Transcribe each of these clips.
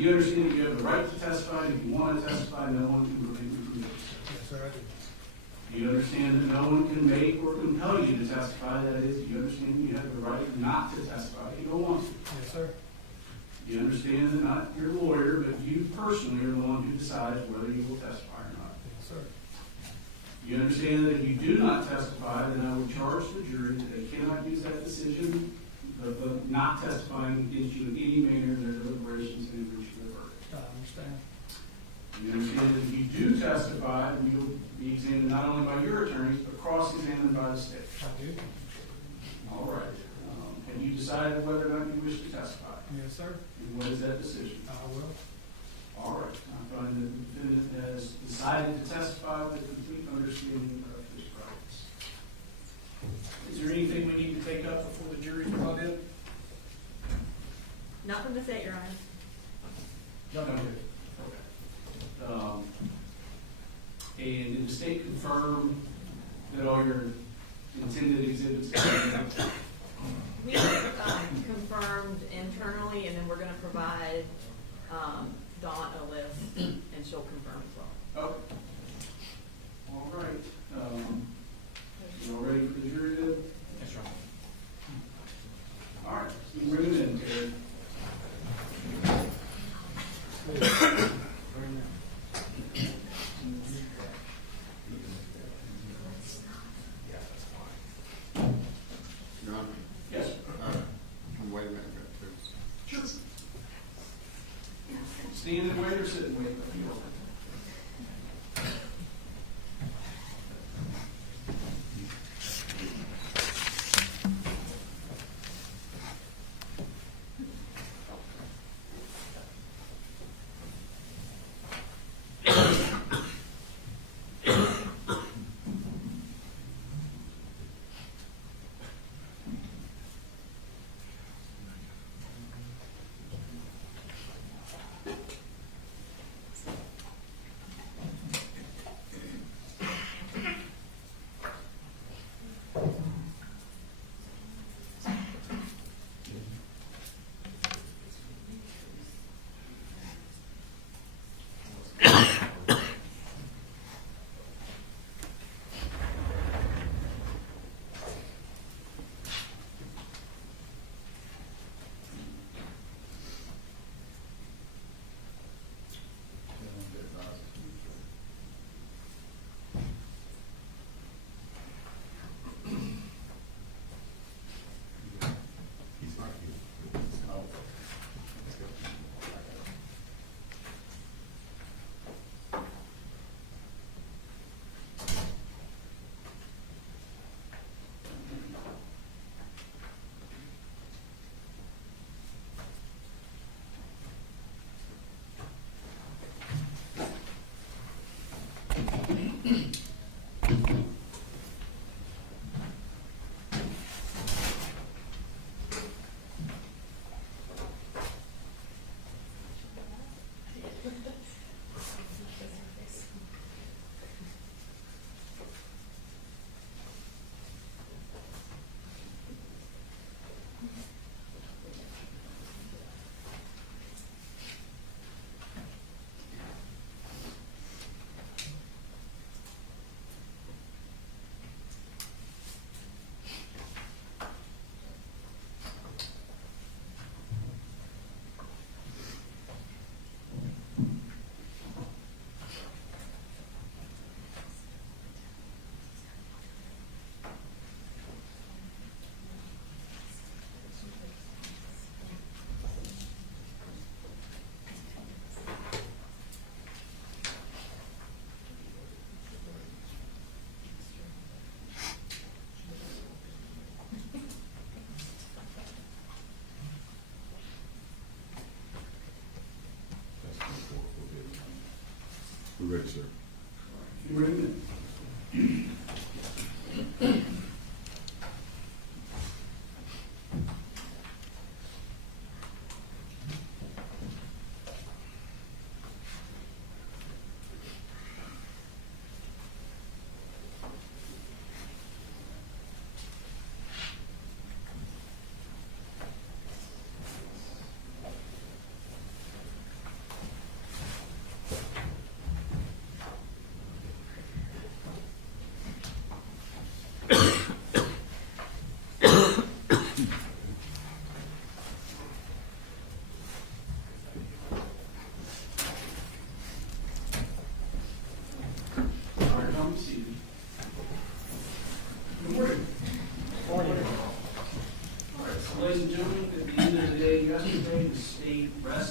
you understand that you have the right to testify? If you want to testify, no one can prevent you from doing so. Yes, sir, I do. Do you understand that no one can make or compel you to testify? That is, do you understand that you have the right not to testify if you don't want to? Yes, sir. Do you understand that not your lawyer, but you personally are the one who decides whether you will testify or not? Yes, sir. Do you understand that if you do not testify, then I would charge the jury that they cannot use that decision of not testifying against you in any manner in their deliberations and in reaching their verdict? I understand. You understand that if you do testify, you'll be examined not only by your attorneys, but cross-examined by the state. I do. All right. Have you decided whether or not you wish to testify? Yes, sir. And what is that decision? I will. All right. I find that the defendant has decided to testify with a complete understanding of his rights. Is there anything we need to take up before the jury's brought in? Nothing to say, Your Honor. No. Okay. And did the state confirm that all your intended exhibits have been? We confirmed internally, and then we're going to provide Dawn a list, and she'll confirm as well. Okay. All right. You all ready for the jury then? Yes, sir. All right. You bring it in, Terry. Your Honor. Yes. Wait a minute, please. Sure. Stand and wait or sit and wait? We're ready, sir. You ready then?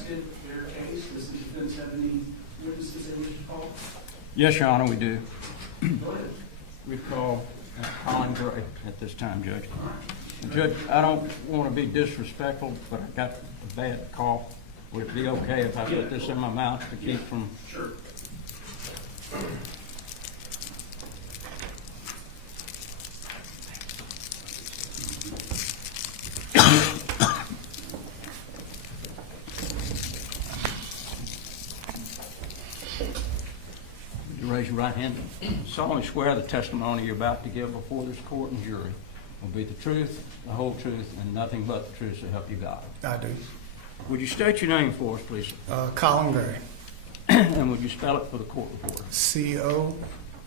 arrested their case. Does the defense have any witnesses they wish to call? Yes, Your Honor, we do. Go ahead. We call Colin Gray at this time, Judge. All right. And Judge, I don't want to be disrespectful, but I got a bad cough. Would it be okay if I put this in my mouth to keep from... Sure. Would you raise your right hand? Solemnly swear the testimony you're about to give before this court and jury will be the truth, the whole truth, and nothing but the truth, so help you God. I do. Would you state your name for us, please? Colin Gray. And would you spell it for the court reporter?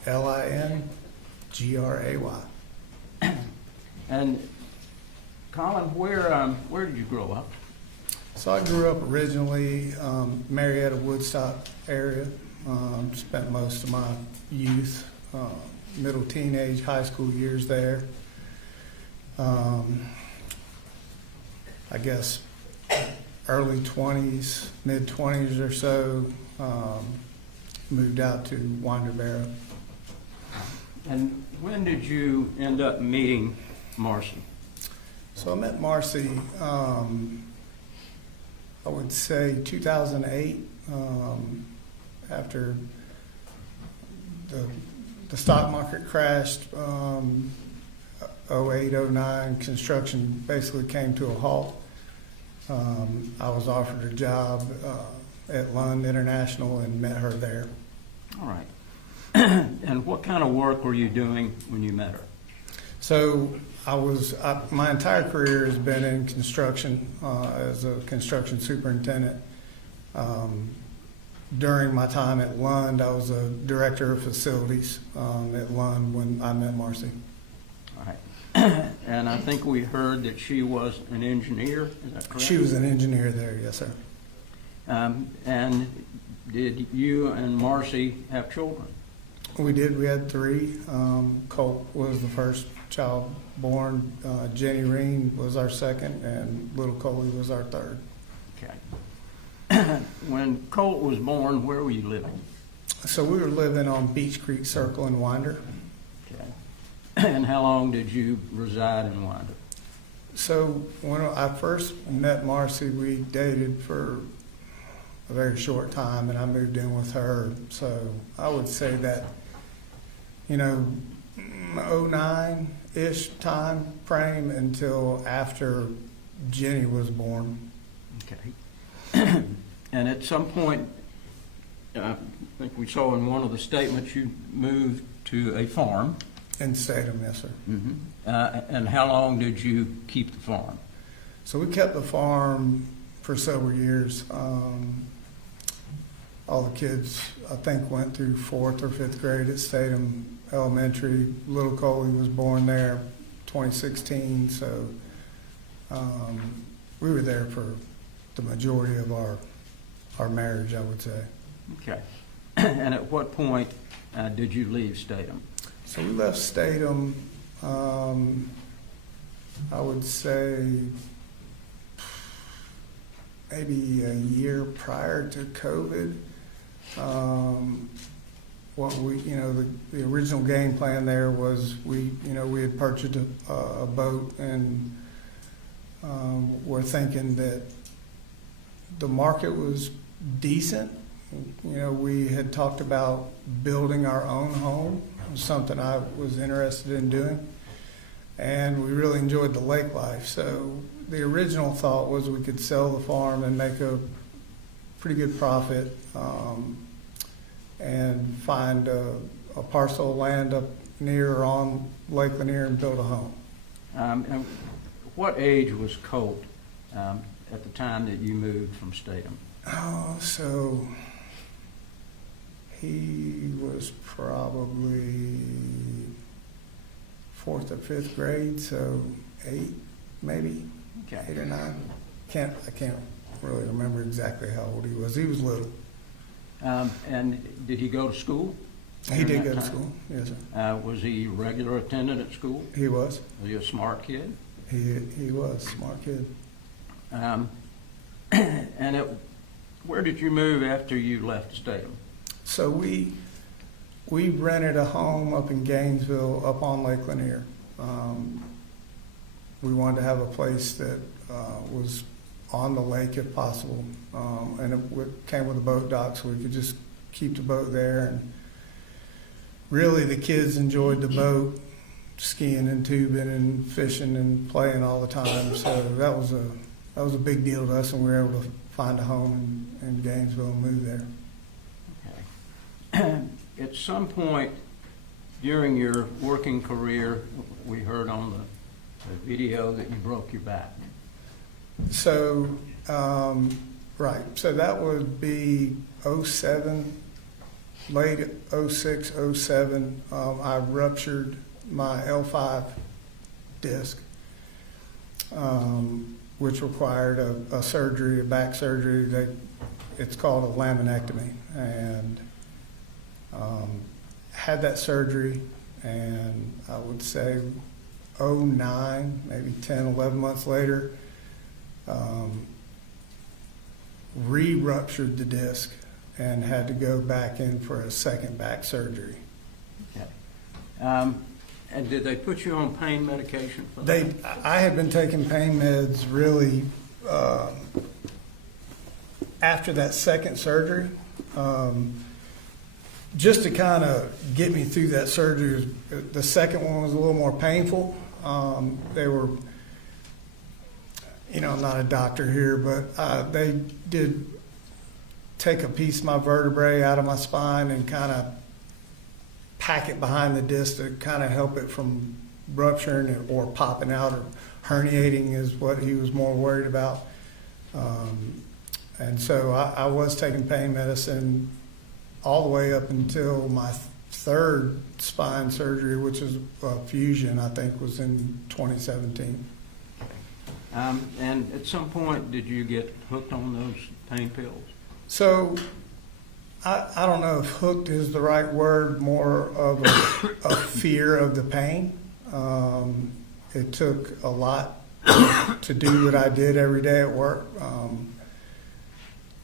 COLINGRAY. And Colin, where did you grow up? So I grew up originally Marietta, Woodstock area. Spent most of my youth, middle teenage, high school years there. I guess early 20s, mid 20s or so, moved out to Winder. And when did you end up meeting Marcy? So I met Marcy, I would say 2008, after the stock market crashed, 08, 09, construction basically came to a halt. I was offered a job at Lund International and met her there. All right. And what kind of work were you doing when you met her? So my entire career has been in construction as a construction superintendent. During my time at Lund, I was a director of facilities at Lund when I met Marcy. All right. And I think we heard that she was an engineer, is that correct? She was an engineer there, yes, sir. And did you and Marcy have children? We did. We had 3. Colt was the first child born. Jenny Reen was our second, and little Coley was our third. Okay. When Colt was born, where were you living? So we were living on Beach Creek Circle in Winder. Okay. And how long did you reside in Winder? So when I first met Marcy, we dated for a very short time, and I moved in with her. So I would say that, 09-ish time frame until after Jenny was born. Okay. And at some point, I think we saw in one of the statements you moved to a farm. In Statham, yes, sir. Mm-hmm. And how long did you keep the farm? So we kept the farm for several years. All the kids, I think, went through 4th or 5th grade at Statham Elementary. Little Coley was born there 2016, so we were there for the majority of our marriage, I would say. Okay. And at what point did you leave Statham? So we left Statham, I would say, maybe a year prior to COVID. The original game plan there was we had purchased a boat, and we're thinking that the market was decent. We had talked about building our own home. It was something I was interested in doing, and we really enjoyed the lake life. So the original thought was we could sell the farm and make a pretty good profit, and find a parcel of land up near or on Lake Lanier and build a home. And what age was Colt at the time that you moved from Statham? Oh, so he was probably 4th or 5th grade, so 8, maybe. Okay. 8 or 9. I can't really remember exactly how old he was. He was little. And did he go to school? He did during that go to time? schow, yes, sir. Was he a regular attendant at school? He was. Was he a smart kid? He was a smart kid. And Where did you move after you left Statham? So we rented a home up in Gainesville, up on Lake Lanier. We wanted to have a place that was on the lake if possible, and it came with a boat dock, so we could just keep the boat there. And really, the kids enjoyed the boat, skiing and tubing and fishing and playing all the time. So that was a big deal to us, and we were able to find a home in Gainesville and move there. Okay. At some point during your working career, we heard on the video that you broke your back. So, right. So that would be 07, late 06, 07. I ruptured my L5 disc, which required a surgery, a back surgery. It's called a laminectomy. And had that surgery, and I would say 09, maybe 10, 11 months later, re-ruptured the disc and had to go back in for a second back surgery. Okay. And did they put you on pain medication for that? I had been taking pain meds really after that second surgery, just to kind of get me through that surgery. The second one was a little more painful. They were, I'm not a doctor here, but they did take a piece of my vertebrae out of my spine and kind of pack it behind the disc to kind of help it from rupturing or popping out, or herniating is what he was more worried about. And so I was taking pain medicine all the way up until my third spine surgery, which was fusion, I think was in 2017. And at some point, did you get hooked on those pain pills? So I don't know if hooked is the right word, more of a fear of the pain. It took a lot to do what I did every day at work,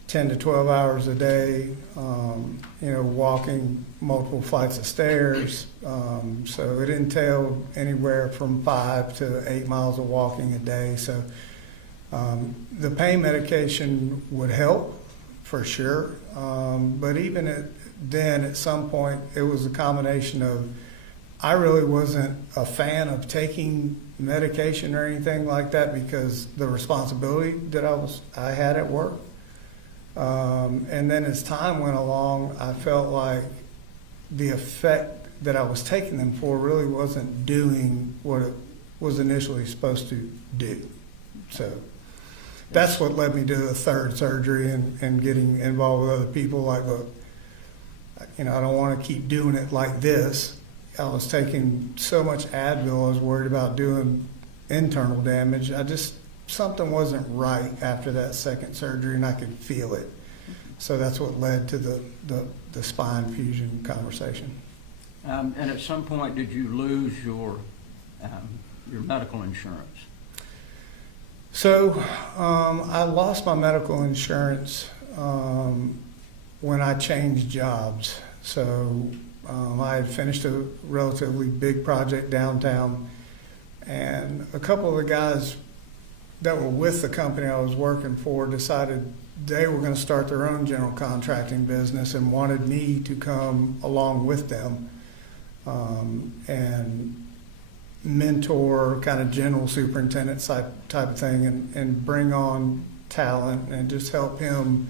10 to 12 hours a day, walking multiple flights of stairs. So it entailed anywhere from 5 to 8 miles of walking a day. So the pain medication would help for sure. But even then, at some point, it was a combination of, I really wasn't a fan of taking medication or anything like that because the responsibility that I had at work. And then as time went along, I felt like the effect that I was taking them for really wasn't doing what it was initially supposed to do. So that's what led me to the third surgery and getting involved with other people. Like, look, I don't want to keep doing it like this. I was taking so much Advil, I was worried about doing internal damage. Something wasn't right after that second surgery, and I could feel it. So that's what led to the spine fusion conversation. And at some point, did you lose your medical insurance? So I lost my medical insurance when I changed jobs. So I had finished a relatively big project downtown, and a couple of the guys that were with the company I was working for decided they were going to start their own general contracting business and wanted me to come along with them and mentor, kind of general superintendent type of thing, and bring on talent and just help him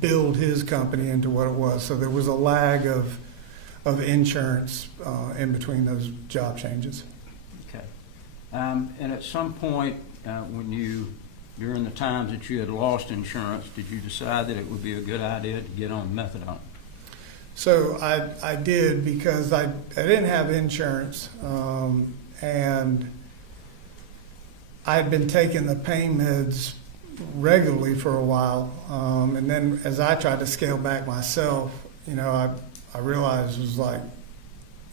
build his company into what it was. So there was a lag of insurance in between those job changes. Okay. And at some point, during the times that you had lost insurance, did you decide that it would be a good idea to get on methadone? So I did, because I didn't have insurance, and I had been taking the pain meds regularly for a while, and then as I tried to scale back myself, I realized it was like,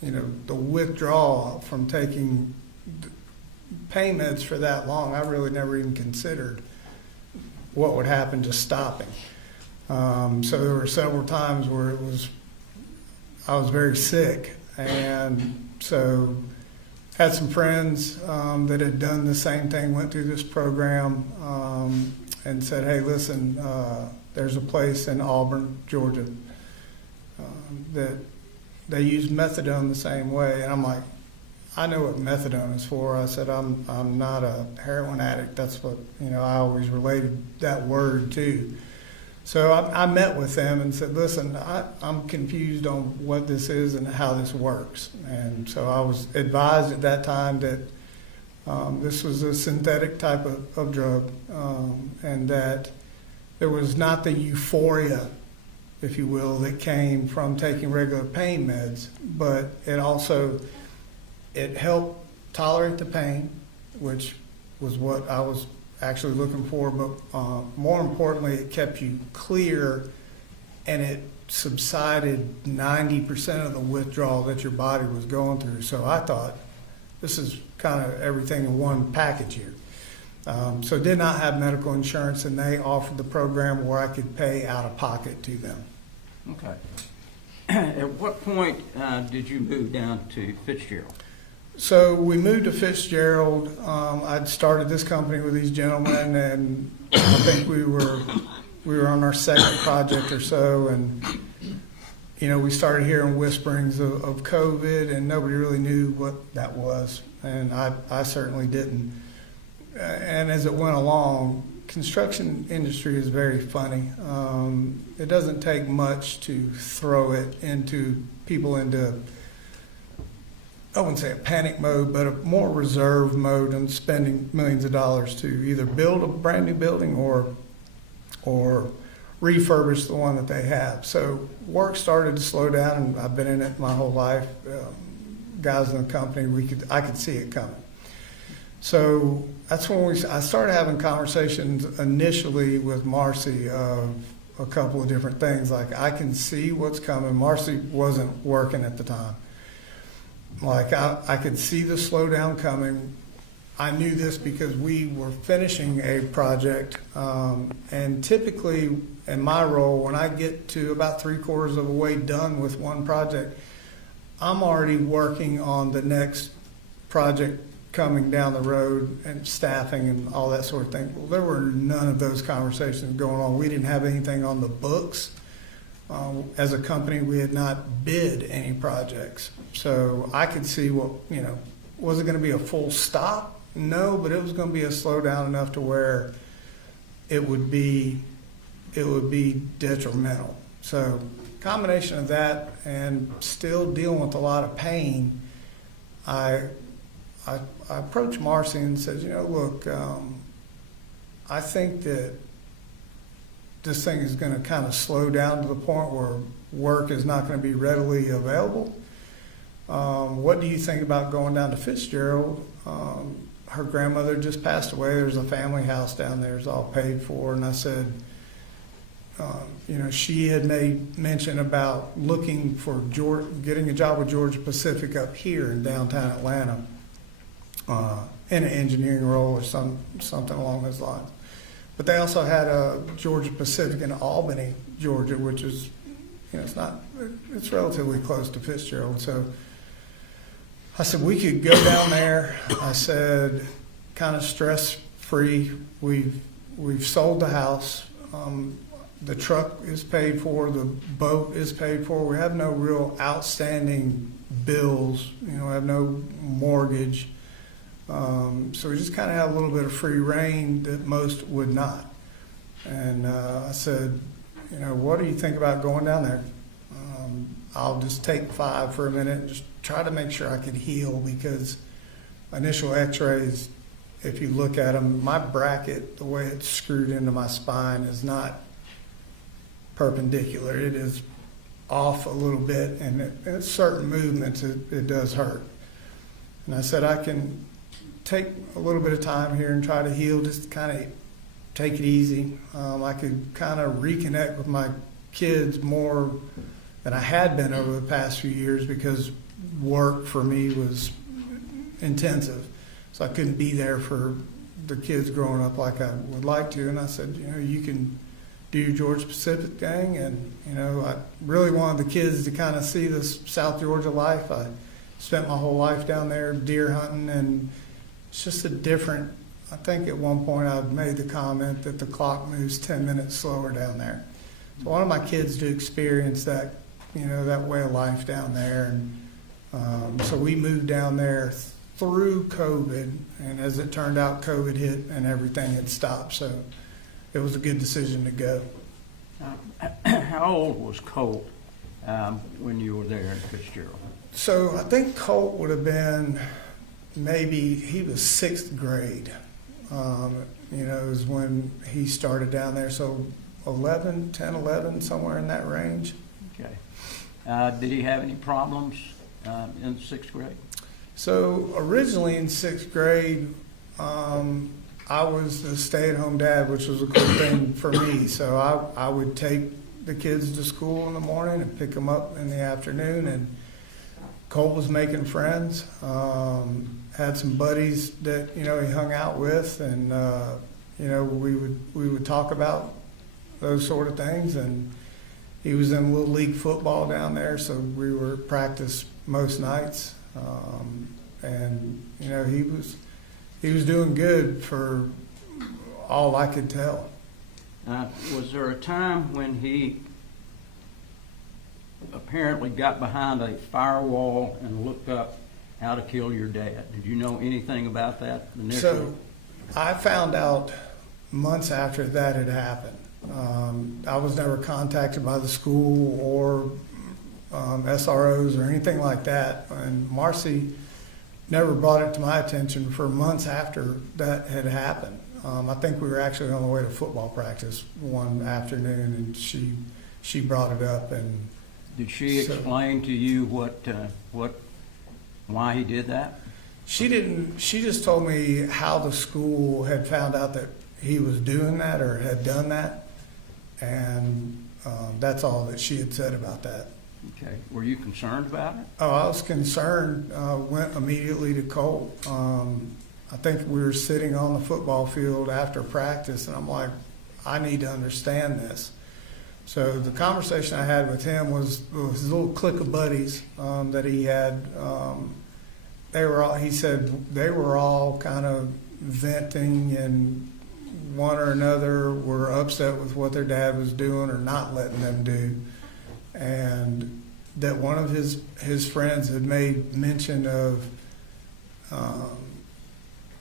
the withdrawal from taking pain meds for that long, I really never even considered what would happen just stopping. So there were several times where I was very sick, and so had some friends that had done the same thing, went through this program, and said, hey, listen, there's a place in Auburn, Georgia, that they use methadone the same way. And I'm like, I know what methadone is for. I said, I'm not a heroin addict. That's what, I always related that word to. So I met with them and said, listen, I'm confused on what this is and how this works. And so I was advised at that time that this was a synthetic type of drug, and that there was not the euphoria, if you will, that came from taking regular pain meds, but it helped tolerate the pain, which was what I was actually looking for, but more importantly, it kept you clear, and it subsided 90% of the withdrawal that your body was going through. So I thought, this is kind of everything in one package here. So did not have medical insurance, and they offered the program where I could pay out of pocket to them. Okay. At what point did you move down to Fitzgerald? So we moved to Fitzgerald. I'd started this company with these gentlemen, and I think we were on our second project or so, and we started hearing whisperings of COVID, and nobody really knew what that was, and I certainly didn't. And as it went along, construction industry is very funny. It doesn't take much to throw people into, I wouldn't say a panic mode, but a more reserved mode and spending millions of dollars to either build a brand new building or refurbish the one that they have. So work started to slow down, and I've been in it my whole life. Guys in the company, I could see it coming. So that's when I started having conversations initially with Marcy of a couple of different things. Like, I can see what's coming. Marcy wasn't working at the time. Like, I could see the slowdown coming. I knew this because we were finishing a project, and typically in my role, when I get to about 3/4 of the way done with one project, I'm already working on the next project coming down the road and staffing and all that sort of thing. Well, there were none of those conversations going on. We didn't have anything on the books. As a company, we had not bid any projects. So I could see was it going to be a full stop? No, but it was going to be a slowdown enough to where it would be detrimental. So combination of that and still dealing with a lot of pain, I approached Marcy and said, look, I think that this thing is going to kind of slow down to the point where work is not going to be readily available. What do you think about going down to Fitzgerald? Her grandmother just passed away. There's a family house down there. It's all paid for. And I said, she had made mention about looking for getting a job with Georgia Pacific up here in downtown Atlanta, in an engineering role or something along those lines. But they also had a Georgia Pacific in Albany, Georgia, which is, it's relatively close to Fitzgerald. So I said, we could go down there. I said, kind of stress-free. We've sold the house. The truck is paid for. The boat is paid for. We have no real outstanding bills. We have no mortgage. So we just kind of have a little bit of free reign that most would not. And I said, what do you think about going down there? I'll just take 5 for a minute and just try to make sure I can heal, because initial x-rays, if you look at them, my bracket, the way it's screwed into my spine, is not perpendicular. It is off a little bit, and at certain movements it does hurt. And I said, I can take a little bit of time here and try to heal, just kind of take it easy. I could kind of reconnect with my kids more than I had been over the past few years, because work for me was intensive. So I couldn't be there for the kids growing up like I would like to. And I said, you Deer Georgia Pacific gang, and I really wanted the kids to kind of see this South Georgia life. I spent my whole life down there deer hunting, and it's just a different. I think at one point I made the comment that the clock moves 10 minutes slower down there. So I wanted my kids to experience that, that way of life down there, and so we moved down there through COVID, and as it turned out, COVID hit and everything had stopped. So it was a good decision to go. How old was Colt when you were there in Fitzgerald? So I think Colt would have been he was 6th grade. Is when he started down there. So 10, 11, somewhere in that range. Okay. Did he have any problems in 6th grade? So originally in 6th grade, I was the stay-at-home dad, which was a good thing for me. So I would take the kids to school in the morning and pick them up in the afternoon. And Colt was making friends, had some buddies that, he hung out with. And, we would talk about those sort of things. And he was in Little League football down there, so we were at practice most nights. And he was doing good for all I could tell. Was there a time when he apparently got behind a firewall and looked up how to kill your dad? Did you know anything about that initially? So I found out months after that had happened. I was never contacted by the school or SROs or anything like that. And Marcy never brought it to my attention for months after that had happened. I think we were actually on the way to football practice one afternoon, and she brought it up. And did she explain to you why he did that? She didn't. She just told me how the school had found out that he was doing that or had done that, and that's all that she had said about that. Okay. Were you concerned about it? Oh, I was concerned. Went immediately to Colt. I think we were sitting on the football field after practice, and I'm like, I need to understand this. So the conversation I had with him was his little clique of buddies that he had. He said they were all kind of venting, and one or another were upset with what their dad was doing or not letting them do. And that one of his friends had made mention of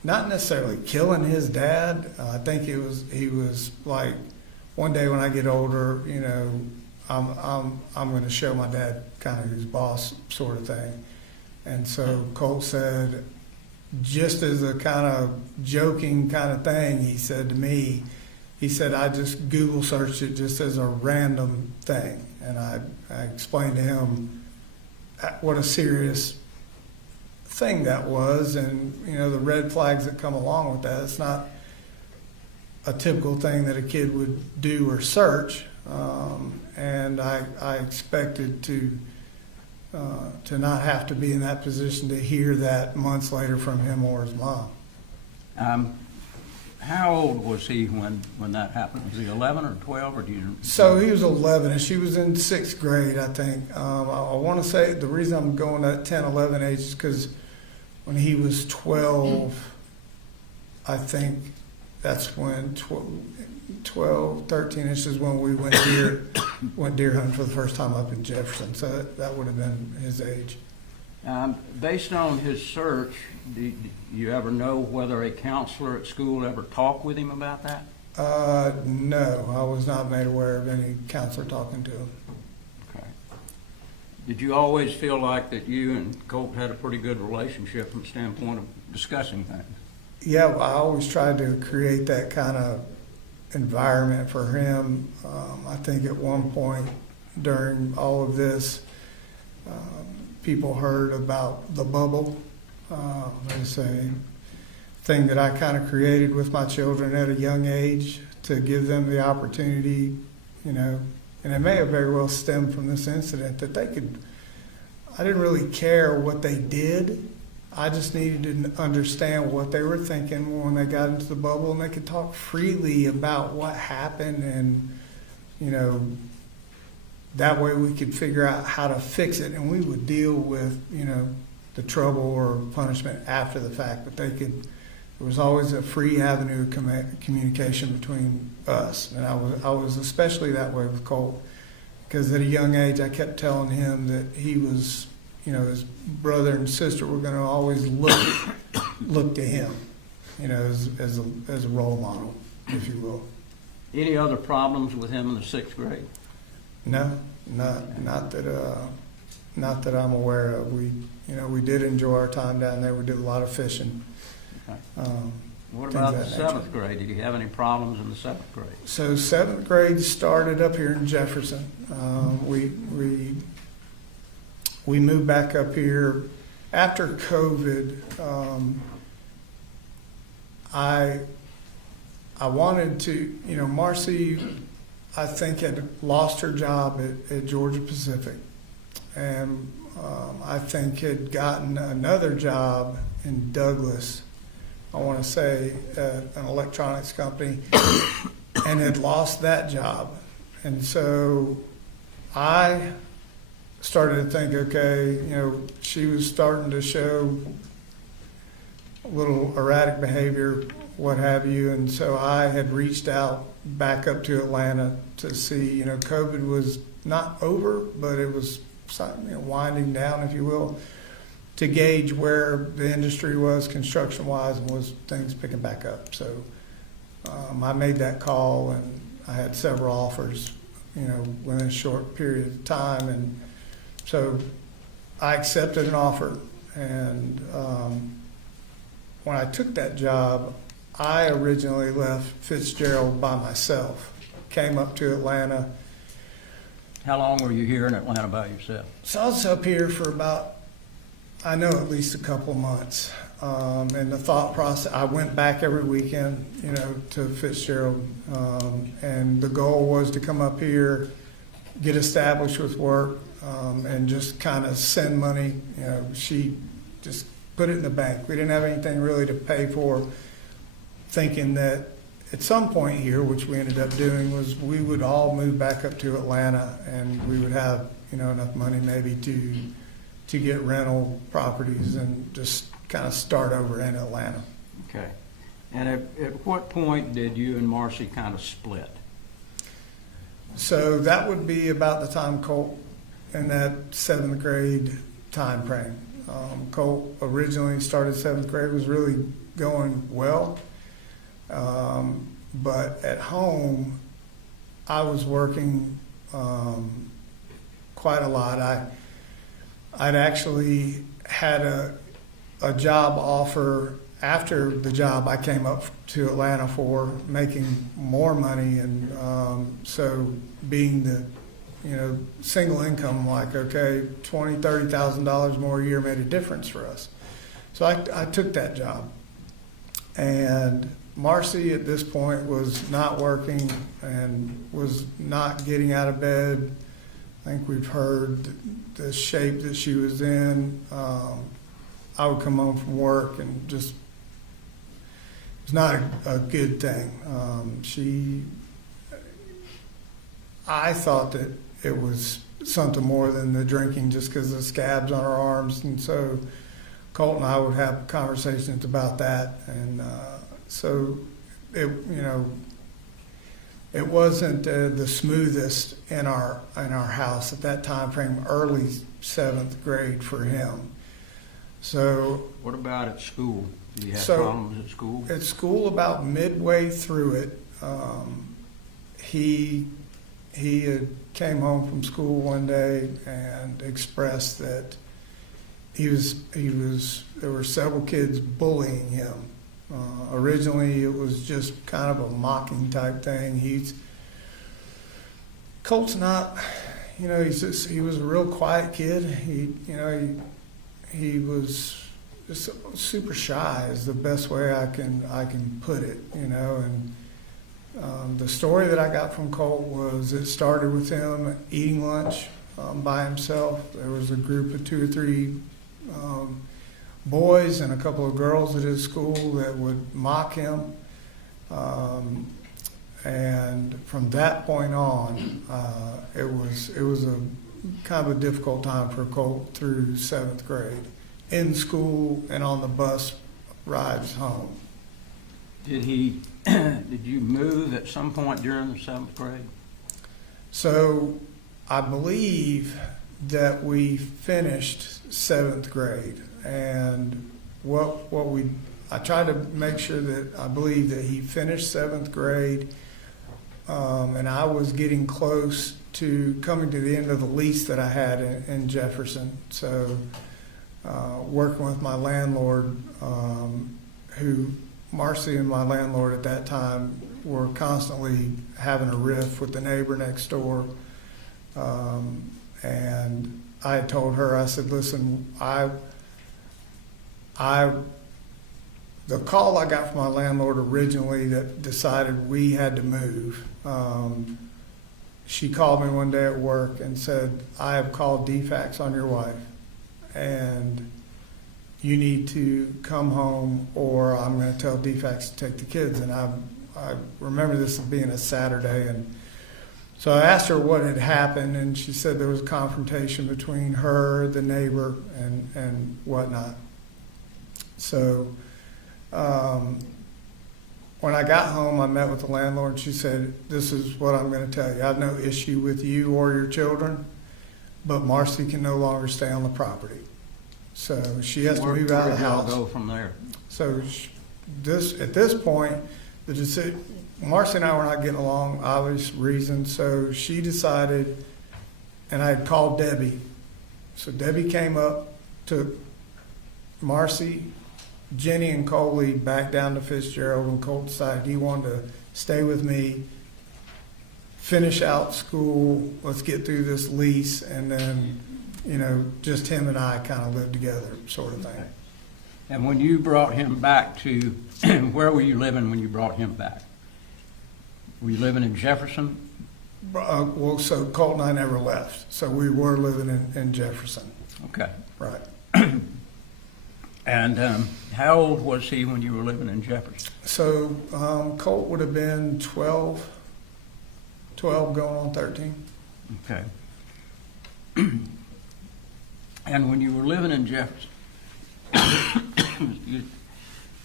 not necessarily killing his dad. I think he was like, one day when I get older, I'm going to show my dad kind of who's boss sort of thing. And so Colt said, just as a kind of joking kind of thing, he said to me, I just Google searched it just as a random thing. And I explained to him what a serious thing that was, and the red flags that come along with that. It's not a typical thing that a kid would do or search, and I expected to not have to be in that position to hear that months later from him or his mom. How old was he when that happened? Was he 11 or 12, or do you? So he was 11, and she was in 6th grade, I think. I want to say the reason I'm going at 10, 11 age is because when he was 12, I think that's when 12, 13-ish is when we went deer hunting for the first time up in Jefferson. So that would have been his age. Based on his search, did you ever know whether a counselor at school ever talked with him about that? No, I was not made aware of any counselor talking to him. Okay. Did you always feel like that you and Colt had a pretty good relationship from the standpoint of discussing things? Yeah, I always tried to create that kind of environment for him. I think at one point during all of this, people heard about the bubble. It's a thing that I kind of created with my children at a young age to give them the opportunity, and it may have very well stemmed from this incident that I didn't really care what they did. I just needed to understand what they were thinking when they got into the bubble, and they could talk freely about what happened and you know, that way we could figure out how to fix it, and we would deal with, you know, the trouble or punishment after the fact. But there was always a free avenue of communication between us, and I was especially that way with Colt, because at a young age I kept telling him that he was, you know, his brother and sister were going to always look to him, you know, as a role model, if you will. Any other problems with him in the 6th grade? No, not that I'm aware of. We did enjoy our time down there. We did a lot of fishing. Okay. What Things about of the that 7th grade? Did you have any problems in the 7th grade? So 7th grade started up here in Jefferson. We moved back up here after COVID. I wanted to, you know, Marcy, I think, had lost her job at Georgia Pacific, and I think had gotten another job in Douglas, I want to say, at an electronics company, and had lost that job. And so I started to think, okay, you know, she was starting to show a little erratic behavior, what have you, and so I had reached out back up to Atlanta to see, you know, COVID was not over, but it was, you know, winding down, if you will, to gauge where the industry was construction-wise and was things picking back up. So I made that call, and I had several offers, you know, within a short period of time, and so I accepted an offer. And when I took that job, I originally left Fitzgerald by myself, came up to Atlanta. How long were you here in Atlanta by yourself? So I was up here for about, I know, at least a couple of months. And the thought process, I went back every weekend, you know, to Fitzgerald. And the goal was to come up here, get established with work, and just kind of send money. You know, she just put it in the bank. We didn't have anything really to pay for, thinking that at some point here, which we ended up doing, was we would all move back up to Atlanta, and we would have, you know, enough money maybe to get rental properties and just kind of start over in Atlanta. Okay. And at what point did you and Marcy kind of split? So that would be about the time Colt, in that 7th grade time frame. Colt originally started 7th grade, was really going well. But at home, I was working quite a lot. I'd actually had a job offer after the job I came up to Atlanta for, making more money, and so being the, you know, single income, like, okay, $20,000, $30,000 more a year made a difference for us. So I took that job, and Marcy at this point was not working and was not getting out of bed. I think we've heard the shape that she was in. I would come home from work and just, it was not a good thing. I thought that it was something more than the drinking, just because of the scabs on her arms. And so Colt and I would have conversations about that. And so it, you know, it wasn't the smoothest in our house at that time frame, early 7th grade for him. So What about at school? Did you have So- problems at school? at school, about midway through it, he had came home from school one day and expressed that there were several kids bullying him. Originally, it was just kind of a mocking type thing. Colt's not, you know, he was a real quiet kid. He was just super shy, is the best way I can put it, you know. And the story that I got from Colt was, it started with him eating lunch by himself. There was a group of 2 or 3 boys and a couple of girls at his school that would mock him. And from that point on, it was a kind of a difficult time for Colt through 7th grade, in school and on the bus rides home. Did you move at some point during the 7th grade? So I believe that we finished 7th grade, and I tried to make sure that I believe that he finished 7th grade, and I was getting close to coming to the end of the lease that I had in Jefferson. So working with my landlord, Marcy and my landlord at that time were constantly having a riff with the neighbor next door. And I had told her, I said, listen, the call I got from my landlord originally that decided we had to move, she called me one day at work and said, I have called DFAX on your wife, and you need to come home or I'm going to tell DFAX to take the kids. And I remember this being a Saturday, and so I asked her what had happened, and she said there was a confrontation between her, the neighbor, and whatnot. So when I got home, I met with the landlord, and she said, this is what I'm going to tell you. I have no issue with you or your children, but Marcy can no longer stay on the property. So she has to move out of the house. Where did y'all go from there? So at this point, the decision, Marcy and I were not getting along, obvious reasons. So she decided, and I had called Debbie. So Debbie came up, took Marcy, Jenny, and Coley back down to Fitzgerald, and Colt decided he wanted to stay with me, finish out school, let's get through this lease, and then, just him and I kind of lived together, sort of thing. Okay. And when you brought him back to, where were you living when you brought him back? Were you living in Jefferson? Well, so Colt and I never left, so we were living in Jefferson. Okay. Right. And how old was he when you were living in Jefferson? So Colt would have been 12 going on 13. Okay. And when you were living in Jefferson,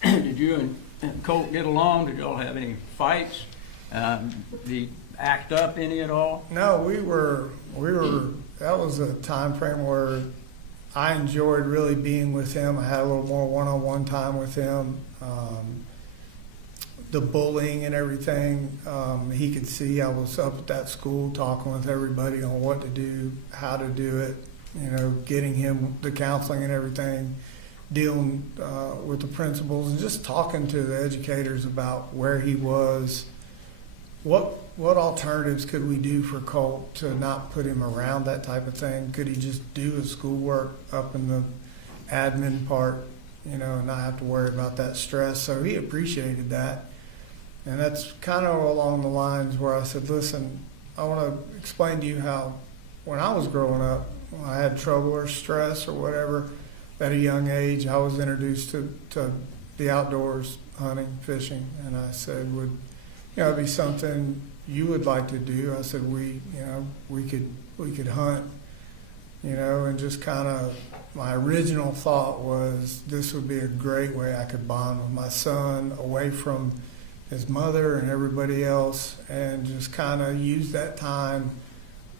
did you and Colt get along? Did y'all have any fights? Did he act up any at all? No, we were, that was a time frame where I enjoyed really being with him. I had a little more one-on-one time with him. The bullying and everything, he could see I was up at that school talking with everybody on what to do, how to do it, getting him the counseling and everything, dealing with the principals, and just talking to the educators about where he was. What alternatives could we do for Colt to not put him around that type of thing? Could he just do his schoolwork up in the admin part, and not have to worry about that stress? So he appreciated that. And that's kind of along the lines where I said, listen, I want to explain to you how when I was growing up, when I had trouble or stress or whatever, at a young age, I was introduced to the outdoors, hunting, fishing. And I said, would it be something you would like to do? I said, we could hunt, and just kind of, my original thought was this would be a great way I could bond with my son away from his mother and everybody else, and just kind of use that time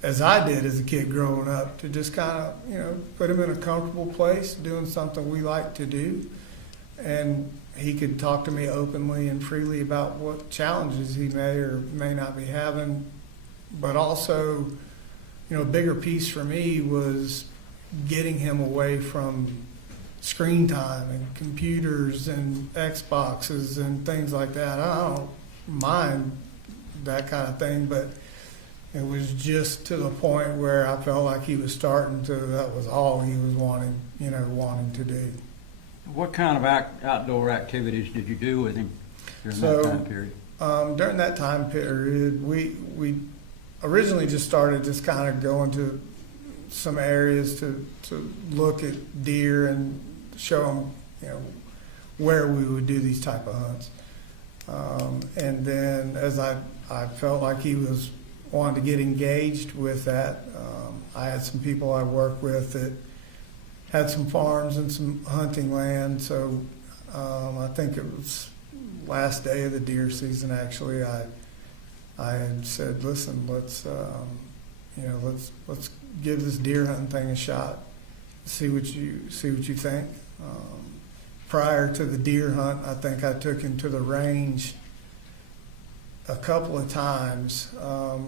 as I did as a kid growing up to just kind of, put him in a comfortable place doing something we like to do. And he could talk to me openly and freely about what challenges he may or may not be having. But also, a bigger piece for me was getting him away from screen time and computers and Xboxes and things like that. I don't mind that kind of thing, but it was just to the point where I felt like he was starting to, that was all he was wanting to do. What kind of outdoor activities did you do with him during that time period? During that time period, we originally just started just kind of going to some areas to look at deer and show them, where we would do these type of hunts. And then as I I felt like he was wanting to get engaged with that. I had some people I worked with that had some farms and some hunting land, so I think it was last day of the deer season. Actually, I had said, "Listen, let's give this deer hunting thing a shot. See what you think." Prior to the deer hunt, I think I took him to the range a couple of times.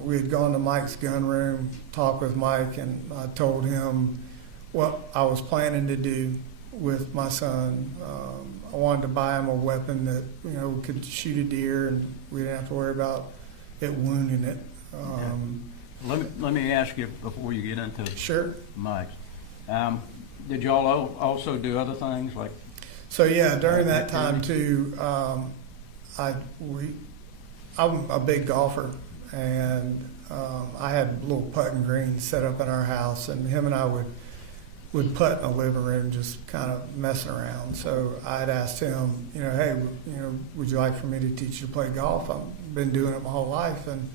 We had gone to Mike's gun room, talked with Mike, and I told him what I was planning to do with my son. I wanted to buy him a weapon that could shoot a deer, and we didn't have to worry about it wounding it. Let me ask you before you get into Sure. Mike's. Did y'all also do other things like? So yeah, during that time too, I'm a big golfer, and I had little putting greens set up in our house, and him and I would putt in the living room, just kind of messing around. So I'd asked him, hey, would you like for me to teach you to play golf? I've been doing it my whole life, and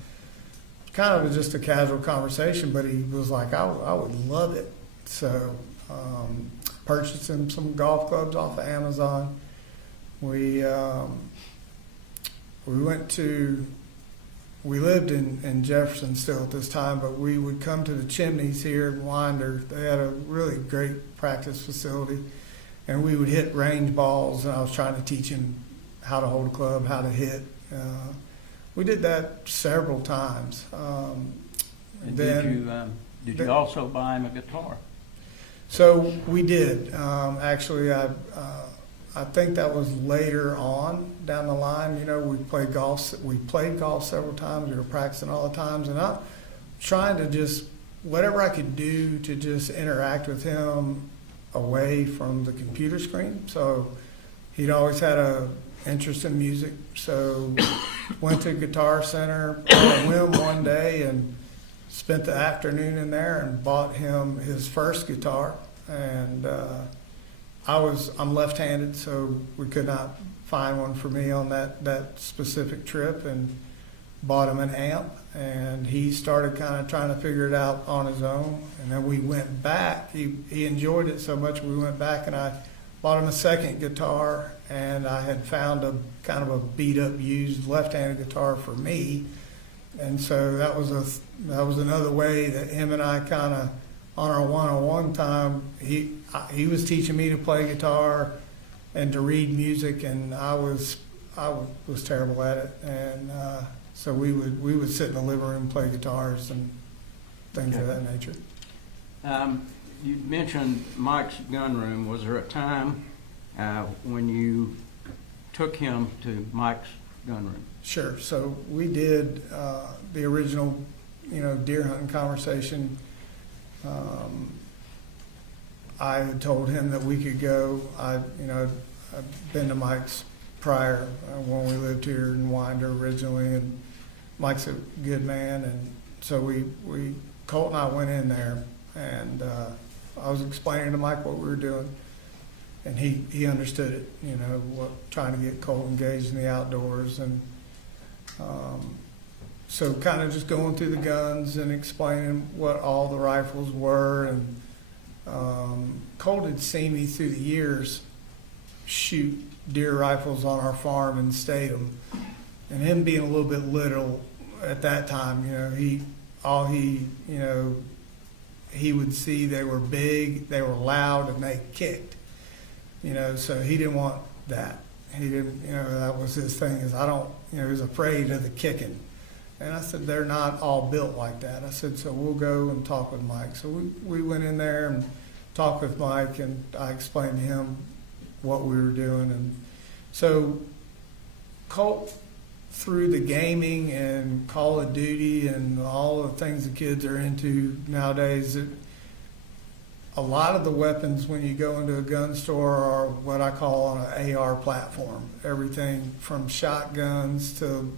kind of was just a casual conversation, but he was like, I would love it. So purchased him some golf clubs off of Amazon. We lived in Jefferson still at this time, but we would come to the Chimneys here in Winder. They had a really great practice facility, and we would hit range balls, and I was trying to teach him how to hold a club, how to hit. We did that several times. Did you also buy him a guitar? So we did. Actually, I think that was later on down the line. We played golf. We played golf several times. We were practicing all the times, and I'm trying to just whatever I could do to just interact with him away from the computer screen. So he'd always had a interest in music. So went to Guitar Center on a whim one day and spent the afternoon in there and bought him his first guitar. And I'm left-handed, so we could not find one for me on that specific trip, and bought him an amp, and he started kind of trying to figure it out on his own. And then we went back. He enjoyed it so much, we went back and I bought him a second guitar, and I had found a kind of a beat-up, used left-handed guitar for me. And so that was another way that him and I kind of, on our one-on-one time, he was teaching me to play guitar and to read music, and I was terrible at it. And so we would sit in the living room and play guitars and things of that nature. You mentioned Mike's gun room. Was there a time when you took him to Mike's gun room? Sure. So we did the original, deer hunting conversation. I had told him that we could go. I've been to Mike's prior when we lived here in Winder originally, and Mike's a good man, and so Colt and I went in there, and I was explaining to Mike what we were doing, and he understood it. Trying to get Colt engaged in the outdoors, and so kind of just going through the guns and explaining what all the rifles were. And Colt had seen me through the years shoot deer rifles on our farm in Statham, and him being a little bit little at that time, he would see they were big, they were loud, and they kicked. So he didn't want that. He didn't, that was his thing. He was afraid of the kicking. And I said, they're not all built like that. I said, so we'll go and talk with Mike. So we went in there and talked with Mike, and I explained to him what we were doing. And so Colt, through the gaming and Call of Duty and all the things the kids are into nowadays, a lot of the weapons when you go into a gun store are what I call on an AR platform. Everything from shotguns to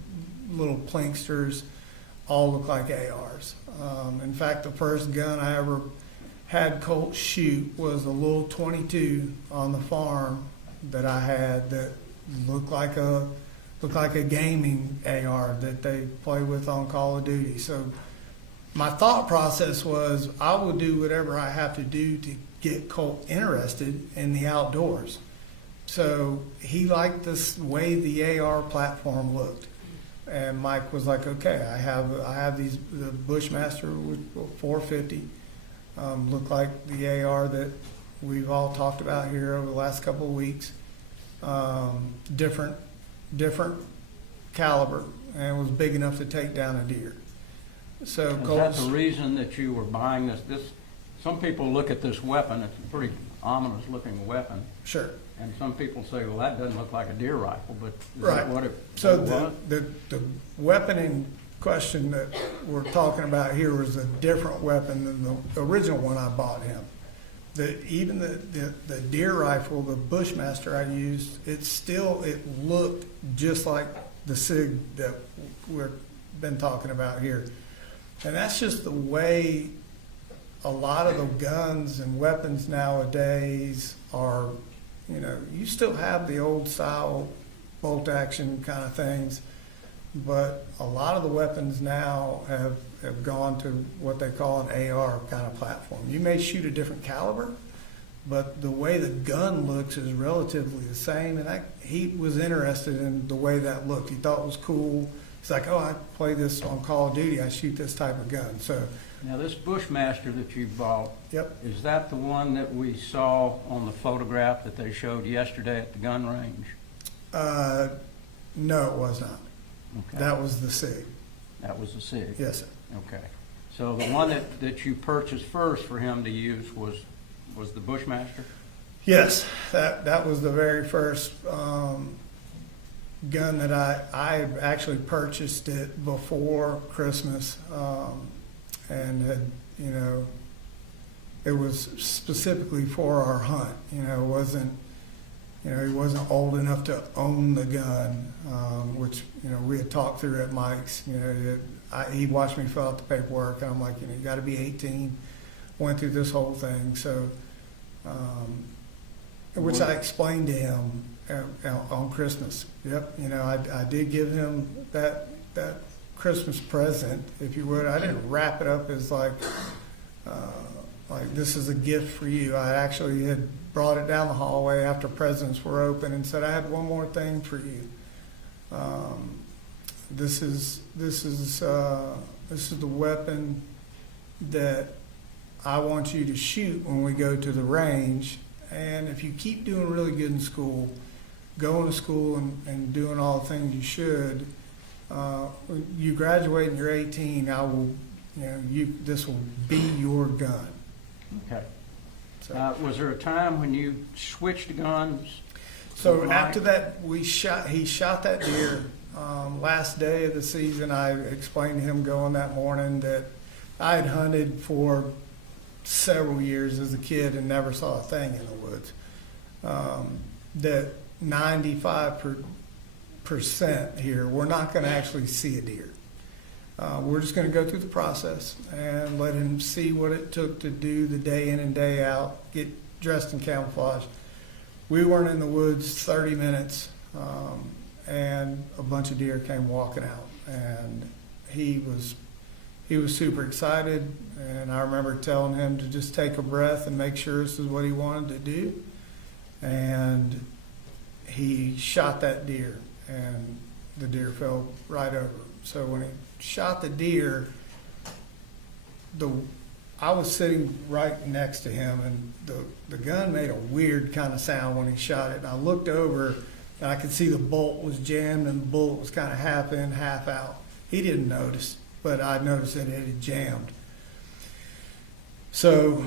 little plinksters all look like ARs. In fact, the first gun I ever had Colt shoot was a little .22 on the farm that I had that looked like a looked like a gaming AR that they play with on Call of Duty. So my thought process was I will do whatever I have to do to get Colt interested in the outdoors. So he liked this way the AR platform looked. And Mike was like, okay, I have these, the Bushmaster with 450, look like the AR that we've all talked about here over the last couple of weeks. Different caliber, and was big enough to take down a deer. So Is that Colt's, the reason that you were buying this? Some people look at this weapon, it's a pretty ominous looking weapon, sure. and some people say, well, that doesn't look like a deer rifle, but is Right. that what it So was? the weapon in question that we're talking about here was a different weapon than the original one I bought him. Even the deer rifle, the Bushmaster I used, it looked just like the SIG that we've been talking about here. And that's just the way a lot of the guns and weapons nowadays are. You still have the old style bolt action kind of things, but a lot of the weapons now have gone to what they call an AR kind of platform. You may shoot a different caliber, but the way the gun looks is relatively the same. And he was interested in the way that looked. He thought it was cool. He's like, oh, I play this on Call of Duty. I shoot this type of gun. So, Now, this Bushmaster that you bought, yep. is that the one that we saw on the photograph that they showed yesterday at the gun range? No, it was not. Okay. That was the SIG. That was the SIG? Yes, sir. Okay. So the one that you purchased first for him to use was the Bushmaster? Yes, that was the very first gun that I actually purchased it before Christmas, and had, it was specifically for our hunt. It wasn't, he wasn't old enough to own the gun, which, we had talked through at Mike's. He watched me fill out the paperwork, and I'm like, you got to be 18. Went through this whole thing, so, which I explained to him on Christmas. Yep, I did give him that Christmas present, if you would. I didn't wrap it up as like this is a gift for you. I actually had brought it down the hallway after presents were open and said, I had one more thing for you. This is the weapon that I want you to shoot when we go to the range. And if you keep doing really good in school, going to school and doing all the things you should, you graduate and you're 18, I will, this will be your gun. Okay. So, Was there a time when you switched guns? so Mike? after that, he shot that deer. Last day of the season, I explained to him going that morning that I had hunted for several years as a kid and never saw a thing in the woods. That 95% here, we're not going to actually see a deer. We're just going to go through the process and let him see what it took to do the day in and day out, get dressed in camouflage. We weren't in the woods 30 minutes, and a bunch of deer came walking out, and he was super excited. And I remember telling him to just take a breath and make sure this is what he wanted to do. And he shot that deer, and the deer fell right over. So when he shot the deer, I was sitting right next to him, and the gun made a weird kind of sound when he shot it. And I looked over, and I could see the bolt was jammed, and the bullet was kind of half in, half out. He didn't notice, but I noticed that it had jammed. So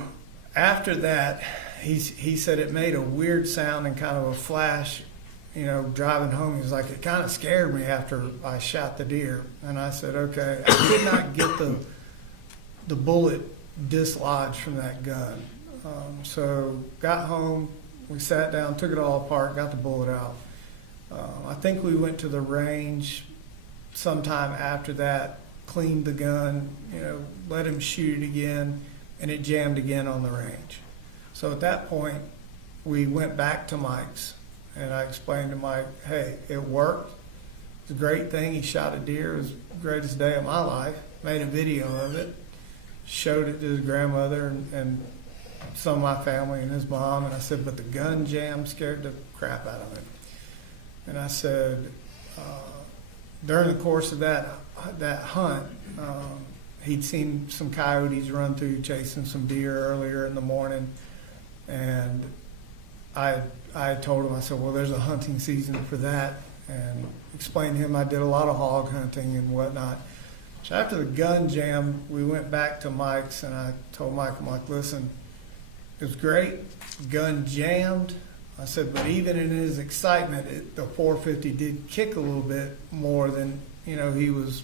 after that, he said it made a weird sound and kind of a flash, driving home. He was like, it kind of scared me after I shot the deer. And I said, okay. I could not get the bullet dislodged from that gun. So got home, we sat down, took it all apart, got the bullet out. I think we went to the range sometime after that, cleaned the gun, let him shoot it again, and it jammed again on the range. So at that point, we went back to Mike's, and I explained to Mike, hey, it worked. a great thing. He shot a deer. It was the greatest day of my life. Made a video of it, showed it to his grandmother and some of my family and his mom. And I said, but the gun jam scared the crap out of him. And I said, during the course of that hunt, he'd seen some coyotes run through chasing some deer earlier in the morning. And I told him, I said, well, there's a hunting season for that. And explained to him I did a lot of hog hunting and whatnot. So after the gun jam, we went back to Mike's, and I told Mike, I'm like, listen, it was great, gun jammed. I said, but even in his excitement, the 450 did kick a little bit more than, he was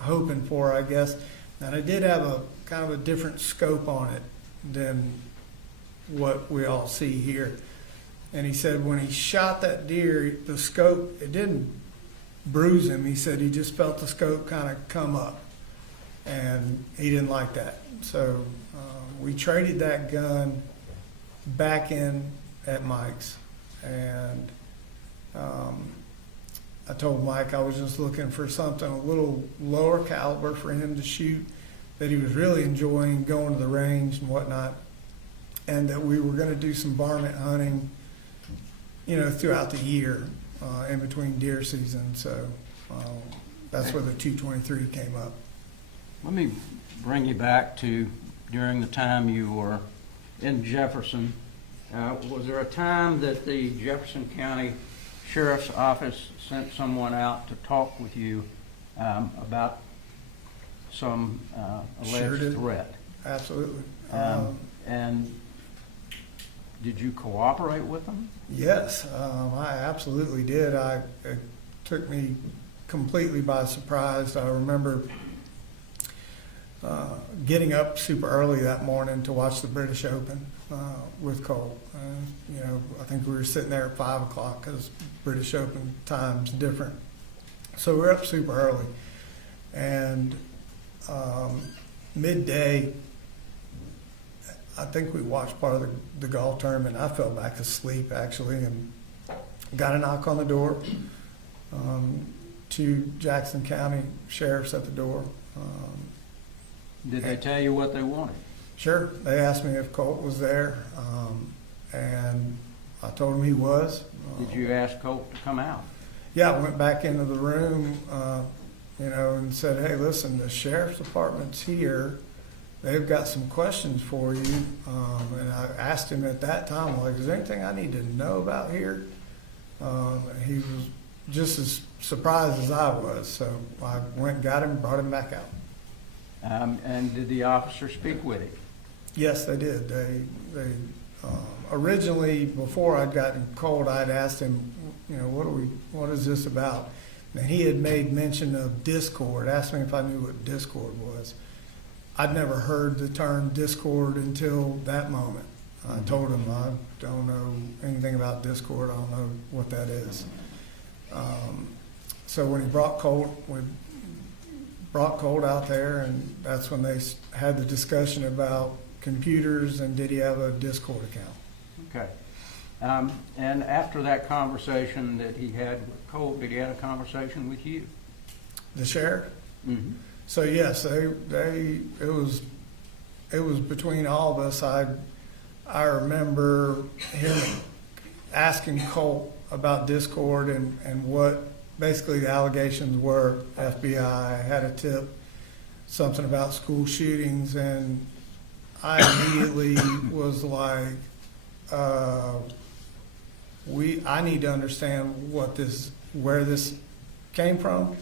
hoping for, I guess. And I did have a kind of a different scope on it than what we all see here. And he said when he shot that deer, the scope, it didn't bruise him. He said he just felt the scope kind of come up, and he didn't like that. So we traded that gun back in at Mike's, and I told Mike I was just looking for something a little lower caliber for him to shoot, that he was really enjoying going to the range and whatnot, and that we were going to do some varmint hunting, throughout the year in between deer season. So that's where the 223 came up. Let me bring you back to during the time you were in Jefferson. Was there a time that the Jefferson County Sheriff's Office sent someone out to talk with you about some alleged threat? Absolutely. And did you cooperate with them? Yes, I absolutely did. It took me completely by surprise. I remember getting up super early that morning to watch the British Open with Colt. I think we were sitting there at 5 o'clock because British Open time's different. So we're up super early. And midday, I think we watched part of the golf tournament. I fell back asleep, actually, and got a knock on the door. 2 Jackson County sheriffs at the door. Did they tell you what they wanted? Sure. They asked me if Colt was there, and I told them he was. Did you ask Colt to come out? Yeah, I went back into the room, and said, hey, listen, the sheriff's department's here. They've got some questions for you. And I asked him at that time, like, is there anything I need to know about here? He was just as surprised as I was. So I went and got him and brought him back out. And did the officer speak with him? Yes, they did. They originally, before I'd gotten Colt, I'd asked him, what is this about? And he had made mention of Discord, asked me if I knew what Discord was. I'd never heard the term Discord until that moment. I told him I don't know anything about Discord. I don't know what that is. So when he brought Colt, we brought Colt out there, and that's when they had the discussion about computers and did he have a Discord account. Okay. And after that conversation that he had with Colt, did he have a conversation with you? The sheriff? Mm-hmm. So yes, it was between all of us. I remember him asking Colt about Discord and what basically the allegations were. FBI had a tip, something about school shootings, and I immediately was like, I need to understand where this came from.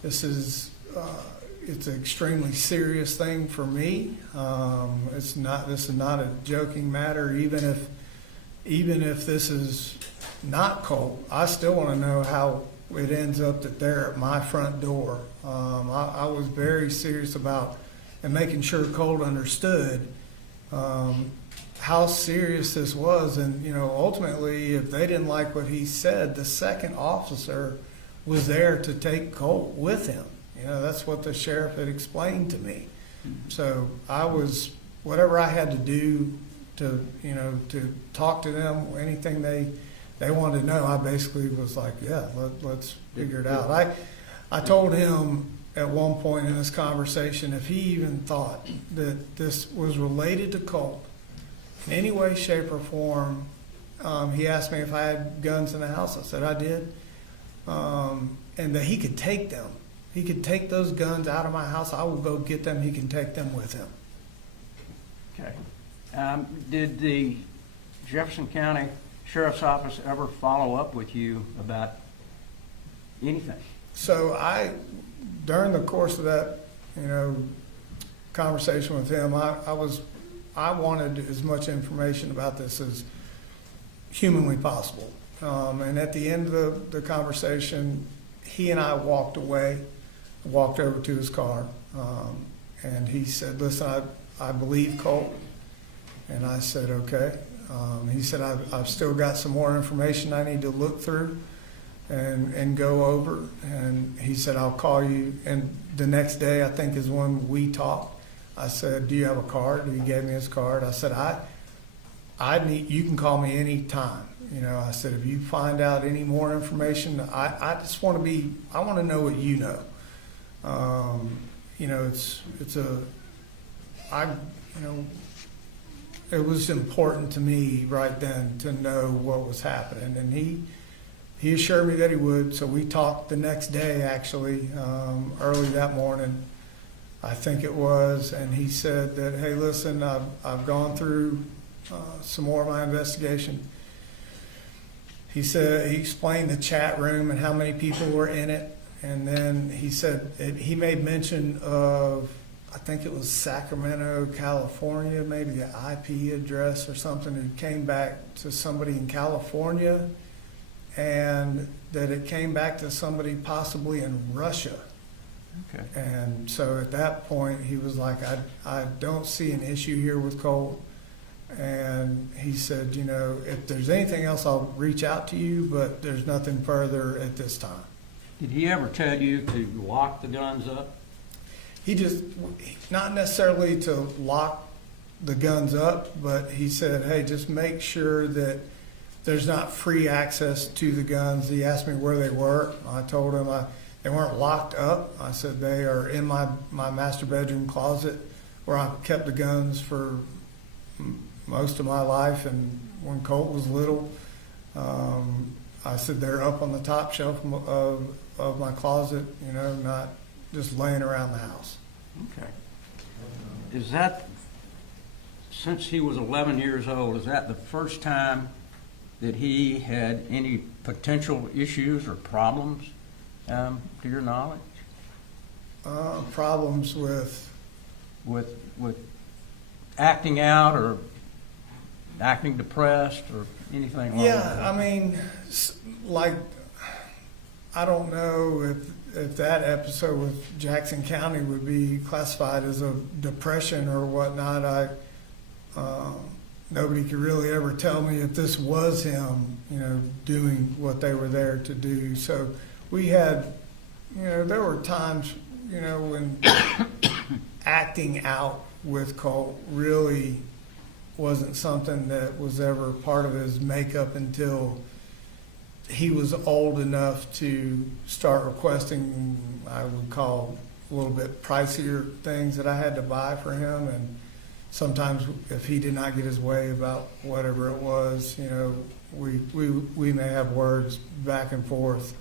This is it's an extremely serious thing for me. This is not a joking matter. Even if this is not Colt, I still want to know how it ends up that they're at my front door. I was very serious about and making sure Colt understood how serious this was, and ultimately, if they didn't like what he said, the second officer was there to take Colt with him. That's what the sheriff had explained to me. So I was, whatever I had to do to talk to them, anything they they wanted to know, I basically was like, yeah, let's figure it out. I told him at one point in this conversation, if he even thought that this was related to Colt in any way, shape, or form, he asked me if I had guns in the house. I said I did. And that he could take them. He could take those guns out of my house. I will go get them. He can take them with him. Okay. Did the Jefferson County Sheriff's Office ever follow up with you about anything? So during the course of that, conversation with him, I wanted as much information about this as humanly possible. And at the end of the conversation, he and I walked away, walked over to his car, and he said, listen, I believe Colt. And I said, okay. He said, I've still got some more information I need to look through and go over. And he said, I'll call you. And the next day, I think, is when we talked. I said, do you have a card? He gave me his card. I said, you can call me any time. I said, if you find out any more information, I just want to I want to know what you know. It was important to me right then to know what was happening. And he assured me that he would. So we talked the next day, actually, early that morning, I think it was. And he said that, hey, listen, I've gone through some more of my investigation. He said, he explained the chat room and how many people were in it. And then he said, he made mention of, I think it was Sacramento, California, maybe the IP address or something. It came back to somebody in California, and that it came back to somebody possibly in Russia. Okay. And so at that point, he was like, I don't see an issue here with Colt. And he said, if there's anything else, I'll reach out to you, but there's nothing further at this time. Did he ever tell you to lock the guns up? He just, not necessarily to lock the guns up, but he said, hey, just make sure that there's not free access to the guns. He asked me where they were. I told him they weren't locked up. I said they are in my master bedroom closet where I kept the guns for most of my life. And when Colt was little, I said they're up on the top shelf of my closet, not just laying around the house. Okay. Is that, since he was 11 years old, is that the first time that he had any potential issues or problems, to your knowledge? Problems with acting out or acting depressed or anything like that? Yeah, I mean, I don't know if that episode with Jackson County would be classified as a depression or whatnot. Nobody could really ever tell me if this was him, doing what they were there to do. So we had, there were times, when acting out with Colt really wasn't something that was ever part of his makeup until he was old enough to start requesting, I would call, a little bit pricier things that I had to buy for him. And sometimes if he did not get his way about whatever it was, we may have words back and forth.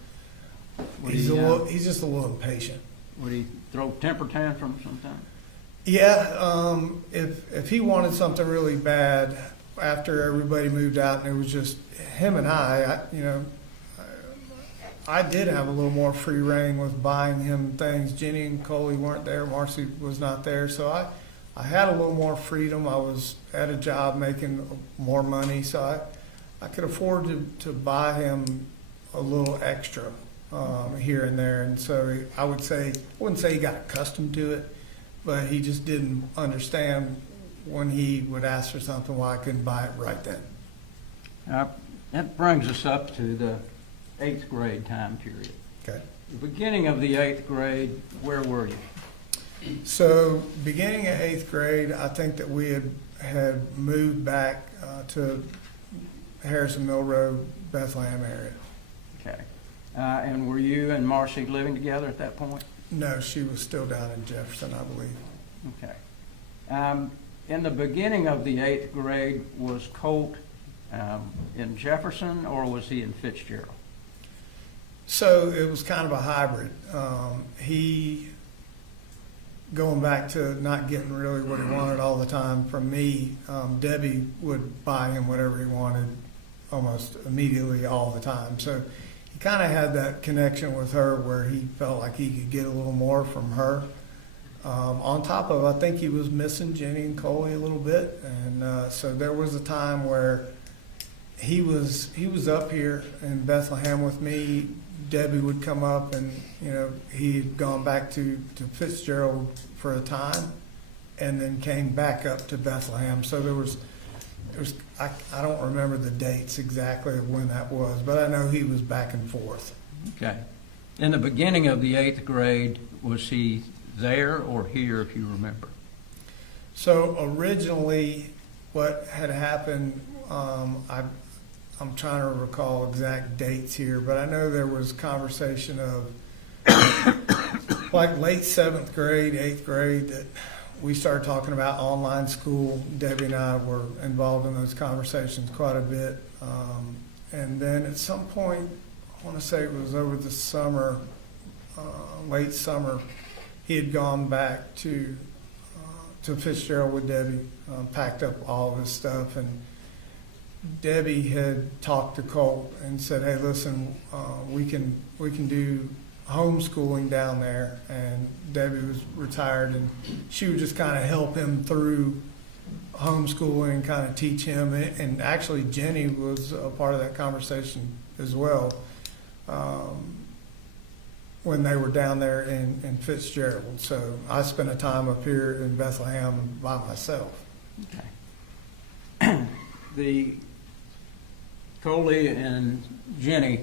He's just a little impatient. Would he throw temper tantrums sometimes? Yeah, if he wanted something really bad after everybody moved out and it was just him and I did have a little more free reign with buying him things. Jenny and Coley weren't there. Marcy was not there. So I had a little more freedom. I was at a job making more money. So I could afford to buy him a little extra here and there. And so I wouldn't say he got accustomed to it, but he just didn't understand when he would ask for something why I couldn't buy it right then. That brings us up to the 8th grade time period. Okay. The beginning of the 8th grade, where were you? So beginning of 8th grade, I think that we had moved back to Harrison Mill Road, Bethlehem area. Okay. And were you and Marcy living together at that point? No, she was still down in Jefferson, I believe. Okay. In the beginning of the 8th grade, was Colt in Jefferson, or was he in Fitzgerald? So it was kind of a hybrid. Going back to not getting really what he wanted all the time from me, Debbie would buy him whatever he wanted almost immediately all the time. So he kind of had that connection with her where he felt like he could get a little more from her. On top of, I think he was missing Jenny and Coley a little bit. And so there was a time where he was up here in Bethlehem with me. Debbie would come up, and he had gone back to Fitzgerald for a time, and then came back up to Bethlehem. So there was I don't remember the dates exactly of when that was, but I know he was back and forth. Okay. In the beginning of the 8th grade, was he there or here, if you remember? So originally, what had happened, I'm trying to recall exact dates here, but I know there was conversation of like late 7th grade, 8th grade, that we started talking about online school. Debbie and I were involved in those conversations quite a bit. And then at some point, I want to say it was over the summer, late summer, he had gone back to Fitzgerald with Debbie, packed up all of his stuff, and Debbie had talked to Colt and said, "Hey, listen, we can do homeschooling down there." And Debbie was retired, and she would just kind of help him through homeschooling and kind of teach him. And actually, Jenny was a part of that conversation as well when they were down there in Fitzgerald. So I spent a time up here in Bethlehem by myself. Okay. The Coley and Jenny,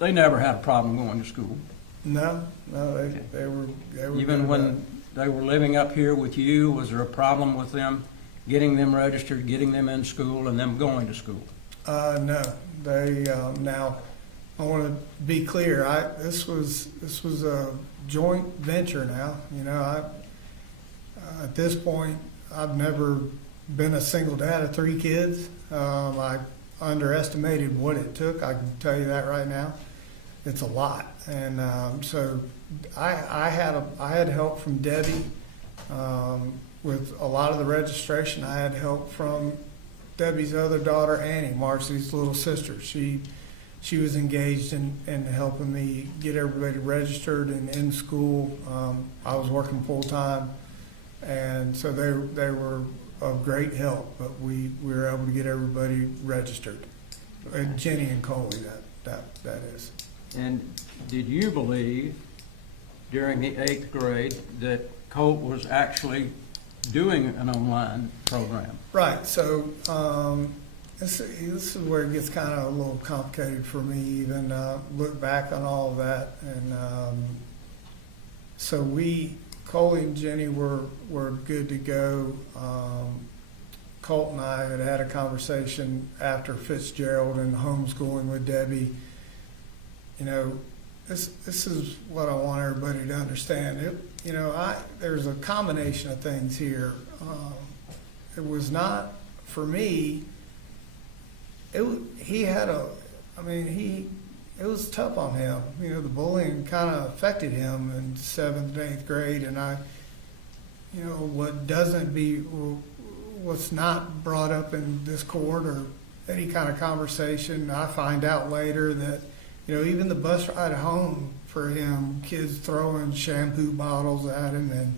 they never had a problem going to school. No, they were Even when they were living up here with you, was there a problem with them getting them registered, getting them in school, and them going to school? No, they now. I want to be clear. This was a joint venture. Now, at this point, I've never been a single dad of 3 kids. I underestimated what it took. I can tell you that right now. It's a lot, and so I had help from Debbie with a lot of the registration. I had help from Debbie's other daughter, Annie, Marcy's little sister. She was engaged in helping me get everybody registered and in school. I was working full time, and so they were of great help. But we were able to get everybody registered. Jenny and Coley, that is. And did you believe during the 8th grade that Colt was actually doing an online program? Right. So this is where it gets kind of a little complicated for me, even look back on all of that. And so Coley and Jenny were good to go. Colt and I had a conversation after Fitzgerald and homeschooling with Debbie. This is what I want everybody to understand. There's a combination of things here. It was not, for me, it was tough on him. The bullying kind of affected him in 7th and 8th grade, and what's not brought up in this court or any kind of conversation, I find out later that, even the bus ride home for him, kids throwing shampoo bottles at him and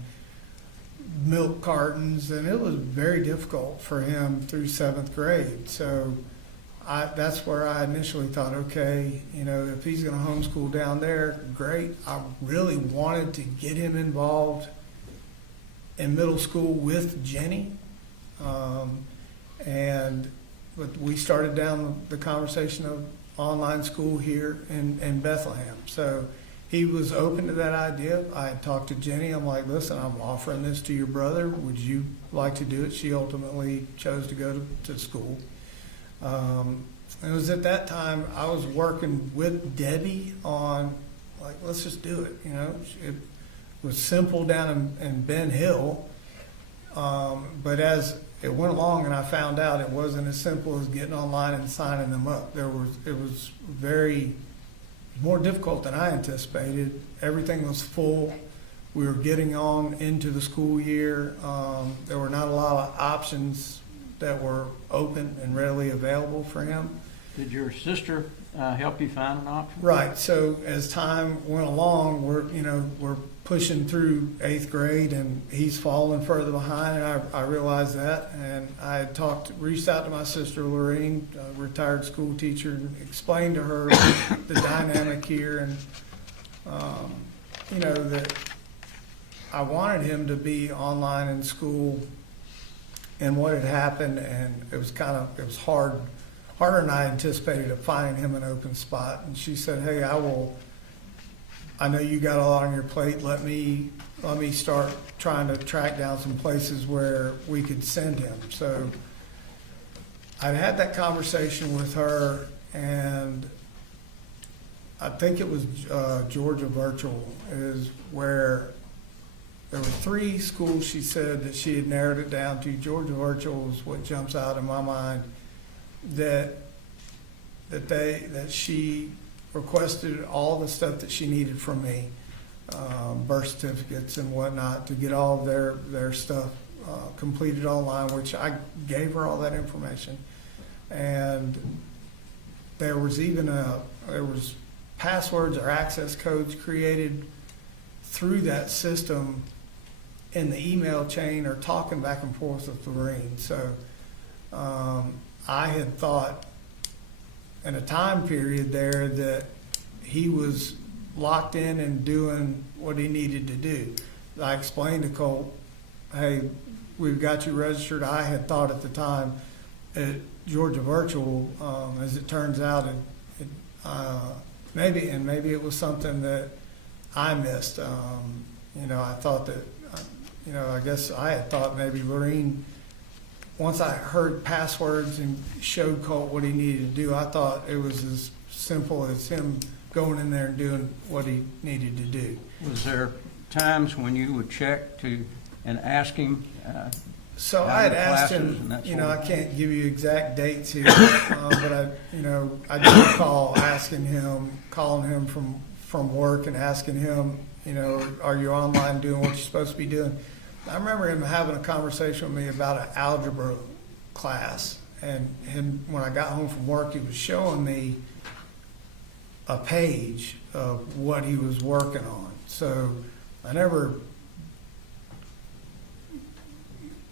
milk cartons, and it was very difficult for him through 7th grade. So that's where I initially thought, okay, if he's going to homeschool down there, great. I really wanted to get him involved in middle school with Jenny. But we started down the conversation of online school here in Bethlehem. So he was open to that idea. I had talked to Jenny. I'm like, listen, I'm offering this to your brother. Would you like to do it? She ultimately chose to go to school. It was at that time I was working with Debbie on, like, let's just do it, you know. It was simple down in Ben Hill, but as it went along and I found out it wasn't as simple as getting online and signing them up. It was very more difficult than I anticipated. Everything was full. We were getting on into the school year. There were not a lot of options that were open and readily available for him. Did your sister help you find an option? Right. So as time went along, we're pushing through 8th grade, and he's falling further behind. And I realized that, and I had reached out to my sister Lorraine, a retired school teacher, and explained to her the dynamic here, and that I wanted him to be online in school, and what had happened, and it was harder than I anticipated of finding him an open spot. And she said, "Hey, I know you got a lot on your plate. Let me start trying to track down some places where we could send him." So I'd had that conversation with her, and I think it was Georgia Virtual is where there were 3 schools she said that she had narrowed it down to. Georgia Virtual is what jumps out in my mind, that she requested all the stuff that she needed from me, birth certificates and whatnot, to get all of their stuff completed online, which I gave her all that information. And there was passwords or access codes created through that system in the email chain, or talking back and forth with Lorraine. So I had thought in a time period there that he was locked in and doing what he needed to do. I explained to Colt, "Hey, we've got you registered." I had thought at the time at Georgia Virtual, as it turns out, maybe it was something that I missed. I thought that, I guess I had thought maybe Lorraine, once I heard passwords and showed Colt what he needed to do, I thought it was as simple as him going in there and doing what he needed to do. Was there times when you would check and ask him? So I had asked him, I can't give you exact dates here, but I did call calling him from work and asking him, are you online doing what you're supposed to be doing? I remember him having a conversation with me about an algebra class, and when I got home from work, he was showing me a page of what he was working on. So I never,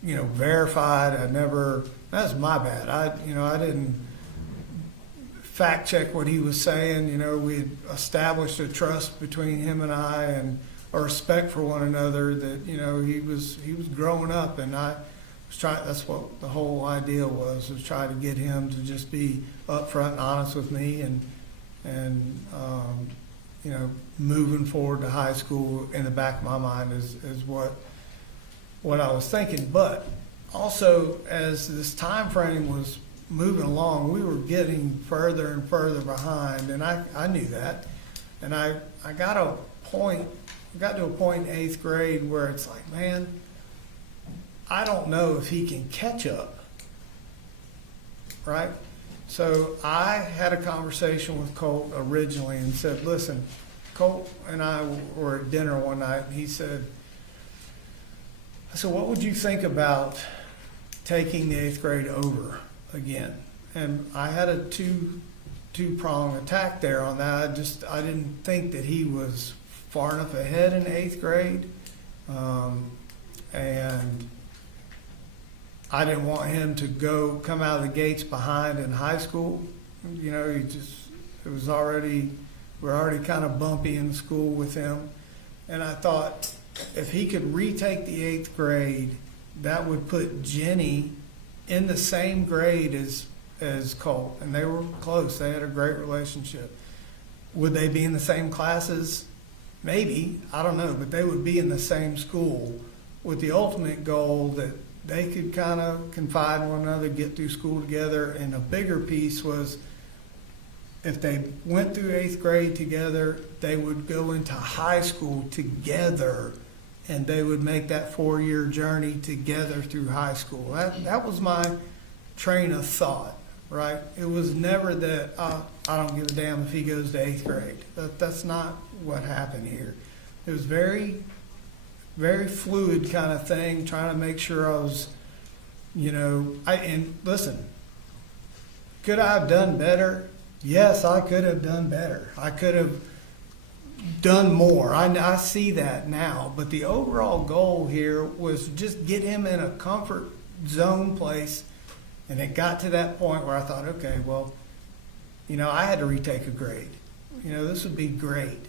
verified. That's my bad. I didn't fact check what he was saying. We had established a trust between him and I, and a respect for one another, that he was growing up, and I was trying. That's what the whole idea was try to get him to just be upfront and honest with me, and moving forward to high school in the back of my mind is what I was thinking. But also, as this time frame was moving along, we were getting further and further behind, and I knew that, and I got to a point in 8th grade where it's like, man, I don't know if he can catch up, right? So I had a conversation with Colt originally and said, listen, Colt and I were at dinner one night, and I said, what would you think about taking the 8th grade over again? And I had a two-prong attack there on that. I didn't think that he was far enough ahead in 8th grade, and I didn't want him to come out of the gates behind in high school. We're already kind of bumpy in school with him, and I thought if he could retake the 8th grade, that would put Jenny in the same grade as Colt, and they were close. They had a great relationship. Would they be in the same classes? Maybe, I don't know, but they would be in the same school, with the ultimate goal that they could kind of confide in one another, get through school together. And a bigger piece was if they went through 8th grade together, they would go into high school together, and they would make that 4-year journey together through high school. That was my train of thought, right? It was never that, I don't give a damn if he goes to 8th grade. That's not what happened here. It was very, very fluid kind of thing, trying to make sure I was, and listen, could I have done better? Yes, I could have done better. I could have done more. I see that now. But the overall goal here was just get him in a comfort zone place. And it got to that point where I thought, okay, well, I had to retake a grade. This would be great.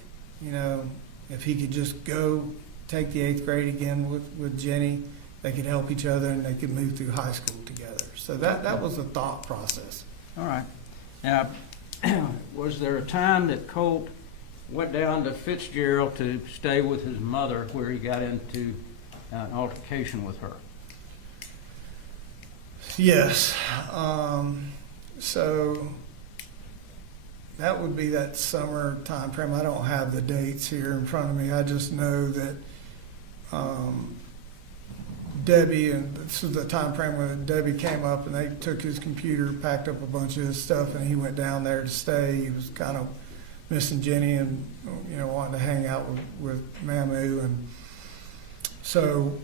If he could just go take the 8th grade again with Jenny, they could help each other and they could move through high school together. So that was the thought process. All right. Now, was there a time that Colt went down to Fitzgerald to stay with his mother where he got into an altercation with her? Yes. So that would be that summer time frame. I don't have the dates here in front of me. I just know that Debbie, and this is the time frame when Debbie came up and they took his computer, packed up a bunch of his stuff, and he went down there to stay. He was kind of missing Jenny and, wanting to hang out with Mamu. And so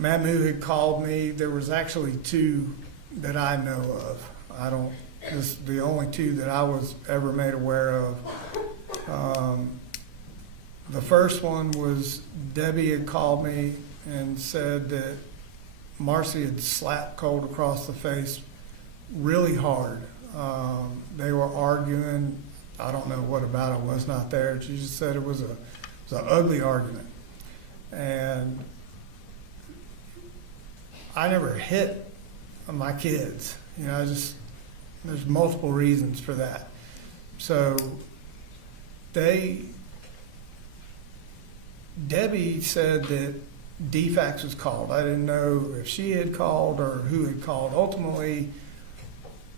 Mamu had called me. There was actually 2 that I know of. The only 2 that I was ever made aware of. The first one was Debbie had called me and said that Marcy had slapped Colt across the face really hard. They were arguing. I don't know what about it, was not there. She just said it was an ugly argument. And I never hit my kids. There's multiple reasons for that. So Debbie said that DFAX was called. I didn't know if she had called or who had called. Ultimately,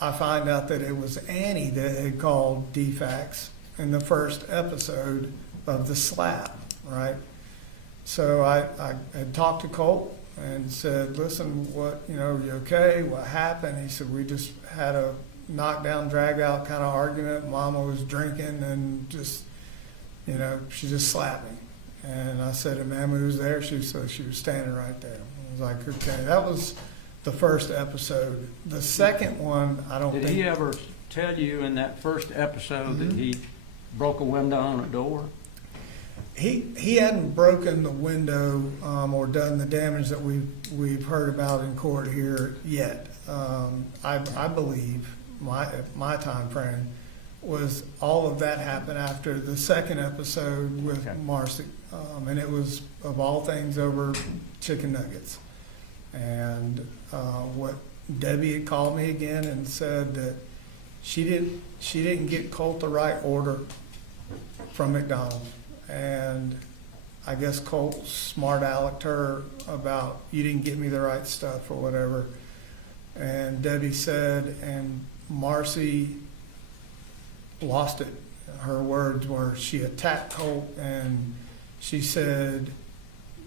I find out that it was Annie that had called DFAX in the first episode of the slap, right? So I had talked to Colt and said, listen, you okay? What happened? He said, we just had a knockdown, drag out kind of argument. Mama was drinking and just, she just slapped me. And I said, and Mamu was there. She was standing right there. I was like, okay, that was the first episode. The second one, I don't think. Did he ever tell you in that first episode that he broke a window on a door? He hadn't broken the window or done the damage that we've heard about in court here yet. I believe my time frame was all of that happened after the second episode with Marcy, and it was of all things over chicken nuggets. And what Debbie had called me again and said that she didn't get Colt the right order from McDonald's. And I guess Colt smart alecked her about, you didn't get me the right stuff or whatever. And Debbie said, and Marcy lost it. Her words were, she attacked Colt, and she said,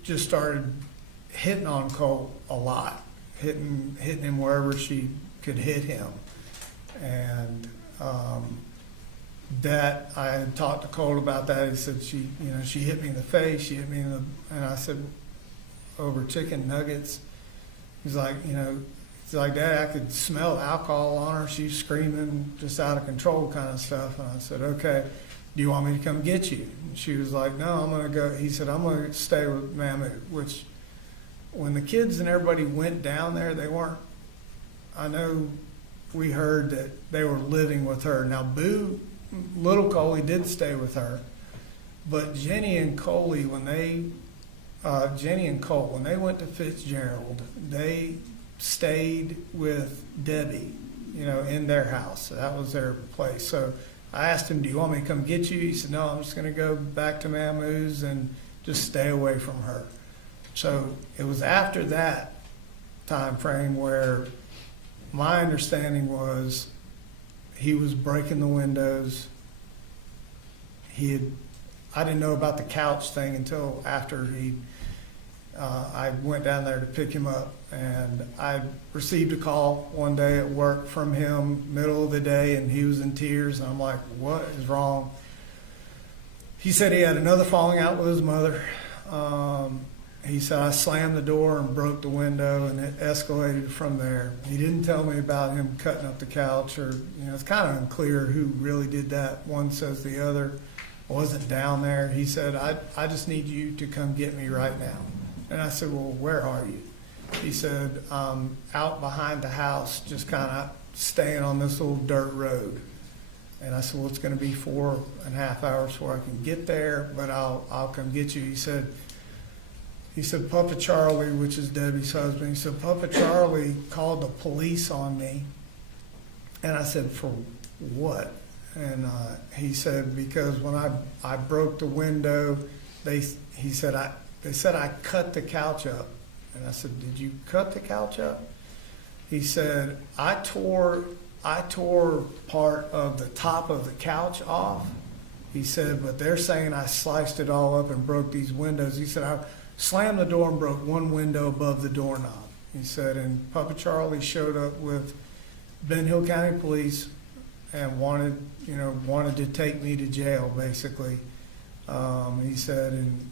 just started hitting on Colt a lot, hitting him wherever she could hit him. And that I had talked to Colt about that. He said she hit me in the face, she hit me in the, and I said, over chicken nuggets. He's like, Dad, I could smell the alcohol on her. She's screaming, just out of control kind of stuff. And I said, okay, do you want me to come get you? And she was like, no, I'm going to go. He said, I'm going to stay with Mamu, which when the kids and everybody went down there, they weren't, I know we heard that they were living with her. Now, little Coley did stay with her, but Jenny and Colt, when they went to Fitzgerald, they stayed with Debbie, in their house. So that was their place. So I asked him, do you want me to come get you? He said, no, I'm just going to go back to Mamu's and just stay away from her. So it was after that time frame where my understanding was he was breaking the windows. I didn't know about the couch thing until after I went down there to pick him up, and I received a call one day at work from him, middle of the day, and he was in tears, and I'm like, what is wrong? He said he had another falling out with his mother. He said, I slammed the door and broke the window, and it escalated from there. He didn't tell me about him cutting up the couch, or, it's kind of unclear who really did that. One says the other wasn't down there. He said, I just need you to come get me right now. And I said, well, where are you? He said, out behind the house, just kind of staying on this little dirt road. And I said, well, it's going to be 4.5 hours before I can get there, but I'll come get you. He said, Papa Charlie, which is Debbie's husband, he said, Papa Charlie called the police on me. And I said, for what? And he said, because when I broke the window, they said I cut the couch up. And I said, did you cut the couch up? He said, I tore part of the top of the couch off. He said, but they're saying I sliced it all up and broke these windows. He said, I slammed the door and broke one window above the doorknob. He said, and Papa Charlie showed up with Ben Hill County Police and wanted to take me to jail, basically. He said, and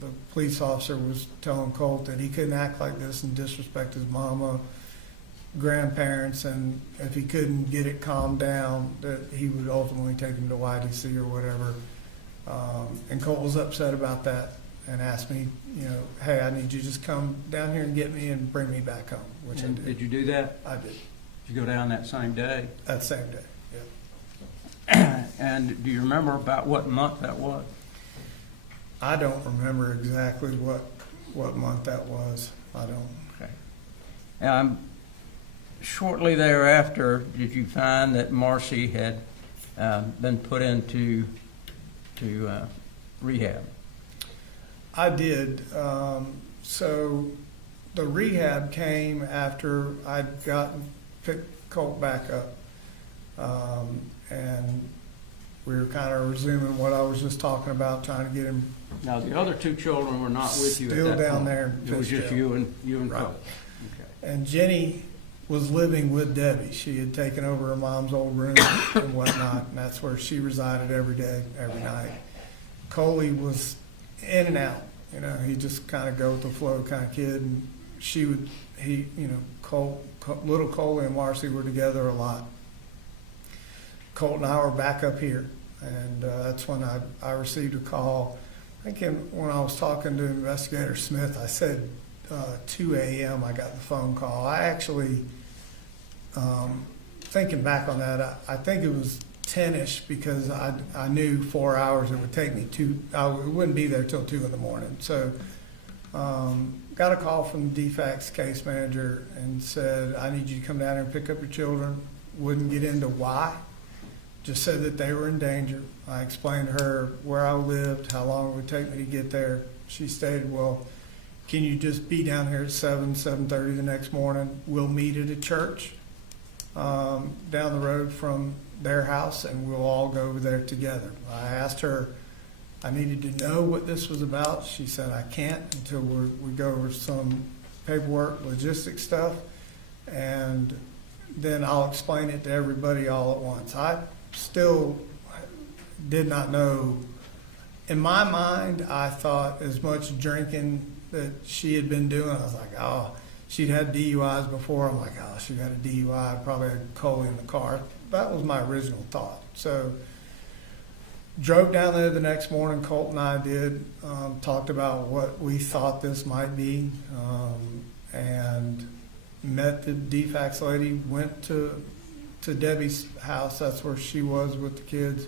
the police officer was telling Colt that he couldn't act like this and disrespect his mama, grandparents, and if he couldn't get it calmed down, that he would ultimately take him to YDC or whatever. And Colt was upset about that and asked me, hey, I need you to just come down here and get me and bring me back home, which I did. Did you do that? I did. Did you go down that same day? That same day, yeah. And do you remember about what month that was? I don't remember exactly what month that was. I don't. Okay. Shortly thereafter, did you find that Marcy had been put into rehab? I did. So the rehab came after I'd picked Colt back up. And we were kind of resuming what I was just talking about, trying to get him. Now, the other two children were not with you at that Still down point. there in It was just Fitzgerald. you and Right. Colt. Okay. And Jenny was living with Debbie. She had taken over her mom's old room and whatnot, and that's where she resided every day, every night. Coley was in and out. He just kind of go with the flow kind of kid, and little Coley and Marcy were together a lot. Colt and I were back up here, and that's when I received a call. I think when I was talking to Investigator Smith, I said 2 a.m. I got the phone call. I actually, thinking back on that, I think it was 10-ish because I knew 4 hours it would take me I wouldn't be there till 2 in the morning. So got a call from the DFACS case manager and said, I need you to come down here and pick up your children. Wouldn't get into why. Just said that they were in danger. I explained to her where I lived, how long it would take me to get there. She stated, well, can you just be down here at 7:30 the next morning? We'll meet at a church down the road from their house, and we'll all go over there together. I asked her, I needed to know what this was about. She said, I can't until we go over some paperwork, logistics stuff, and then I'll explain it to everybody all at once. I still did not know. In my mind, I thought as much drinking that she had been doing, I was like, oh, she'd had DUIs before. I'm like, oh, she got a DUI, probably had Coley in the car. That was my original thought. So drove down there the next morning, Colt and I did, talked about what we thought this might be, and met the DFACS lady, went to Debbie's house. That's where she was with the kids.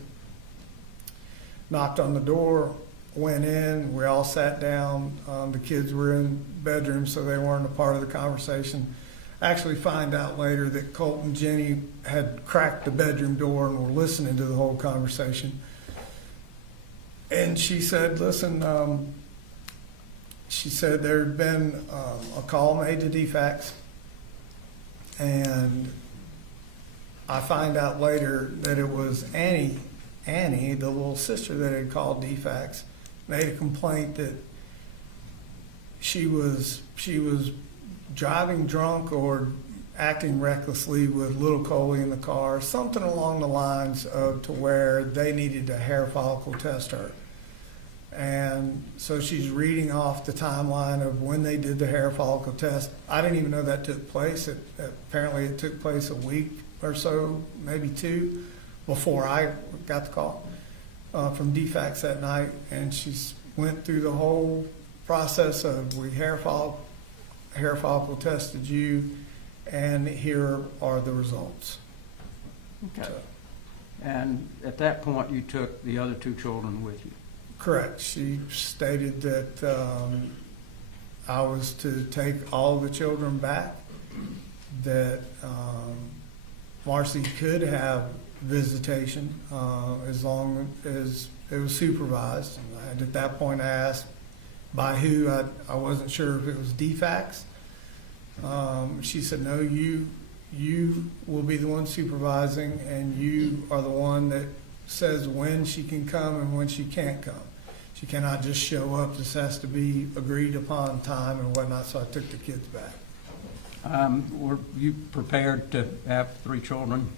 Knocked on the door, went in, we all sat down. The kids were in bedrooms, so they weren't a part of the conversation. Actually find out later that Colt and Jenny had cracked the bedroom door and were listening to the whole conversation. And she said, listen, she said there had been a call made to DFACS, and I find out later that it was Annie, the little sister that had called DFACS, made a complaint that she was driving drunk or acting recklessly with little Coley in the car, something along the lines of to where they needed to hair follicle test her. And so she's reading off the timeline of when they did the hair follicle test. I didn't even know that took place. Apparently it took place a week or so, maybe two, before I got the call from DFACS that night. And she went through the whole process of we hair follicle tested you, and here are the results. Okay. So, And at that point, you took the other two children with you? correct. She stated that I was to take all the children back, that Marcy could have visitation as long as it was supervised. And at that point, I asked by who. I wasn't sure if it was DFACS. She said, no, you will be the one supervising, and you are the one that says when she can come and when she can't come. She cannot just show up. This has to be agreed upon time and whatnot, so I took the kids back. Were you prepared to have three children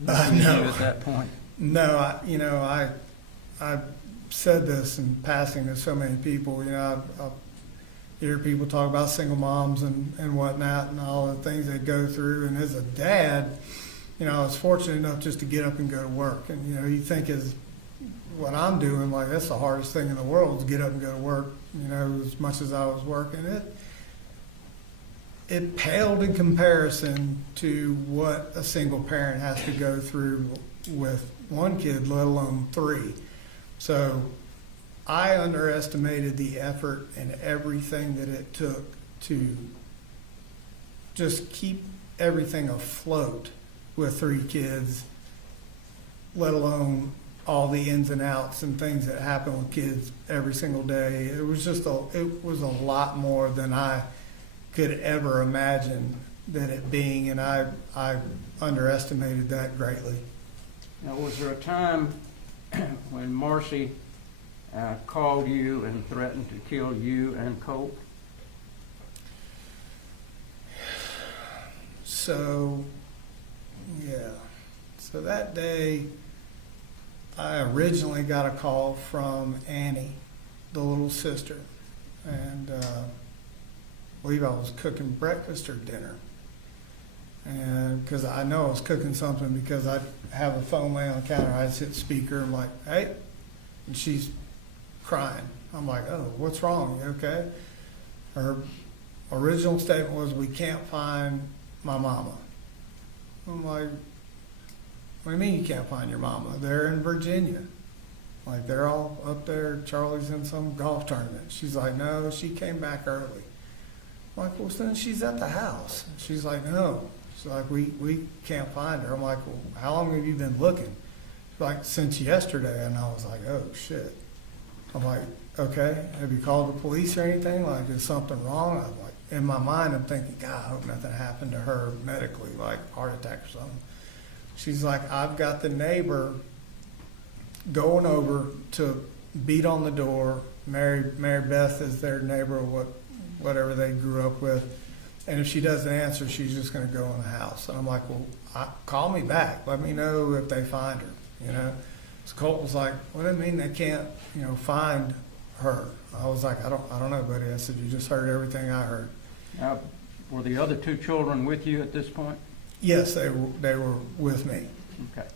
No. at that point? No, I said this in passing to so many people. I hear people talk about single moms and whatnot and all the things they go through. And as a dad, I was fortunate enough just to get up and go to work. And, you think as what I'm doing, like that's the hardest thing in the world is get up and go to work, as much as I was working. It paled in comparison to what a single parent has to go through with one kid, let alone three. So I underestimated the effort and everything that it took to just keep everything afloat with three kids, let alone all the ins and outs and things that happen with kids every single day. It was a lot more than I could ever imagine that it being, and I underestimated that greatly. Now, was there a time when Marcy called you and threatened to kill you and Colt? So, yeah. So that day, I originally got a call from Annie, the little sister, and I believe I was cooking breakfast or dinner. And because I know I was cooking something, because I have a phone laying on the counter, I just hit speaker. I'm like, hey, and she's crying. I'm like, oh, what's wrong? You okay? Her original statement was, we can't find my mama. I'm like, what do you mean you can't find your mama? They're in Virginia. Like, they're all up there. Charlie's in some golf tournament. She's like, no, she came back early. I'm like, well, then she's at the house. She's like, no. She's like, we can't find her. I'm like, well, how long have you been looking? She's like, since yesterday. And I was like, oh, shit. I'm like, okay, have you called the police or anything? Like, is something wrong? I'm like, in my mind, I'm thinking, God, I hope nothing happened to her medically, like heart attack or something. She's like, I've got the neighbor going over to beat on the door. Mary Beth is their neighbor, whatever they grew up with. And if she doesn't answer, she's just going to go in the house. And I'm like, well, call me back. Let me know if they find her, So Colt was like, what do you mean they can't, find her? I was like, I don't know, buddy. I said, you just heard everything I heard. Were the other two children with you at this point? Yes, they were with me. Okay.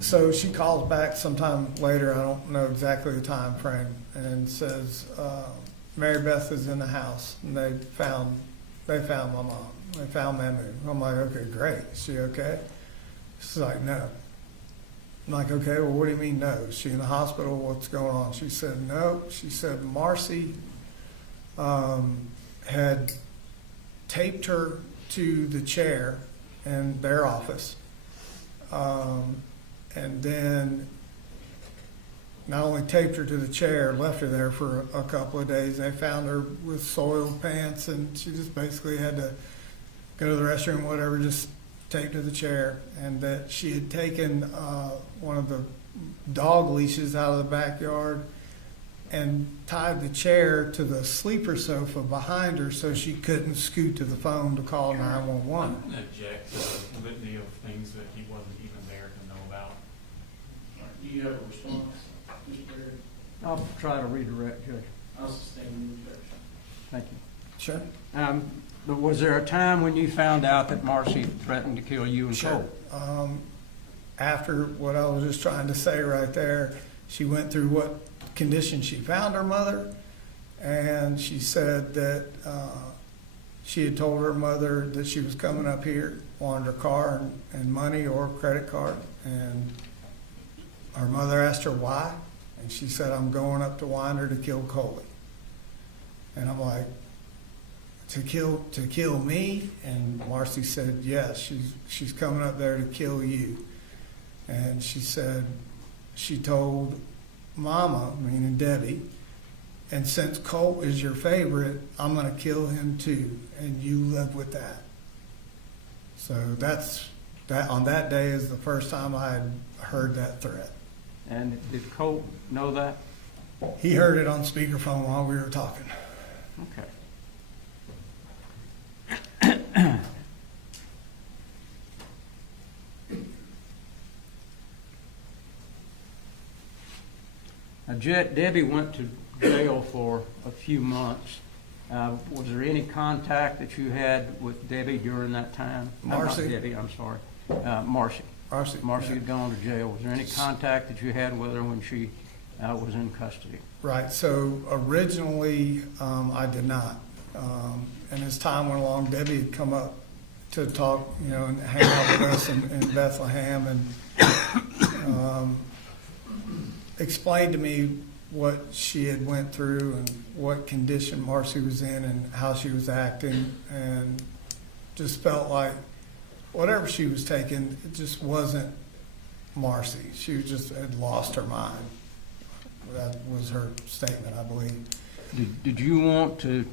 So she calls back sometime later, I don't know exactly the time frame, and says, Mary Beth is in the house, and they found my mom. They found Mamu. I'm like, okay, great. Is she okay? She's like, no. I'm like, okay, well, what do you mean no? Is she in the hospital? What's going on? She said, no. She said Marcy had taped her to the chair in their office. And then not only taped her to the chair, left her there for a couple of days. They found her with soiled pants, and she just basically had to go to the restroom, whatever, just taped to the chair. And that she had taken one of the dog leashes out of the backyard and tied the chair to the sleeper sofa behind her so she couldn't scoot to the phone to call 911. I'm going to object to the litany of things that he wasn't even there to know about. Do you have a response, Mr. Barrett? I'll try to redirect, Judge. I'll sustain the objection. Thank you. Sure. But was there a time when you found out that Marcy threatened to kill you and Sure. Colt? After what I was just trying to say right there, she went through what condition she found her mother, and she said that she had told her mother that she was coming up here, wanted her car and money or credit card, and her mother asked her why, and she said, "I'm going up to Winder to kill Coley." And I'm like, to kill me? And Marcy said, yes, she's coming up there to kill you. And she said, she told Mama, meaning Debbie, and since Colt is your favorite, I'm going to kill him too, and you live with that. So that on that day is the first time I had heard that threat. And did Colt know that? He heard it on speakerphone while we were talking. Okay. Now, Debbie went to jail for a few months. Was there any contact that you had with Debbie during that time? Marcy. Not Debbie, I'm sorry. Marcy. Marcy yeah. had gone to jail. Was there any contact that you had with her when she was in custody? Right. So originally, I did not. And as time went along, Debbie had come up to talk, and hang out with us in Bethlehem, and explained to me what she had went through and what condition Marcy was in and how she was acting, and just felt like whatever she was taking, it just wasn't Marcy. She just had lost her mind. That was her statement, I believe. Did you want to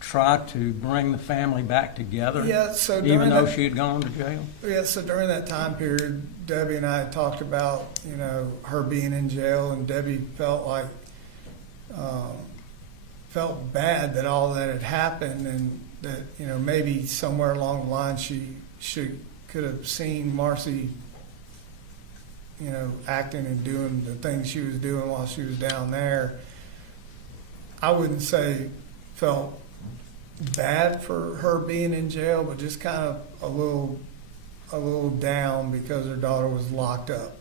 try to bring the family back together? Yeah, so even though she had gone to jail? Yeah, so during that time period, Debbie and I had talked about, her being in jail, and Debbie felt like, felt bad that all that had happened, and that, maybe somewhere along the line she could have seen Marcy, acting and doing the things she was doing while she was down there. I wouldn't say felt bad for her being in jail, but just kind of a little down because her daughter was locked up.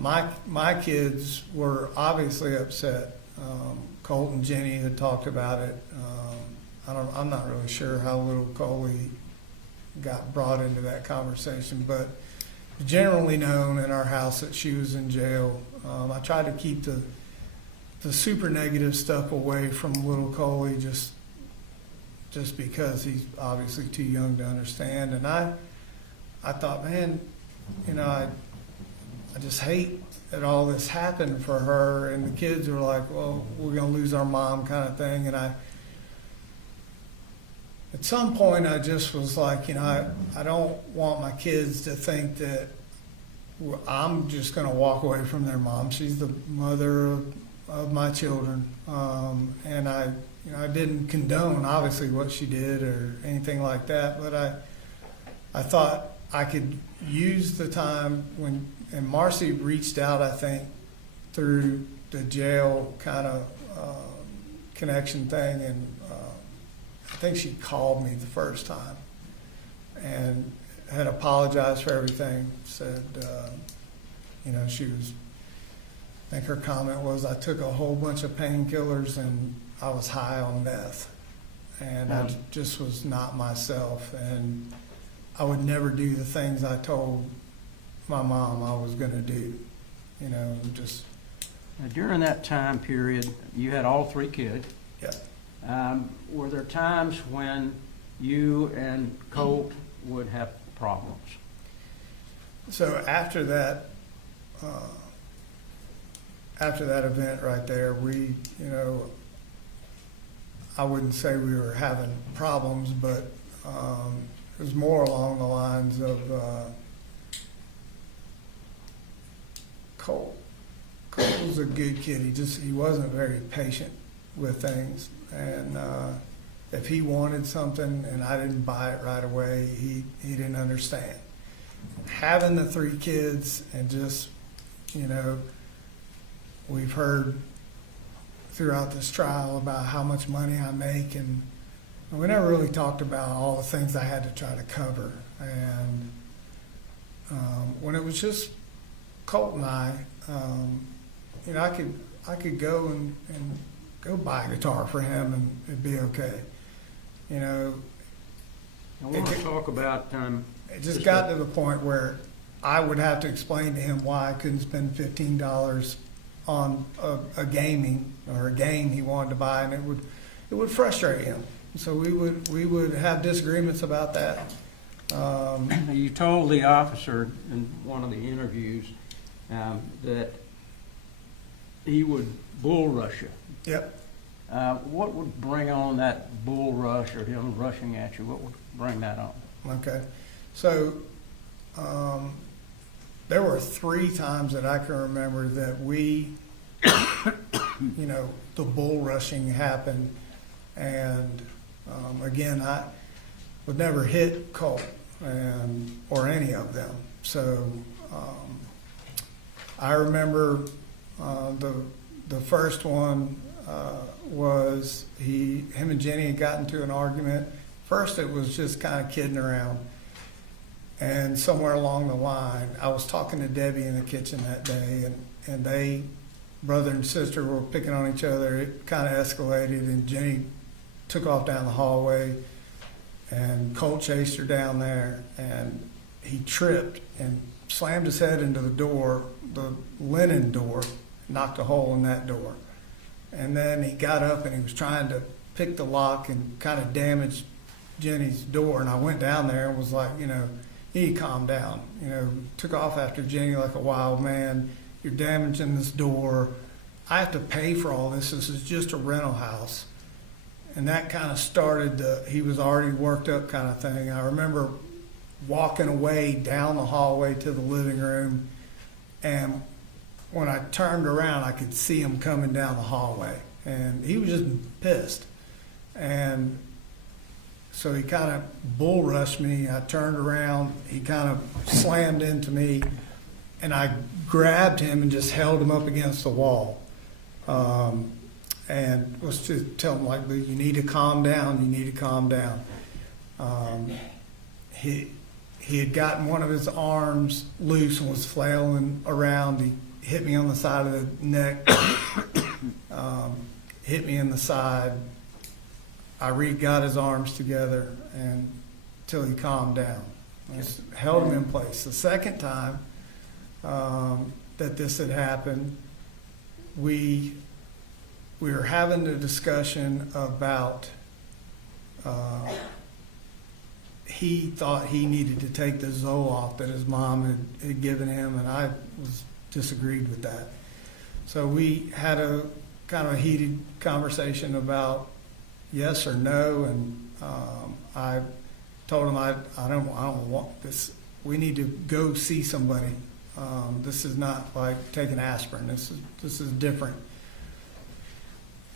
My kids were obviously upset. Colt and Jenny had talked about it. I'm not really sure how little Coley got brought into that conversation, but generally known in our house that she was in jail. I tried to keep the super negative stuff away from little Coley, just because he's obviously too young to understand. And I thought, man, I just hate that all this happened for her. And the kids were like, well, we're going to lose our mom kind of thing. And at some point, I just was like, I don't want my kids to think that I'm just going to walk away from their mom. She's the mother of my children. And I didn't condone, obviously, what she did or anything like that, but I thought I could use the time and Marcy reached out, I think, through the jail kind of connection thing, and I think she called me the first time and had apologized for everything, said, she was, I think her comment was, I took a whole bunch of painkillers and I was high on meth, and I just was not myself, and I would never do the things I told my mom I was going to do, just. Now, during that time period, you had all three kids. Yeah. Were there times when you and Colt would have problems? So after that, after that event right there, we, you know, I wouldn't say we were having problems, but it was more along the lines of Colt. Colt was a good kid. He wasn't very patient with things, and if he wanted something and I didn't buy it right away, he didn't understand. Having the 3 kids and just, you know, we've heard throughout this trial about how much money I make, and we never really talked about all the things I had to try to cover. And when it was just Colt and I, you know, I could go and go buy a guitar for him and it'd be okay. You know, I want to talk about, it just got to the point where I would have to explain to him why I couldn't spend $15 on a gaming or a game he wanted to buy, and it would frustrate him. So we would have disagreements about that. you told the officer in one of the interviews that he would bull rush you. Yep. What would bring on that bull rush or him rushing at you? What would bring that on? Okay. So there were 3 times that I can remember that we, you know, the bull rushing happened. And again, I would never hit Colt or any of them. So I remember the first one was him and Jenny had gotten into an argument. First, it was just kind of kidding around. And somewhere along the line, I was talking to Debbie in the kitchen that day, and they, brother and sister, were picking on each other. It kind of escalated, and Jenny took off down the hallway, and Colt chased her down there, and he tripped and slammed his head into the door, the linen door, knocked a hole in that door. And then he got up and he was trying to pick the lock and kind of damaged Jenny's door. And I went down there and was like, you know, you need to calm down. You know, took off after Jenny like a wild man. You're damaging this door. I have to pay for all this. This is just a rental house. And that kind of started he was already worked up kind of thing. I remember walking away down the hallway to the living room, and when I turned around, I could see him coming down the hallway, and he was just pissed. And so he kind of bull rushed me. I turned around, he kind of slammed into me, and I grabbed him and just held him up against the wall. And was to tell him, like, you need to calm down, you need to calm down. He had gotten one of his arms loose and was flailing around. He hit me on the side of the neck, hit me in the side. I got his arms together until he calmed down. I just held him in place. The second time that this had happened, we were having a discussion about he thought he needed to take the Zoloft that his mom had given him, and I disagreed with that. So we had a kind of a heated conversation about yes or no, and I told him I don't want this. We need to go see somebody. This is not like taking aspirin. This is different.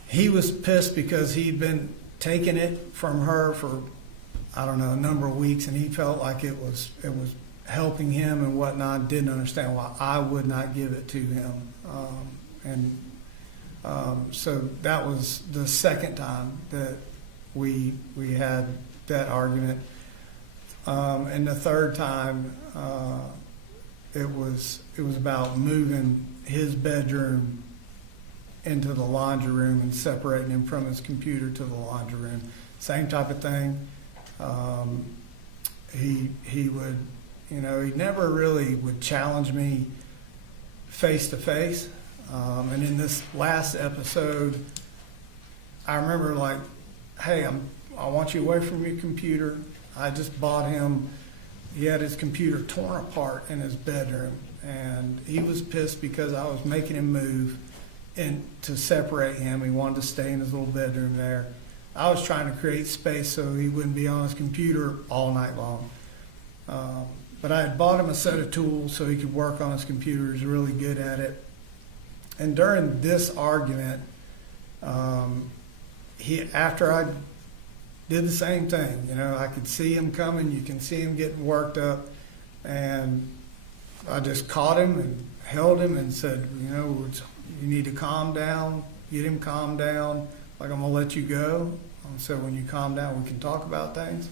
He was pissed because he'd been taking it from her for, I don't know, a number of weeks, and he felt like it was helping him and whatnot. Didn't understand why I would not give it to him, so that was the second time that we had that argument, and the third time it was about moving his bedroom into the laundry room and separating him from his computer to the laundry room. Same type of thing. He would, you know, he never really would challenge me face to face. And in this last episode, I remember like, hey, I want you away from your computer. I just bought him, he had his computer torn apart in his bedroom, and he was pissed because I was making him move. and to separate him. He wanted to stay in his little bedroom there. I was trying to create space so he wouldn't be on his computer all night long. But I had bought him a set of tools so he could work on his computer. He's really good at it. And during this argument, after I did the same thing, I could see him coming. You can see him getting worked up. And I just caught him and held him and said, you need to calm down, get him calmed down. Like, I'm going to let you go. So when you calm down, we can talk about things.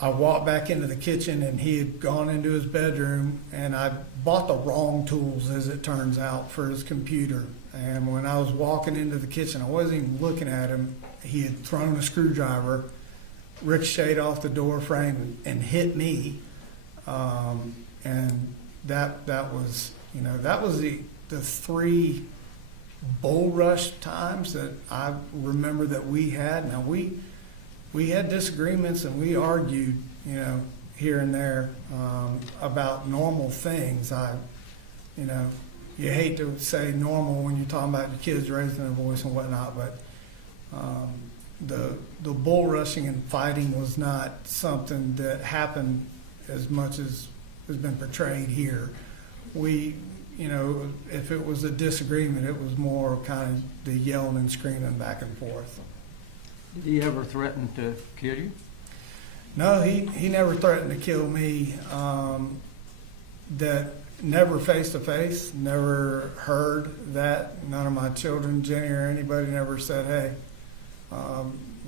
I walked back into the kitchen, and he had gone into his bedroom, and I bought the wrong tools, as it turns out, for his computer. And when I was walking into the kitchen, I wasn't even looking at him. He had thrown a screwdriver, ricocheted off the door frame, and hit me. And that was the three bull rush times that I remember that we had. Now we had disagreements and we argued, here and there, about normal things. You hate to say normal when you're talking about your kids raising their voice and whatnot, but the bull rushing and fighting was not something that happened as much as has been portrayed here. If it was a disagreement, it was more kind of the yelling and screaming back and forth. Did he ever threaten to kill you? No, he never threatened to kill me. That never face to face, never heard that. None of my children, Jenny or anybody, never said, hey.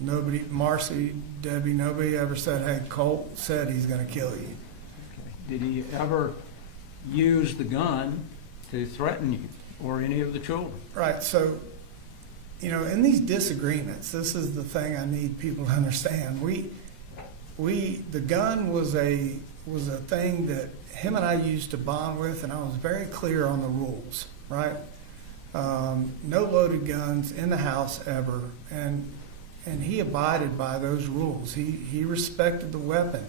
Nobody, Marcy, Debbie, nobody ever said, hey, Colt said he's going to kill you. Okay. Did he ever use the gun to threaten you or any of the children? Right. So, in these disagreements, this is the thing I need people to understand. The gun was a thing that him and I used to bond with, and I was very clear on the rules. Right. No loaded guns in the house ever, and he abided by those rules. He respected the weapon.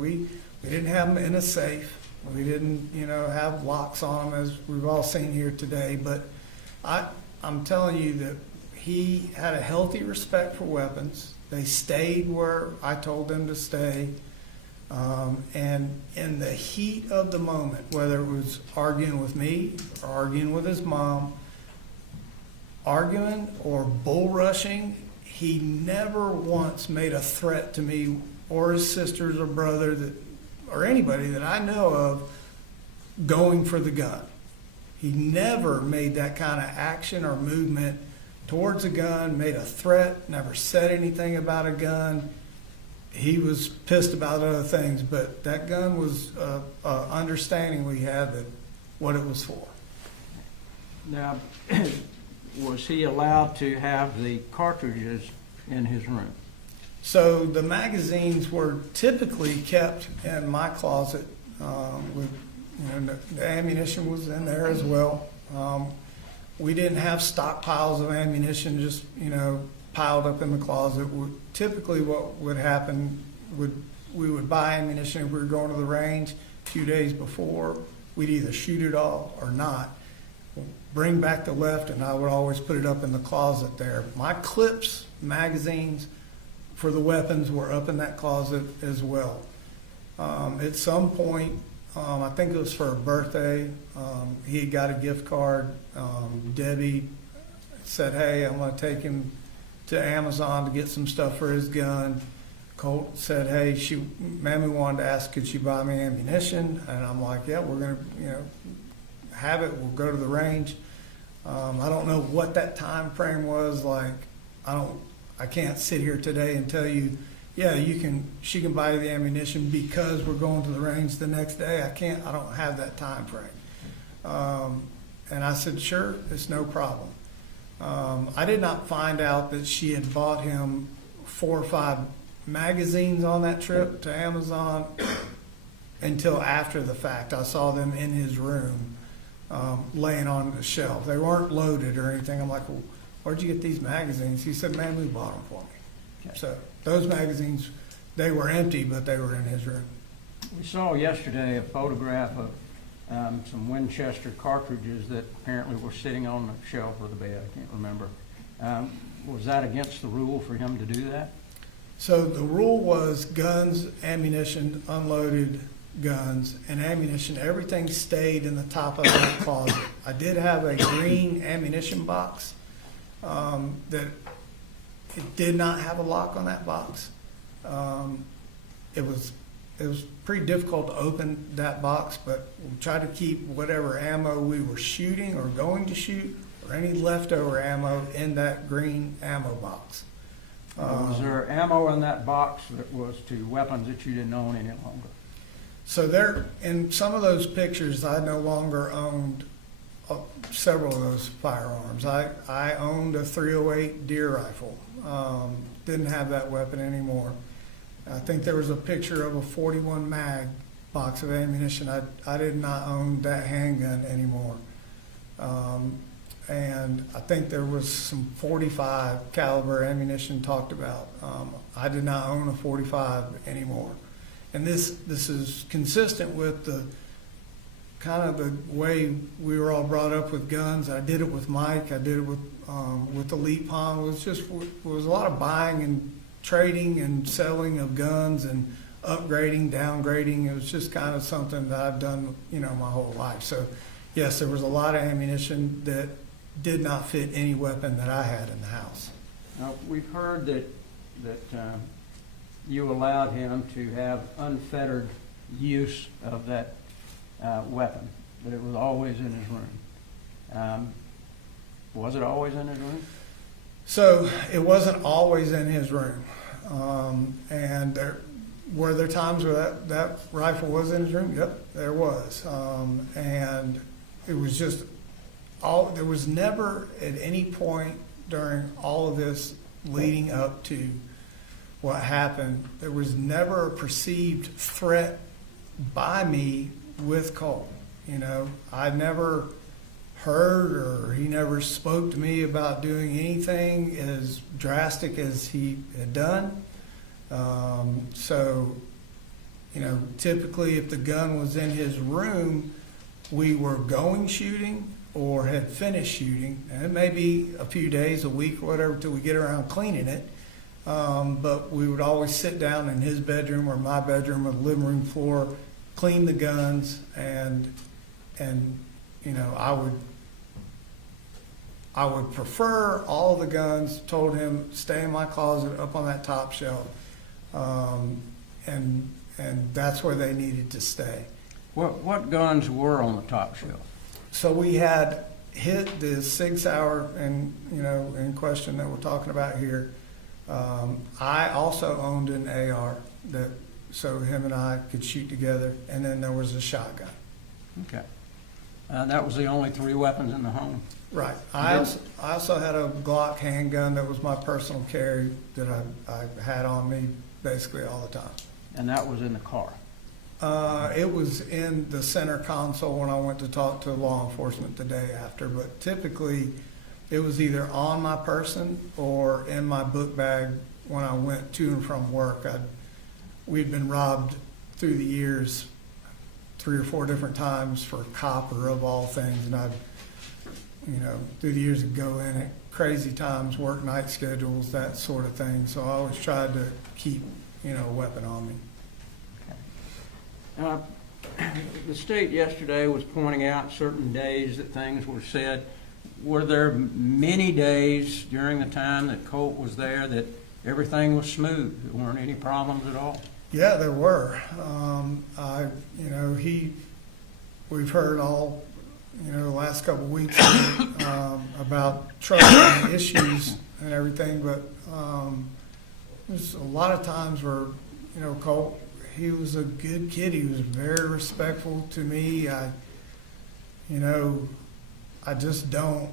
We didn't have them in a safe. We didn't, have locks on them, as we've all seen here today. But I'm telling you that he had a healthy respect for weapons. They stayed where I told them to stay. And in the heat of the moment, whether it was arguing with me or arguing with his mom, arguing or bull rushing, he never once made a threat to me or his sisters or brother or anybody that I know of going for the gun. He never made that kind of action or movement towards a gun, made a threat, never said anything about a gun. He was pissed about other things, but that gun was understanding we had that what it was for. Now, was he allowed to have the cartridges in his room? So the magazines were typically kept in my closet. The ammunition was in there as well. We didn't have stockpiles of ammunition just piled up in the closet. Typically, what would happen we would buy ammunition if we were going to the range a few days before. We'd either shoot it all or not. Bring back the left, and I would always put it up in the closet there. My clips, magazines for the weapons were up in that closet as well. At some point, I think it was for a birthday, he had got a gift card. Debbie said, hey, I'm going to take him to Amazon to get some stuff for his gun. Colt said, hey, Mammy wanted to ask, could she buy me ammunition? And I'm like, yeah, we're going to have it. We'll go to the range. I don't know what that time frame was like. I can't sit here today and tell you, yeah, she can buy you the ammunition because we're going to the range the next day. I don't have that time frame. And I said, sure, it's no problem. I did not find out that she had bought him 4 or 5 magazines on that trip to Amazon until after the fact. I saw them in his room, laying on the shelf. They weren't loaded or anything. I'm like, well, where'd you get these magazines? He said, man, we bought them for me. Okay. So those magazines, they were empty, but they were in his room. We saw yesterday a photograph some Winchester cartridges that apparently were sitting on the shelf of the bed. I can't remember. Was that against the rule for him to do that? So the rule was guns, ammunition, unloaded guns, and ammunition, everything stayed in the top of that closet. I did have a green ammunition box that it did not have a lock on that box. It was pretty difficult to open that box, but we tried to keep whatever ammo we were shooting or going to shoot or any leftover ammo in that green ammo box. Was there ammo in that box that was to weapons that you didn't own any longer? So there, in some of those pictures, I no longer owned several of those firearms. I owned a .308 deer rifle. Didn't have that weapon anymore. I think there was a picture of a 41 mag box of ammunition. I did not own that handgun anymore. And I think there was some 45 caliber ammunition talked about. I did not own a 45 anymore. And this is consistent with the kind of the way we were all brought up with guns. I did it with Mike. I did it with Elite Pond. It was a lot of buying and trading and selling of guns and upgrading, downgrading. It was just kind of something that I've done, my whole life. So yes, there was a lot of ammunition that did not fit any weapon that I had in the house. Now, we've heard that you allowed him to have unfettered use of that weapon, that it was always in his room. Was it always in his room? So it wasn't always in his room. And were there times where that rifle was in his room? Yep, there was. And it was just there was never at any point during all of this leading up to what happened, there was never a perceived threat by me with Colt. I never heard or he never spoke to me about doing anything as drastic as he had done. So, typically if the gun was in his room, we were going shooting or had finished shooting, and it may be a few days, a week, or whatever, till we get around cleaning it. But we would always sit down in his bedroom or my bedroom or the living room floor, clean the guns, and I would prefer all the guns. Told him stay in my closet up on that top shelf, and that's where they needed to stay. What guns were on the top shelf? So we had hit the 6 Hour in question that we're talking about here. I also owned an AR so him and I could shoot together, and then there was a shotgun. Okay. That was the only 3 weapons in the home? Right. I also had a Glock handgun that was my personal carry that I had on me basically all the time. And that was in the car? It was in the center console when I went to talk to law enforcement the day after, but typically it was either on my person or in my book bag when I went to and from work. We'd been robbed through the years 3 or 4 different times for copper of all things, and I'd, through the years, I'd go in at crazy times, work night schedules, that sort of thing. So I always tried to keep, a weapon on me. The state yesterday was pointing out certain days that things were said. Were there many days during the time that Colt was there that everything was smooth? There weren't any problems at all? Yeah, there were. We've heard all, the last couple of weeks about trouble and issues and everything, but there's a lot of times where, Colt, he was a good kid. He was very respectful to me. I just don't.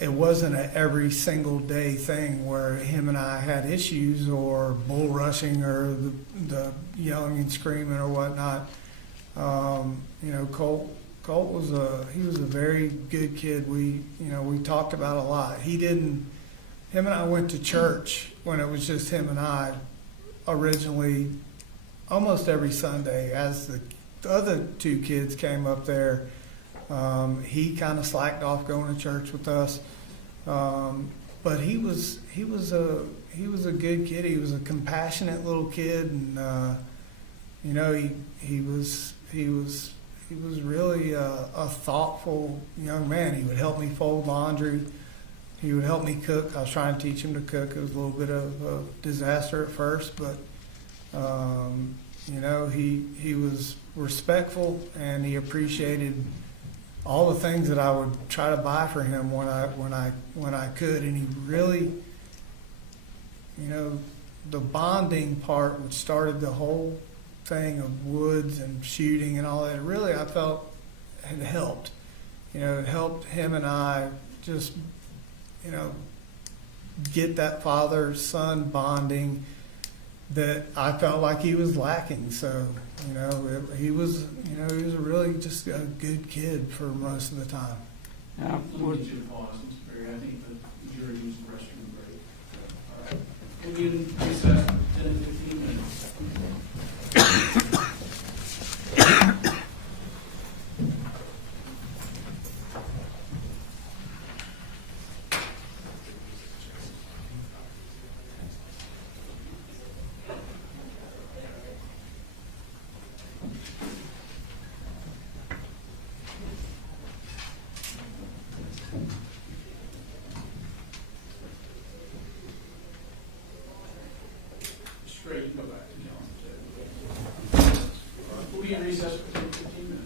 It wasn't an every single day thing where him and I had issues or bull rushing or the yelling and screaming or whatnot. Colt was a very good kid. We talked about a lot. Him and I went to church when it was just him and I originally almost every Sunday as the the other two kids came up there. He kind of slacked off going to church with us, but he was a good kid. He was a compassionate little kid, and you know, he was really a thoughtful young man. He would help me fold laundry. He would help me cook. I was trying to teach him to cook. It was a little bit of a disaster at first, but you know, he was respectful, and he appreciated all the things that I would try to buy for him when I could. And he really, you know, the bonding part, which started the whole thing of woods and shooting and all that, really I felt had helped. You know, it helped him and I just, you know, get that father-son bonding that I felt like he was lacking. So, you know, he was a really just a good kid for most of the time. Now, Let me get you a pause, Mr. Perry. I think the jury used the restroom break. All right. We'll be in recess for 10 to 15 minutes. Straight, you can go back to the office. We'll be in recess for 10 to 15 minutes.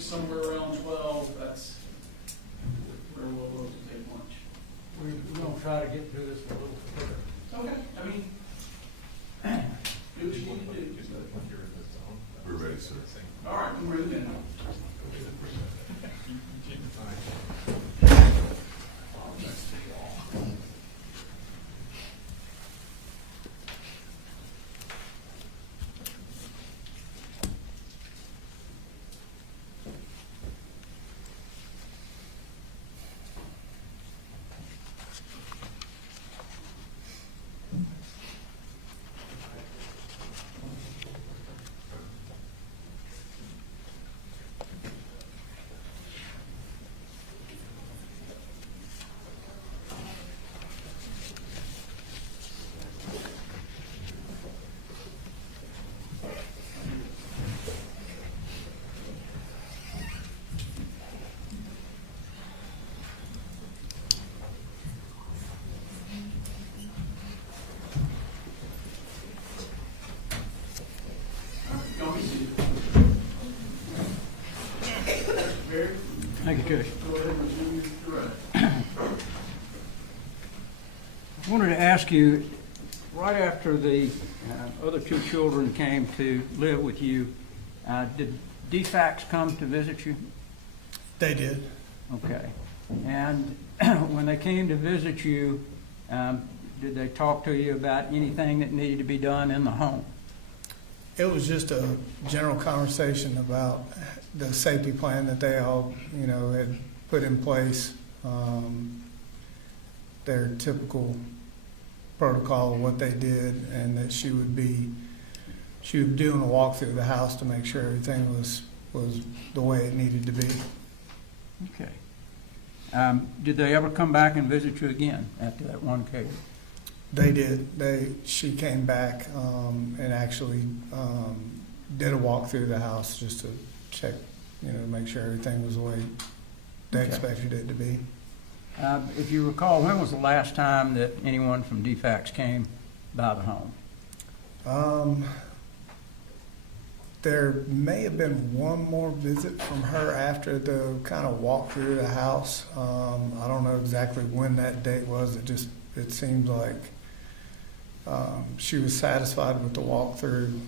think somewhere around 12, that's where we'll look to take lunch. We're gonna try to get through this a little quicker. Okay, I mean, do what you need to do. We're ready, sir. All right, we're in there. Y'all be seated. Barry, Thank you, Judge. go ahead and resume your direct. I wanted to ask you, right after the other two children came to live with you, did DFACS come to visit you? They did. Okay. And when they came to visit you, did they talk to you about anything that needed to be done in the home? It was just a general conversation about the safety plan that they all, had put in place. Their typical protocol of what they did, and that she would be doing a walk through the house to make sure everything was the way it needed to be. Okay. Did they ever come back and visit you again after that one case? They did. She came back and actually did a walk through the house just to check, make sure everything was the way they expected it to be. If you recall, when was the last time that anyone from DFACS came by the home? There may have been one more visit from her after the kind of walk through the house. I don't know exactly when that date was. It seems like she was satisfied with the walkthrough,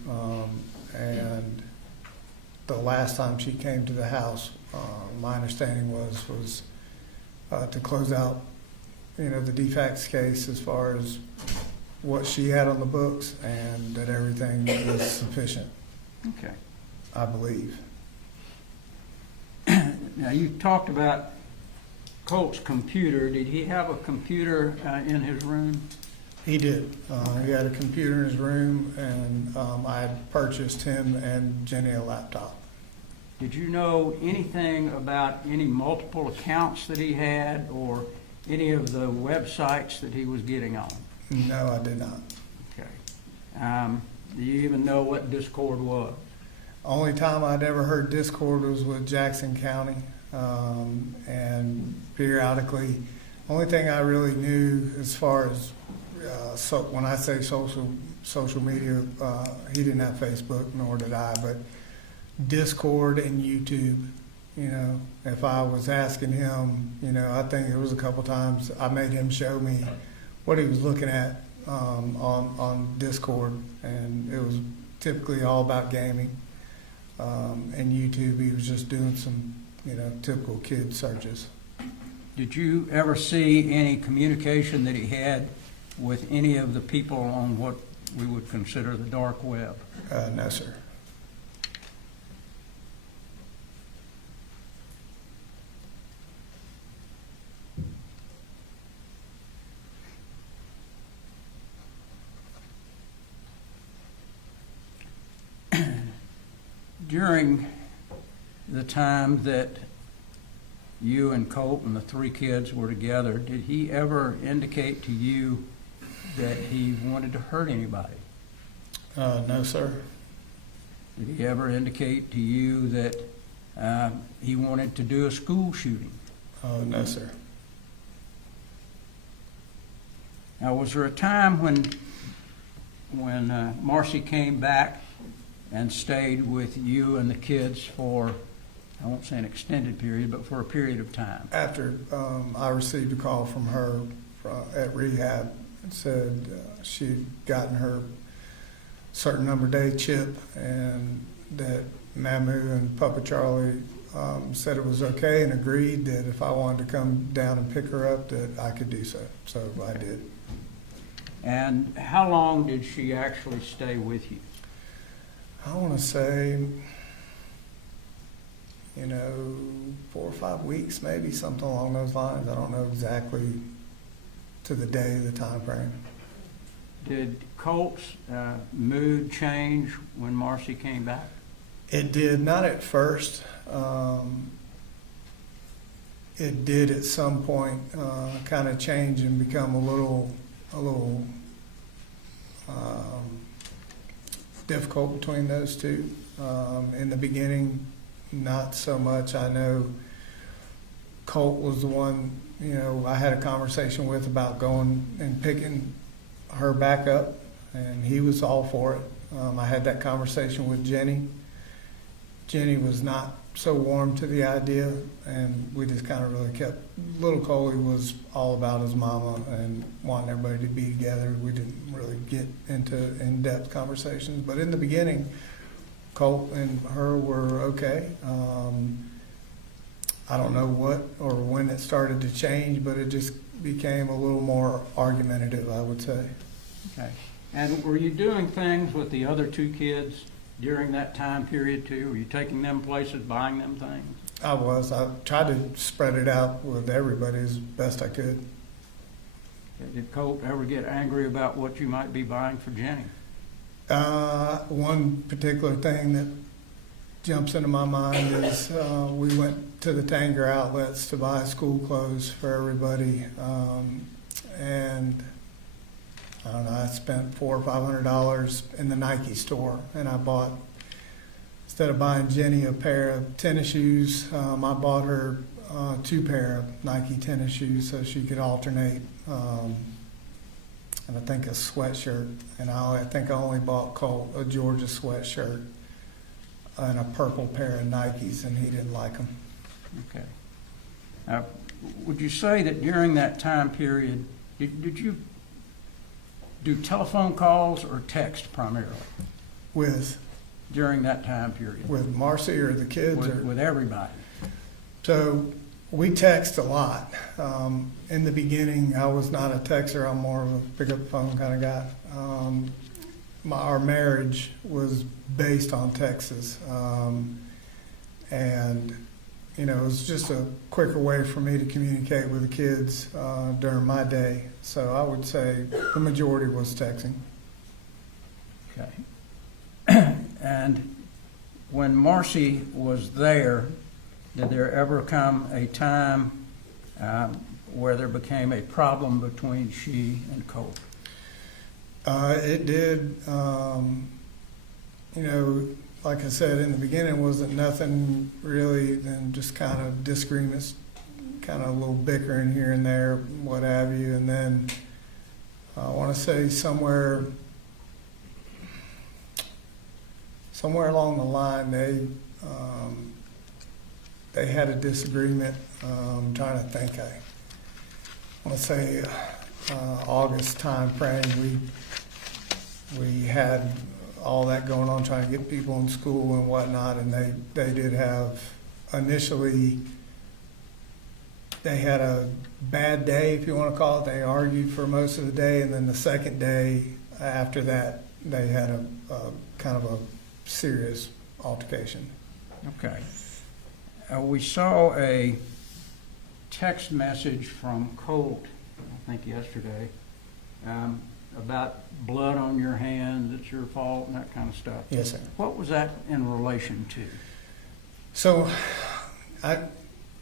and the last time she came to the house, my understanding was to close out, the DFACS case as far as what she had on the books, and that everything was sufficient. Okay. I believe. Now, you talked about Colt's computer. Did he have a computer in his room? He did. He had a computer in his room, and I had purchased him and Jenny a laptop. Did you know anything about any multiple accounts that he had, or any of the websites that he was getting on? No, I did not. Okay. Do you even know what Discord was? Only time I'd ever heard Discord was with Jackson County, and periodically, only thing I really knew as far as so when I say social media, he didn't have Facebook, nor did I, but Discord and YouTube. If I was asking him, I think it was a couple times I made him show me what he was looking at on Discord, and it was typically all about gaming. And YouTube, he was just doing some, typical kid searches. Did you ever see any communication that he had with any of the people on what we would consider the dark web? No, sir. During the time that you and Colt and the three kids were together, did he ever indicate to you that he wanted to hurt anybody? No, sir. Did he ever indicate to you that he wanted to do a school shooting? No, sir. Now, was there a time when Marcy came back and stayed with you and the kids for I won't say an extended period, but for a period of time. After I received a call from her at rehab, it said she'd gotten her certain number of day chip, and that Mamu and Papa Charlie said it was okay and agreed that if I wanted to come down and pick her up, that I could do so. So I did. And how long did she actually stay with you? I want to say, 4 or 5 weeks, maybe something along those lines. I don't know exactly to the day, the time frame. Did Colt's mood change when Marcy came back? It did, not at first. It did at some point kind of change and become a little difficult between those two. In the beginning, not so much. I know Colt was the one, I had a conversation with about going and picking her back up, and he was all for it. I had that conversation with Jenny. Jenny was not so warm to the idea, and we just kind of really kept. Little Coley was all about his mama and wanting everybody to be together. We didn't really get into in-depth conversations, but in the beginning, Colt and her were okay. I don't know what or when it started to change, but it just became a little more argumentative, I would say. Okay. And were you doing things with the other two kids during that time period too? Were you taking them places, buying them things? I was. I tried to spread it out with everybody as best I could. Did Colt ever get angry about what you might be buying for Jenny? One particular thing that jumps into my mind is we went to the Tanger outlets to buy school clothes for everybody, and I don't know, I spent $400 or $500 in the Nike store, and I bought, instead of buying Jenny a pair of tennis shoes, I bought her 2 pair of Nike tennis shoes so she could alternate, and I think a sweatshirt, and I think I only bought Colt a Georgia sweatshirt and a purple pair of Nikes, and he didn't like them. Okay. Would you say that during that time period, did you do telephone calls or text primarily during that time period? With Marcy or the kids? With everybody. So we text a lot. In the beginning, I was not a texter. I'm more of a pick up the phone kind of guy. Our marriage was based on texts. And, it was just a quicker way for me to communicate with the kids during my day. So I would say the majority was texting. Okay. And when Marcy was there, did there ever come a time where there became a problem between she and Colt? It did. Like I said, in the beginning, wasn't nothing really than just kind of disagreements, kind of a little bickering here and there, what have you. And then I want to say somewhere along the line, they had a disagreement. I'm trying to think. I want to say August time frame. We had all that going on, trying to get people in school and whatnot, and they did have, initially, they had a bad day, if you want to call it. They argued for most of the day, and then the second day after that, they had a kind of a serious altercation. Okay. We saw a text message from Colt, I think yesterday, about blood on your hands, it's your fault, and that kind of stuff. Yes, sir. What was that in relation to? So,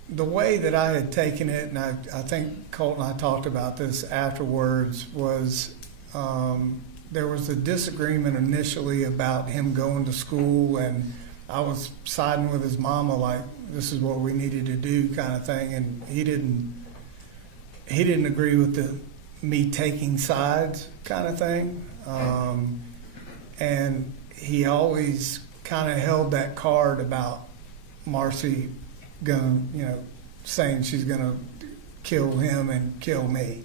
the way that I had taken it, and I think Colt and I talked about this afterwards, was there was a disagreement initially about him going to school, and I was siding with his mama like this is what we needed to do kind of thing, and he didn't agree with me taking sides kind of thing, and he always kind of held that card about Marcy gonna, saying she's gonna kill him and kill me.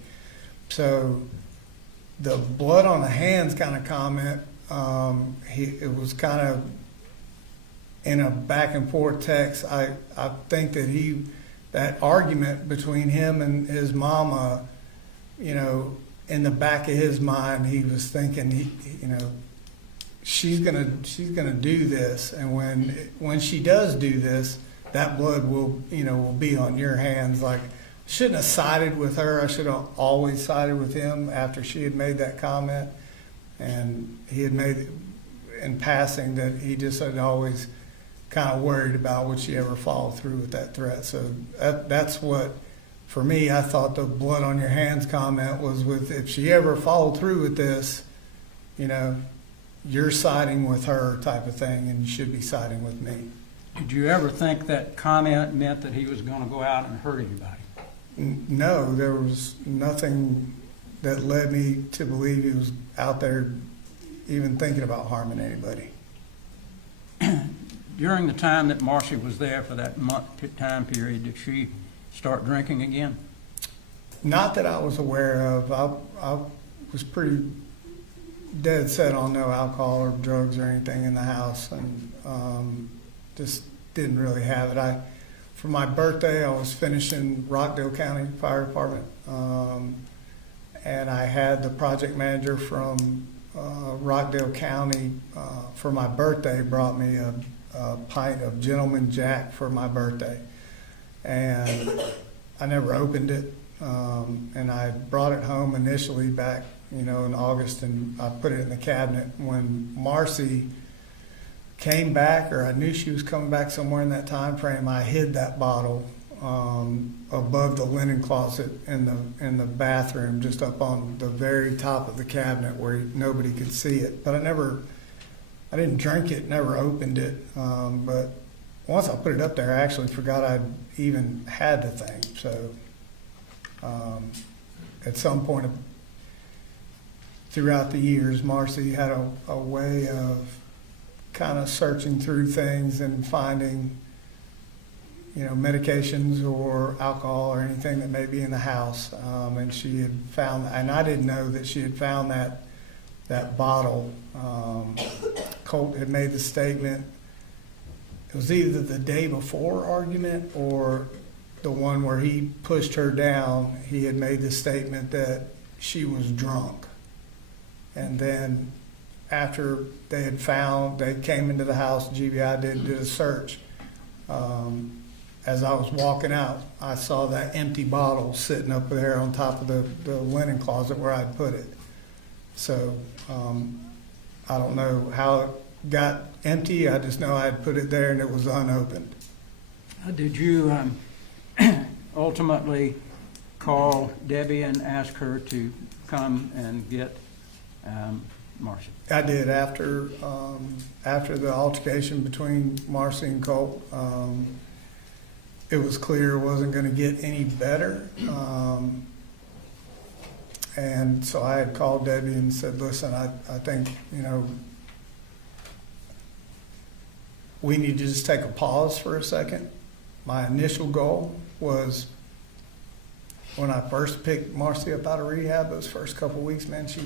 So the blood on the hands kind of comment, it was kind of in a back and forth text. I think that that argument between him and his mama, in the back of his mind, he was thinking, she's gonna do this, and when she does do this, that blood will be on your hands. Like, shouldn't have sided with her. I should have always sided with him after she had made that comment, and he had made in passing that he just had always kind of worried about would she ever follow through with that threat. So that's what, for me, I thought the blood on your hands comment was with, if she ever followed through with this, you're siding with her type of thing, and you should be siding with me. Did you ever think that comment meant that he was going to go out and hurt anybody? No, there was nothing that led me to believe he was out there even thinking about harming anybody. During the time that Marcy was there for that month time period, did she start drinking again? Not that I was aware of. I was pretty dead set on no alcohol or drugs or anything in the house, and just didn't really have it. For my birthday, I was finishing Rockdale County Fire Department, and I had the project manager from Rockdale County for my birthday brought me a pint of Gentleman Jack for my birthday, and I never opened it, and I brought it home initially back in August, and I put it in the cabinet. When Marcy came back, or I knew she was coming back somewhere in that time frame, I hid that bottle above the linen closet in the bathroom, just up on the very top of the cabinet where nobody could see it. But I didn't drink it, never opened it. But once I put it up there, I actually forgot I'd even had the thing. So at some point throughout the years, Marcy had a way of kind of searching through things and finding, medications or alcohol or anything that may be in the house. And she had found, and I didn't know that she had found that bottle. Colt had made the statement. It was either the day before argument or the one where he pushed her down. He had made the statement that she was drunk. And then after they came into the house, GBI did a search. As I was walking out, I saw that empty bottle sitting up there on top of the linen closet where I'd put it. So I don't know how it got empty. I just know I had put it there and it was unopened. Did you ultimately call Debbie and ask her to come and get Marcy? I did. After the altercation between Marcy and Colt, it was clear it wasn't going to get any better. And so I had called Debbie and said, listen, I think, we need to just take a pause for a second. My initial goal was, when I first picked Marcy up out of rehab, those first couple of weeks, man, she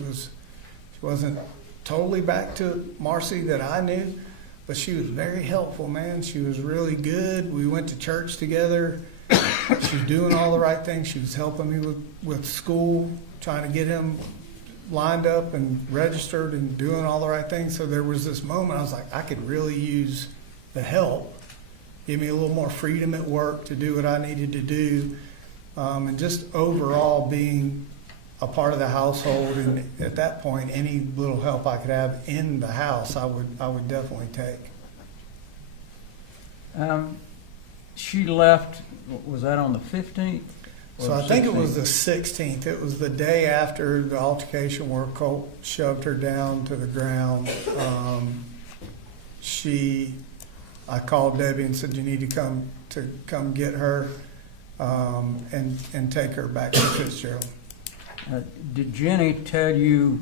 wasn't totally back to Marcy that I knew, but she was very helpful, man. She was really good. We went to church together. She was doing all the right things. She was helping me with school, trying to get him lined up and registered and doing all the right things. So there was this moment I was like, I could really use the help. Give me a little more freedom at work to do what I needed to do. And just overall being a part of the household, and at that point, any little help I could have in the house, I would definitely take. She left, was that on the 15th? So I think it was the 16th. It was the day after the altercation where Colt shoved her down to the ground. I called Debbie and said, you need to come get her and take her back to Fitzgerald. Did Jenny tell you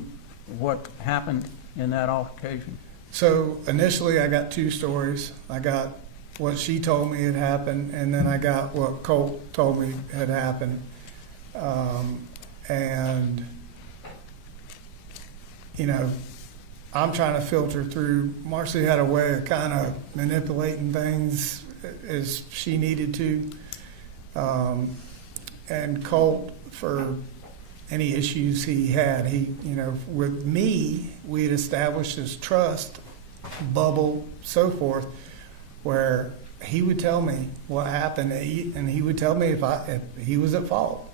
what happened in that altercation? So initially I got two stories. I got what she told me had happened, and then I got what Colt told me had happened. And, you know, I'm trying to filter through. Marcy had a way of kind of manipulating things as she needed to. And Colt, for any issues he had, he, you know, with me, we had established this trust bubble, so forth, where he would tell me what happened, and he would tell me if he was at fault.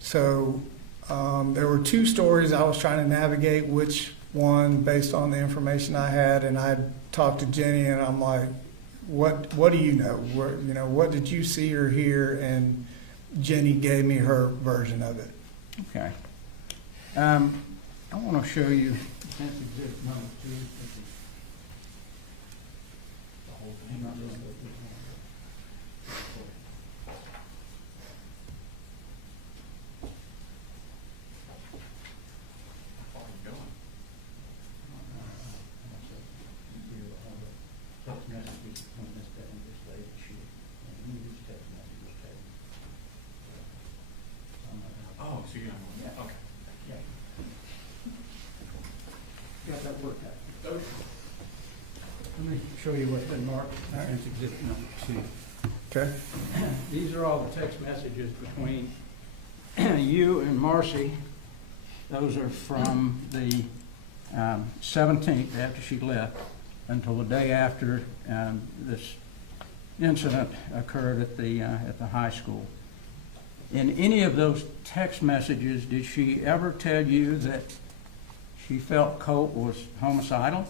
So there were two stories I was trying to navigate which one based on the information I had, and I talked to Jenny, and I'm like, what do you know? What did you see or hear? And Jenny gave me her version of it. Okay. I want to show you, that's exhibit number 2. The whole thing. How far are you going? Text messages from this day and this day, these text messages taken. Oh, so you're, Yeah. okay. Yeah. Got that worked out. Okay. Let me show you what's been marked as exhibit number 2. Okay. These are all the text messages between you and Marcy. Those are from the 17th, after she left, until the day after this incident occurred at the high school. In any of those text messages, did she ever tell you that she felt Colt was homicidal?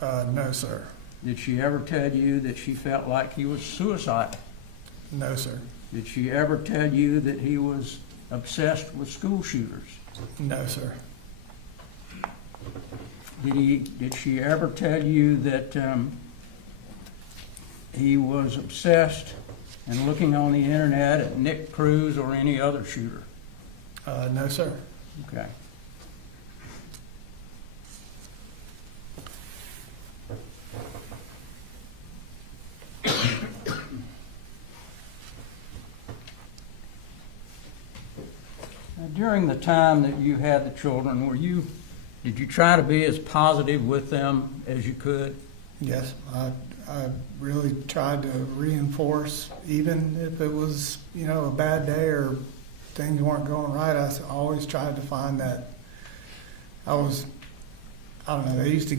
No, sir. Did she ever tell you that she felt like he was suicidal? No, sir. Did she ever tell you that he was obsessed with school shooters? No, sir. Did she ever tell you that he was obsessed and looking on the internet at Nick Cruz or any other shooter? No, sir. Okay. Now, during the time that you had the children, did you try to be as positive with them as you could? Yes, I really tried to reinforce, even if it was, a bad day or things weren't going right, I always tried to find that. I don't know, they used to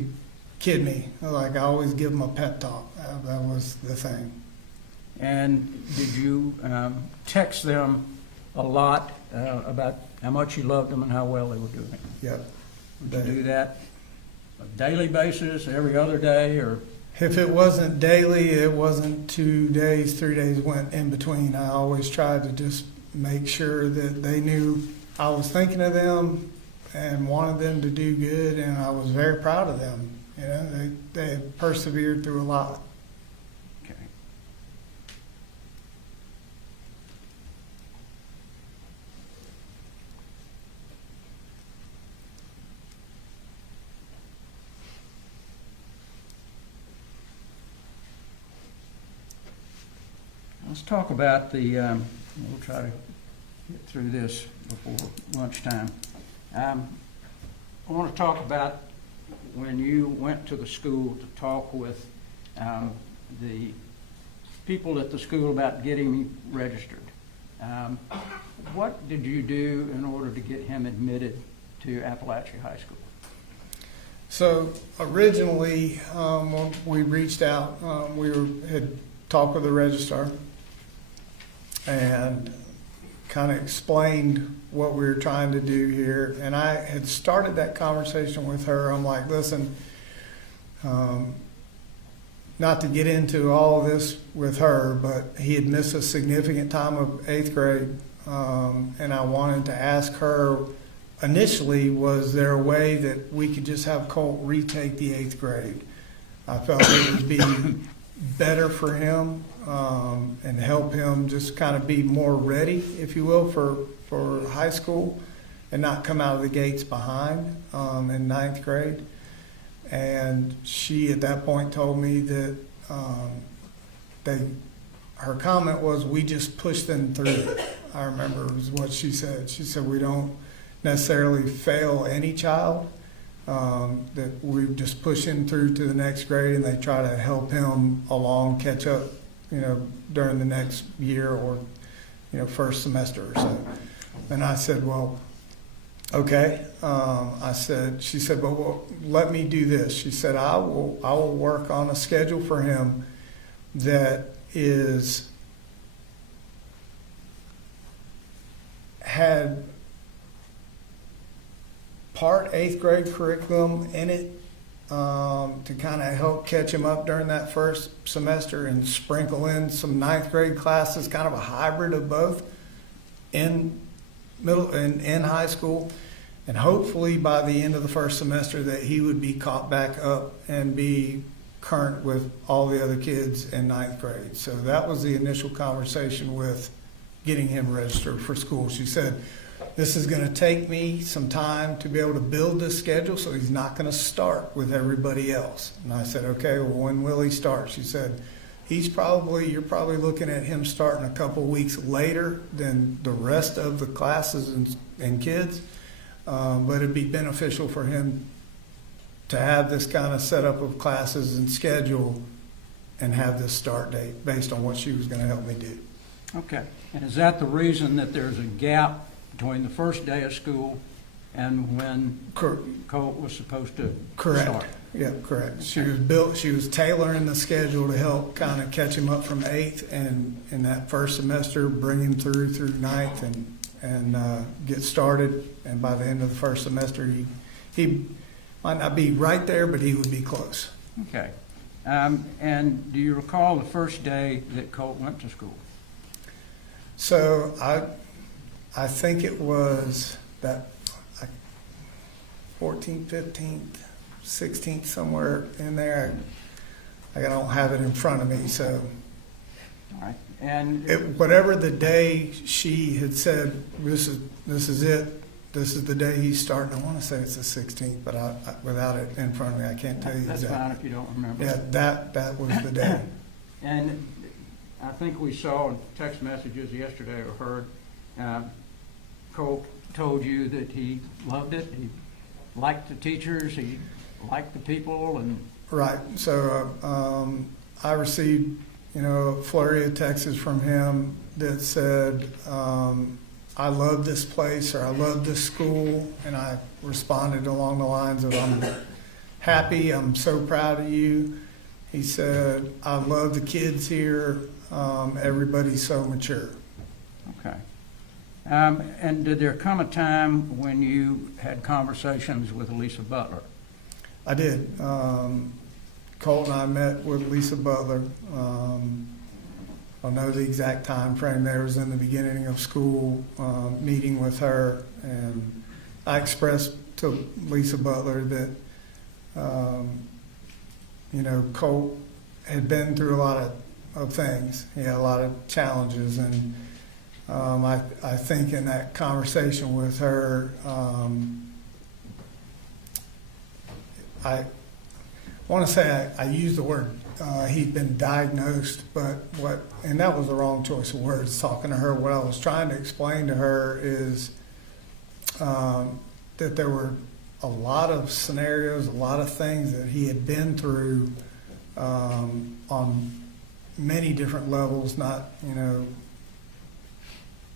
kid me. Like, I always give them a pep talk. That was the thing. And did you text them a lot about how much you loved them and how well they were doing? Yep. Would you do that on a daily basis, every other day, or? If it wasn't daily, it wasn't 2 days, 3 days went in between. I always tried to just make sure that they knew I was thinking of them and wanted them to do good, and I was very proud of them. They had persevered through a lot. Okay. Let's talk about we'll try to get through this before lunchtime. I want to talk about when you went to the school to talk with the people at the school about getting me registered. What did you do in order to get him admitted to Apalachee High School? So originally, when we reached out, had talked with the registrar and kind of explained what we were trying to do here. And I had started that conversation with her. I'm like, listen, not to get into all of this with her, but he had missed a significant time of 8th grade. And I wanted to ask her, initially, was there a way that we could just have Colt retake the 8th grade? I felt it would be better for him and help him just kind of be more ready, if you will, for high school and not come out of the gates behind in 9th grade. And she at that point told me that her comment was, we just push them through. I remember was what she said. She said, we don't necessarily fail any child, that we just push him through to the next grade, and they try to help him along, catch up, during the next year or, first semester or so. And I said, well, okay. She said, well, let me do this. She said, I will work on a schedule for him that had part 8th grade curriculum in it, to kind of help catch him up during that first semester, and sprinkle in some 9th grade classes, kind of a hybrid of both in middle and in high school. And hopefully by the end of the first semester that he would be caught back up and be current with all the other kids in 9th grade. So that was the initial conversation with getting him registered for school. She said, this is going to take me some time to be able to build this schedule, so he's not going to start with everybody else. And I said, okay, well, when will he start? She said, you're probably looking at him starting a couple weeks later than the rest of the classes and kids. But it'd be beneficial for him to have this kind of setup of classes and schedule and have this start date based on what she was going to help me do. Okay. And is that the reason that there's a gap between the first day of school and when Colt was supposed to Correct. start? Yeah, correct. She was tailoring the schedule to help kind of catch him up from 8th, and in that first semester bring him through 9th and get started. And by the end of the first semester, he might not be right there, but he would be close. Okay. And do you recall the first day that Colt went to school? So I think it was that 14th, 15th, 16th, somewhere in there. I don't have it in front of me, so. All right. And Whatever the day she had said, this is it, this is the day he's starting. I want to say it's the 16th, but without it in front of me, I can't tell you that's exactly. fine if you don't remember. Yeah, that was the day. And I think we saw in text messages yesterday or heard, Colt told you that he loved it, he liked the teachers, he liked the people, and Right. So I received, a flurry of texts from him that said, I love this place, or I love this school, and I responded along the lines of, I'm happy, I'm so proud of you. He said, I love the kids here, everybody's so mature. okay. And did there come a time when you had conversations with Lisa Butler? I did. Colt and I met with Lisa Butler. I don't know the exact time frame there. It was in the beginning of school, meeting with her. And I expressed to Lisa Butler that, Colt had been through a lot of things. He had a lot of challenges. And I think in that conversation with her, I want to say I used the word he'd been diagnosed, and that was the wrong choice of words. Talking to her, what I was trying to explain to her is that there were a lot of scenarios, a lot of things that he had been through on many different levels, not,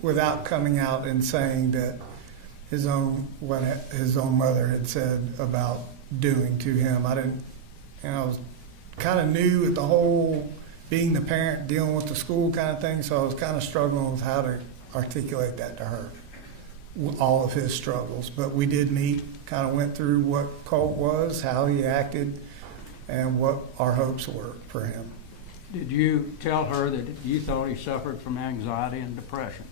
without coming out and saying that what his own mother had said about doing to him. I was kind of new at the whole being the parent, dealing with the school kind of thing, so I was kind of struggling with how to articulate that to her, all of his struggles. But we did meet, kind of went through what Colt was, how he acted, and what our hopes were for him. Did you tell her that you thought he suffered from anxiety and depression?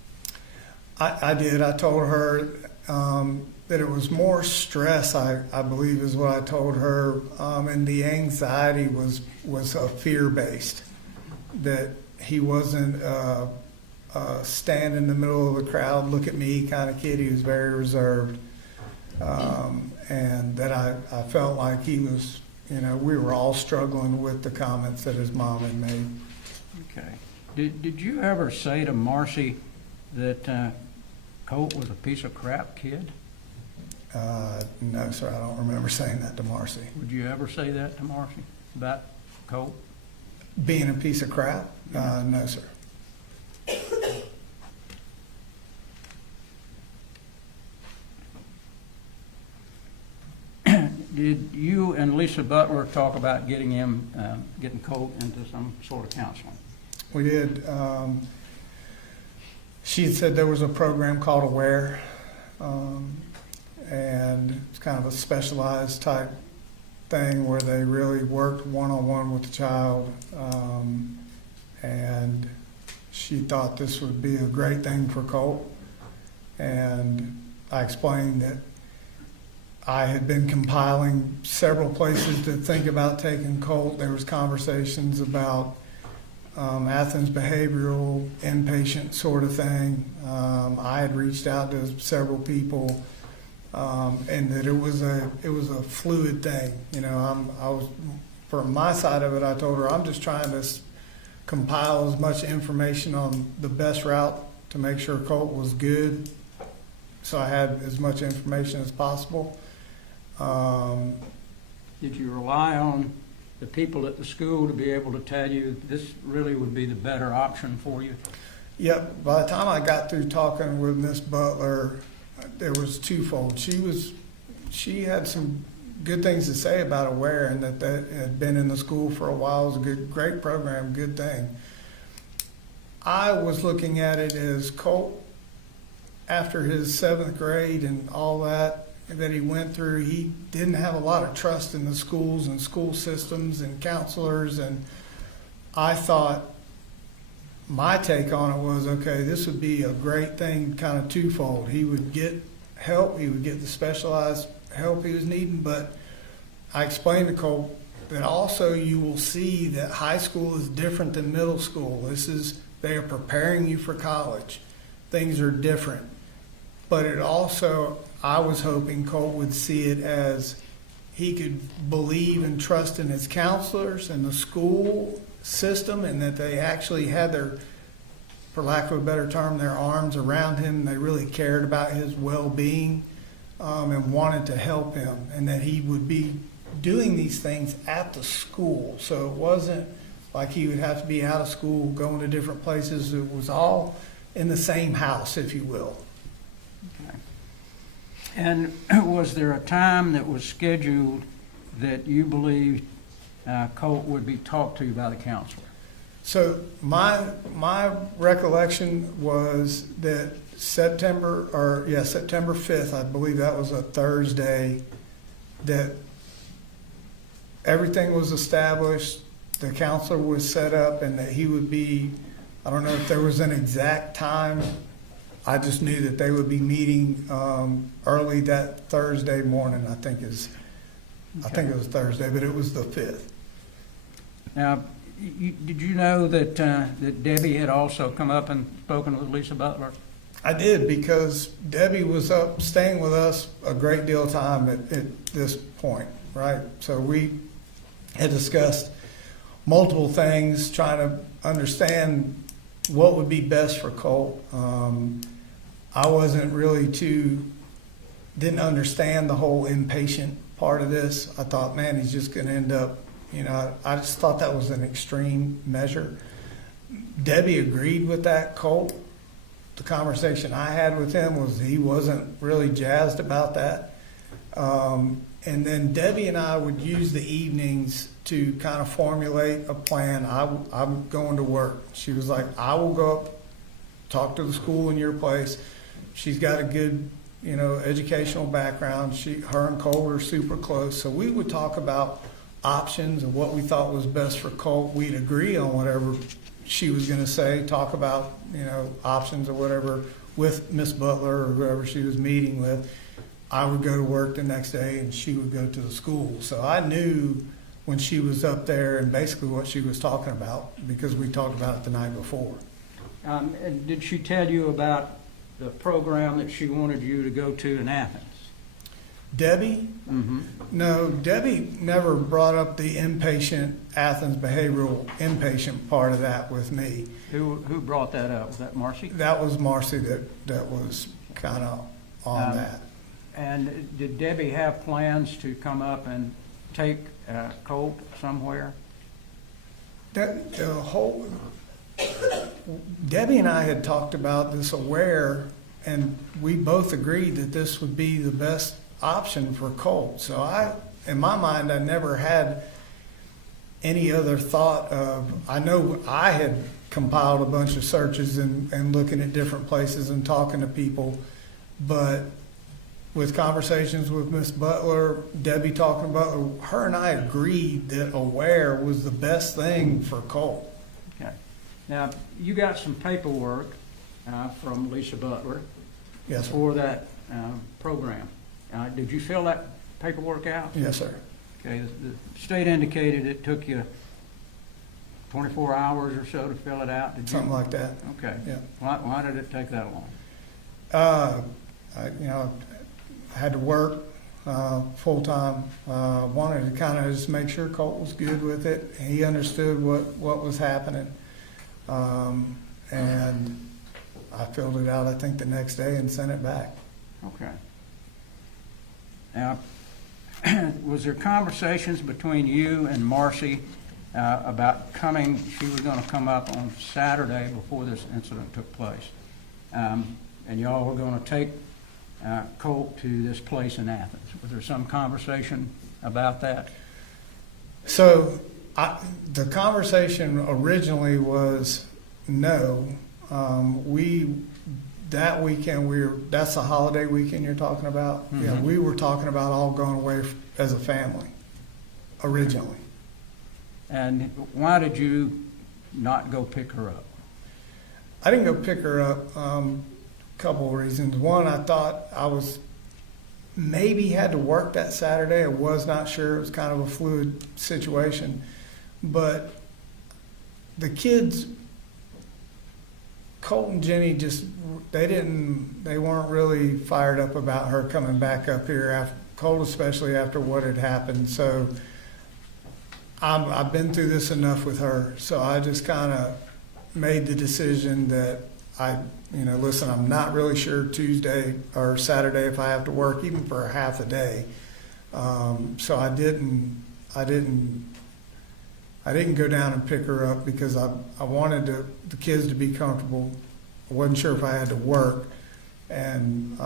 I did. I told her that it was more stress, I believe is what I told her, and the anxiety was a fear-based, that he wasn't stand in the middle of the crowd, look at me kind of kid. He was very reserved, and that I felt like he was, we were all struggling with the comments that his mom had made. Okay. Did you ever say to Marcy that Colt was a piece of crap kid? No, sir, I don't remember saying that to Marcy. Would you ever say that to Marcy about Colt? Being a piece of crap? No, sir. Did you and Lisa Butler talk about getting Colt into some sort of counseling? We did. She had said there was a program called Aware, and it's kind of a specialized type thing where they really worked one-on-one with the child, and she thought this would be a great thing for Colt. And I explained that I had been compiling several places to think about taking Colt. There was conversations about Athens behavioral, inpatient sort of thing. I had reached out to several people, and that it was a fluid thing. You know, I was, from my side of it, I told her I'm just trying to compile as much information on the best route to make sure Colt was good, so I had as much information as possible. Did you rely on the people at the school to be able to tell you this really would be the better option for you? Yep. By the time I got through talking with Miss Butler, there was twofold. She had some good things to say about Aware, and that had been in the school for a while. It was a great program, good thing. I was looking at it as Colt, after his 7th grade and all that he went through, he didn't have a lot of trust in the schools and school systems and counselors. And I thought, my take on it was, okay, this would be a great thing, kind of twofold. He would get help, he would get the specialized help he was needing, but I explained to Colt that also you will see that high school is different than middle school. They are preparing you for college. Things are different. But it also, I was hoping Colt would see it as he could believe and trust in his counselors and the school system, and that they actually had their, for lack of a better term, their arms around him. They really cared about his well-being, and wanted to help him, and that he would be doing these things at the school. So it wasn't like he would have to be out of school, going to different places. It was all in the same house, if you will. Okay. And was there a time that was scheduled that you believed Colt would be talked to by the counselor? So my recollection was that September 5th, I believe that was a Thursday, that everything was established, the counselor was set up, and that he would be, I don't know if there was an exact time. I just knew that they would be meeting early that Thursday morning. I think it was Thursday, but it was the 5th. Now, did you know that that Debbie had also come up and spoken with Lisa Butler? I did, because Debbie was up staying with us a great deal of time at this point, right? So we had discussed multiple things, trying to understand what would be best for Colt. I wasn't really didn't understand the whole inpatient part of this. I thought, man, he's just going to end up, I just thought that was an extreme measure. Debbie agreed with that. Colt, the conversation I had with him was he wasn't really jazzed about that. And then Debbie and I would use the evenings to kind of formulate a plan. I'm going to work. She was like, I will go up, talk to the school in your place. She's got a good, educational background. Her and Colt were super close. So we would talk about options and what we thought was best for Colt. We'd agree on whatever she was going to say, talk about, options or whatever with Miss Butler or whoever she was meeting with. I would go to work the next day and she would go to the school. So I knew when she was up there and basically what she was talking about, because we talked about it the night before. And did she tell you about the program that she wanted you to go to in Athens? Debbie? Mm-hmm. No, Debbie never brought up the inpatient Athens behavioral inpatient part of that with me. Who brought that up? Was that Marcy? That was Marcy that was kind of on that. And did Debbie have plans to come up and take Colt somewhere? That the whole Debbie and I had talked about this aware, and we both agreed that this would be the best option for Colt. So in my mind, I never had any other thought of. I know I had compiled a bunch of searches and looking at different places and talking to people, but with conversations with Miss Butler, Debbie talking to Butler, her and I agreed that aware was the best thing for Colt. Okay. Now, you got some paperwork from Lisa Butler Yes, sir. for that program. Did you fill that paperwork out? Yes, sir. Okay. The state indicated it took you 24 hours or so to fill it out. Did you? Something like that. Okay. Yeah. Why did it take that long? I had to work full time. Wanted to kind of just make sure Colt was good with it. He understood what was happening, and I filled it out. I think the next day and sent it back. Okay. Now, was there conversations between you and Marcy about coming? She was going to come up on Saturday before this incident took place, and y'all were going to take Colt to this place in Athens. Was there some conversation about that? So the conversation originally was no. That weekend that's the holiday weekend you're talking about. Mm-hmm. Yeah, we were talking about all going away as a family originally. And why did you not go pick her up? I didn't go pick her up. Couple of reasons. One, I thought I was maybe had to work that Saturday. I was not sure. It was kind of a fluid situation. But the kids, Colt and Jenny, they weren't really fired up about her coming back up here, Colt especially after what had happened. So I've been through this enough with her. So I just kind of made the decision that listen, I'm not really sure Tuesday or Saturday if I have to work even for a half a day. So I didn't go down and pick her up because I wanted the kids to be comfortable. I wasn't sure if I had to work. And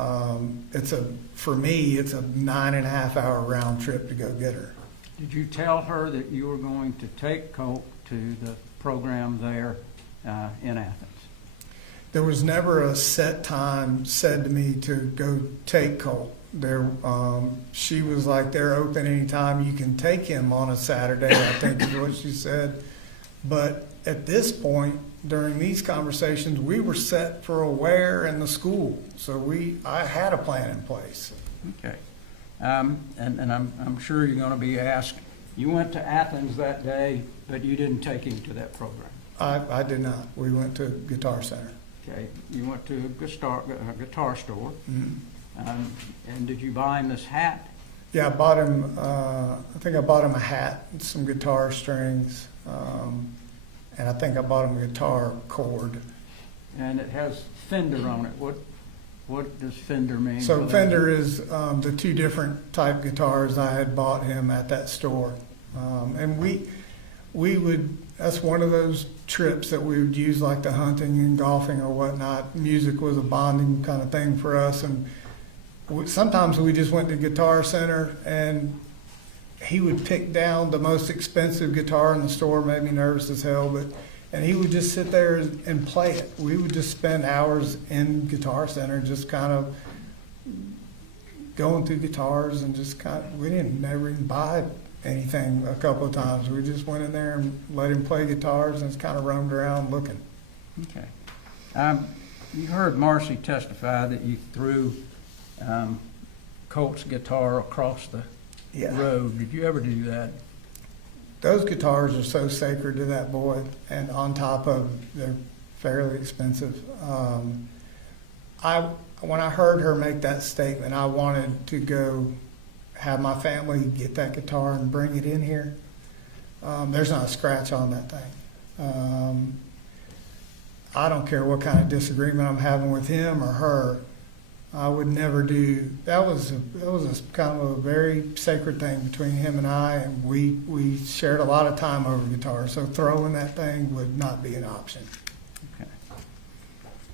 for me, it's a 9.5 hour round trip to go get her. Did you tell her that you were going to take Colt to the program there in Athens? There was never a set time said to me to go take Colt. She was like, they're open anytime. You can take him on a Saturday, I think is what she said. But at this point, during these conversations, we were set for aware in the school. So I had a plan in place. Okay. And I'm sure you're going to be asked, you went to Athens that day, but you didn't take him to that program. I did not. We went to Guitar Center. Okay. You went to a guitar store. Mm-hmm. And did you buy him this hat? Yeah, I bought him, I think I bought him a hat and some guitar strings. And I think I bought him a guitar cord. And it has Fender on it. What does Fender mean? So Fender is the two different type guitars I had bought him at that store. And we would, that's one of those trips that we would use, like the hunting and golfing or whatnot. Music was a bonding kind of thing for us. And sometimes we just went to Guitar Center and he would pick down the most expensive guitar in the store, made me nervous as hell, and he would just sit there and play it. We would just spend hours in Guitar Center just kind of going through guitars and just we didn't never even buy anything a couple of times. We just went in there and let him play guitars and just kind of roamed around looking. Okay. You heard Marcy testify that you threw Colt's guitar across the road. Did you ever do that? Those guitars are so sacred to that boy, and on top of they're fairly expensive. When I heard her make that statement, I wanted to go have my family get that guitar and bring it in here. There's not a scratch on that thing. I don't care what kind of disagreement I'm having with him or her. I would never do. That was a kind of a very sacred thing between him and I, and we shared a lot of time over guitar. So throwing that thing would not be an option. Okay.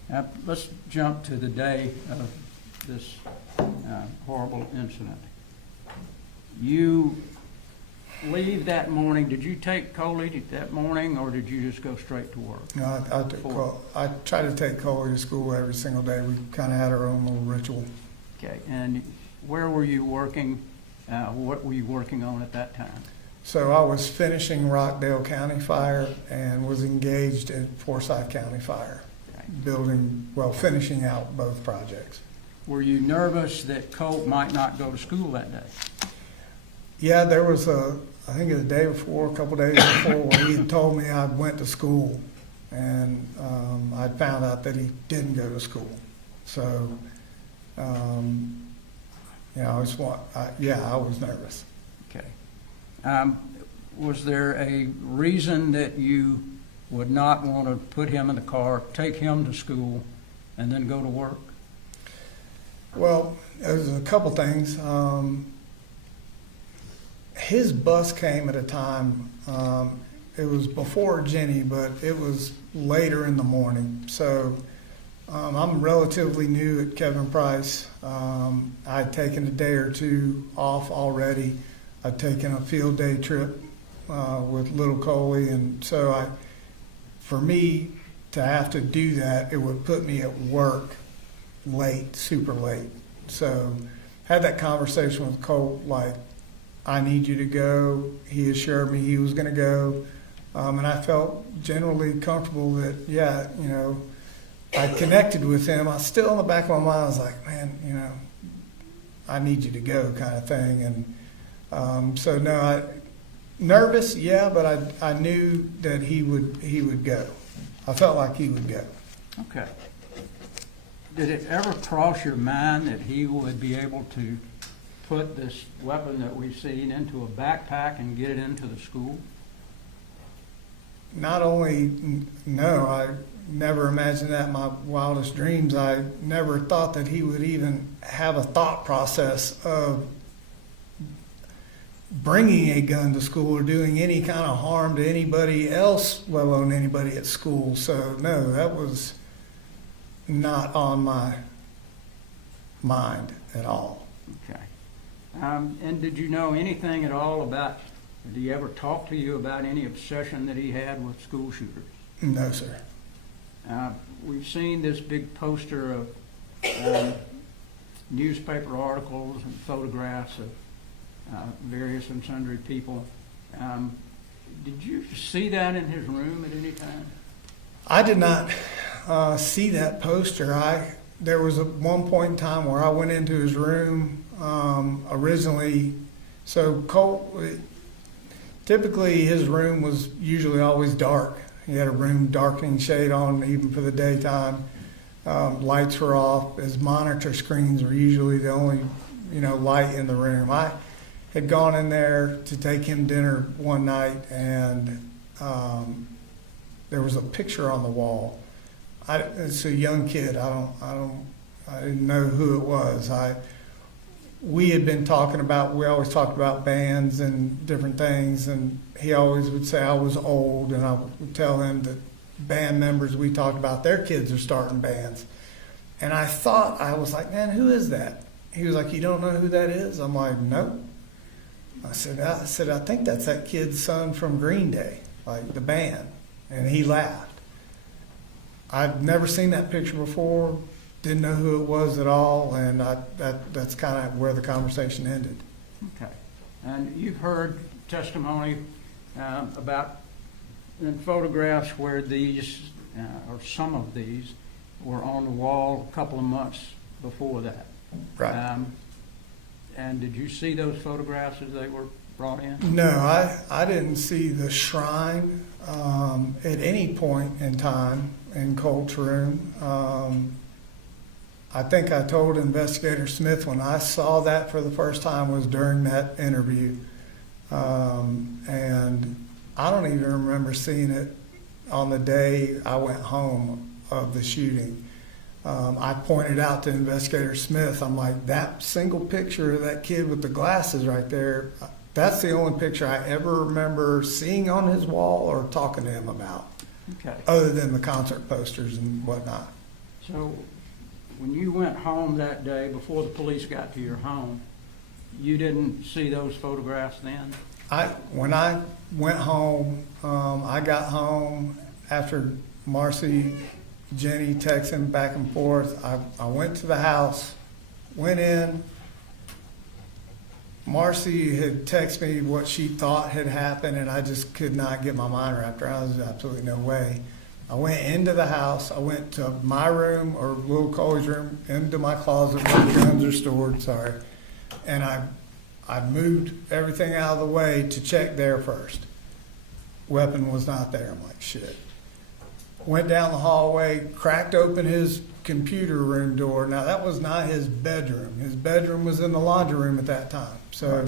Now, let's jump to the day of this horrible incident. You leave that morning. Did you take Coley that morning, or did you just go straight to work? No, I try to take Coley to school every single day. We kind of had our own little ritual. Okay. And where were you working? What were you working on at that time? So I was finishing Rockdale County Fire and was engaged at Forsyth County Fire, finishing out both projects. Were you nervous that Colt might not go to school that day? Yeah, there was I think the day before, a couple days before, where he had told me I went to school, and I found out that he didn't go to school. So, I was nervous. Okay. Was there a reason that you would not want to put him in the car, take him to school, and then go to work? Well, there's a couple things. His bus came at a time, it was before Jenny, but it was later in the morning. So I'm relatively new at Kevin Price. I'd taken a day or two off already. I'd taken a field day trip with little Coley, and so for me to have to do that, it would put me at work late, super late. So had that conversation with Colt, like, I need you to go. He assured me he was going to go. And I felt generally comfortable that, I connected with him. I still in the back of my mind, I was like, man, I need you to go kind of thing. And nervous, yeah, but I knew that he would go. I felt like he would go. Okay. Did it ever cross your mind that he would be able to put this weapon that we've seen into a backpack and get it into the school? Not only, no, I never imagined that in my wildest dreams. I never thought that he would even have a thought process of bringing a gun to school or doing any kind of harm to anybody else, let alone anybody at school. So, no, that was not on my mind at all. Okay. And did you know anything at all about, did he ever talk to you about any obsession that he had with school shooters? No, sir. We've seen this big poster of newspaper articles and photographs of various and sundry people. Did you see that in his room at any time? I did not see that poster. There was one point in time where I went into his room originally. So Colt, typically his room was usually always dark. He had a room darkening shade on even for the daytime. Lights were off. His monitor screens were usually the only, light in the room. I had gone in there to take him dinner one night, and there was a picture on the wall. It's a young kid. I didn't know who it was. We had been we always talked about bands and different things, and he always would say I was old, and I would tell him that band members we talked about, their kids are starting bands. And I was like, man, who is that? He was like, you don't know who that is? I'm like, nope. I said, I think that's that kid's son from Green Day, like the band. And he laughed. I've never seen that picture before, didn't know who it was at all, and that's kind of where the conversation ended. Okay. And you've heard testimony about in photographs where these, or some of these, were on the wall a couple of months before that. Right. And did you see those photographs as they were brought in? No, I didn't see the shrine at any point in time in Colt's room. I think I told Investigator Smith when I saw that for the first time was during that interview. And I don't even remember seeing it on the day I went home of the shooting. I pointed out to Investigator Smith, I'm like, that single picture of that kid with the glasses right there, that's the only picture I ever remember seeing on his wall or talking to him about, Okay. other than the concert posters and whatnot. So when you went home that day, before the police got to your home, you didn't see those photographs then? When I went home, I got home after Marcy, Jenny texting back and forth. I went to the house, went in. Marcy had texted me what she thought had happened, and I just could not get my mind wrapped around it. There's absolutely no way. I went into the house. I went to my room, or little Coley's room, into my closet where the guns are stored, sorry. And I moved everything out of the way to check there first. Weapon was not there. I'm like, shit. Went down the hallway, cracked open his computer room door. Now, that was not his bedroom. His bedroom was in the laundry room at that time. So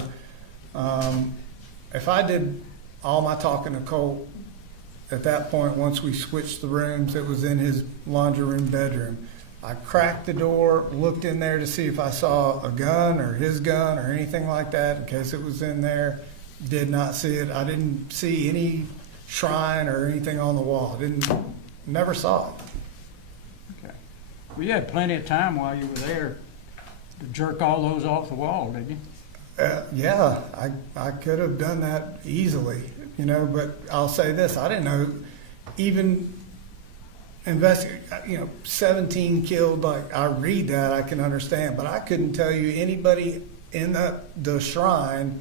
if I did all my talking to Colt at that point, once we switched the rooms, it was in his laundry room bedroom. I cracked the door, looked in there to see if I saw a gun or his gun or anything like that in case it was in there. Did not see it. I didn't see any shrine or anything on the wall. Never saw it. Okay. Well, you had plenty of time while you were there to jerk all those off the wall, did you? Yeah, I could have done that easily, but I'll say this, I didn't know, even 17 killed, like, I read that, I can understand, but I couldn't tell you anybody in the shrine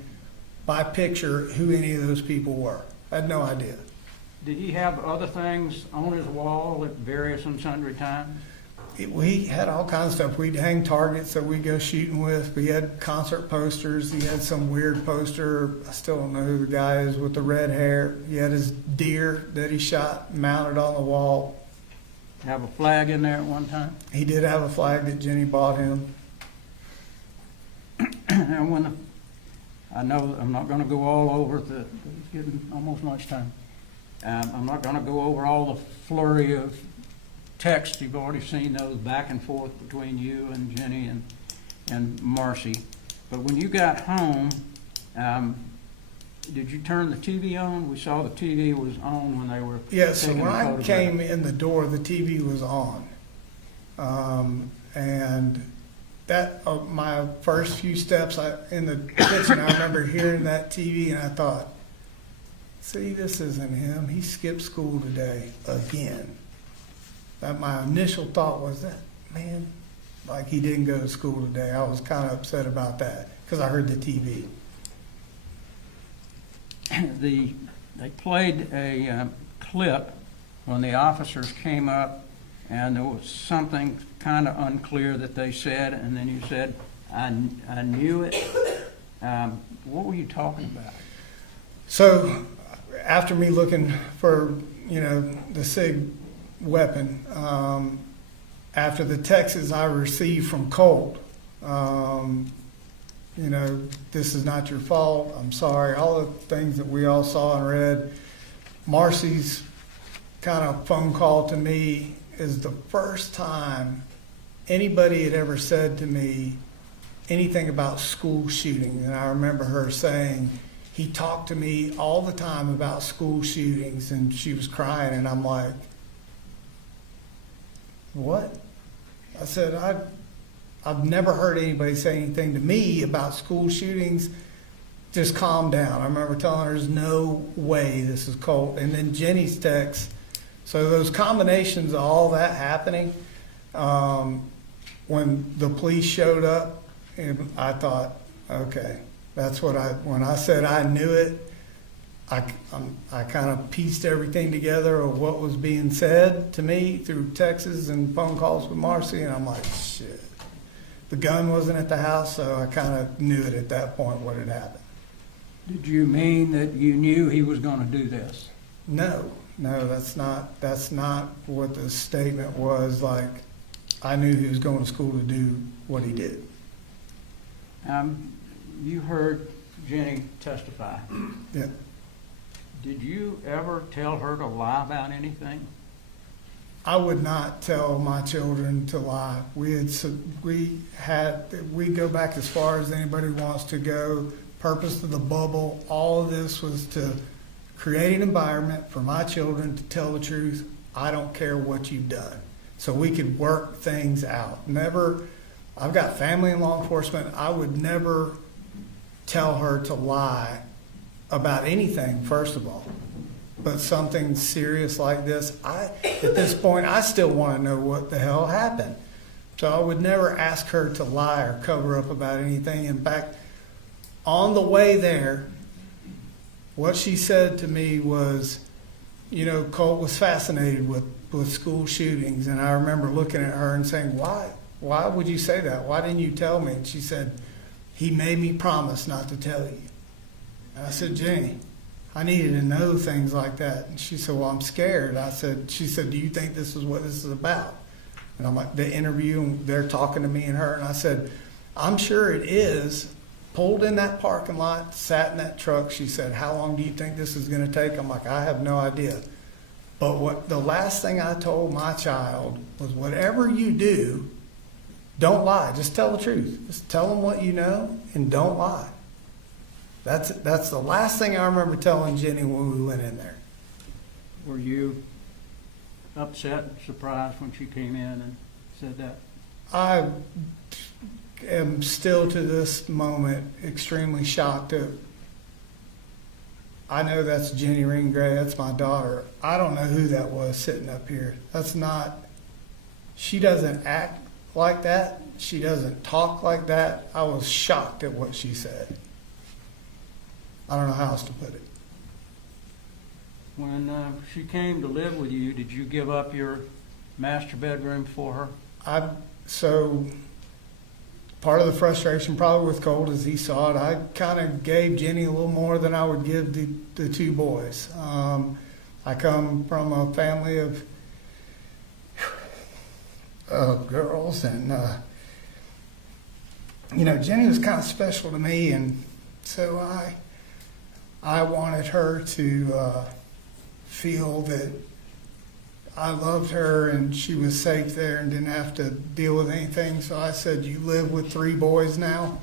by picture who any of those people were. I had no idea. Did he have other things on his wall at various and sundry times? We had all kinds of stuff. We'd hang targets that we'd go shooting with. We had concert posters. He had some weird poster. I still don't know who the guy is with the red hair. He had his deer that he shot mounted on the wall. Have a flag in there at one time? He did have a flag that Jenny bought him. And I know I'm not going to go all over it's getting almost lunchtime. I'm not going to go over all the flurry of text. You've already seen those back and forth between you and Jenny and Marcy. But when you got home, did you turn the TV on? We saw the TV was on when they were So taking when the I photograph. came in the door, the TV was on. And that my first few steps in the kitchen, I remember hearing that TV and I thought, see, this isn't him. He skipped school today again. That my initial thought was that, man, like he didn't go to school today. I was kind of upset about that because I heard the TV. They played a clip when the officers came up, and there was something kind of unclear that they said, and then you said, I knew it. What were you talking about? So after me looking for, the SIG weapon, after the texts I received from Colt, this is not your fault, I'm sorry, all the things that we all saw and read. Marcy's kind of phone call to me is the first time anybody had ever said to me anything about school shootings. And I remember her saying, he talked to me all the time about school shootings, and she was crying, and I'm like, what? I said, I've never heard anybody say anything to me about school shootings. Just calm down. I remember telling her, there's no way this is Colt. And then Jenny's text. So those combinations of all that happening, when the police showed up, and I thought, okay, that's what when I said I knew it, I kind of pieced everything together of what was being said to me through texts and phone calls with Marcy, and I'm like, shit. The gun wasn't at the house, so I kind of knew it at that point what had happened. Did you mean that you knew he was going to do this? No, that's not what the statement was. Like, I knew he was going to school to do what he did. You heard Jenny testify. Yeah. Did you ever tell her to lie about anything? I would not tell my children to lie. We go back as far as anybody wants to go. Purpose of the bubble, all of this was to create an environment for my children to tell the truth. I don't care what you've done. So we could work things out. Never, I've got family in law enforcement. I would never tell her to lie about anything, first of all. But something serious like this, at this point, I still want to know what the hell happened. So I would never ask her to lie or cover up about anything. In fact, on the way there, what she said to me was, you know, Colt was fascinated with school shootings. And I remember looking at her and saying, why would you say that? Why didn't you tell me? And she said, he made me promise not to tell you. And I said, Jenny, I needed to know things like that. And she said, well, I'm scared. She said, do you think this is what this is about? And I'm like, the interview, and they're talking to me and her. And I said, I'm sure it is. Pulled in that parking lot, sat in that truck. She said, how long do you think this is going to take? I'm like, I have no idea. But the last thing I told my child was, whatever you do, don't lie. Just tell the truth. Just tell them what you know and don't lie. That's the last thing I remember telling Jenny when we went in there. Were you upset, surprised when she came in and said that? I am still to this moment extremely shocked. I know that's Jenny Gray, that's my daughter. I don't know who that was sitting up here. She doesn't act like that. She doesn't talk like that. I was shocked at what she said. I don't know how else to put it. When she came to live with you, did you give up your master bedroom for her? So part of the frustration probably with Colt as he saw it, I kind of gave Jenny a little more than I would give the two boys. I come from a family of girls, and Jenny was kind of special to me, and so I wanted her to feel that I loved her and she was safe there and didn't have to deal with anything. So I said, you live with 3 boys now,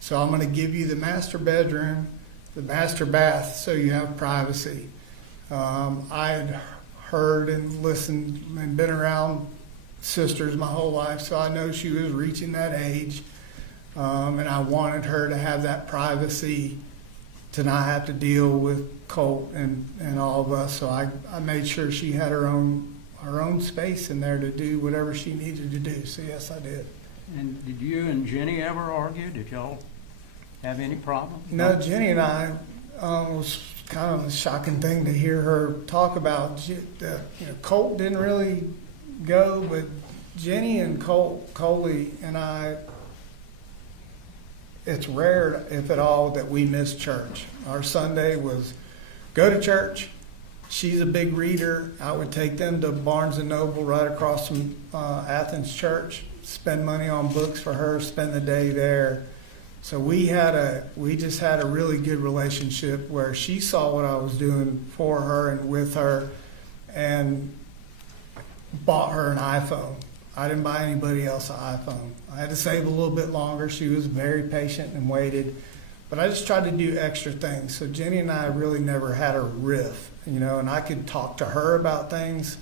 so I'm going to give you the master bedroom, the master bath, so you have privacy. I had heard and listened and been around sisters my whole life, so I know she was reaching that age, and I wanted her to have that privacy, to not have to deal with Colt and all of us. So I made sure she had her own space in there to do whatever she needed to do. So yes, I did. And did you and Jenny ever argue? Did y'all have any problems? No, Jenny and I, was kind of a shocking thing to hear her talk about. Colt didn't really go, but Jenny and Coley and I, it's rare, if at all, that we miss church. Our Sunday was go to church. She's a big reader. I would take them to Barnes & Noble right across from Athens Church, spend money on books for her, spend the day there. So we just had a really good relationship where she saw what I was doing for her and with her, and bought her an iPhone. I didn't buy anybody else an iPhone. I had to save a little bit longer. She was very patient and waited. But I just tried to do extra things. So Jenny and I really never had a riff, and I could talk to her about things,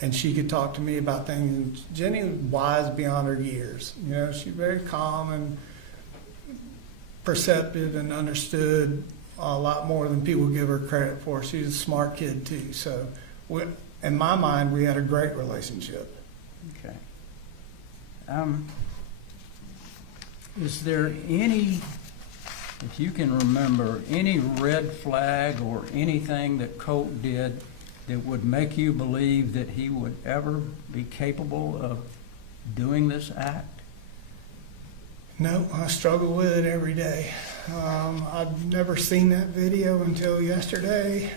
and she could talk to me about things. And Jenny was wise beyond her years. She's very calm and perceptive and understood a lot more than people give her credit for. She's a smart kid too. So in my mind, we had a great relationship. Okay. Is there any, if you can remember, any red flag or anything that Colt did that would make you believe that he would ever be capable of doing this act? No, I struggle with it every day. I've never seen that video until yesterday.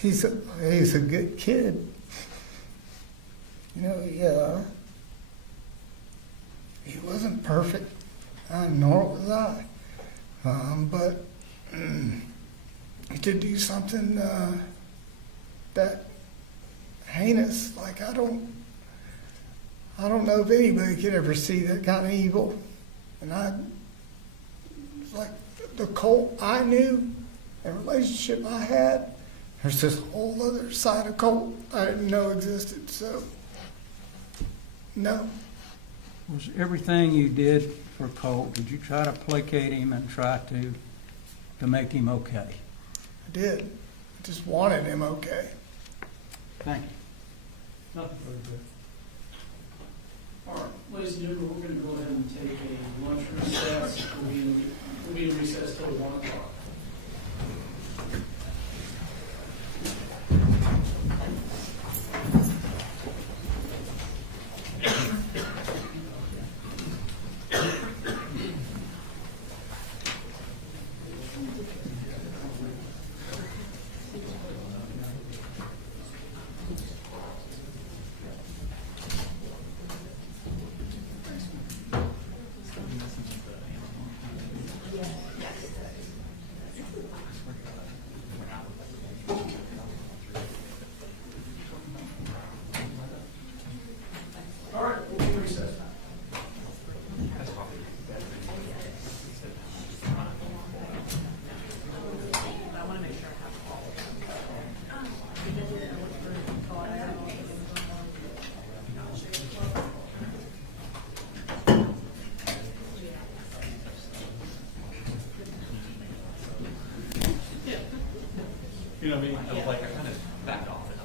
he's a good kid. You know, he wasn't perfect, nor was I. But to do something that heinous, like I don't know if anybody could ever see that kind of evil. And it's like the Colt I knew, and relationship I had, there's this whole other side of Colt I didn't know existed. So, no. Was everything you did for Colt, did you try to placate him and try to make him okay? I did. I just wanted him okay. Thank you. Nothing further. All right, ladies and gentlemen, we're going to go ahead and take a lunch recess. We'll be in recess till 1 o'clock. All right, we'll be in recess. I want to make sure I have all of them. You know what I mean? I was like, I kind of backed off it.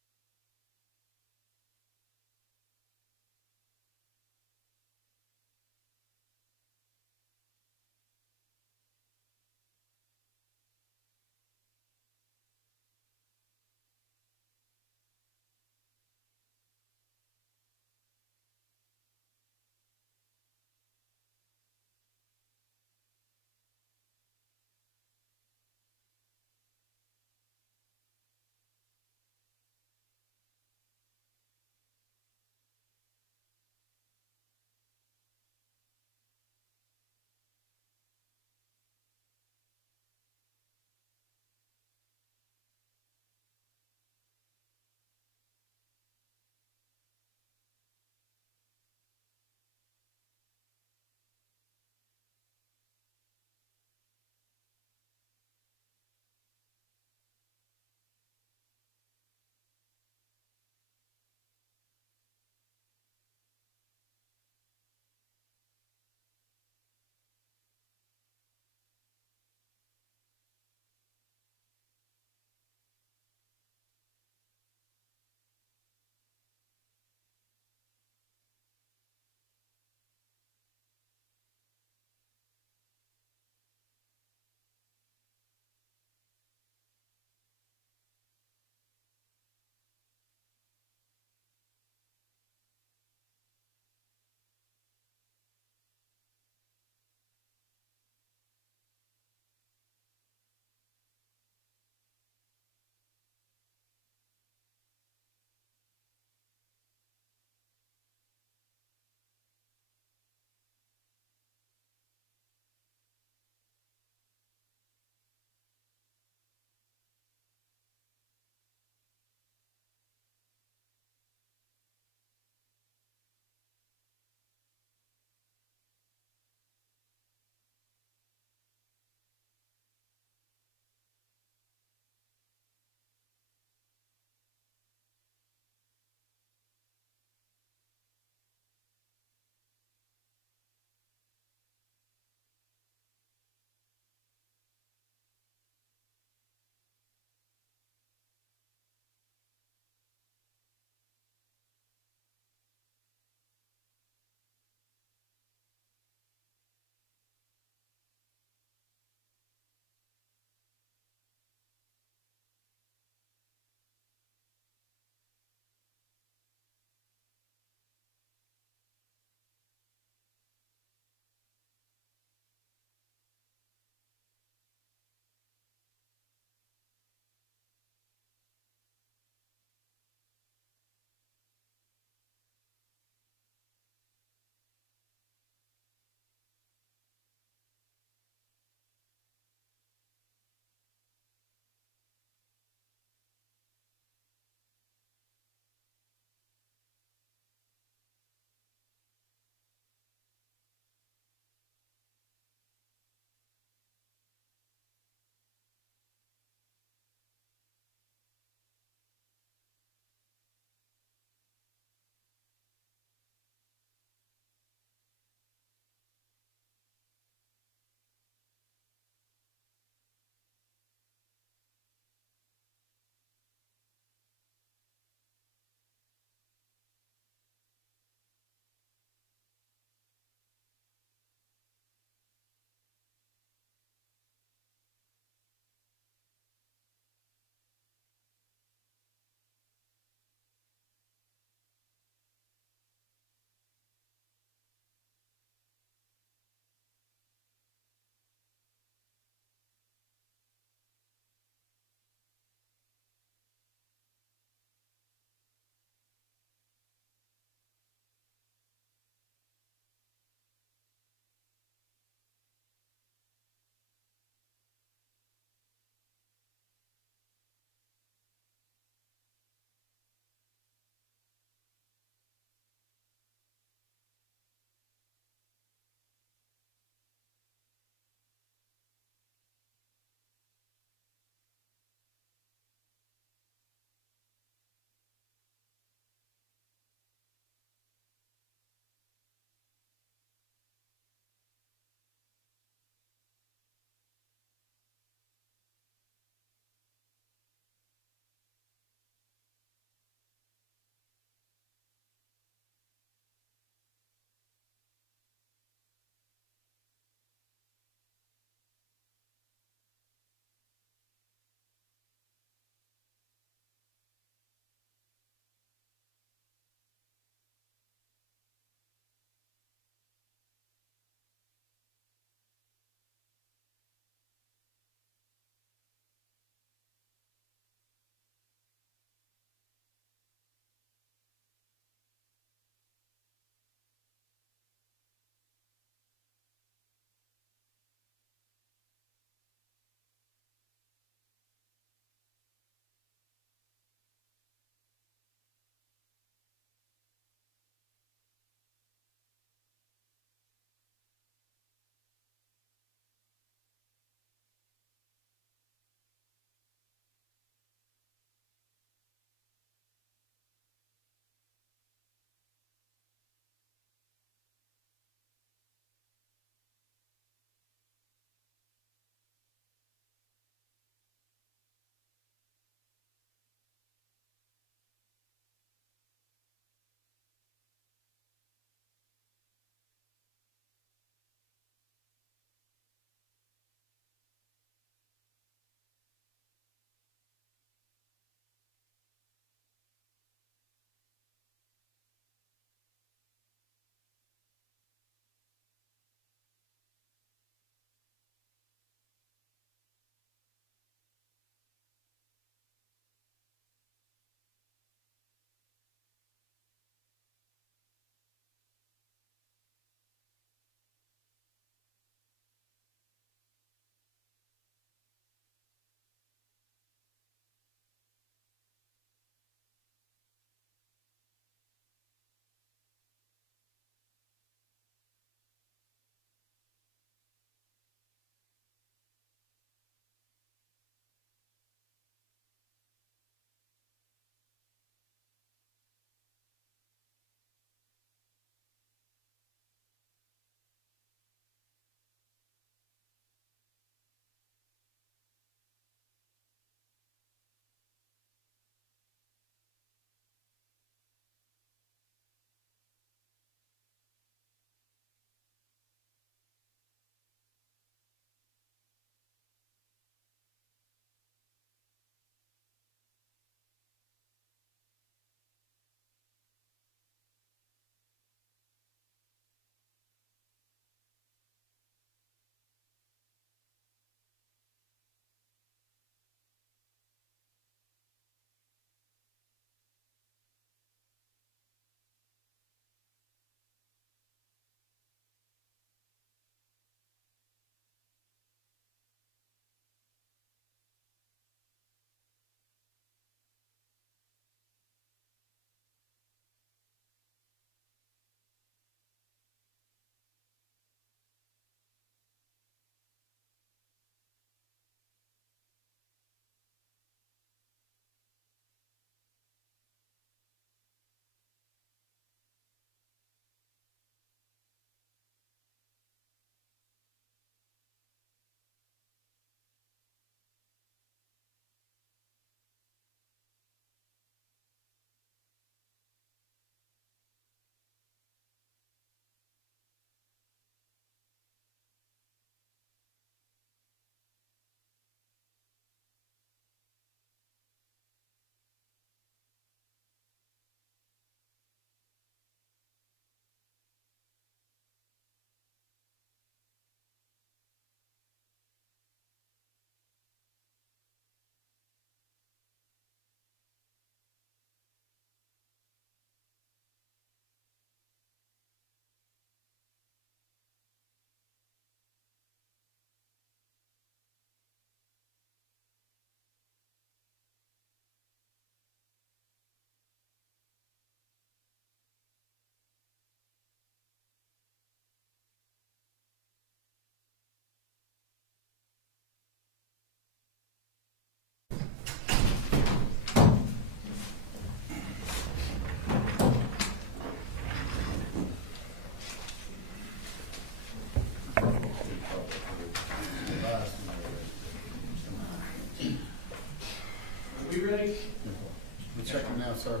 sir.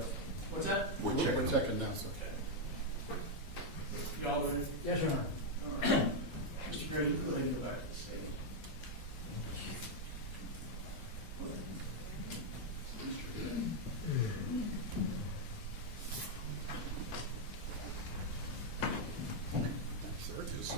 What's that? We're We're checking. checking now, sir. Y'all ready? Yes, Your Honor. All right. Mr. Gray, go ahead and go back to the stage. Yes, sir.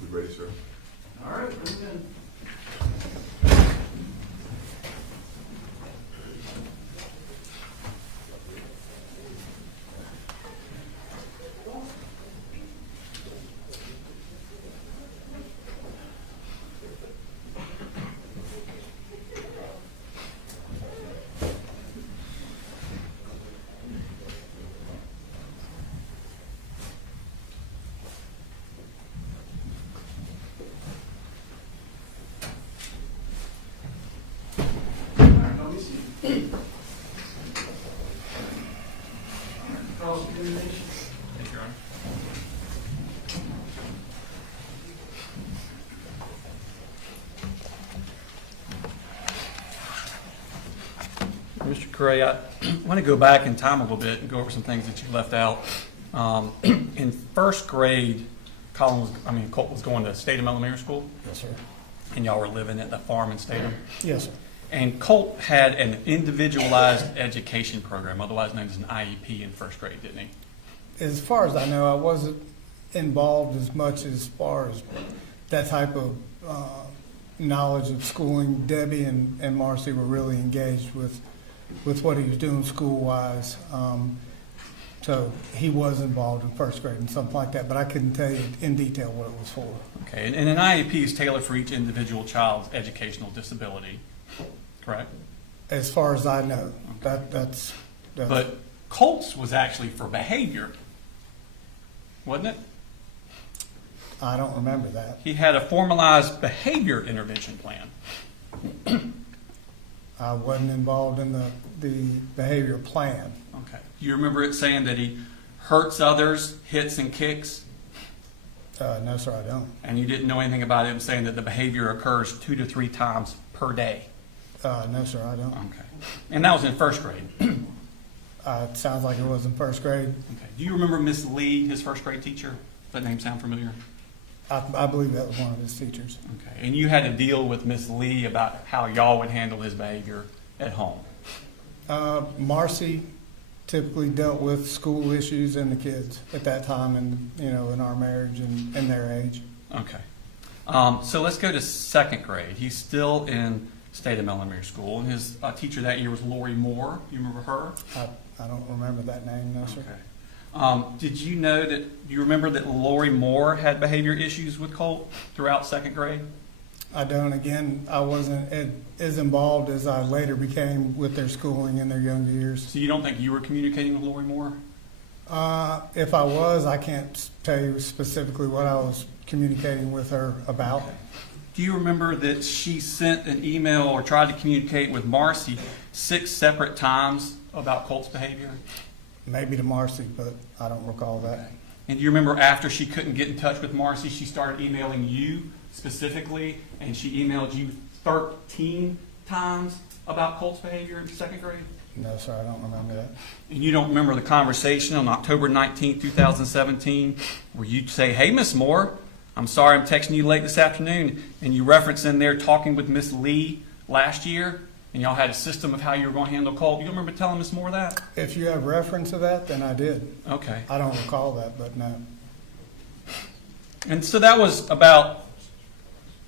We ready, sir? All right, bring it in. All right, let me see. Cross-examination. Thank you, Your Honor. Mr. Gray, I want to go back in time a little bit and go over some things that you left out. In first grade, Colt was going to Statham Elementary School, Yes, sir. and y'all were living at the farm in Statham. Yes, sir. And Colt had an individualized education program, otherwise known as an IEP, in first grade, didn't he? As far as I know, I wasn't involved as much as far as that type of knowledge of schooling. Debbie and Marcy were really engaged with what he was doing school-wise. So he was involved in first grade and something like that, but I couldn't tell you in detail what it was for. Okay, and an IEP is tailored for each individual child's educational disability, correct? As far as I know, that's But Colt's was actually for behavior, wasn't it? I don't remember that. He had a formalized behavior intervention plan. I wasn't involved in the behavior plan. Okay. Do you remember it saying that he hurts others, hits and kicks, No, sir, I don't. and you didn't know anything about him saying that the behavior occurs 2 to 3 times per day? No, sir, I don't. Okay. And that was in first grade. It sounds like it was in first grade. Okay. Do you remember Miss Lee, his first grade teacher? Does that name sound familiar? I believe that was one of his teachers. Okay. And you had to deal with Miss Lee about how y'all would handle his behavior at home. Marcy typically dealt with school issues and the kids at that time, and in our marriage and their age. Okay. So let's go to second grade. He's still in Statham Elementary School, and his teacher that year was Lori Moore. You remember her? I don't remember that name, no, sir. Okay. Did you know do you remember that Lori Moore had behavior issues with Colt throughout second grade? I don't. Again, I wasn't as involved as I later became with their schooling in their younger years. So you don't think you were communicating with Lori Moore? If I was, I can't tell you specifically what I was communicating with her about. Do you remember that she sent an email or tried to communicate with Marcy 6 separate times about Colt's behavior? Maybe to Marcy, but I don't recall that. And do you remember after she couldn't get in touch with Marcy, she started emailing you specifically, and she emailed you 13 times about Colt's behavior in second grade? No, sir, I don't remember that. And you don't remember the conversation on October 19, 2017, where you'd say, "Hey, Miss Moore, I'm sorry I'm texting you late this afternoon," and you reference in there talking with Miss Lee last year, and y'all had a system of how you were going to handle Colt. You don't remember telling Miss Moore that? If you have reference to that, then I did. Okay. I don't recall that, but no. And so that was about,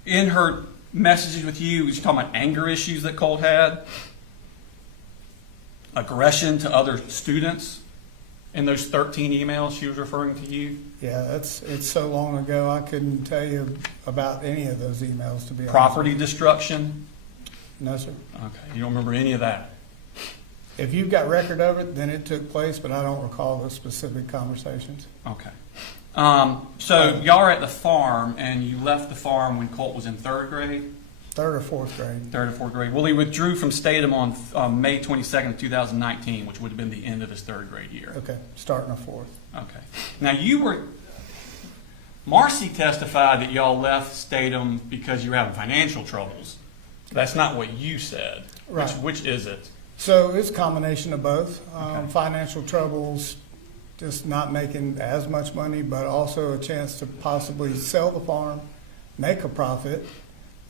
in her messages with you, was she talking about anger issues that Colt had? Aggression to other students? In those 13 emails she was referring to you? Yeah, it's so long ago, I couldn't tell you about any of those emails, to be honest. Property destruction? No, sir. Okay, you don't remember any of that? If you've got record of it, then it took place, but I don't recall those specific conversations. Okay. So y'all are at the farm, and you left the farm when Colt was in third grade? Third or fourth grade. Third or fourth grade. Well, he withdrew from Statham on May 22nd, 2019, which would have been the end of his third grade year. Okay, starting a fourth. Okay. Now Marcy testified that y'all left Statham because you were having financial troubles. That's not what you said. Right. Which is it? So it's a combination of both. Okay. Financial troubles, just not making as much money, but also a chance to possibly sell the farm, make a profit,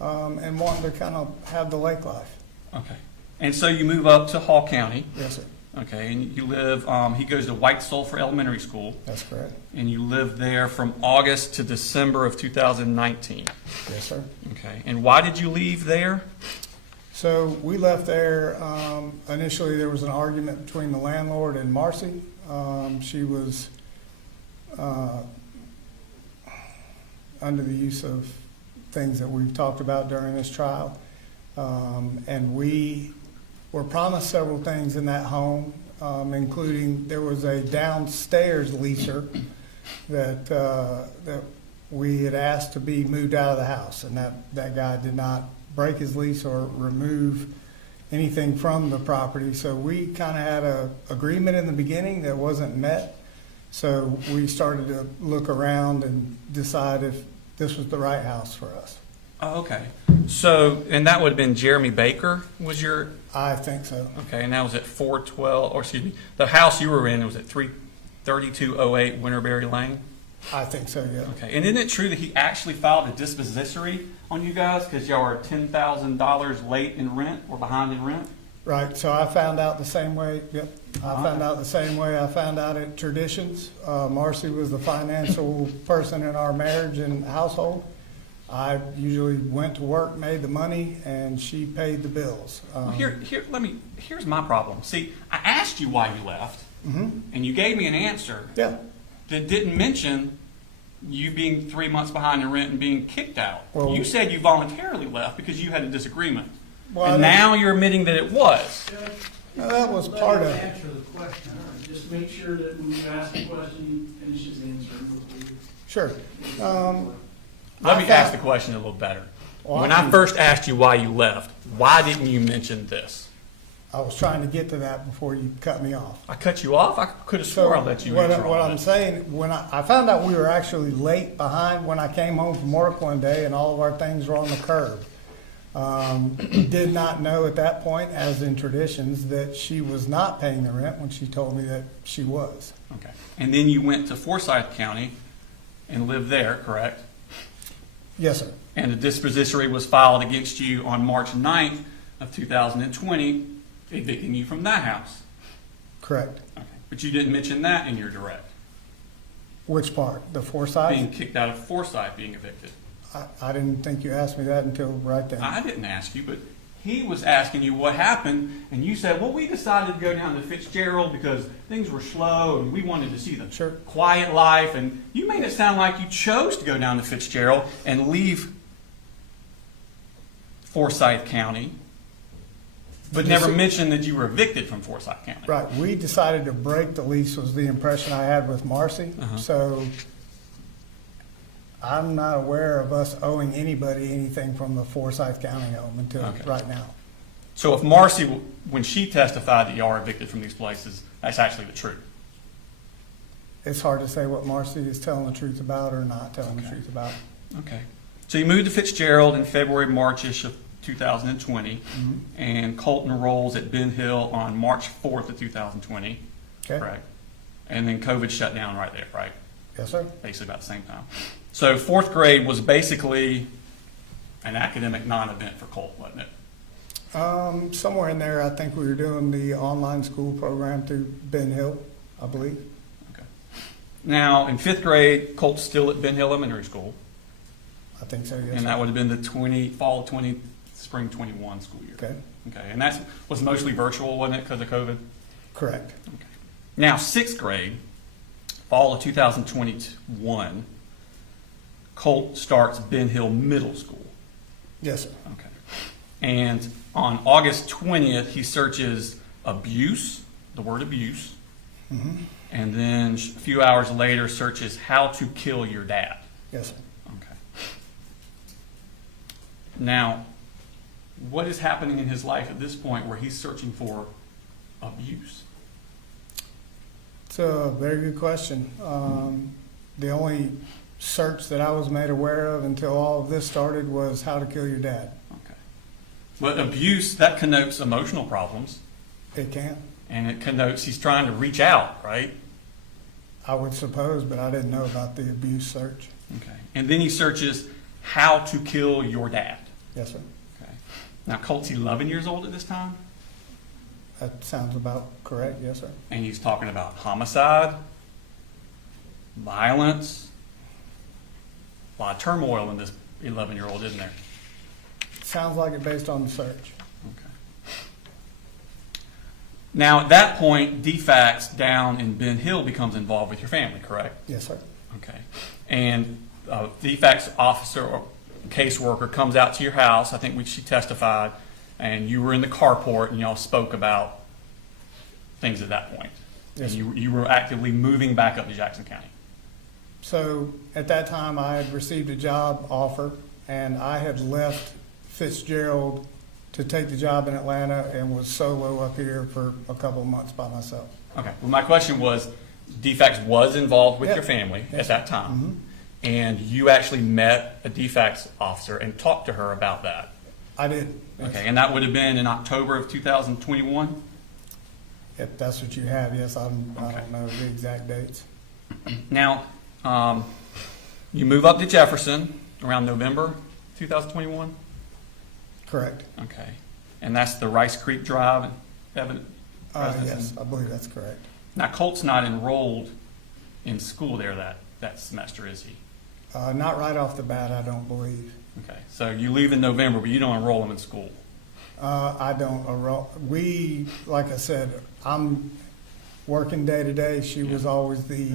and wanting to kind of have the lake life. Okay. And so you move up to Hall County. Yes, sir. Okay. And you live, he goes to White Sulphur Elementary School. That's correct. And you lived there from August to December of 2019. Yes, sir. Okay. And why did you leave there? So we left there, initially there was an argument between the landlord and Marcy. She was under the use of things that we've talked about during this trial. And we were promised several things in that home, including there was a downstairs leaser that we had asked to be moved out of the house, and that guy did not break his lease or remove anything from the property. So we kind of had a agreement in the beginning that wasn't met. So we started to look around and decide if this was the right house for us. Oh, okay. So, and that would have been Jeremy Baker was your, I think so. okay, and that was at 412, or excuse me, the house you were in was at 3208 Winterberry Lane? I think so, yeah. Okay, and isn't it true that he actually filed a dispossessory on you guys because y'all are $10,000 late in rent or behind in rent? Right, so I found out the same way, yep. I found out the same way I found out at Traditions. Marcy was the financial person in our marriage and household. I usually went to work, made the money, and she paid the bills. Well, here's my problem. See, I asked you why you left, Mhm. and you gave me an answer Yeah, that didn't mention you being 3 months behind in rent and being kicked out. Well- You said you voluntarily left because you had a disagreement. Well, I And didn't- now you're admitting that it was. no, that was Let part him of it. answer the question. Just make sure that when you ask the question, he finishes answering. Sure. Let I me found- ask the question a little better. Well, When I I can- first asked you why you left, why didn't you mention this? I was trying to get to that before you cut me off. I cut you off? I could have swore I let you answer all what of I'm it. saying, when I found out we were actually late behind when I came home from work one day and all of our things were on the curb. Did not know at that point, as in Traditions, that she was not paying the rent when she told me that she was. Okay. And then you went to Forsyth County and lived there, correct? Yes, sir. And the dispossessory was filed against you on March 9th of 2020, evicting you from that house. Correct. Okay. But you didn't mention that in your direct, Which part? The Forsyth? being kicked out of Forsyth, being evicted. I didn't think you asked me that until right then. I didn't ask you, but he was asking you what happened, and you said, well, we decided to go down to Fitzgerald because things were slow and we wanted to see the Sure. quiet life. And you made it sound like you chose to go down to Fitzgerald and leave Forsyth County, but never mentioned that you were evicted from Forsyth County. Right, we decided to break the lease was the impression I had with Marcy. Uh-huh. So I'm not aware of us owing anybody anything from the Forsyth County home until Okay. right now. So if Marcy, when she testified that you are evicted from these places, that's actually the truth. It's hard to say what Marcy is telling the truth about or not telling the Okay. truth about. Okay. So you moved to Fitzgerald in February, March-ish of 2020, Mhm. and Colt enrolls at Ben Hill on March 4th of 2020, Okay? correct? And then COVID shut down right there, right? Yes, sir? Basically about the same time. So fourth grade was basically an academic non-event for Colt, wasn't it? Somewhere in there, I think we were doing the online school program through Ben Hill, I believe. Okay. Now, in fifth grade, Colt's still at Ben Hill Elementary School, I think so, yes. and sir. that would have been the fall 20, spring 21 school year. Okay, Okay, and that was mostly virtual, wasn't it, because of COVID? correct. Okay. Now, sixth grade, fall of 2021, Colt starts Ben Hill Middle School. Yes, sir. Okay. And on August 20th, he searches abuse, the word abuse, Mhm. and then a few hours later searches how to kill your dad. Yes, sir. Okay. Now, what is happening in his life at this point where he's searching for abuse? It's a very good question. The only search that I was made aware of until all of this started was how to kill your dad. Okay. But abuse, that connotes emotional problems, It can, and it connotes he's trying to reach out, right? I would suppose, but I didn't know about the abuse search. Okay. And then he searches how to kill your dad. Yes, sir. Okay. Now, Colt's 11 years old at this time, That sounds about correct. Yes, sir. and he's talking about homicide, violence, a lot of turmoil in this 11-year-old, isn't there? Sounds like it based on the search. Okay. Now, at that point, DFACS down in Ben Hill becomes involved with your family, correct? Yes, sir. Okay. And DFACS officer or caseworker comes out to your house. I think she testified, and you were in the carport, and y'all spoke about things at that point. Yes, And you were actively moving back up to Jackson County. So at that time, I had received a job offer, and I had left Fitzgerald to take the job in Atlanta and was solo up here for a couple of months by myself. Okay. Well, my question was, DFACS was involved with Yep. your family Yes, at that sir. time, Mhm. and you actually met a DFACS officer and talked to her about that. I did. Yes. Okay. And that would have been in October of 2021? If that's what you have, yes, I Okay. don't know the exact dates. Now, you move up to Jefferson around November 2021? Correct. Okay. And that's the Rice Creek Drive evidence? Yes, I believe that's correct. Now, Colt's not enrolled in school there that semester, is he? Not right off the bat, I don't believe. Okay. So you leave in November, but you don't enroll him in school? I don't, like I said, I'm working day to day. She was always the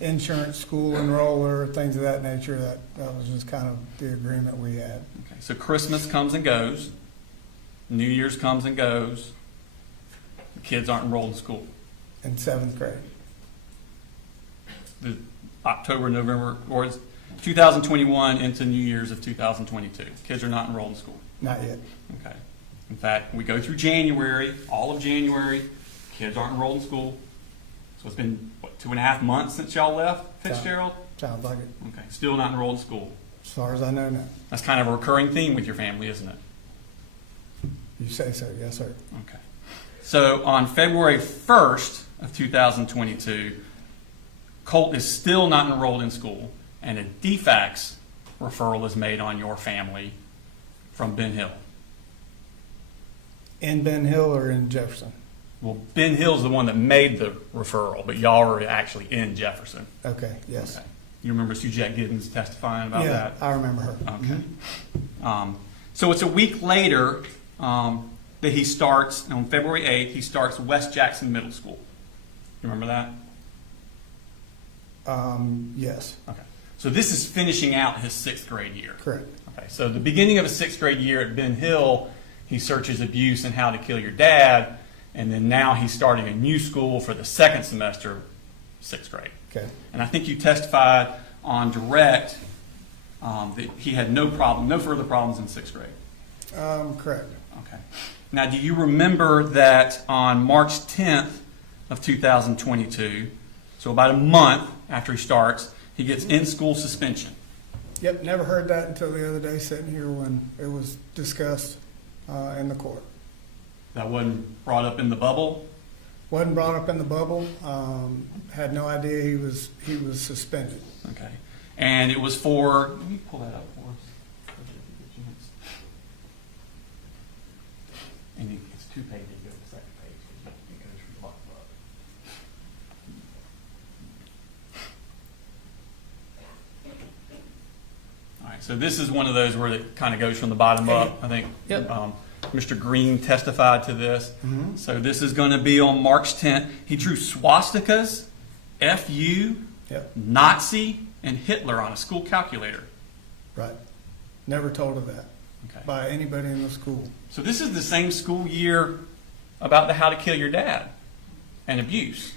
insurance school enroller, things of that nature. That was just kind of the agreement we had. Okay. So Christmas comes and goes. New Year's comes and goes. The kids aren't enrolled in school. In seventh grade. The October, November, or it's 2021 into New Year's of 2022. Kids are not enrolled in school. Not yet. Okay. In fact, we go through January, all of January, kids aren't enrolled in school. So it's been, what, 2.5 months since y'all left Fitzgerald? Sounds like it. Okay, still not enrolled in school. As far as I know now. That's kind of a recurring theme with your family, isn't it? You say so, yes, sir. Okay. So on February 1st of 2022, Colt is still not enrolled in school, and a DFACS referral is made on your family from Ben Hill. In Ben Hill or in Jefferson? Well, Ben Hill's the one that made the referral, but y'all are actually in Jefferson. Okay, yes. Okay. You remember Suzette Giddens testifying about Yeah, that? I remember her. Okay. Mhm. So it's a week later that he starts, on February 8th, he starts West Jackson Middle School. You remember that? Yes, Okay. So this is finishing out his 6th grade year. correct. Okay. So the beginning of his 6th grade year at Ben Hill, he searches abuse and how to kill your dad, and then now he's starting a new school for the second semester of 6th grade. Okay. And I think you testified on direct that he had no further problems in 6th grade. Correct. Okay. Now, do you remember that on March 10th of 2022, so about a month after he starts, he gets in-school suspension? Yep, never heard that until the other day sitting here when it was discussed in the court. That wasn't brought up in the bubble? Wasn't brought up in the bubble. Had no idea he was suspended. Okay. And it was for, let me pull that up for us. And it's 2 pages, go to the second page, because it goes from bottom up. All right, so this is one of those where it kind of goes from the bottom up. I think Yep. Mr. Green testified to this. Mhm. So this is going to be on March 10th. He drew swastikas, FU, Yep, Nazi, and Hitler on a school calculator. right. Never told of that Okay. by anybody in the school. So this is the same school year about the how to kill your dad and abuse.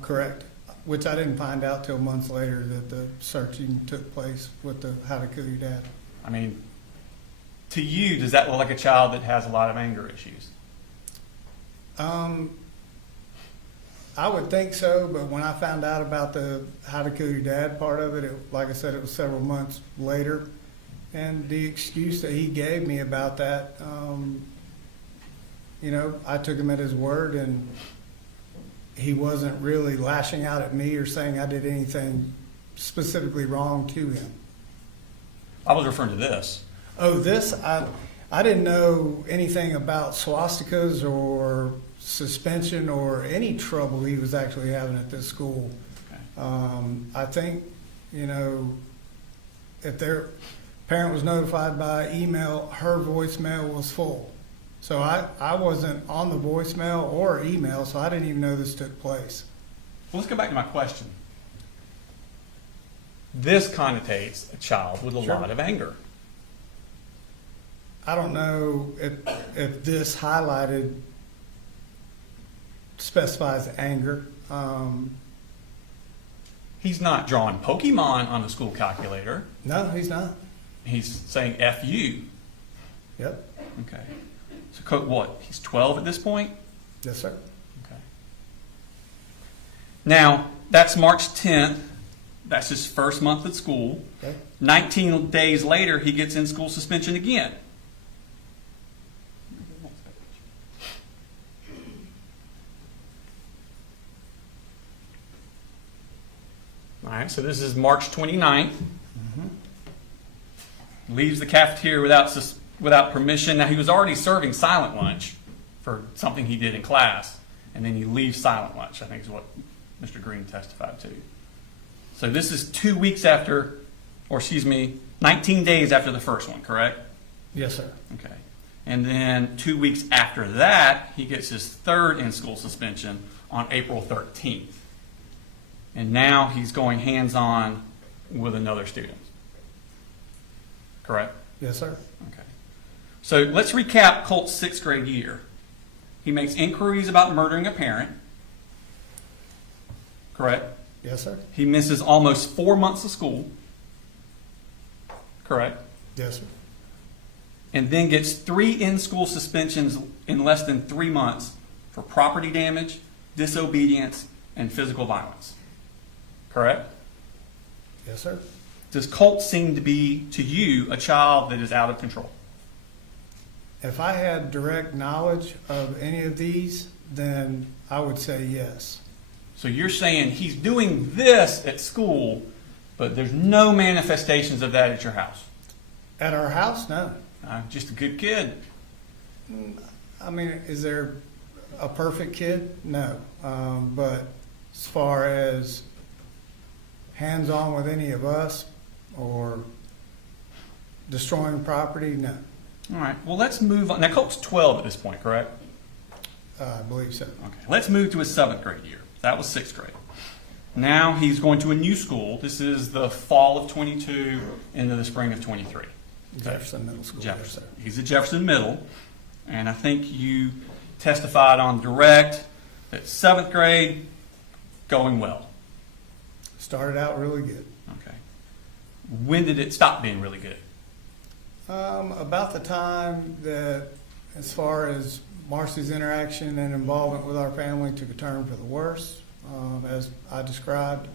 Correct. Which I didn't find out till months later that the searching took place with the how to kill your dad. I mean, To you, does that look like a child that has a lot of anger issues? I would think so, but when I found out about the how to kill your dad part of it, like I said, it was several months later. And the excuse that he gave me about that, I took him at his word, and he wasn't really lashing out at me or saying I did anything specifically wrong to him. I was referring to this. Oh, this, I didn't know anything about swastikas or suspension or any trouble he was actually having at this school. Okay. I think, if their parent was notified by email, her voicemail was full. So I wasn't on the voicemail or email, so I didn't even know this took place. Well, let's go back to my question. This connotates a child with a Sure. lot of anger. I don't know if this highlighted specifies anger. He's not drawing Pokemon on a school calculator. No, he's not. He's saying F you. Yep. Okay. So what? He's 12 at this point? Yes, sir. Okay. Now, that's March 10th. That's his first month at school. Okay. 19 days later, he gets in school suspension again. All right, so this is March 29th. Leaves the cafeteria without permission. Now, he was already serving silent lunch for something he did in class, and then he leaves silent lunch, I think is what Mr. Green testified to. So this is 2 weeks after, 19 days after the first one, correct? Yes, sir. Okay. And then 2 weeks after that, he gets his third in-school suspension on April 13th. And now he's going hands-on with another student. Correct? Yes, sir. Okay. So let's recap Colt's 6th grade year. He makes inquiries about murdering a parent. Correct? Yes, sir. He misses almost 4 months of school. Correct? Yes, sir. And then gets 3 in-school suspensions in less than 3 months for property damage, disobedience, and physical violence. Correct? Yes, sir. Does Colt seem to be, to you, a child that is out of control? If I had direct knowledge of any of these, then I would say yes. So you're saying he's doing this at school, but there's no manifestations of that at your house? At our house, no. Just a good kid. I mean, is there a perfect kid? No. But as far as hands-on with any of us or destroying property, no. All right. Well, let's move on. Now, Colt's 12 at this point, correct? I believe so. Okay. Let's move to his 7th grade year. That was 6th grade. Now he's going to a new school. This is the fall of 22 into the spring of 23. Jefferson Middle School. Jefferson. Yes, sir. He's at Jefferson Middle. And I think you testified on direct that 7th grade, going well. Started out really good. Okay. When did it stop being really good? About the time that, as far as Marcy's interaction and involvement with our family, took a turn for the worse, as I described.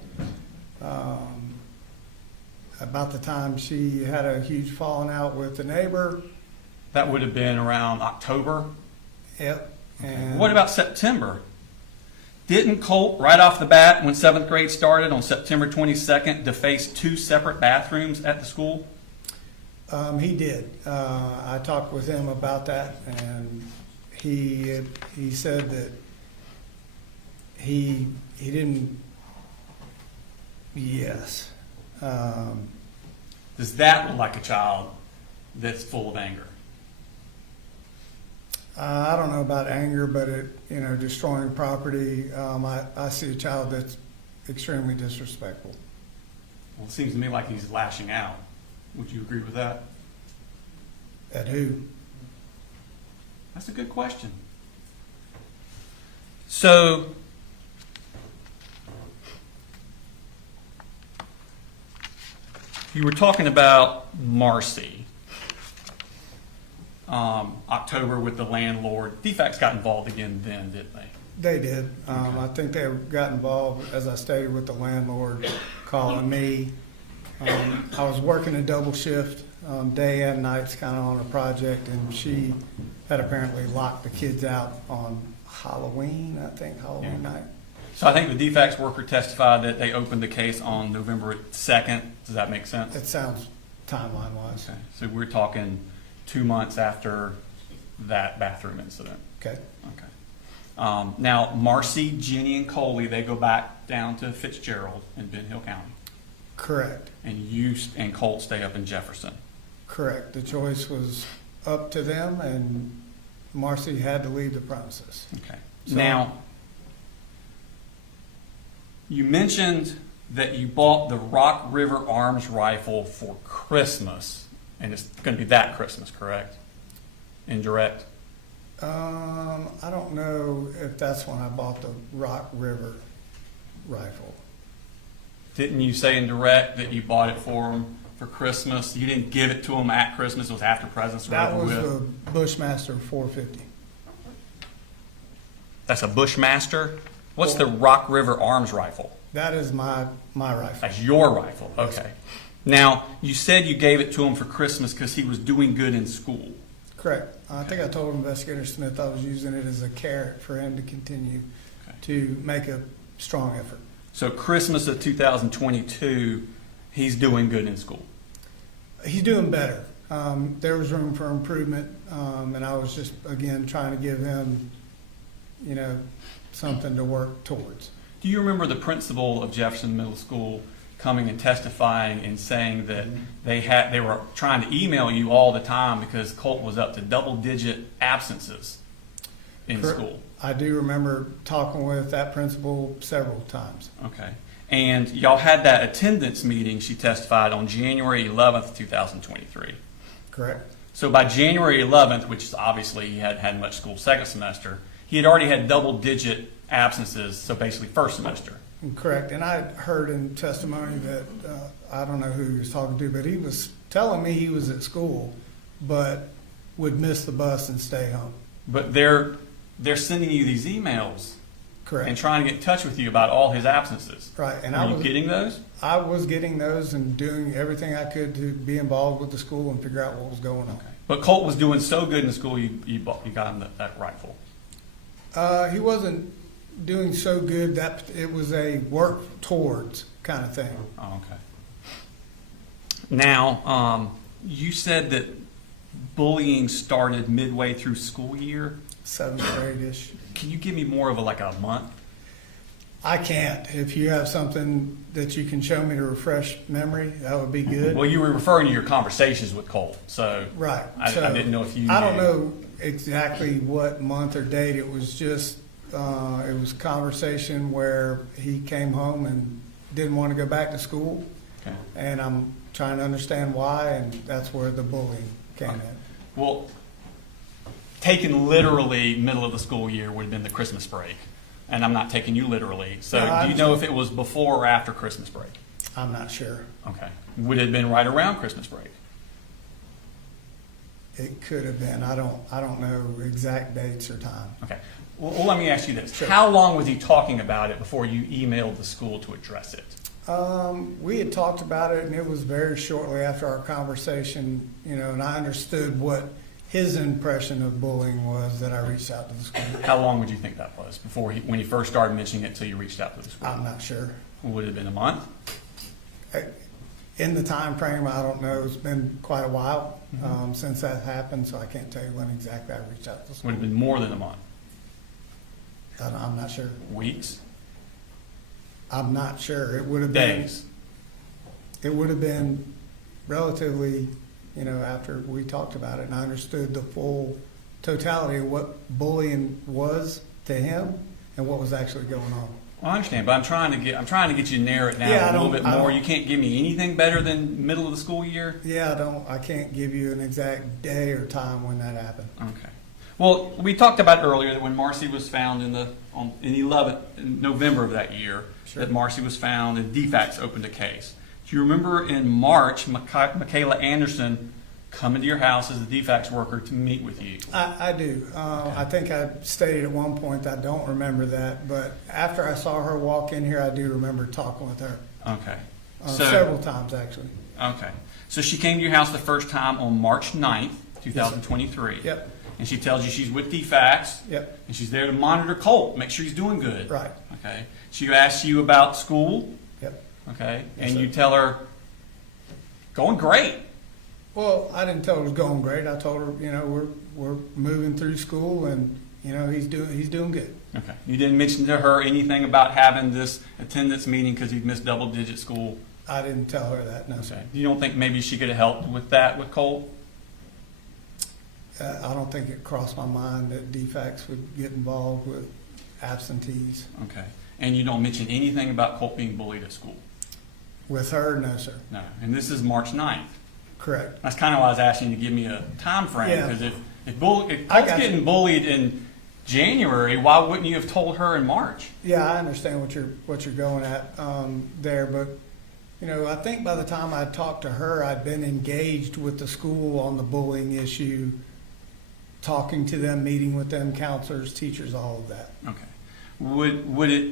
About the time she had a huge falling out with the neighbor. That would have been around October. Yep. Okay. And What about September? Didn't Colt, right off the bat, when 7th grade started on September 22nd, deface 2 separate bathrooms at the school? He did. I talked with him about that, and he said that he didn't. Yes. Does that look like a child that's full of anger? I don't know about anger, but destroying property. I see a child that's extremely disrespectful. Well, it seems to me like he's lashing out. Would you agree with that? At who? That's a good question. So, you were talking about Marcy. October with the landlord. DFACS got involved again then, didn't they? They did. I think they got involved, as I stated, with the landlord calling me. I was working a double shift, day and nights, kind of on a project, and she had apparently locked the kids out on Halloween night. So I think the DFACS worker testified that they opened the case on November 2nd. Does that make sense? It sounds timeline-wise. Okay. So we're talking 2 months after that bathroom incident. Okay. Okay. Now, Marcy, Jenny, and Coley, they go back down to Fitzgerald in Ben Hill County. Correct. And you and Colt stay up in Jefferson. Correct. The choice was up to them, and Marcy had to leave the premises. Okay. So- Now, you mentioned that you bought the Rock River Arms rifle for Christmas, and it's going to be that Christmas, correct? Indirect? I don't know if that's when I bought the Rock River rifle. Didn't you say in direct that you bought it for them for Christmas? You didn't give it to them at Christmas. It was after presents were That over was with. the Bushmaster 450. That's a Bushmaster? What's the Rock River Arms rifle? That is my rifle. That's your rifle. Okay. Now, you said you gave it to him for Christmas because he was doing good in school. Correct. I think I told Investigator Smith I was using it as a carrot for him to continue Okay. to make a strong effort. So Christmas of 2022, he's doing good in school. He's doing better. There was room for improvement, and I was just, again, trying to give him, something to work towards. Do you remember the principal of Jefferson Middle School coming and testifying and saying that they were trying to email you all the time because Colt was up to double-digit absences in school? I do remember talking with that principal several times. Okay. And y'all had that attendance meeting, she testified, on January 11th, 2023. Correct. So by January 11th, which is obviously he hadn't had much school second semester, he had already had double-digit absences, so basically first semester. Correct. And I heard in testimony that, I don't know who he was talking to, but he was telling me he was at school, but would miss the bus and stay home. But they're sending you these emails Correct. and trying to get in touch with you about all his absences. Right. And Are you getting those? I was getting those and doing everything I could to be involved with the school and figure out what was going on. But Colt was doing so good in school, you got him that rifle. He wasn't doing so good that it was a work towards kind of thing. Oh, okay. Now, you said that bullying started midway through school year. 7th grade-ish. Can you give me more of a month? I can't. If you have something that you can show me to refresh memory, that would be good. Well, you were referring to your conversations with Colt, so Right. I didn't know if you I don't knew. know exactly what month or date. It was just, it was conversation where he came home and didn't want to go back to school. Okay. And I'm trying to understand why, and that's where the bullying came in. Well, taken literally, middle of the school year would have been the Christmas break. And I'm not taking you literally. So No, do you know if it was before or after Christmas break? I'm not sure. Okay. Would it have been right around Christmas break? It could have been. I don't know exact dates or time. Okay. Well, let me ask you this. Sure. How long was he talking about it before you emailed the school to address it? We had talked about it, and it was very shortly after our conversation, and I understood what his impression of bullying was that I reached out to the school. How long would you think that was before when he first started mentioning it till you reached out to the school? I'm not sure. Would it have been a month? In the time frame, I don't know. It's been quite a while since that happened, so I can't tell you when exactly I reached out to the Would school. have been more than a month? I'm not sure. Weeks? I'm not sure. It would have been. Days? It would have been relatively, after we talked about it, and I understood the full totality of what bullying was to him and what was actually going on. Well, I understand, but I'm trying to get you to narrow it down Yeah, a little bit more. don't- You can't give me anything better than middle of the school year? Yeah, I can't give you an exact day or time when that happened. Okay. Well, we talked about earlier that when Marcy was found in November of that year, Sure. that Marcy was found and DFACS opened a case. Do you remember in March, Michaela Anderson come into your house as a defects worker to meet with you? I do. I think I stated at one point, I don't remember that, but after I saw her walk in here, I do remember talking with her. Okay. Several times, actually. Okay. So she came to your house the first time on March 9th, 2023. Yep, And she tells you she's with DFACS. yep, And she's there to monitor Colt, make sure he's doing good. right, Okay. She asks you about school. yep. Okay. Yes, And you sir. tell her, going great. Well, I didn't tell her it was going great. I told her, you know, we're moving through school and, you know, he's doing good. Okay. You didn't mention to her anything about having this attendance meeting because you've missed double-digit school. I didn't tell her that, no, sir. Okay. You don't think maybe she could have helped with that with Colt? I don't think it crossed my mind that DFACS would get involved with absentees. Okay. And you don't mention anything about Colt being bullied at school? With her, no, sir. No. And this is March 9th. Correct. That's kind of why I was asking you to give me a time frame. Yeah. Because if I Colt's got you. getting bullied in January, why wouldn't you have told her in March? Yeah, I understand what you're going at there, but you know, I think by the time I talked to her, I'd been engaged with the school on the bullying issue, talking to them, meeting with them, counselors, teachers, all of that. Okay. Would it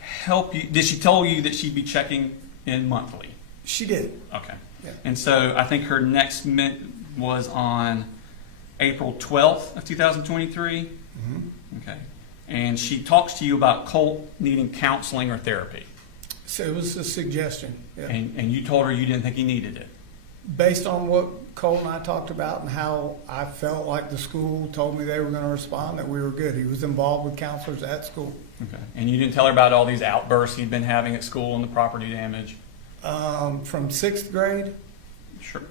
help you? Did she tell you that she'd be checking in monthly? She did. Okay. Yeah. And so I think her next was on April 12th of 2023. Okay. And she talks to you about Colt needing counseling or therapy. So it was a suggestion. Yeah. And you told her you didn't think he needed it. Based on what Cole and I talked about and how I felt like the school told me they were going to respond, that we were good. He was involved with counselors at school. Okay. And you didn't tell her about all these outbursts he'd been having at school and the property damage? From 6th grade, Sure.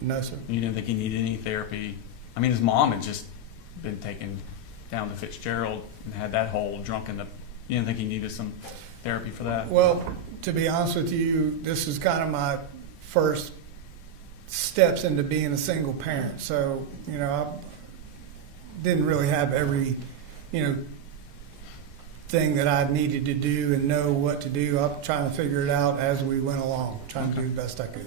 no, sir. You didn't think he needed any therapy? I mean, his mom had just been taken down to Fitzgerald and had that whole drunken. You didn't think he needed some therapy for that? Well, to be honest with you, this is kind of my first steps into being a single parent. So, you know, I didn't really have every, you know, thing that I needed to do and know what to do. I'm trying to figure it out as we went along, trying to do the best I could.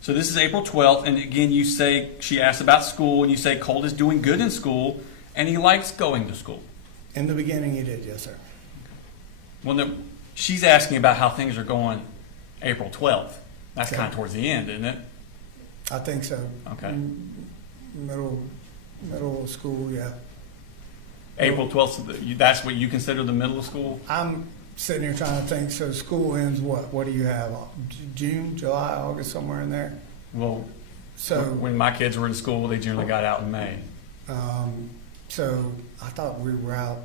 So this is April 12th, and again, you say, she asked about school, and you say Colt is doing good in school, and he likes going to school. In the beginning, he did, yes, sir. Well, she's asking about how things are going April 12th. That's Okay. kind of towards the end, isn't it? I think so. Okay. Middle of school, yeah. April 12th, that's what you consider the middle of school? I'm sitting here trying to think, so school ends what? What do you have? June, July, August, somewhere in there? Well, So, when my kids were in school, they generally got out in May. so I thought we were out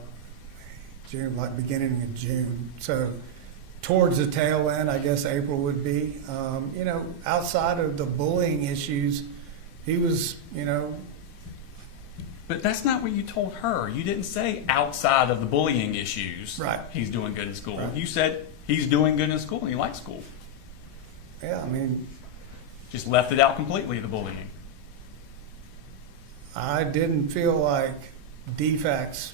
June, like beginning of June. So towards the tail end, I guess April would be. You know, outside of the bullying issues, he was, you know, But that's not what you told her. You didn't say outside of the bullying issues, Right. he's doing good in school. Right. You said he's doing good in school and he likes school. yeah, I mean, Just left it out completely, the bullying. I didn't feel like DFACS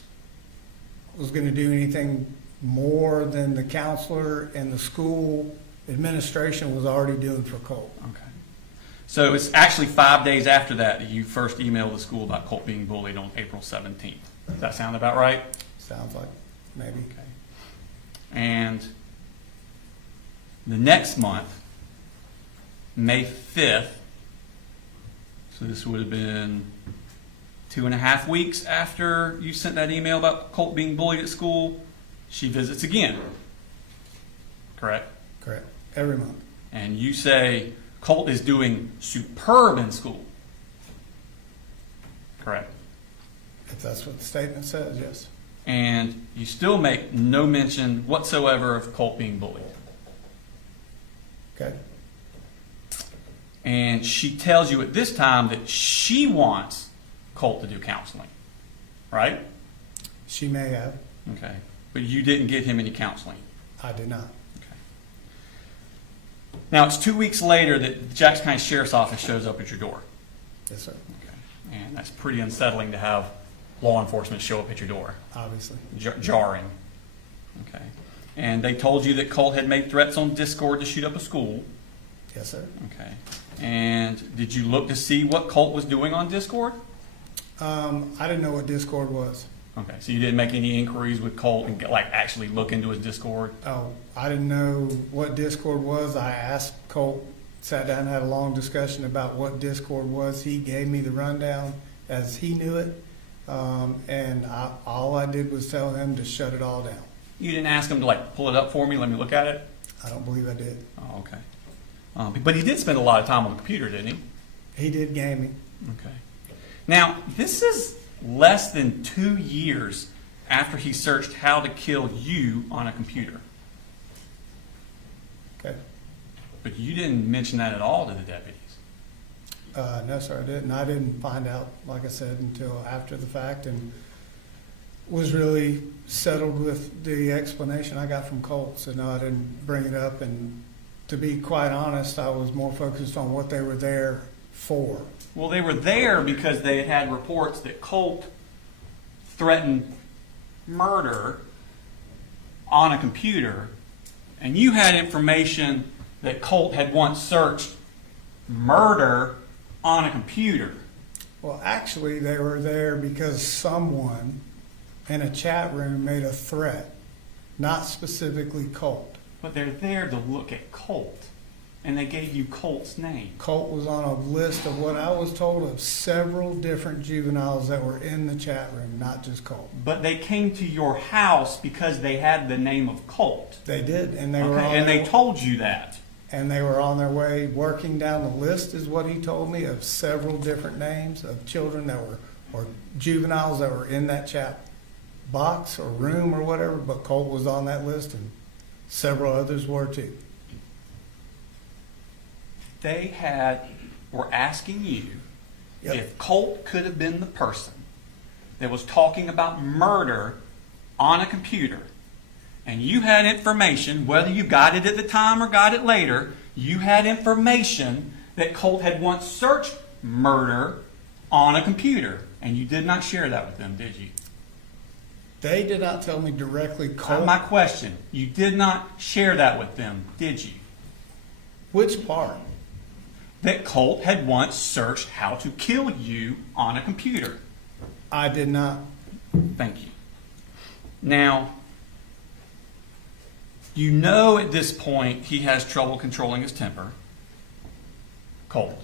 was going to do anything more than the counselor and the school administration was already doing for Colt. Okay. So it's actually 5 days after that you first emailed the school about Colt being bullied on April 17th. Does that sound about right? Sounds like maybe. Okay. And the next month, May 5th, so this would have been 2.5 weeks after you sent that email about Colt being bullied at school, she visits again. Correct? Correct. Every month. And you say Colt is doing superb in school. Correct? If that's what the statement says, yes. And you still make no mention whatsoever of Colt being bullied. Okay. And she tells you at this time that she wants Colt to do counseling, right? She may have. Okay. But you didn't get him any counseling. I did not. Okay. Now, it's 2 weeks later that the Jackson County Sheriff's Office shows up at your door. Yes, sir. Okay. And that's pretty unsettling to have law enforcement show up at your door. Obviously. Jarring. Okay. And they told you that Colt had made threats on Discord to shoot up a school. Yes, sir. Okay. And did you look to see what Colt was doing on Discord? I didn't know what Discord was. Okay, so you didn't make any inquiries with Colt and like actually look into his Discord? Oh, I didn't know what Discord was. I asked Colt, sat down and had a long discussion about what Discord was. He gave me the rundown as he knew it. All I did was tell him to shut it all down. You didn't ask him to like pull it up for me, let me look at it? I don't believe I did. Oh, okay. But he did spend a lot of time on the computer, didn't he? He did gaming. Okay. Now, this is less than 2 years after he searched how to kill you on a computer. Okay. But you didn't mention that at all to the deputies. No, sir, I didn't. I didn't find out, like I said, until after the fact, and was really settled with the explanation I got from Colt. So no, I didn't bring it up. And to be quite honest, I was more focused on what they were there for. Well, they were there because they had had reports that Colt threatened murder on a computer, and you had information that Colt had once searched murder on a computer. Well, actually, they were there because someone in a chat room made a threat, not specifically Colt. But they're there to look at Colt, and they gave you Colt's name. Colt was on a list of what I was told of several different juveniles that were in the chat room, not just Colt. But they came to your house because they had the name of Colt. They did, and they were on Okay, and their, they told you that. and they were on their way working down the list, is what he told me, of several different names of children that were, or juveniles that were in that chat box or room or whatever. But Colt was on that list, and several others were too. They were asking you Yep. if Colt could have been the person that was talking about murder on a computer, and you had information, whether you got it at the time or got it later, you had information that Colt had once searched murder on a computer, and you did not share that with them, did you? They did not tell me directly Colt. My question, you did not share that with them, did you? Which part? That Colt had once searched how to kill you on a computer. I did not. Thank you. Now, you know at this point he has trouble controlling his temper, Colt,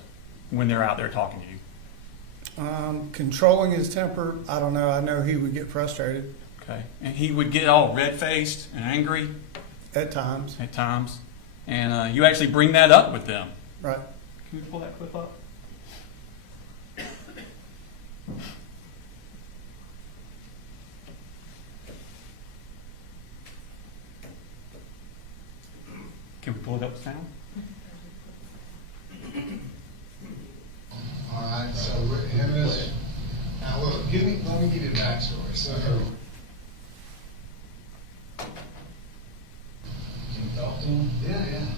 when they're out there talking to you. Controlling his temper, I don't know. I know he would get frustrated Okay. And he would get all red-faced and angry at times. at times. And you actually bring that up with them. Right. Can we pull that clip up? Can we pull it up with sound? All right, so him and his, now look, let me give you a backstory. So, can you talk to him? Yeah,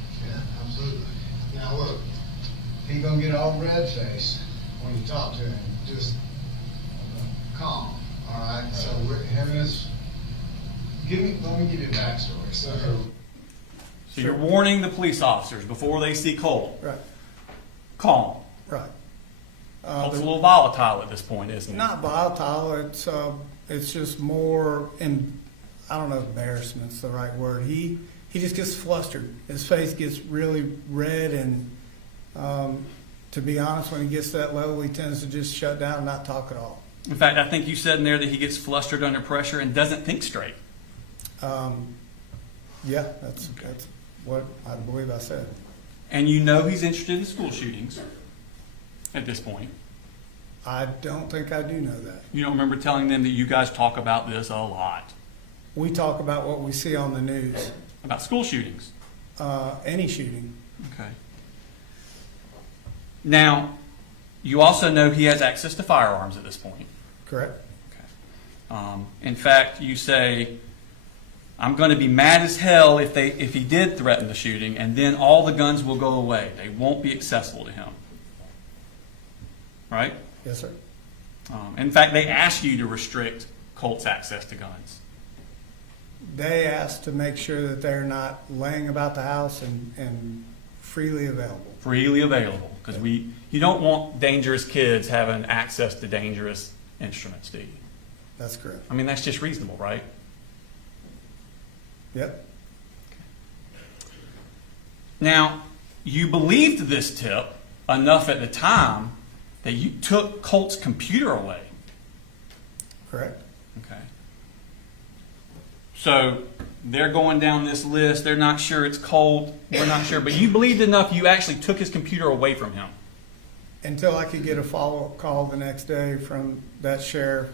absolutely. Now look, he gonna get all red-faced when you talk to him. Just calm, all right? So him and his, let me give you a backstory. So you're warning the police officers before they see Colt. Right. Calm. Right. Colt's a little volatile at this point, isn't he? Not volatile. It's just more, I don't know if embarrassment's the right word. He just gets flustered. His face gets really red, and to be honest, when he gets to that level, he tends to just shut down and not talk at all. In fact, I think you said in there that he gets flustered under pressure and doesn't think straight. Yeah, that's what I believe I said. And you know he's interested in school shootings at this point. I don't think I do know that. You don't remember telling them that you guys talk about this a lot? We talk about what we see on the news. About school shootings? Any shooting. Okay. Now, you also know he has access to firearms at this point. Correct. Okay. In fact, you say, I'm going to be mad as hell if he did threaten the shooting, and then all the guns will go away. They won't be accessible to him. Right? Yes, sir. In fact, they ask you to restrict Colt's access to guns. They asked to make sure that they're not laying about the house and freely available. Freely available, because you don't want dangerous kids having access to dangerous instruments, do you? That's correct. I mean, that's just reasonable, right? Yep. Now, you believed this tip enough at the time that you took Colt's computer away. Correct. Okay. So they're going down this list. They're not sure it's Colt. We're not sure. But you believed enough you actually took his computer away from him. Until I could get a follow-up call the next day from that sheriff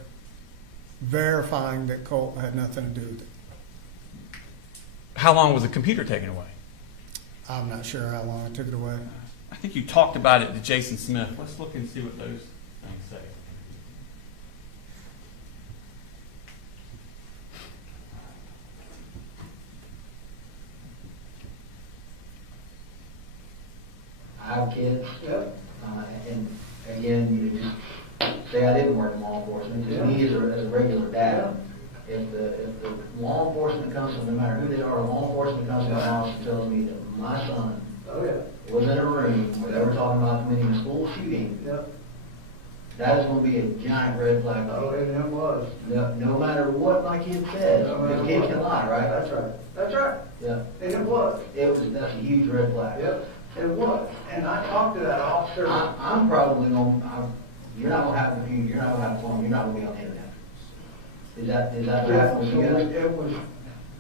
verifying that Colt had nothing to do with it. How long was the computer taken away? I'm not sure how long I took it away. I think you talked about it to Jason Smith. Let's look and see what those things say. I have kids. Yep. And again, you just say I didn't work in law enforcement. To me, as a regular dad, if the law enforcement comes to, no matter who they are, law enforcement comes to my house and tells me that my son was in a room where they were talking about committing a school shooting, that is going to be a giant red flag. Oh, and it was. No matter what my kid says, because kids can lie, right? That's right. That's right. Yeah. And it was. That's a huge red flag. Yep. It was. And I talked to that officer. I'm probably going, you're not going to have a computer, you're not going to have a phone, you're not going to be on the internet. Is that right? It was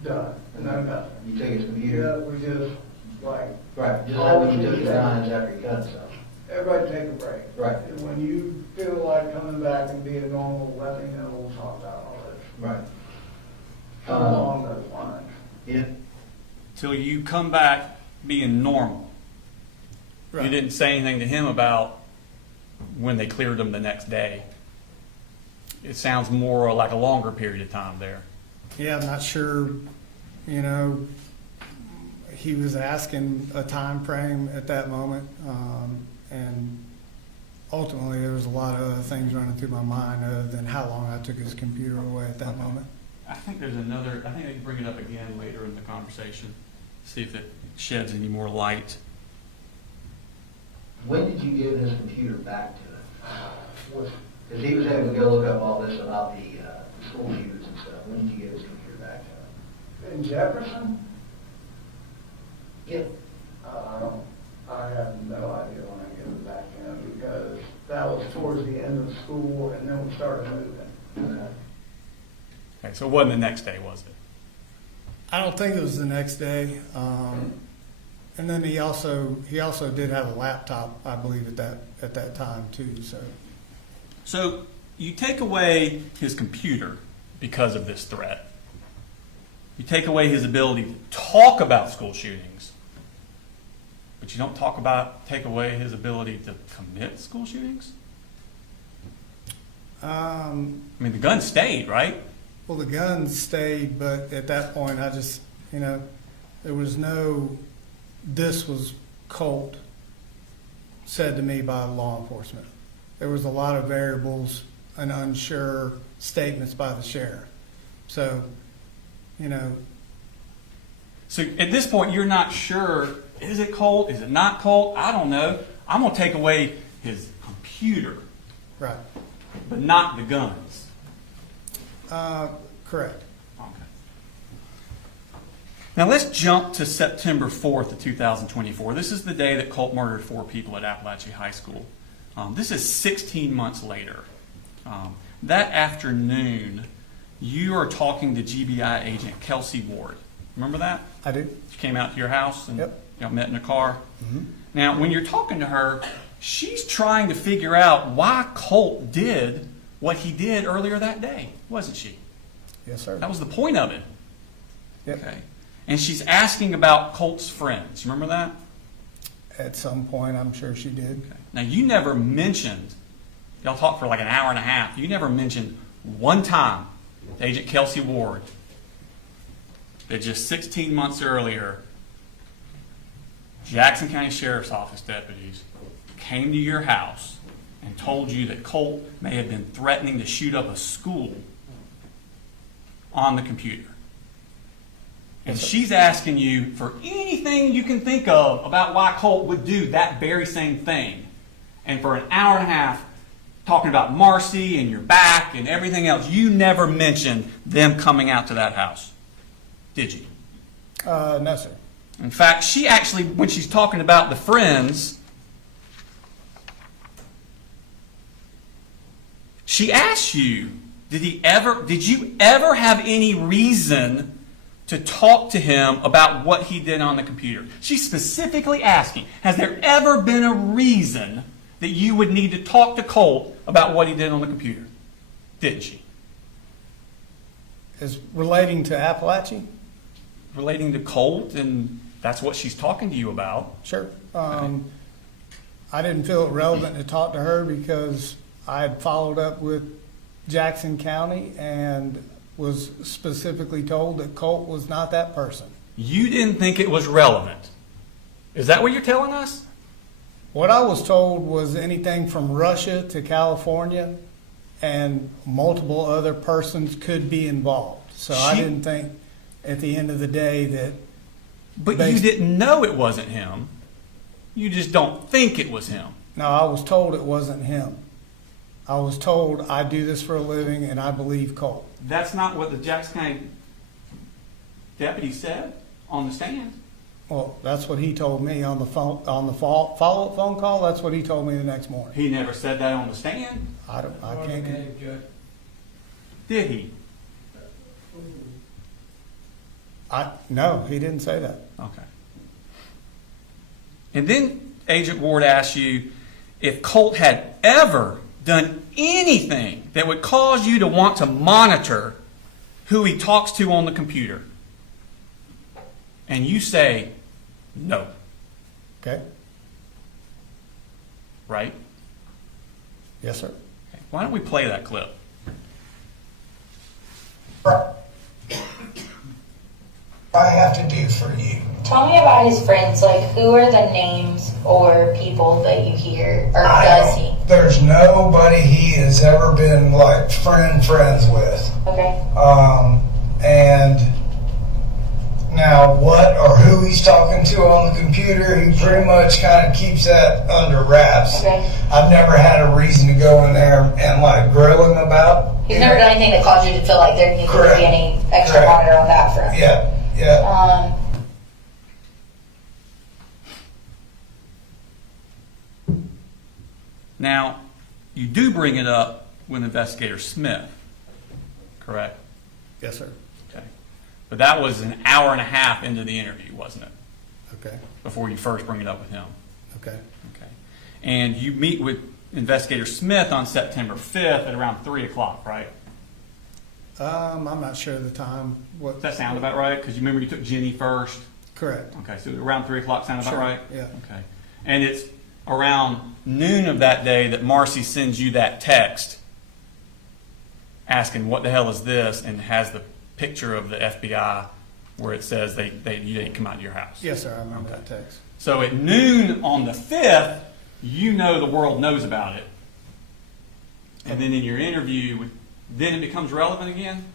done. No, nothing. You took his computer? Yeah, we just, like. Right, just like when you took his guns after he cut himself. Everybody take a break. Right. And when you feel like coming back and being normal, let me know, we'll talk about all this. Right. Something along those lines. Yeah. Till you come back being normal. Right. You didn't say anything to him about when they cleared him the next day. It sounds more like a longer period of time there. Yeah, I'm not sure, you know, he was asking a time frame at that moment, and ultimately there was a lot of other things running through my mind other than how long I took his computer away at that moment. I think there's another, I think they can bring it up again later in the conversation, see if it sheds any more light. When did you give his computer back to him? Because he was able to go look up all this about the school shooters and stuff. When did you give his computer back to him? In Jefferson? Yeah. I have no idea when I give it back to him because that was towards the end of school and then we started moving. Okay, so it wasn't the next day, was it? I don't think it was the next day. And then he also did have a laptop, I believe, at that time too. So you take away his computer because of this threat. You take away his ability to talk about school shootings, but you don't take away his ability to commit school shootings? I mean, the gun stayed, right? Well, the gun stayed, but at that point, I just, you know, there was no, this was Colt said to me by law enforcement. There was a lot of variables and unsure statements by the sheriff. So, you know. So at this point, you're not sure, is it Colt? Is it not Colt? I don't know. I'm going to take away his computer. Right. But not the guns. Correct. Okay. Now let's jump to September 4th of 2024. This is the day that Colt murdered 4 people at Apalachee High School. This is 16 months later. That afternoon, you are talking to GBI agent Kelsey Ward. Remember that? I do. She came out to your house and Yep. y'all met in a car. Mm-hmm. Now, when you're talking to her, she's trying to figure out why Colt did what he did earlier that day, wasn't she? Yes, sir. That was the point of it. Yep. Okay. And she's asking about Colt's friends. Remember that? At some point, I'm sure she did. Okay. Now, you never mentioned, y'all talked for like an hour and a half, you never mentioned one time to Agent Kelsey Ward that just 16 months earlier, Jackson County Sheriff's Office deputies came to your house and told you that Colt may have been threatening to shoot up a school on the computer. And she's asking you for anything you can think of about why Colt would do that very same thing. And for an hour and a half, talking about Marcy and your back and everything else, you never mentioned them coming out to that house, did you? No, sir. In fact, she actually, when she's talking about the friends, she asks you, did you ever have any reason to talk to him about what he did on the computer? She's specifically asking, has there ever been a reason that you would need to talk to Colt about what he did on the computer? Didn't she? Is relating to Apalachee? Relating to Colt, and that's what she's talking to you about. Sure. I didn't feel it relevant to talk to her because I had followed up with Jackson County and was specifically told that Colt was not that person. You didn't think it was relevant. Is that what you're telling us? What I was told was anything from Russia to California and multiple other persons could be involved. So I didn't think at the end of the day that... But you didn't know it wasn't him. You just don't think it was him. No, I was told it wasn't him. I was told I do this for a living and I believe Colt. That's not what the Jackson County deputy said on the stand. Well, that's what he told me on the phone, on the follow-up phone call. That's what he told me the next morning. He never said that on the stand. I can't get... Did he? No, he didn't say that. Okay. And then Agent Ward asked you if Colt had ever done anything that would cause you to want to monitor who he talks to on the computer. And you say, no. Okay? Right? Yes, sir. Okay. Why don't we play that clip? I have to do for you. Tell me about his friends. Like, who are the names or people that you hear, or does he? There's nobody he has ever been like friends with. Okay. And now what or who he's talking to on the computer, he pretty much kind of keeps that under wraps. Okay. I've never had a reason to go in there and like grill him about. He's never done anything that caused you to feel like there needs to Correct. be any extra Correct. monitor on that front. Yeah. Now, you do bring it up with Investigator Smith, correct? Yes, sir. Okay. But that was an hour and a half into the interview, wasn't it? Okay. Before you first bring it up with him. Okay. Okay. And you meet with Investigator Smith on September 5th at around 3 o'clock, right? I'm not sure of the time. What Does that sound about right? Because you remember you took Jenny first. Correct. Okay, so around 3 o'clock sound about Sure. right? Yeah. Okay. And it's around noon of that day that Marcy sends you that text asking what the hell is this, and has the picture of the FBI where it says you didn't come out to your house. Yes, sir. I remember that text. So at noon on the 5th, you know the world knows about it. And then in your interview, then it becomes relevant again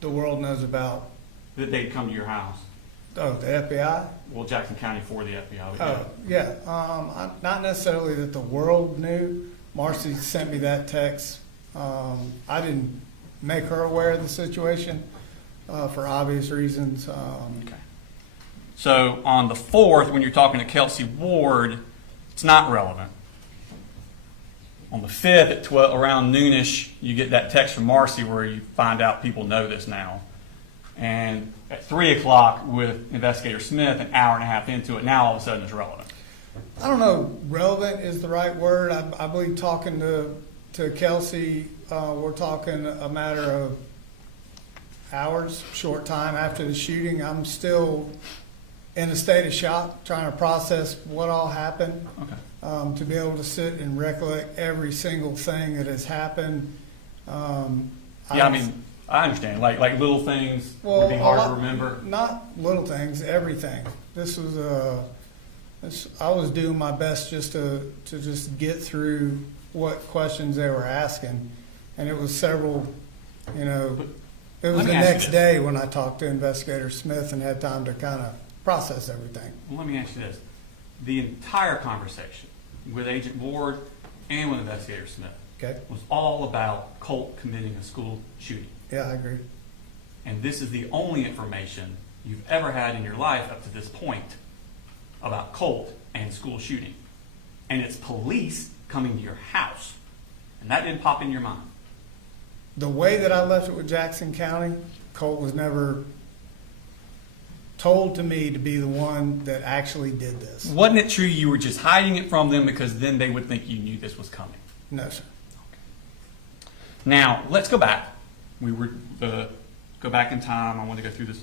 The world knows about, that they'd come to your house. the FBI? Well, Jackson County for the FBI. Oh, yeah. Not necessarily that the world knew. Marcy sent me that text. I didn't make her aware of the situation for obvious reasons. Okay. So on the 4th, when you're talking to Kelsey Ward, it's not relevant. On the 5th at around noonish, you get that text from Marcy where you find out people know this now. And at 3 o'clock with Investigator Smith, an hour and a half into it, now all of a sudden it's relevant. I don't know, relevant is the right word. I believe talking to Kelsey, we're talking a matter of hours, short time after the shooting. I'm still in a state of shock, trying to process what all happened. Okay. To be able to sit and recollect every single thing that has happened. I mean, I understand. Like little things would be hard to remember. Not little things, everything. This was I was doing my best just to just get through what questions they were asking, and it was several. You know, It was Let me the ask you next this. day when I talked to Investigator Smith and had time to kind of process everything. Well, let me ask you this. The entire conversation with Agent Ward and with Investigator Smith Okay? was all about Colt committing a school shooting. Yeah, I agree. And this is the only information you've ever had in your life up to this point about Colt and school shooting. And it's police coming to your house. And that didn't pop in your mind. The way that I left it with Jackson County, Colt was never told to me to be the one that actually did this. Wasn't it true you were just hiding it from them because then they would think you knew this was coming? No, sir. Now, let's go back. We were go back in time. I want to go through this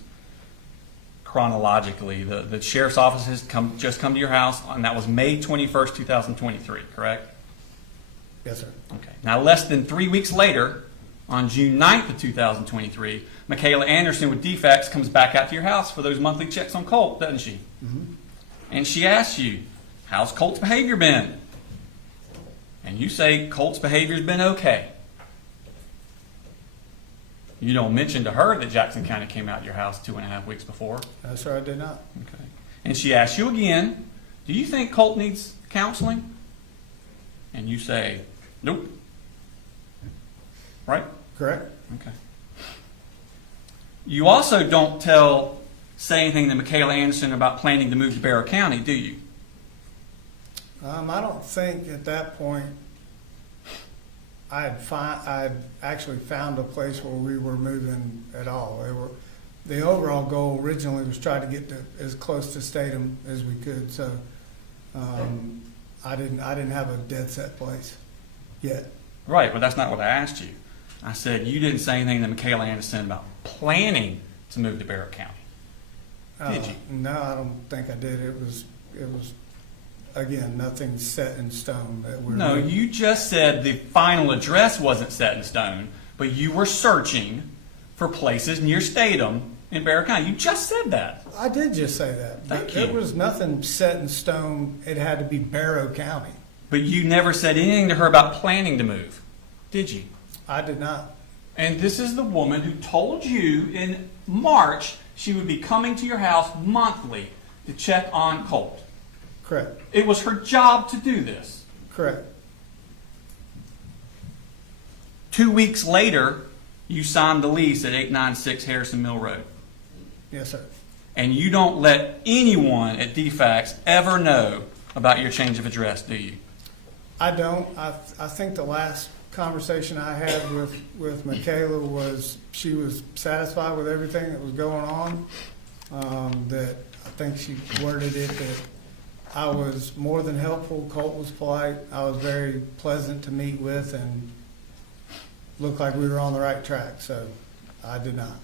chronologically. The sheriff's office has just come to your house, and that was May 21st, 2023, correct? Yes, sir. Okay. Now, less than 3 weeks later, on June 9th of 2023, Michaela Anderson with defects comes back out to your house for those monthly checks on Colt, doesn't she? Mm-hmm. And she asks you, how's Colt's behavior been? And you say Colt's behavior's been okay. You don't mention to her that Jackson County came out to your house 2.5 weeks before. No, sir, I did not. Okay. And she asks you again, do you think Colt needs counseling? And you say, nope. Right? Correct? Okay. You also don't say anything to Michaela Anderson about planning to move to Barrow County, do you? I don't think at that point I'd actually found a place where we were moving at all. The overall goal originally was try to get to as close to Statham as we could. So I didn't have a dead set place yet. Right, but that's not what I asked you. I said you didn't say anything to Michaela Anderson about planning to move to Barrow County. Did you? No, I don't think I did. It was again nothing set in stone that we're. No, you just said the final address wasn't set in stone, but you were searching for places near Statham in Barrow County. You just said that. I did just say that. Thank There you. was nothing set in stone. It had to be Barrow County. But you never said anything to her about planning to move, did you? I did not. And this is the woman who told you in March she would be coming to your house monthly to check on Colt. Correct. It was her job to do this. Correct. 2 weeks later, you signed the lease at 896 Harrison Mill Road. Yes, sir. And you don't let anyone at DFAX ever know about your change of address, do you? I don't. I think the last conversation I had with Michaela was she was satisfied with everything that was going on. That I think she worded it that I was more than helpful. Colt was polite. I was very pleasant to meet with and looked like we were on the right track. So I did not.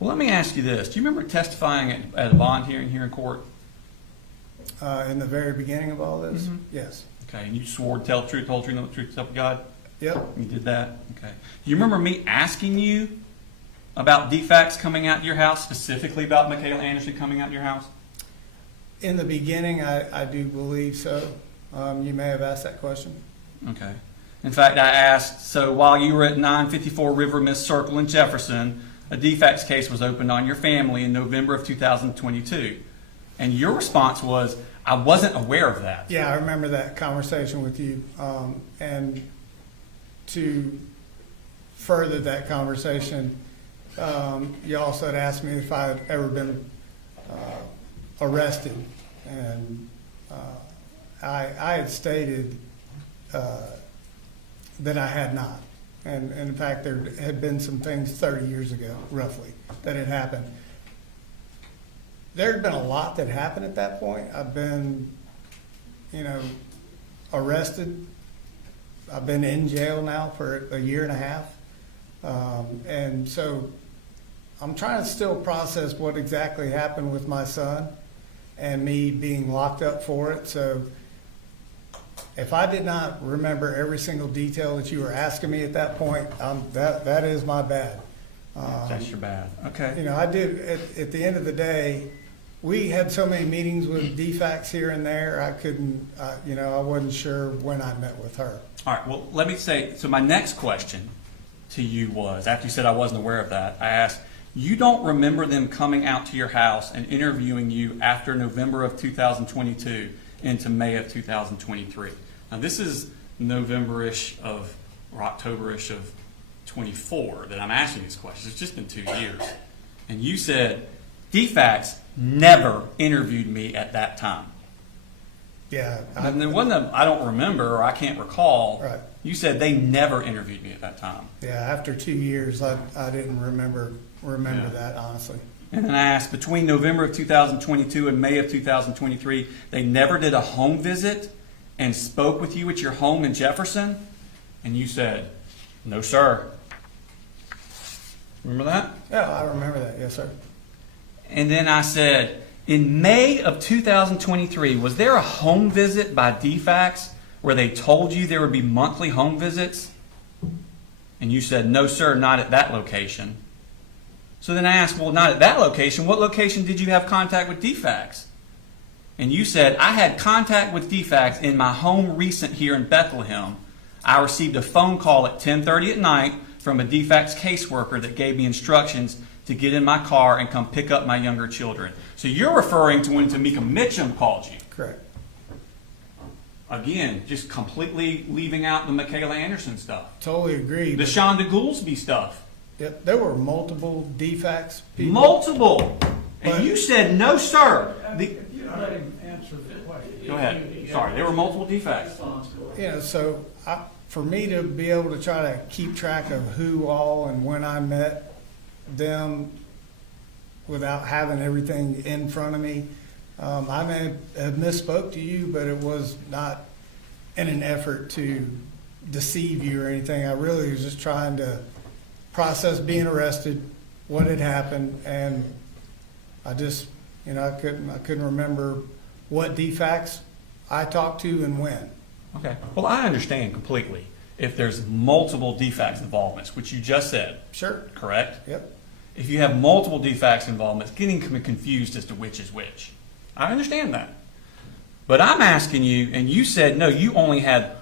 Well, let me ask you this. Do you remember testifying at a bond hearing here in court? In the very beginning of all this, yes. Okay, and you swore to tell the truth, the whole truth, and the truth, so help you God? Yep. You did that? Okay. Do you remember me asking you about DFAX coming out to your house, specifically about Michaela Anderson coming out to your house? In the beginning, I do believe so. You may have asked that question. Okay. In fact, I asked, so while you were at 954 River Mist Circle in Jefferson, a DFAX case was opened on your family in November of 2022. And your response was, I wasn't aware of that. Yeah, I remember that conversation with you. And to further that conversation, you also had asked me if I had ever been arrested. And I had stated that I had not. And in fact, there had been some things 30 years ago, roughly, that had happened. There had been a lot that happened at that point. I've been, arrested. I've been in jail now for a year and a half. And so I'm trying to still process what exactly happened with my son and me being locked up for it. So if I did not remember every single detail that you were asking me at that point, that is my bad. That's your bad. Okay. I did, at the end of the day, we had so many meetings with DFAX here and there, I couldn't, I wasn't sure when I met with her. All right, well, let me say, so my next question to you was, after you said I wasn't aware of that, I asked, you don't remember them coming out to your house and interviewing you after November of 2022 into May of 2023. Now this is November-ish of, or October-ish of 24 that I'm asking these questions. It's just been 2 years. And you said, DFACS never interviewed me at that time. Yeah. And there wasn't a, I don't remember, or I can't recall. Right. You said they never interviewed me at that time. Yeah, after 2 years, I didn't remember Yeah. that, honestly. And then I asked, between November of 2022 and May of 2023, they never did a home visit and spoke with you at your home in Jefferson? And you said, no, sir. Remember that? Yeah, I remember that, yes, sir. And then I said, in May of 2023, was there a home visit by DFACS where they told you there would be monthly home visits? And you said, no, sir, not at that location. So then I asked, well, not at that location. What location did you have contact with DFACS? And you said, I had contact with DFACS in my home recent here in Bethlehem. I received a phone call at 10:30 at night from a DFACS caseworker that gave me instructions to get in my car and come pick up my younger children. So you're referring to when Tamika Mitchum called you. Correct. Again, just completely leaving out the Michaela Anderson stuff. Totally agree. The but- Shonda Goolsby stuff. Yep, there were multiple DFACS people. Multiple. And But- you said, no, sir. If you let him answer the question. Go ahead. Sorry, there were multiple defects. You know, so for me to be able to try to keep track of who all and when I met them without having everything in front of me, I may have misspoke to you, but it was not in an effort to deceive you or anything. I really was just trying to process being arrested, what had happened, and I just, you know, I couldn't remember what DFACS I talked to and when. Okay. Well, I understand completely if there's multiple DFACS involvements, which you just said. Sure. Correct? Yep. If you have multiple DFACS involvements, getting confused as to which is which. I understand that. But I'm asking you, and you said, no, you only had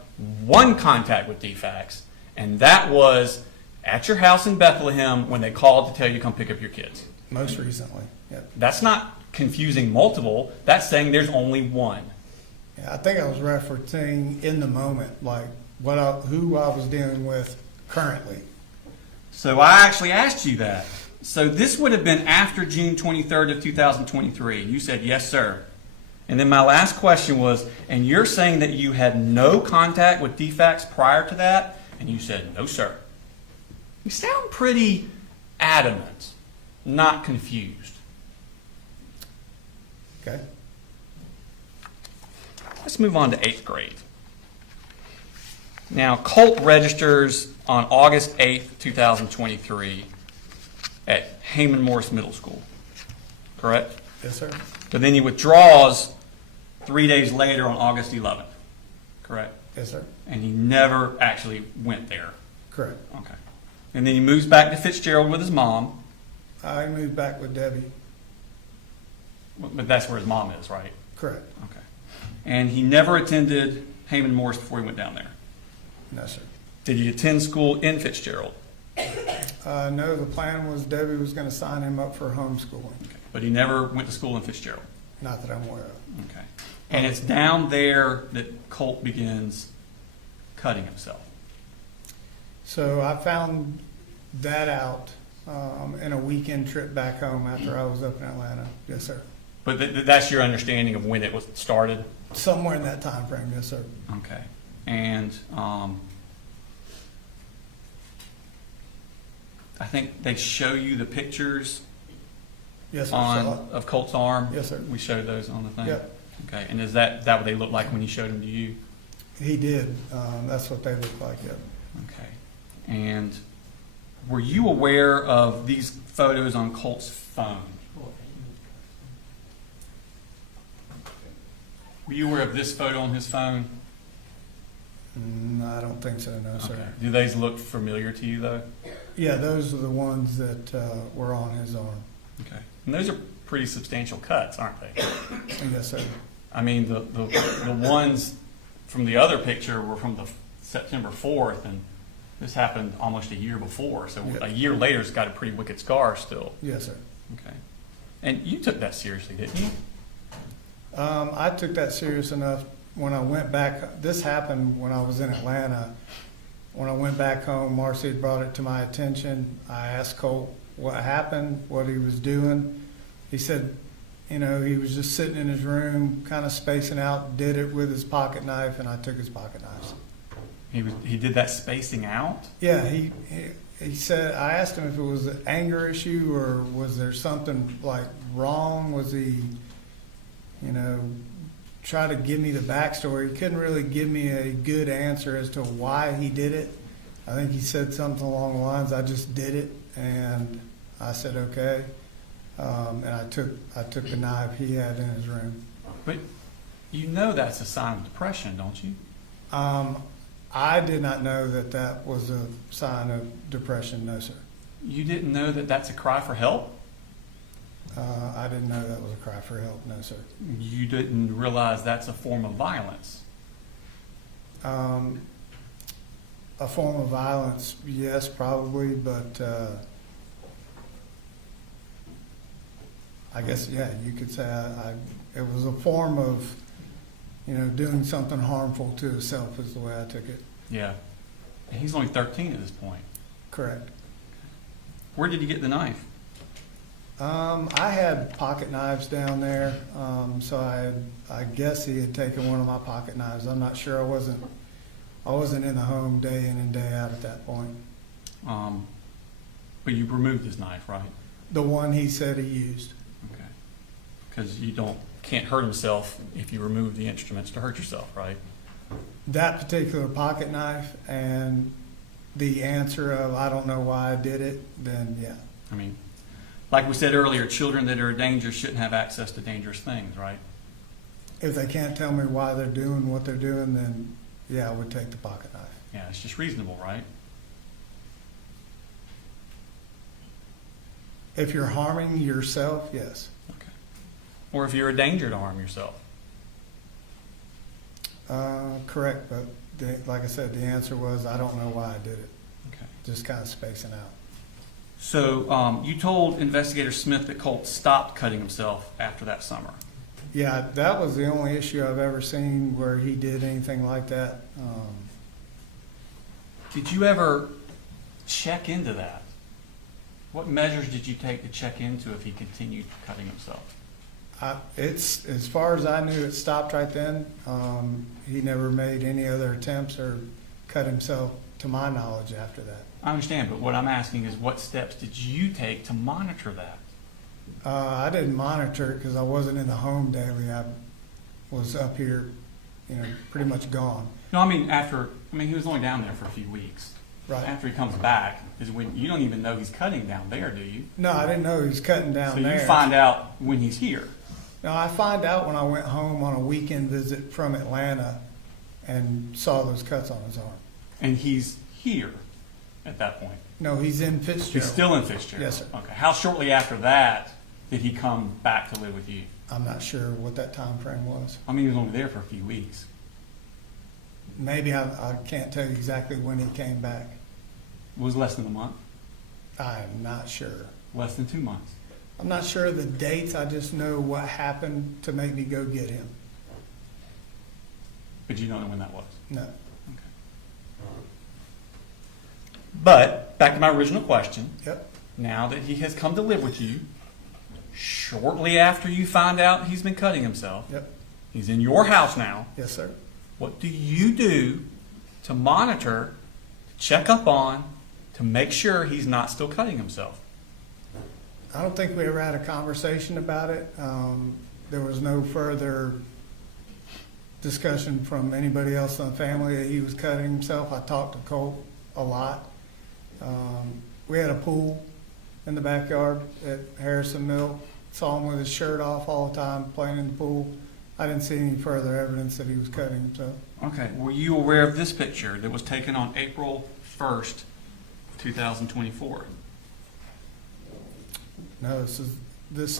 one contact with DFACS, and that was at your house in Bethlehem when they called to tell you to come pick up your kids. Most recently. Yep. That's not confusing multiple. That's saying there's only one. Yeah, I think I was referencing in the moment, like who I was dealing with currently. So I actually asked you that. So this would have been after June 23rd of 2023. You said, yes, sir. And then my last question was, and you're saying that you had no contact with DFACS prior to that? And you said, no, sir. You sound pretty adamant, not confused. Okay. Let's move on to 8th grade. Now, Colt registers on August 8th, 2023 at Heyman Morris Middle School, correct? Yes, sir. But then he withdraws 3 days later on August 11th, correct? Yes, sir. And he never actually went there. Correct. Okay. And then he moves back to Fitzgerald with his mom. I moved back with Debbie. But that's where his mom is, right? Correct. Okay. And he never attended Heyman Morris before he went down there. No, sir. Did he attend school in Fitzgerald? No, the plan was Debbie was going to sign him up for homeschooling. Okay. But he never went to school in Fitzgerald? Not that I'm aware of. Okay. And it's down there that Colt begins cutting himself. So I found that out in a weekend trip back home after I was up in Atlanta. Yes, sir. But that's your understanding of when it was started? Somewhere in that time frame, yes, sir. Okay. And I think they show you the pictures Yes, sir. Saw it. of Colt's arm? Yes, sir. We showed those on the thing? Yep. Okay. And is that what they look like when he showed them to you? He did. That's what they look like, yep. Okay. And were you aware of these photos on Colt's phone? Were you aware of this photo on his phone? I don't think so, no, sir. Okay. Do these look familiar to you, though? Yeah, those are the ones that were on his arm. Okay. And those are pretty substantial cuts, aren't they? Yes, sir. I mean, the ones from the other picture were from the September 4th, and This happened almost a year before, so Yeah. a year later, it's got a pretty wicked scar still. Yes, sir. Okay. And you took that seriously, didn't you? I took that serious enough when I went back. This happened when I was in Atlanta. When I went back home, Marcy had brought it to my attention. I asked Colt what happened, what he was doing. He said, you know, he was just sitting in his room, kind of spacing out, did it with his pocket knife, and I took his pocket knives. He did that spacing out? Yeah, he said, I asked him if it was an anger issue or was there something like wrong? Was he, you know, try to give me the backstory? He couldn't really give me a good answer as to why he did it. I think he said something along the lines, I just did it, and I said, okay. And I took the knife he had in his room. But you know that's a sign of depression, don't you? I did not know that that was a sign of depression, no, sir. You didn't know that that's a cry for help? I didn't know that was a cry for help, no, sir. You didn't realize that's a form of violence? A form of violence, yes, probably, but I guess, yeah, you could say it was a form of, you know, doing something harmful to himself is the way I took it. Yeah. And he's only 13 at this point. Correct. Where did you get the knife? I had pocket knives down there, so I guess he had taken one of my pocket knives. I'm not sure. I wasn't in the home day in and day out at that point. But you removed his knife, right? The one he said he used. Okay. Because you can't hurt himself if you remove the instruments to hurt yourself, right? That particular pocket knife and the answer of I don't know why I did it, then yeah. I mean, like we said earlier, children that are dangerous shouldn't have access to dangerous things, right? If they can't tell me why they're doing what they're doing, then yeah, I would take the pocket knife. Yeah, it's just reasonable, right? If you're harming yourself, yes. Okay. Or if you're a danger to harm yourself. Correct, but like I said, the answer was I don't know why I did it. Okay. Just kind of spacing out. So you told Investigator Smith that Colt stopped cutting himself after that summer. Yeah, that was the only issue I've ever seen where he did anything like that. Did you ever check into that? What measures did you take to check into if he continued cutting himself? It's as far as I knew, it stopped right then. He never made any other attempts or cut himself, to my knowledge, after that. I understand, but what I'm asking is what steps did you take to monitor that? I didn't monitor it because I wasn't in the home daily. I was up here, you know, pretty much gone. No, I mean he was only down there for a few weeks. Right. After he comes back is when you don't even know he's cutting down there, do you? No, I didn't know he was cutting down there. So you find out when he's here. No, I find out when I went home on a weekend visit from Atlanta and saw those cuts on his arm. And he's here at that point. No, he's in Fitzgerald. He's still in Fitzgerald? Yes, sir. Okay. How shortly after that did he come back to live with you? I'm not sure what that time frame was. I mean, he was only there for a few weeks. Maybe I can't tell you exactly when he came back. It was less than a month? I'm not sure. Less than 2 months? I'm not sure of the dates. I just know what happened to make me go get him. But you don't know when that was? No. Okay. But, back to my original question. Yep. Now that he has come to live with you, shortly after you find out he's been cutting himself, Yep. he's in your house now. Yes, sir. What do you do to monitor, to check up on, to make sure he's not still cutting himself? I don't think we ever had a conversation about it. There was no further discussion from anybody else in the family that he was cutting himself. I talked to Colt a lot. We had a pool in the backyard at Harrison Mill. Saw him with his shirt off all the time, playing in the pool. I didn't see any further evidence that he was cutting himself. Okay. Were you aware of this picture that was taken on April 1st, 2024? No, this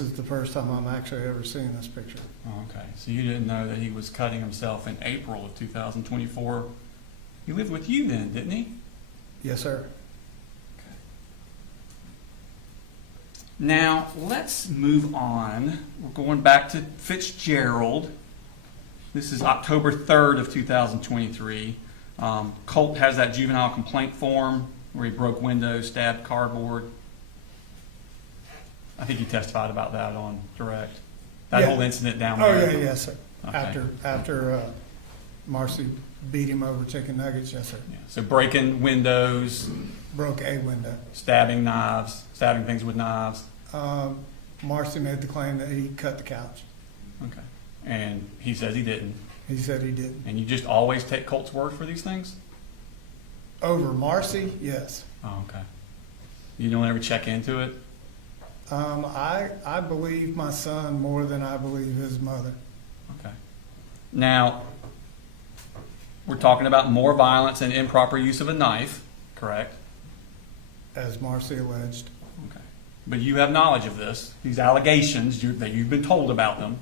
is the first time I'm actually ever seeing this picture. Oh, okay. So you didn't know that he was cutting himself in April of 2024. He lived with you then, didn't he? Yes, sir. Now, let's move on. We're going back to Fitzgerald. This is October 3rd of 2023. Colt has that juvenile complaint form where he broke windows, stabbed cardboard. I think you testified about that on direct. That Yeah. whole incident down Oh, there. yeah, yes, sir. Okay. After Marcy beat him over chicken nuggets, yes, sir. Yeah. So breaking windows, Broke a window. stabbing things with knives. Marcy made the claim that he cut the couch. Okay. And he says he didn't. He said he didn't. And you just always take Colt's word for these things? Over Marcy, yes. Oh, okay. You don't ever check into it? I believe my son more than I believe his mother. Okay. Now, we're talking about more violence and improper use of a knife, correct? As Marcy alleged. Okay. But you have knowledge of this, these allegations that you've been told about them.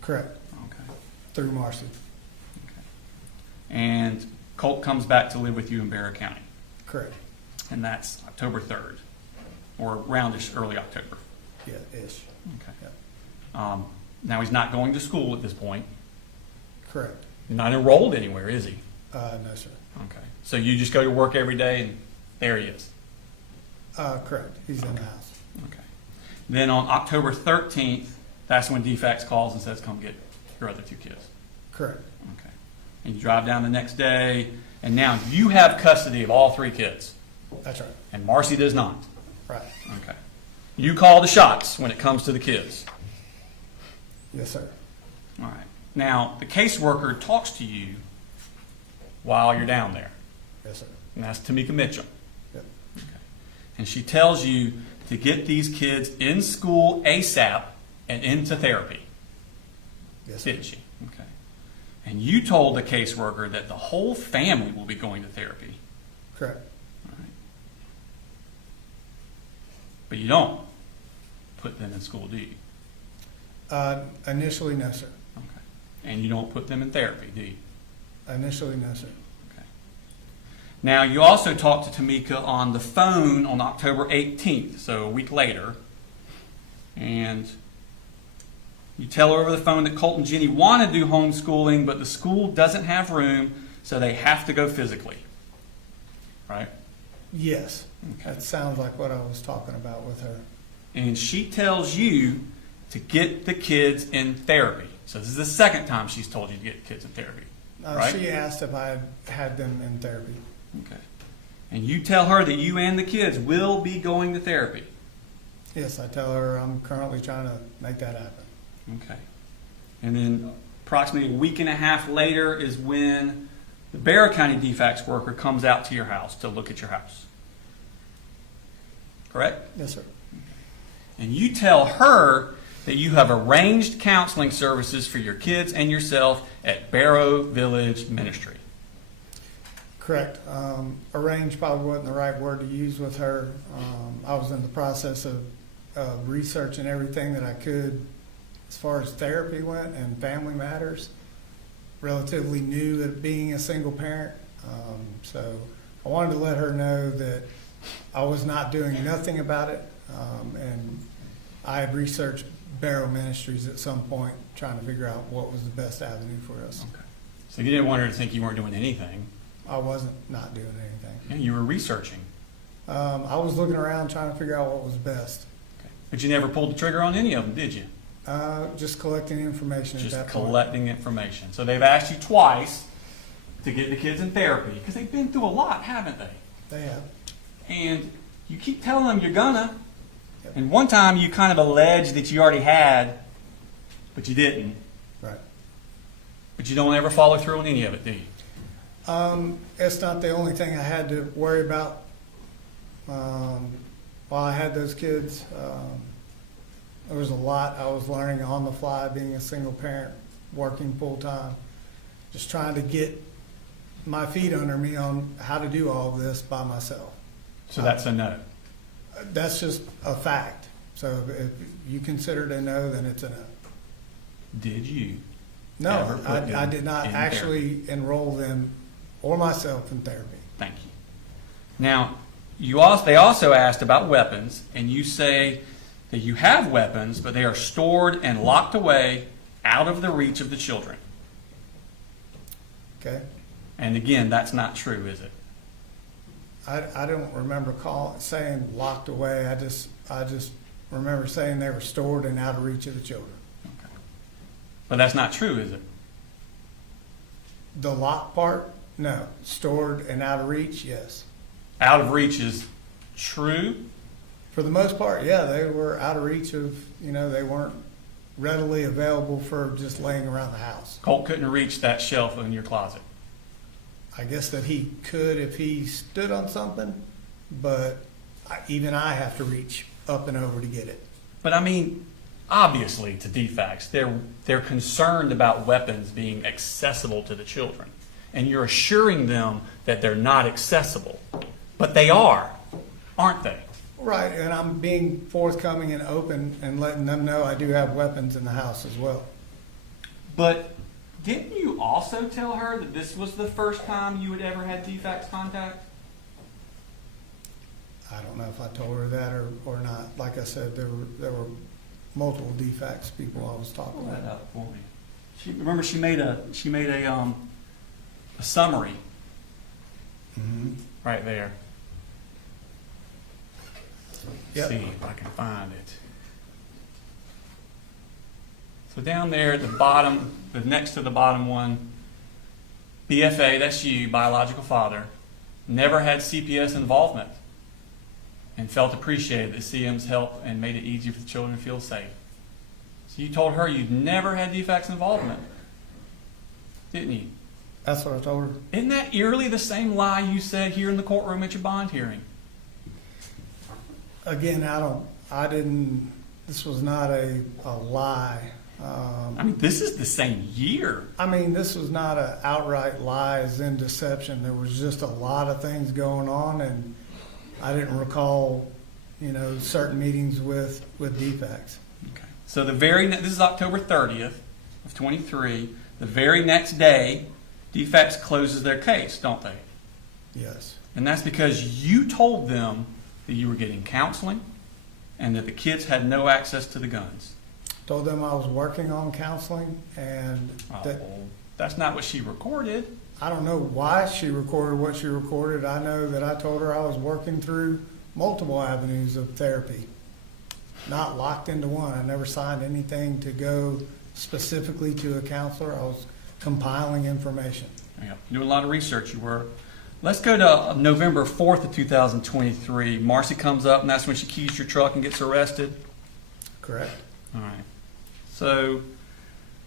Correct. Okay. Through Marcy. Okay. And Colt comes back to live with you in Barrow County, Correct. and that's October 3rd, or roundish early October. Yeah, ish. Okay. Yep. Now he's not going to school at this point. Correct. He's not enrolled anywhere, is he? No, sir. Okay. So you just go to work every day, and there he is. Correct. He's in the house. Okay. Then on October 13th, that's when DFAX calls and says, come get your other two kids. Correct. Okay. And you drive down the next day, and now you have custody of all three kids, That's right. and Marcy does not. Right. Okay. You call the shots when it comes to the kids. Yes, sir. All right. Now, the caseworker talks to you while you're down there, Yes, sir. and that's Tamika Mitchell. Yep. Okay. And she tells you to get these kids in school ASAP and into therapy. Yes, sir. Didn't she? Okay. And you told the caseworker that the whole family will be going to therapy. Correct. All right. But you don't put them in school, do you? Initially, no, sir. Okay. And you don't put them in therapy, do you? Initially, no, sir. Okay. Now, you also talked to Tamika on the phone on October 18th, so a week later, and you tell her over the phone that Colt and Jenny want to do homeschooling, but the school doesn't have room, so they have to go physically. Right? Yes. Okay. That sounds like what I was talking about with her. And she tells you to get the kids in therapy. So this is the second time she's told you to get kids in therapy. Right? She asked if I had them in therapy. Okay. And you tell her that you and the kids will be going to therapy. Yes, I tell her I'm currently trying to make that happen. Okay. And then approximately a week and a half later is when the Barrow County DFAX worker comes out to your house to look at your house. Correct? Yes, sir. And you tell her that you have arranged counseling services for your kids and yourself at Barrow Village Ministry. Correct. Arrange probably wasn't the right word to use with her. I was in the process of researching everything that I could as far as therapy went and family matters. Relatively new at being a single parent. So I wanted to let her know that I was not doing nothing about it. And I had researched Barrow Ministries at some point, trying to figure out what was the best avenue for us. Okay. So you didn't want her to think you weren't doing anything. I wasn't not doing anything. Yeah, you were researching. I was looking around trying to figure out what was best. Okay. But you never pulled the trigger on any of them, did you? Just collecting information at that Just point. collecting information. So they've asked you twice to get the kids in therapy because they've been through a lot, haven't they? They have. And you keep telling them you're gonna. Yep. And one time you kind of alleged that you already had, but you didn't. Right. But you don't ever follow through on any of it, do you? It's not the only thing I had to worry about while I had those kids. There was a lot I was learning on the fly, being a single parent, working full time, just trying to get my feet under me on how to do all of this by myself. So that's a no. That's just a fact. So if you consider it a no, then it's a no. Did you? No, ever put I them did not in actually enroll them or myself in therapy. Thank you. Now, they also asked about weapons, and you say that you have weapons, but they are stored and locked away out of the reach of the children. Okay? And again, that's not true, is it? I don't remember saying locked away. I just remember saying they were stored and out of reach of the children. Okay. But that's not true, is it? The lock part, no. Stored and out of reach, yes. Out of reach is true? For the most part, yeah, they were out of reach of, they weren't readily available for just laying around the house. Colt couldn't reach that shelf in your closet. I guess that he could if he stood on something, but even I have to reach up and over to get it. But I mean, obviously to DFACS, they're concerned about weapons being accessible to the children. And you're assuring them that they're not accessible. But they are, aren't they? Right, and I'm being forthcoming and open and letting them know I do have weapons in the house as well. But didn't you also tell her that this was the first time you had ever had DFACS contact? I don't know if I told her that or not. Like I said, there were multiple DFACS people I was talking Pull that about. up for me. Remember she made a summary right there. Yep. See if I can find it. So down there at the bottom, the next to the bottom one, BFA, that's you, biological father, never had CPS involvement and felt appreciated that CM's help and made it easier for the children to feel safe. So you told her you'd never had DFACS involvement, didn't you? That's what I told her. Isn't that eerily the same lie you said here in the courtroom at your bond hearing? Again, this was not a lie. I mean, this is the same year. I mean, this was not an outright lie as in deception. There was just a lot of things going on, and I didn't recall, certain meetings with DFACS. Okay. So this is October 30th of 23. The very next day, DFACS closes their case, don't they? Yes. And that's because you told them that you were getting counseling and that the kids had no access to the guns. Told them I was working on counseling, and That's not what she recorded. I don't know why she recorded what she recorded. I know that I told her I was working through multiple avenues of therapy, not locked into one. I never signed anything to go specifically to a counselor. I was compiling information. Yeah, doing a lot of research you were. Let's go to November 4th of 2023. Marcy comes up, and that's when she keys your truck and gets arrested. Correct. All right. So,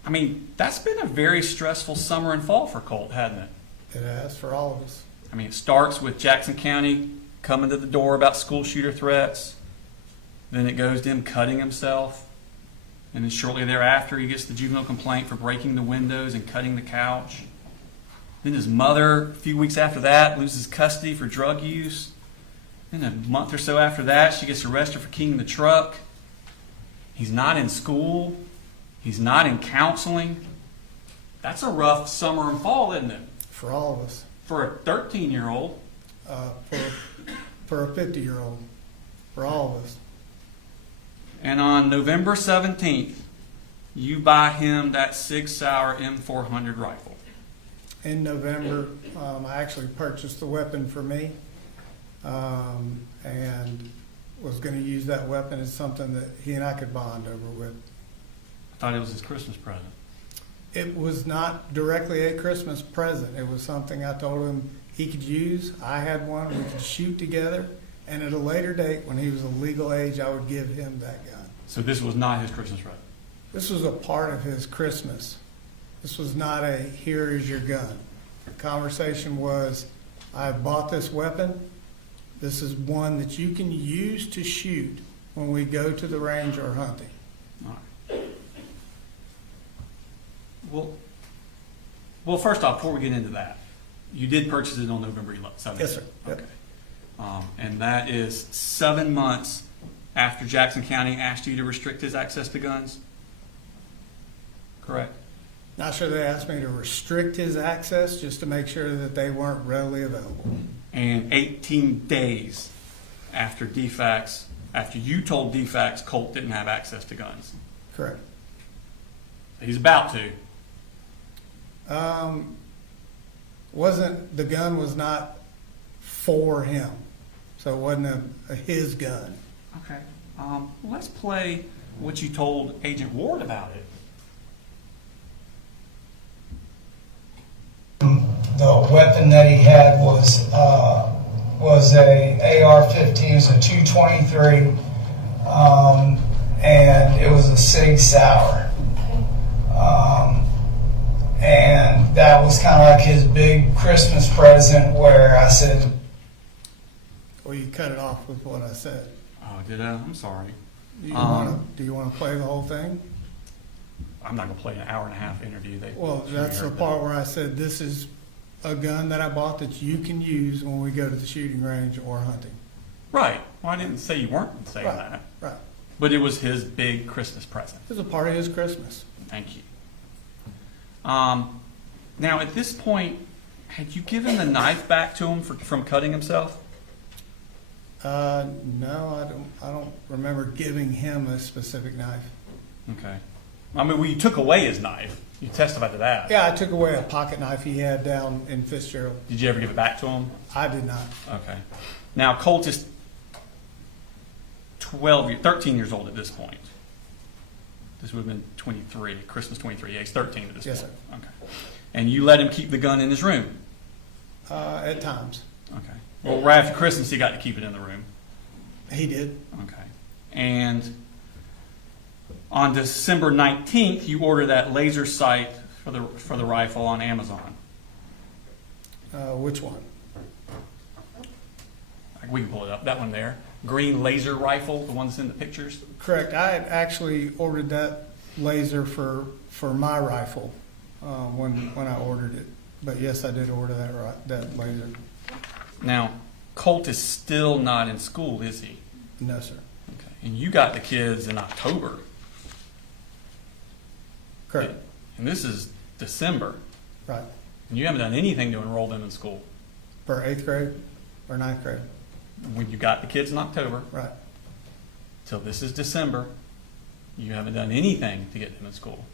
I mean, that's been a very stressful summer and fall for Colt, hasn't it? It has for all of us. I mean, it starts with Jackson County coming to the door about school shooter threats. Then it goes to him cutting himself. And then shortly thereafter, he gets the juvenile complaint for breaking the windows and cutting the couch. Then his mother, a few weeks after that, loses custody for drug use. Then a month or so after that, she gets arrested for keying the truck. He's not in school. He's not in counseling. That's a rough summer and fall, isn't it? For all of us. For a 13-year-old. For a 50-year-old. For all of us. And on November 17th, you buy him that Sig Sauer M400 rifle. In November, I actually purchased the weapon for me, and was going to use that weapon as something that he and I could bond over with. I thought it was his Christmas present. It was not directly a Christmas present. It was something I told him he could use. I had one. We could shoot together. And at a later date, when he was of legal age, I would give him that gun. So this was not his Christmas present? This was a part of his Christmas. This was not a, here is your gun. The conversation was, I bought this weapon. This is one that you can use to shoot when we go to the range or hunting. All right. Well, first off, before we get into that, you did purchase it on November 7th. Yes, sir. Yep. Okay. And that is 7 months after Jackson County asked you to restrict his access to guns? Correct? Not sure they asked me to restrict his access, just to make sure that they weren't readily available. And 18 days after you told DFACS Colt didn't have access to guns. Correct. He's about to. The gun was not for him, so it wasn't his gun. Okay. Let's play what you told Agent Ward about it. The weapon that he had was a AR-15, it was a 223, and it was a Sig Sauer. And that was kind of like his big Christmas present, where I said, Well, you cut it off with what I said. Oh, did I? I'm sorry. Do you want to play the whole thing? I'm not going to play an hour and a half interview. Well, that's the part where I said, this is a gun that I bought that you can use when we go to the shooting range or hunting. Right. Well, I didn't say you weren't saying that. Right. But it was his big Christmas present. It was a part of his Christmas. Thank you. Now, at this point, had you given the knife back to him from cutting himself? No, I don't remember giving him a specific knife. Okay. I mean, well, you took away his knife. You testified to that. Yeah, I took away a pocket knife he had down in Fitzgerald. Did you ever give it back to him? I did not. Okay. Now, Colt is 13 years old at this point. This would have been 23, Christmas 23. Yeah, he's 13 at this Yes, point. sir. Okay. And you let him keep the gun in his room? At times. Okay. Well, right after Christmas, he got to keep it in the room. He did. Okay. And on December 19th, you ordered that laser sight for the rifle on Amazon. Which one? We can pull it up. That one there. Green laser rifle, the one that's in the pictures. Correct. I had actually ordered that laser for my rifle when I ordered it. But yes, I did order that laser. Now, Colt is still not in school, is he? No, sir. Okay. And you got the kids in October. Correct. And this is December. Right. And you haven't done anything to enroll them in school. For 8th grade or 9th grade. When you got the kids in October, Right. till this is December, you haven't done anything to get them in school.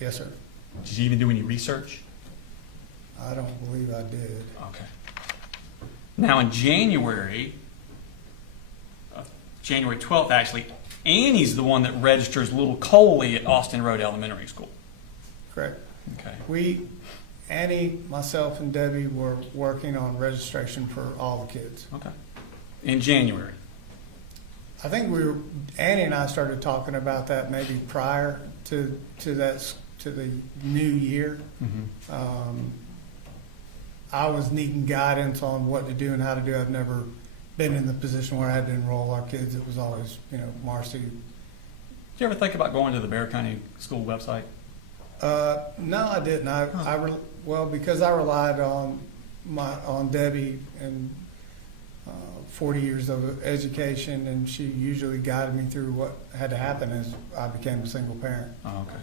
Yes, sir. Did you even do any research? I don't believe I did. Okay. Now in January 12th actually, Annie's the one that registers little Coley at Austin Road Elementary School. Correct. Okay. Annie, myself, and Debbie were working on registration for all the kids. Okay. In January. I think Annie and I started talking about that maybe prior to the new year. Mm-hmm. I was needing guidance on what to do and how to do. I've never been in the position where I had to enroll our kids. It was always, Marcy. Did you ever think about going to the Bexar County School website? No, I didn't. Because I relied on Debbie and 40 years of education, and she usually guided me through what had to happen as I became a single parent. Oh, okay.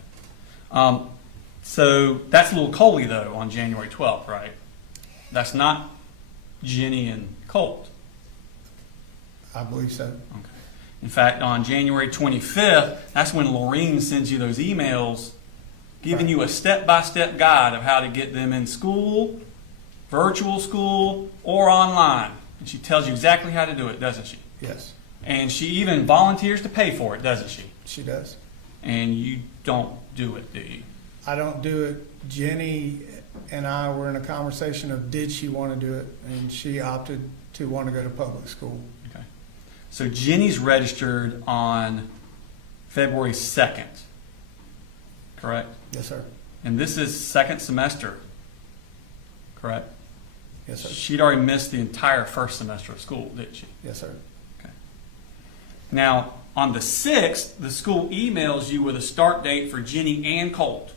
So that's little Coley, though, on January 12th, right? That's not Jenny and Colt. I believe so. Okay. In fact, on January 25th, that's when Laureen sends you those emails giving you a step-by-step guide of how to get them in school, virtual school, or online. And she tells you exactly how to do it, doesn't she? Yes. And she even volunteers to pay for it, doesn't she? She does. And you don't do it, do you? I don't do it. Jenny and I were in a conversation of did she want to do it, and she opted to want to go to public school. Okay. So Jenny's registered on February 2nd, correct? Yes, sir. And this is second semester, correct? Yes, sir. She'd already missed the entire first semester of school, didn't she? Yes, sir. Okay. Now, on the 6th, the school emails you with a start date for Jenny and Colt,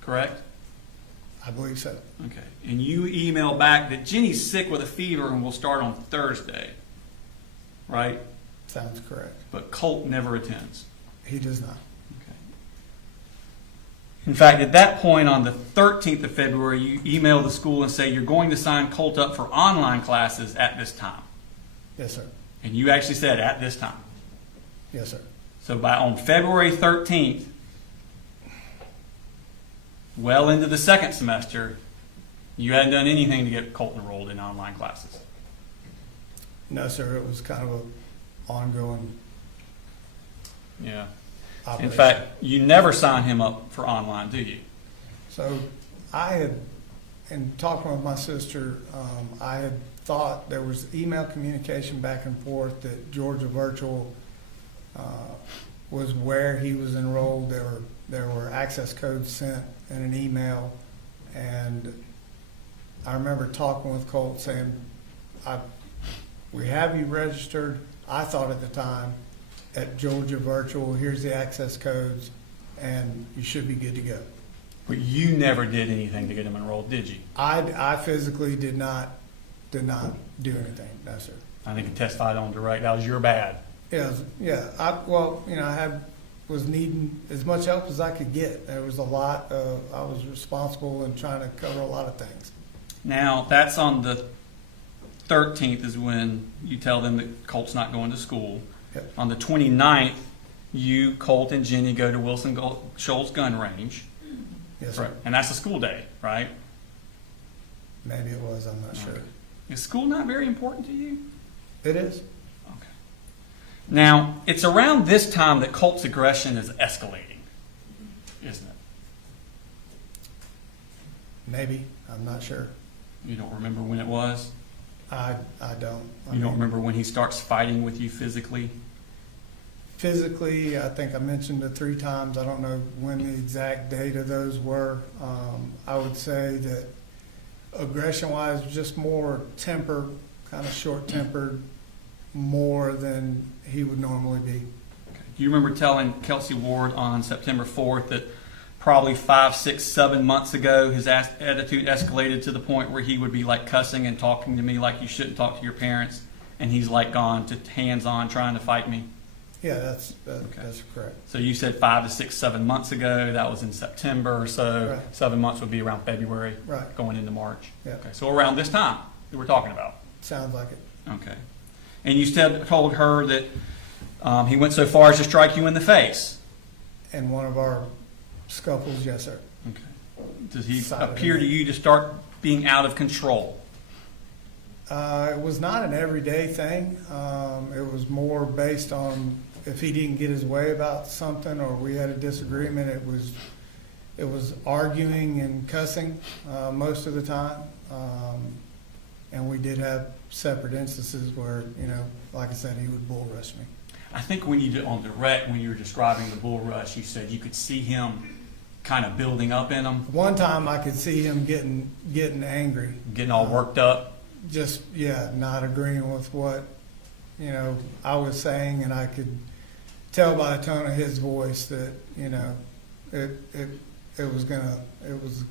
correct? I believe so. Okay. And you email back that Jenny's sick with a fever and will start on Thursday, right? Sounds correct. But Colt never attends. He does not. Okay. In fact, at that point on the 13th of February, you emailed the school and say you're going to sign Colt up for online classes at this time. Yes, sir. And you actually said at this time. Yes, sir. So on February 13th, well into the second semester, you hadn't done anything to get Colt enrolled in online classes. No, sir. It was kind of an ongoing Yeah. operation. In fact, you never sign him up for online, do you? So I had, in talking with my sister, I had thought there was email communication back and forth that Georgia Virtual was where he was enrolled. There were access codes sent in an email, and I remember talking with Colt saying, we have you registered, I thought at the time, at Georgia Virtual, here's the access codes, and you should be good to go. But you never did anything to get him enrolled, did you? I physically did not do anything, no, sir. I think you testified on direct. That was your bad. Yeah. I was needing as much help as I could get. There was a lot I was responsible in trying to cover a lot of things. Now, that's on the 13th is when you tell them that Colt's not going to school. Yep. On the 29th, you, Colt, and Jenny go to Wilson Shoals Gun Range. Yes, sir. Right. And that's a school day, right? Maybe it was, I'm not sure. Is school not very important to you? It is. Okay. Now, it's around this time that Colt's aggression is escalating, isn't it? Maybe. I'm not sure. You don't remember when it was? I don't. You don't remember when he starts fighting with you physically? Physically, I think I mentioned it 3 times. I don't know when the exact date of those were. I would say that aggression-wise, just more temper, kind of short-tempered, more than he would normally be. Okay. Do you remember telling Kelsey Ward on September 4th that probably 5, 6, 7 months ago his attitude escalated to the point where he would be like cussing and talking to me like you shouldn't talk to your parents, and he's like gone to hands-on trying to fight me? Yeah, that's correct. So you said 5 to 6, 7 months ago. That was in September or so. Right. 7 months would be around February, Right. going into March. Yeah. Okay, so around this time that we're talking about. Sounds like it. Okay. And you told her that he went so far as to strike you in the face. And one of our scuffles, yes, sir. Okay. Does he Side of appear him. to you to start being out of control? It was not an everyday thing. It was more based on if he didn't get his way about something or we had a disagreement. It was arguing and cussing most of the time. And we did have separate instances where, like I said, he would bull rush me. I think when you did on direct, when you were describing the bull rush, you said you could see him kind of building up in him, One time I could see him getting angry. getting all worked up. Just, not agreeing with what, I was saying, and I could tell by the tone of his voice that, it was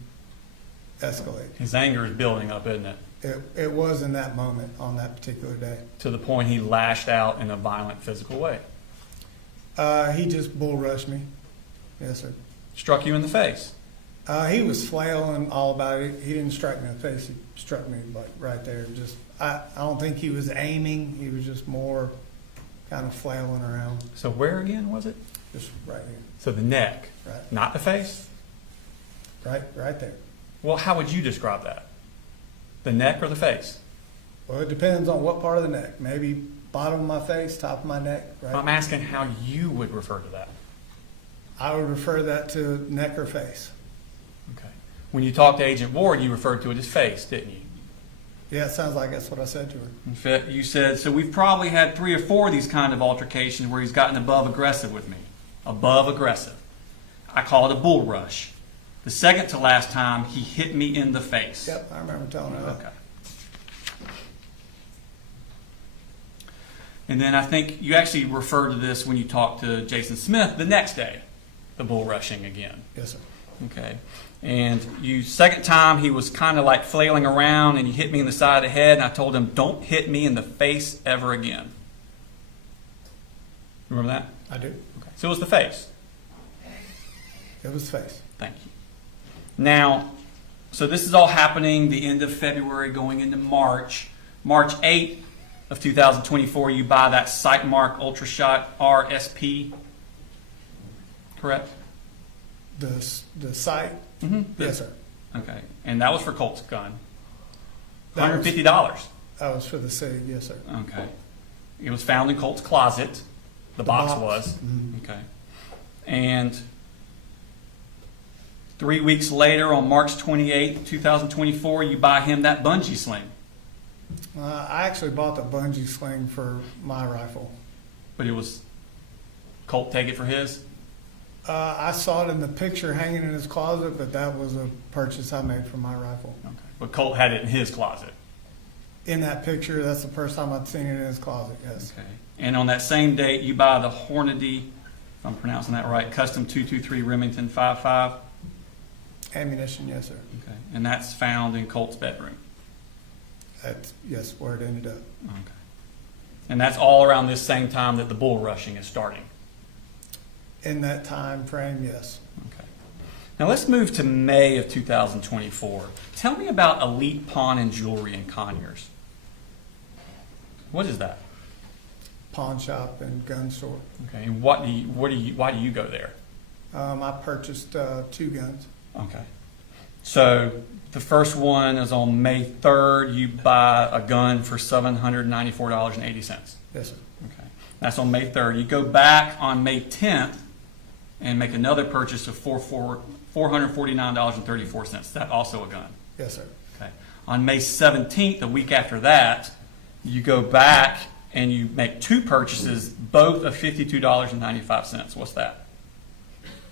escalate. His anger is building up, isn't it? It was in that moment on that particular day. To the point he lashed out in a violent physical way. He just bull rushed me. Yes, sir. Struck you in the face. He was flailing all about it. He didn't strike me in the face. He struck me like right there. Just I don't think he was aiming. He was just more kind of flailing around. So where again was it? Just right here. So the neck, Right. not the face? Right there. Well, how would you describe that? The neck or the face? Well, it depends on what part of the neck. Maybe bottom of my face, top of my neck. Right. I'm asking how you would refer to that. I would refer that to neck or face. Okay. When you talked to Agent Ward, you referred to it as face, didn't you? Yeah, it sounds like that's what I said to her. In fact, you said, so we've probably had 3 or 4 of these kind of altercations where he's gotten above aggressive with me. Above aggressive. I call it a bull rush. The second to last time, he hit me in the face. Yep, I remember telling her that. Okay. And then I think you actually referred to this when you talked to Jason Smith the next day, the bull rushing again. Yes, sir. Okay. And second time, he was kind of like flailing around and he hit me in the side of the head, and I told him, don't hit me in the face ever again. Remember that? I do. Okay. So it was the face. It was face. Thank you. Now, so this is all happening the end of February going into March. March 8th of 2024, you buy that Sightmark Ultrashot RSP, correct? The site? Mm-hmm. Yes, sir. Okay, and that was for Colt's gun. That was- $150. That was for the city, yes, sir. Okay. It was found in Colt's closet. The box was. Mhm. Okay. And 3 weeks later, on March 28th, 2024, you buy him that bungee sling. I actually bought the bungee sling for my rifle. But it was Colt take it for his? I saw it in the picture hanging in his closet, but that was a purchase I made for my rifle. Okay. But Colt had it in his closet. In that picture, that's the first time I've seen it in his closet, yes. Okay. And on that same date, you buy the Hornady, if I'm pronouncing that right, Custom 223 Remington 5.5. Ammunition, yes, sir. Okay. And that's found in Colt's bedroom. That's, yes, where it ended up. Okay. And that's all around this same time that the bull rushing is starting. In that time frame, yes. Okay. Now let's move to May of 2024. Tell me about Elite Pawn and Jewelry in Conyers. What is that? Pawn shop and gun store. Okay. And why do you go there? I purchased 2 guns. Okay. So the first one is on May 3rd. You buy a gun for $794.80. Yes, sir. Okay. That's on May 3rd. You go back on May 10th and make another purchase of $449.34. That also a gun. Yes, sir. Okay. On May 17th, a week after that, you go back and you make 2 purchases, both of $52.95. What's that?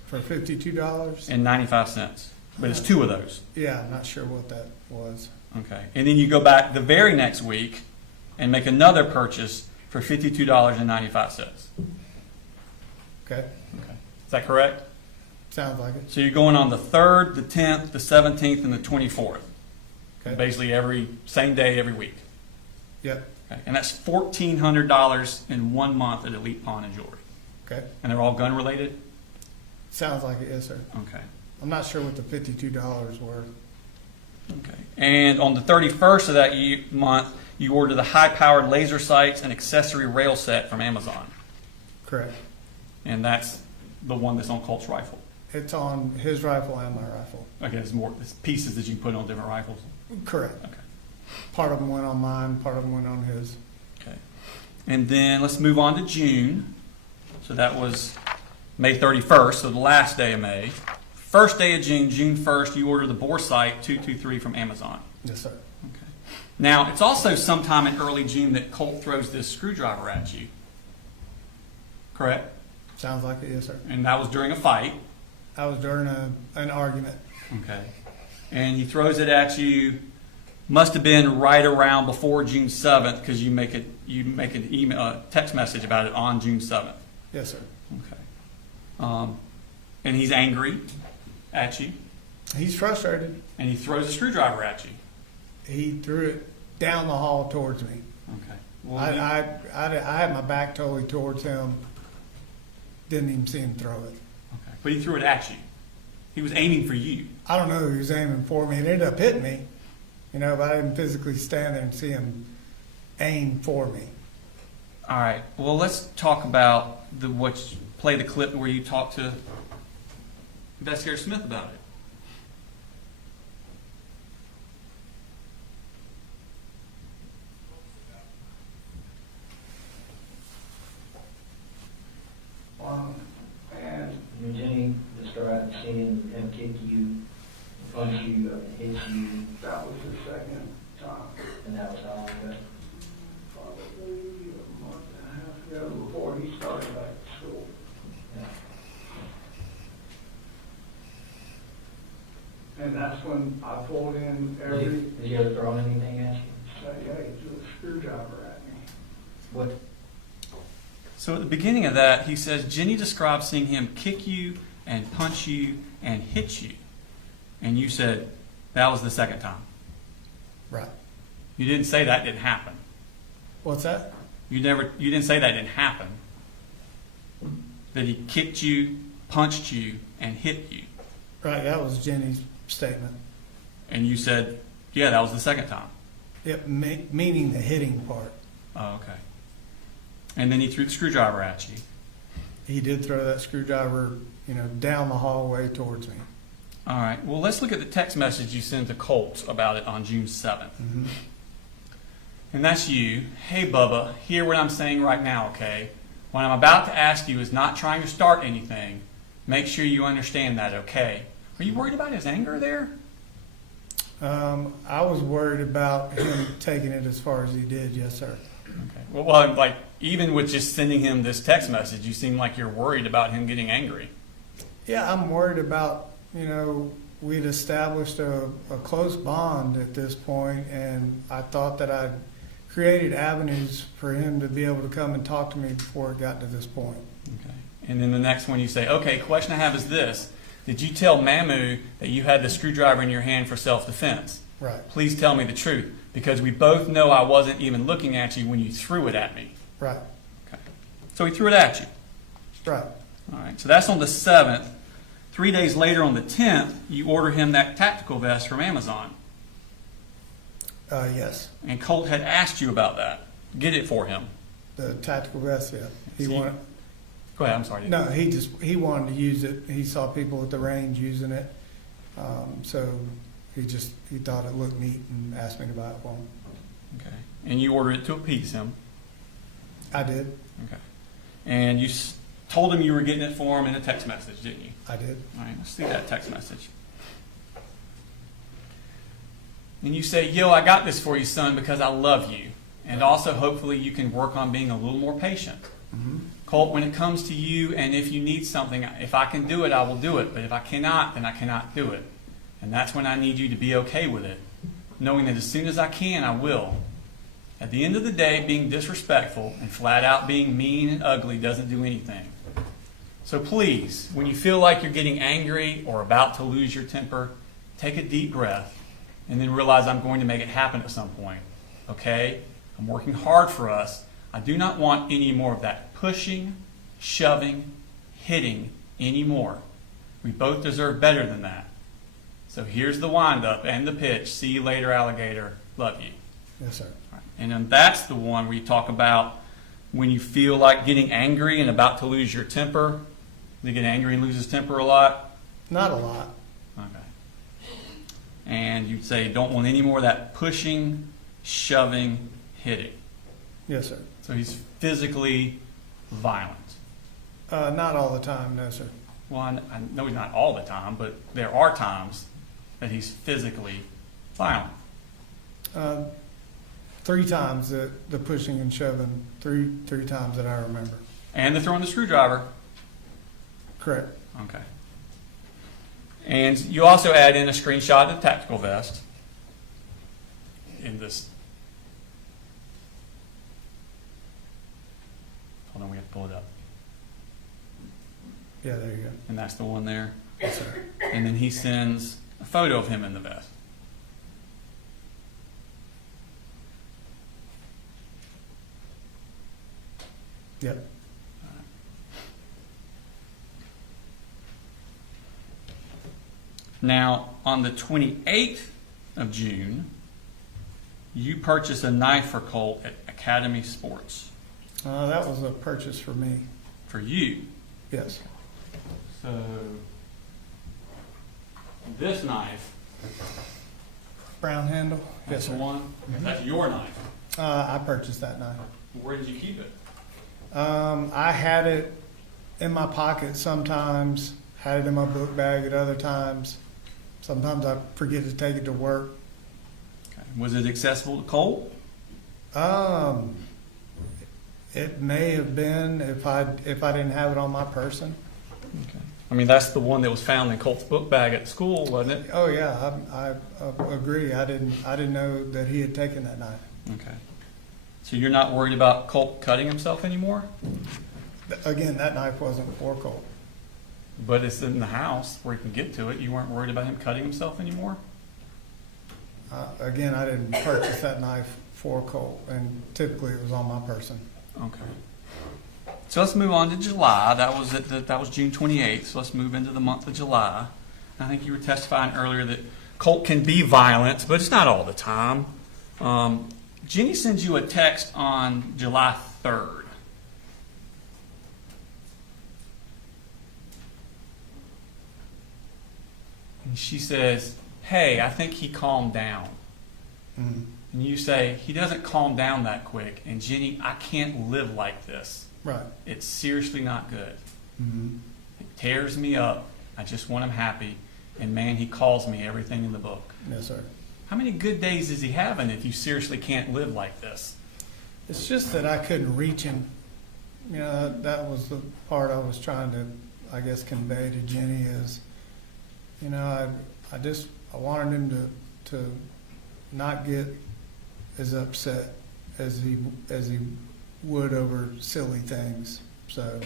For $52? And 95 cents. But it's 2 of those. Yeah, I'm not sure what that was. Okay. And then you go back the very next week and make another purchase for $52.95. Okay, Okay. Is that correct? sounds like it. So you're going on the 3rd, the 10th, the 17th, and the 24th. Okay. Basically every same day every week. Yep, Okay. And that's $1,400 in 1 month at Elite Pawn and Jewelry. okay. And they're all gun related? Sounds like it, yes, sir. Okay. I'm not sure what the $52 were. Okay. And on the 31st of that month, you order the high-powered laser sights and accessory rail set from Amazon. Correct. And that's the one that's on Colt's rifle. It's on his rifle and my rifle. Okay, it's pieces that you can put on different rifles. Correct. Okay. Part of them went on mine, part of them went on his. Okay. And then let's move on to June. So that was May 31st, so the last day of May. First day of June, June 1st, you order the bore sight 223 from Amazon. Yes, sir. Okay. Now, it's also sometime in early June that Colt throws this screwdriver at you. Correct? Sounds like it, yes, sir. And that was during a fight. I was during an argument. Okay. And he throws it at you. Must have been right around before June 7th because you make an email, text message about it on June 7th. Yes, sir. Okay. And he's angry at you, He's frustrated. and he throws a screwdriver at you. He threw it down the hall towards me. Okay. Well, I had my back totally towards him. Didn't even see him throw it. okay. But he threw it at you. He was aiming for you. I don't know who he was aiming for me. It ended up hitting me, but I didn't physically stand there and see him aim for me. All right. Well, let's talk about play the clip where you talk to Investigator Smith about it. And Jenny described seeing him kick you, punch you, hit you, That was the second time. and that was how long ago. Probably a month and a half ago before he started back to school. Yeah. And that's when I pulled in Did you ever throw anything at you? hey, threw a screwdriver at me. What? So at the beginning of that, he says, Jenny described seeing him kick you and punch you and hit you. And you said, that was the second time. Right. You didn't say that didn't happen. What's that? You didn't say that didn't happen. That he kicked you, punched you, and hit you. Right, that was Jenny's statement. And you said, yeah, that was the second time. Yep, meaning the hitting part. Oh, okay. And then he threw the screwdriver at you. He did throw that screwdriver, down the hallway towards me. All right. Well, let's look at the text message you sent to Colt about it on June 7th. Mm-hmm. And that's you. Hey, Bubba, hear what I'm saying right now, okay? What I'm about to ask you is not trying to start anything. Make sure you understand that, okay? Are you worried about his anger there? I was worried about him taking it as far as he did, yes, sir. Okay. Well, like, even with just sending him this text message, you seem like you're worried about him getting angry. Yeah, I'm worried about, we'd established a close bond at this point, and I thought that I'd created avenues for him to be able to come and talk to me before it got to this point. Okay. And then the next one you say, okay, question I have is this. Did you tell Mamu that you had the screwdriver in your hand for self-defense? Right. Please tell me the truth, because we both know I wasn't even looking at you when you threw it at me. Right. Okay. So he threw it at you. Right. All right. So that's on the 7th. 3 days later, on the 10th, you order him that tactical vest from Amazon. Yes. And Colt had asked you about that. Get it for him. The tactical vest, yeah. He See? wanted. Go ahead. I'm sorry. No, he wanted to use it. He saw people at the range using it, so he thought it looked neat and asked me to buy it for him. Okay. And you ordered it to appease him. I did. Okay. And you told him you were getting it for him in a text message, didn't you? I did. All right. Let's see that text message. And you say, yo, I got this for you, son, because I love you. And also, hopefully, you can work on being a little more patient. Mm-hmm. Colt, when it comes to you and if you need something, if I can do it, I will do it. But if I cannot, then I cannot do it. And that's when I need you to be okay with it, knowing that as soon as I can, I will. At the end of the day, being disrespectful and flat out being mean and ugly doesn't do anything. So please, when you feel like you're getting angry or about to lose your temper, take a deep breath and then realize I'm going to make it happen at some point. Okay? I'm working hard for us. I do not want any more of that pushing, shoving, hitting anymore. We both deserve better than that. So here's the wind-up and the pitch. See you later, alligator. Love you. Yes, sir. All right. And then that's the one where you talk about when you feel like getting angry and about to lose your temper. Do you get angry and lose his temper a lot? Not a lot. Okay. And you'd say don't want any more of that pushing, shoving, hitting. Yes, sir. So he's physically violent. Not all the time, no, sir. Well, I know he's not all the time, but there are times that he's physically violent. 3 times the pushing and shoving, three times that I remember. And the throwing the screwdriver. Correct. Okay. And you also add in a screenshot of the tactical vest in this. Hold on, we have to pull it up. Yeah, there you go. And that's the one there. Yes, sir. And then he sends a photo of him in the vest. Yep. Now, on the 28th of June, you purchase a knife for Colt at Academy Sports. That was a purchase for me. For you. Yes. So, this knife, Brown handle. that's Yes, the sir. one. That's your knife. I purchased that knife. Where did you keep it? I had it in my pocket sometimes, had it in my book bag at other times. Sometimes I forget to take it to work. Okay. Was it accessible to Colt? It may have been if I didn't have it on my person. Okay. I mean, that's the one that was found in Colt's book bag at school, wasn't it? Oh yeah, I agree. I didn't know that he had taken that knife. Okay. So you're not worried about Colt cutting himself anymore? Again, that knife wasn't for Colt. But it's in the house where he can get to it. You weren't worried about him cutting himself anymore? Again, I didn't purchase that knife for Colt, and typically it was on my person. Okay. So let's move on to July. That was June 28th. So let's move into the month of July. I think you were testifying earlier that Colt can be violent, but it's not all the time. Jenny sends you a text on July 3rd. And she says, hey, I think he calmed down. Mhm. And you say, he doesn't calm down that quick. And Jenny, I can't live like this. Right. It's seriously not good. Mhm. It tears me up. I just want him happy. And man, he calls me everything in the book. Yes, sir. How many good days is he having if you seriously can't live like this? It's just that I couldn't reach him. You know, that was the part I was trying to, I guess, convey to Jenny is, you know, I wanted him to not get as upset as he would over silly things. So,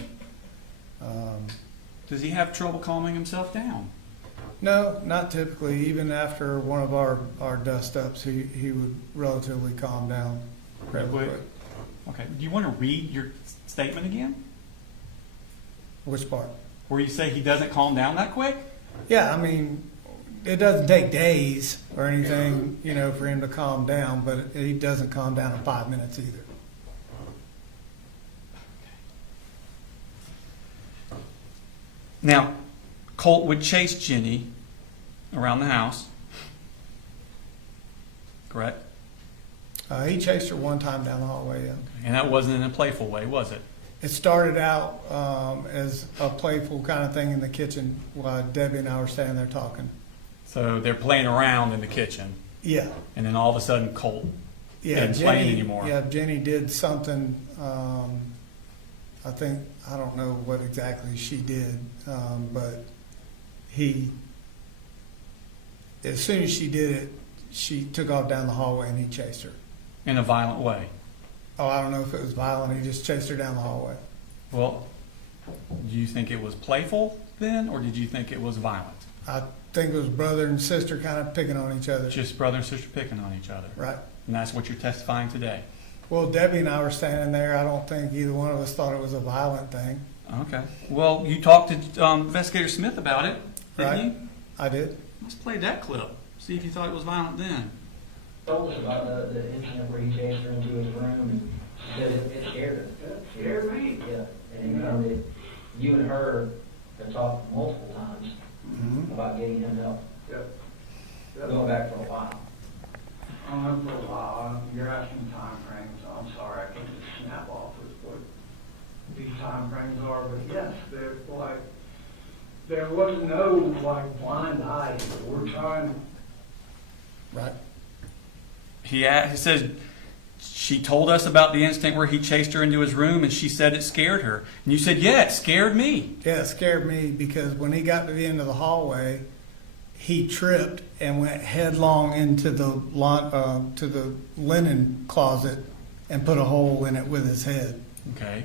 Does he have trouble calming himself down? no, not typically. Even after one of our dust-ups, he would relatively calm down fairly Quick. quick. Okay. Do you want to read your statement again? Which part? Where you say he doesn't calm down that quick? Yeah, I mean, it doesn't take days or anything, you know, for him to calm down, but he doesn't calm down in 5 minutes either. Now, Colt would chase Jenny around the house. Correct? He chased her one time down the hallway, yeah. And that wasn't in a playful way, was it? It started out as a playful kind of thing in the kitchen while Debbie and I were standing there talking. So they're playing around in the kitchen, Yeah. and then all of a sudden Colt Yeah, isn't playing anymore. Yeah, Jenny did something, I don't know what exactly she did, but as soon as she did it, she took off down the hallway and he chased her. In a violent way. Oh, I don't know if it was violent. He just chased her down the hallway. Well, do you think it was playful then, or did you think it was violent? I think it was brother and sister kind of picking on each other. Just brother and sister picking on each other. Right. And that's what you're testifying today. Well, Debbie and I were standing there. I don't think either one of us thought it was a violent thing. Okay. Well, you talked to Investigator Smith about it, didn't Right. you? I did. Let's play that clip. See if you thought it was violent then. Told us about the incident where he chased her into his room and said it scared her. It scared me? Yeah. And you know, that you and her have talked multiple times about getting him help. Yep. Going back for a while. For a while. You're asking time frames. I'm sorry, I can't just snap off with what these time frames are, but yes, they're like, there was no like blind eye. We're trying. Right. He says she told us about the incident where he chased her into his room and she said it scared her. And you said, yeah, it scared me. Yeah, it scared me because when he got to the end of the hallway, he tripped and went headlong into the linen closet and put a hole in it with his head. Okay.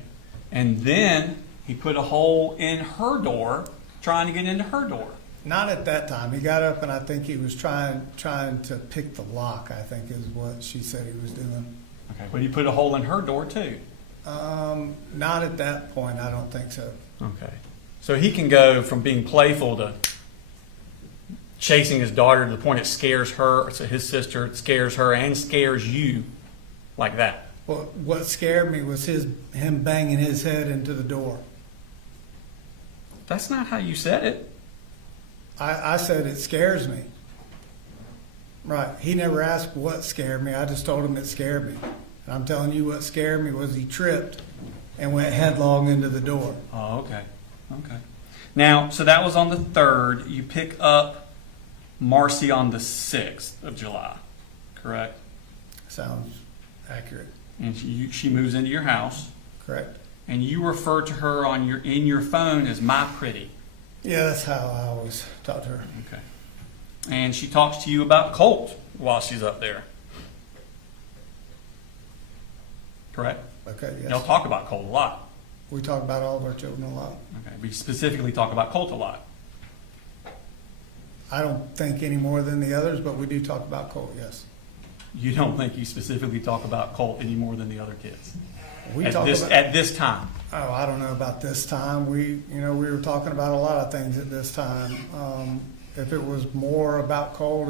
And then he put a hole in her door, trying to get into her door. Not at that time. He got up and I think he was trying to pick the lock, I think is what she said he was doing. Okay. But he put a hole in her door too. Not at that point, I don't think so. Okay. So he can go from being playful to chasing his daughter to the point it scares her, so his sister, it scares her and scares you like that. Well, what scared me was him banging his head into the door. That's not how you said it. I said it scares me. Right. He never asked what scared me. I just told him it scared me. And I'm telling you what scared me was he tripped and went headlong into the door. Oh, okay. Okay. Now, so that was on the 3rd. You pick up Marcy on the 6th of July, correct? Sounds accurate. And she moves into your house. Correct. And you refer to her in your phone as my pretty. Yeah, that's how I always talk to her. Okay. And she talks to you about Colt while she's up there. Correct? Okay, yes. Y'all talk about Colt a lot. We talk about all of our children a lot. Okay. We specifically talk about Colt a lot. I don't think any more than the others, but we do talk about Colt, yes. You don't think you specifically talk about Colt any more than the other kids? We At talk this, about, at this time? oh, I don't know about this time. We were talking about a lot of things at this time. if it was more about Colt,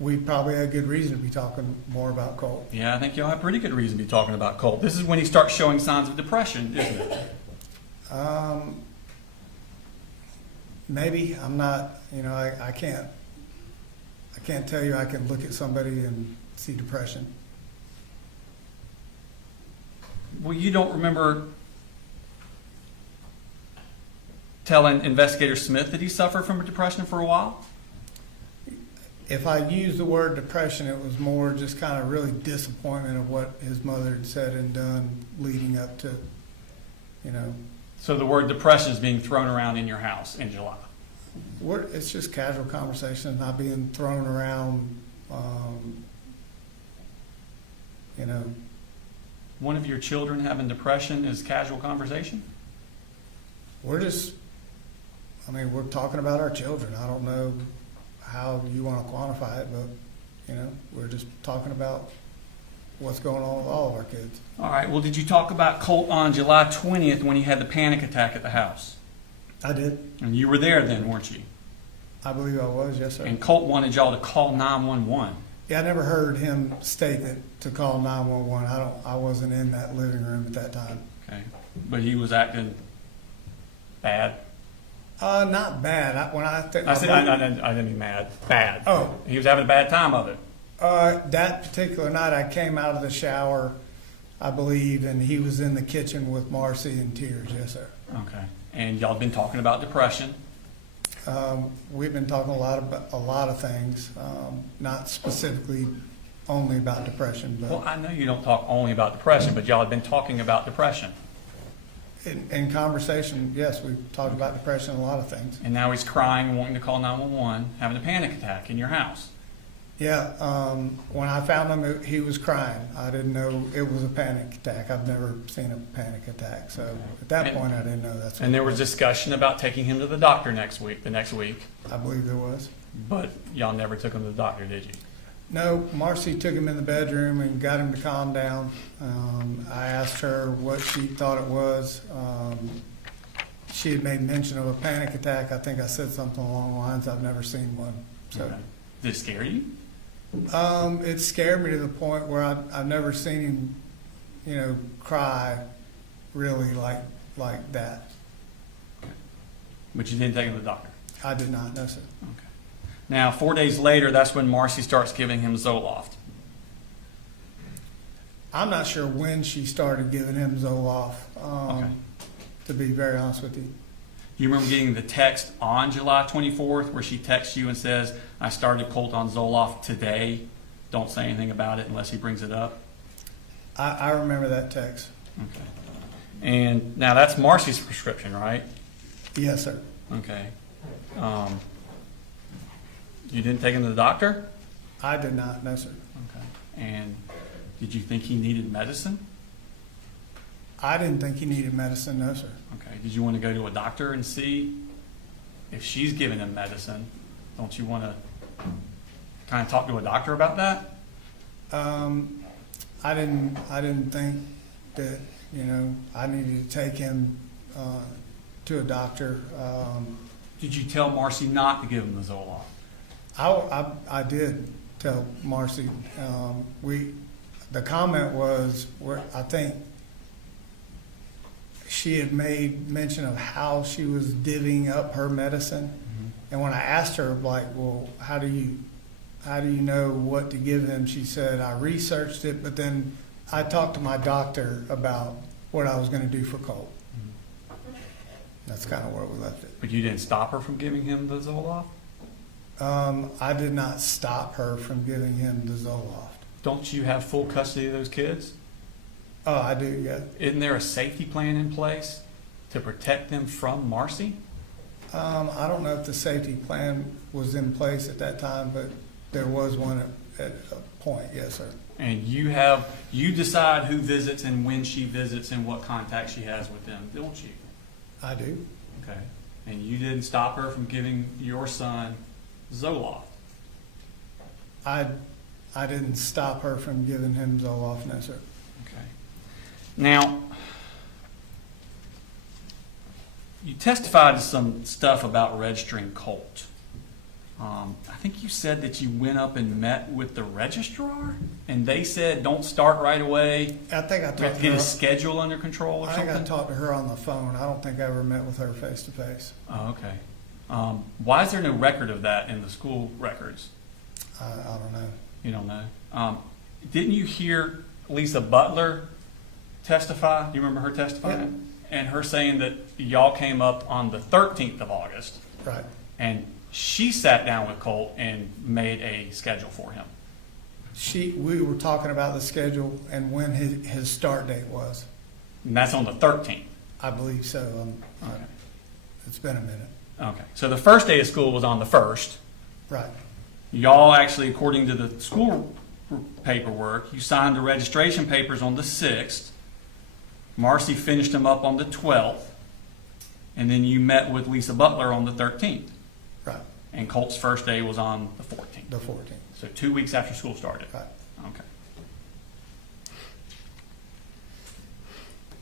we probably had good reason to be talking more about Colt. Yeah, I think y'all have pretty good reason to be talking about Colt. This is when he starts showing signs of depression, isn't it? Maybe. I'm not, I can't tell you I can look at somebody and see depression. Well, you don't remember telling Investigator Smith that he suffered from depression for a while? If I use the word depression, it was more just kind of really disappointment of what his mother had said and done leading up to, So the word depression is being thrown around in your house in July. It's just casual conversation, not being thrown around, One of your children having depression is casual conversation? we're talking about our children. I don't know how you want to quantify it, but, we're just talking about what's going on with all of our kids. All right, well, did you talk about Colt on July 20th when he had the panic attack at the house? I did. And you were there then, weren't you? I believe I was, yes, sir. And Colt wanted y'all to call 911. Yeah, I never heard him state that to call 911. I wasn't in that living room at that time. Okay. But he was acting bad? Not bad. I didn't mean mad. Bad. Oh. He was having a bad time of it. That particular night, I came out of the shower, I believe, and he was in the kitchen with Marcy in tears. Yes, sir. Okay. And y'all been talking about depression? We've been talking a lot of things, not specifically only about depression, but Well, I know you don't talk only about depression, but y'all have been talking about depression. in conversation, yes, we've talked about depression and a lot of things. And now he's crying, wanting to call 911, having a panic attack in your house. Yeah, when I found him, he was crying. I didn't know it was a panic attack. I've never seen a panic attack, so at that point, I didn't know that's what And there it was discussion about taking him to the doctor the next week, I believe there was. but y'all never took him to the doctor, did you? No, Marcy took him in the bedroom and got him to calm down. I asked her what she thought it was. She had made mention of a panic attack. I think I said something along the lines, I've never seen one. So Okay. Did it scare you? it scared me to the point where I've never seen him, cry really like that. But you didn't take him to the doctor? I did not, no, sir. Okay. Now, 4 days later, that's when Marcy starts giving him Zoloft. I'm not sure when she started giving him Zoloft, Okay. to be very honest with you. You remember getting the text on July 24th where she texts you and says, I started Colt on Zoloft today. Don't say anything about it unless he brings it up? I remember that text. Okay. And now that's Marcy's prescription, right? Yes, sir. Okay. You didn't take him to the doctor? I did not, no, sir. Okay. And did you think he needed medicine? I didn't think he needed medicine, no, sir. Okay. Did you want to go to a doctor and see if she's giving him medicine? Don't you want to kind of talk to a doctor about that? I didn't think that, I needed to take him to a doctor. Did you tell Marcy not to give him the Zoloft? I did tell Marcy. The comment was where I think she had made mention of how she was divvying up her medicine, and when I asked her, well, how do you know what to give him? She said, I researched it, but then I talked to my doctor about what I was going to do for Colt. That's kind of where we left it. But you didn't stop her from giving him the Zoloft? I did not stop her from giving him the Zoloft. Don't you have full custody of those kids? Oh, I do, yeah. Isn't there a safety plan in place to protect them from Marcy? I don't know if the safety plan was in place at that time, but there was one at a point, yes, sir. And you decide who visits and when she visits and what contact she has with them, don't you? I do. Okay. And you didn't stop her from giving your son Zoloft? I didn't stop her from giving him Zoloft, no, sir. Okay. Now, you testified to some stuff about registering Colt. I think you said that you went up and met with the registrar, and they said, don't start right away. I think I We have talked to to get her. his schedule under control or I think I something? talked to her on the phone. I don't think I ever met with her face to face. Oh, okay. Why is there no record of that in the school records? I don't know. You don't know? Didn't you hear Lisa Butler testify? Do you remember her testifying? And her saying that y'all came up on the 13th of August, Right. and she sat down with Colt and made a schedule for him. We were talking about the schedule and when his start date was. And that's on the 13th. I believe so. Okay. It's been a minute. Okay. So the first day of school was on the 1st. Right. Y'all actually, according to the school paperwork, you signed the registration papers on the 6th. Marcy finished them up on the 12th. And then you met with Lisa Butler on the 13th. Right. And Colt's first day was on the 14th. The 14th. So 2 weeks after school started. Right. Okay.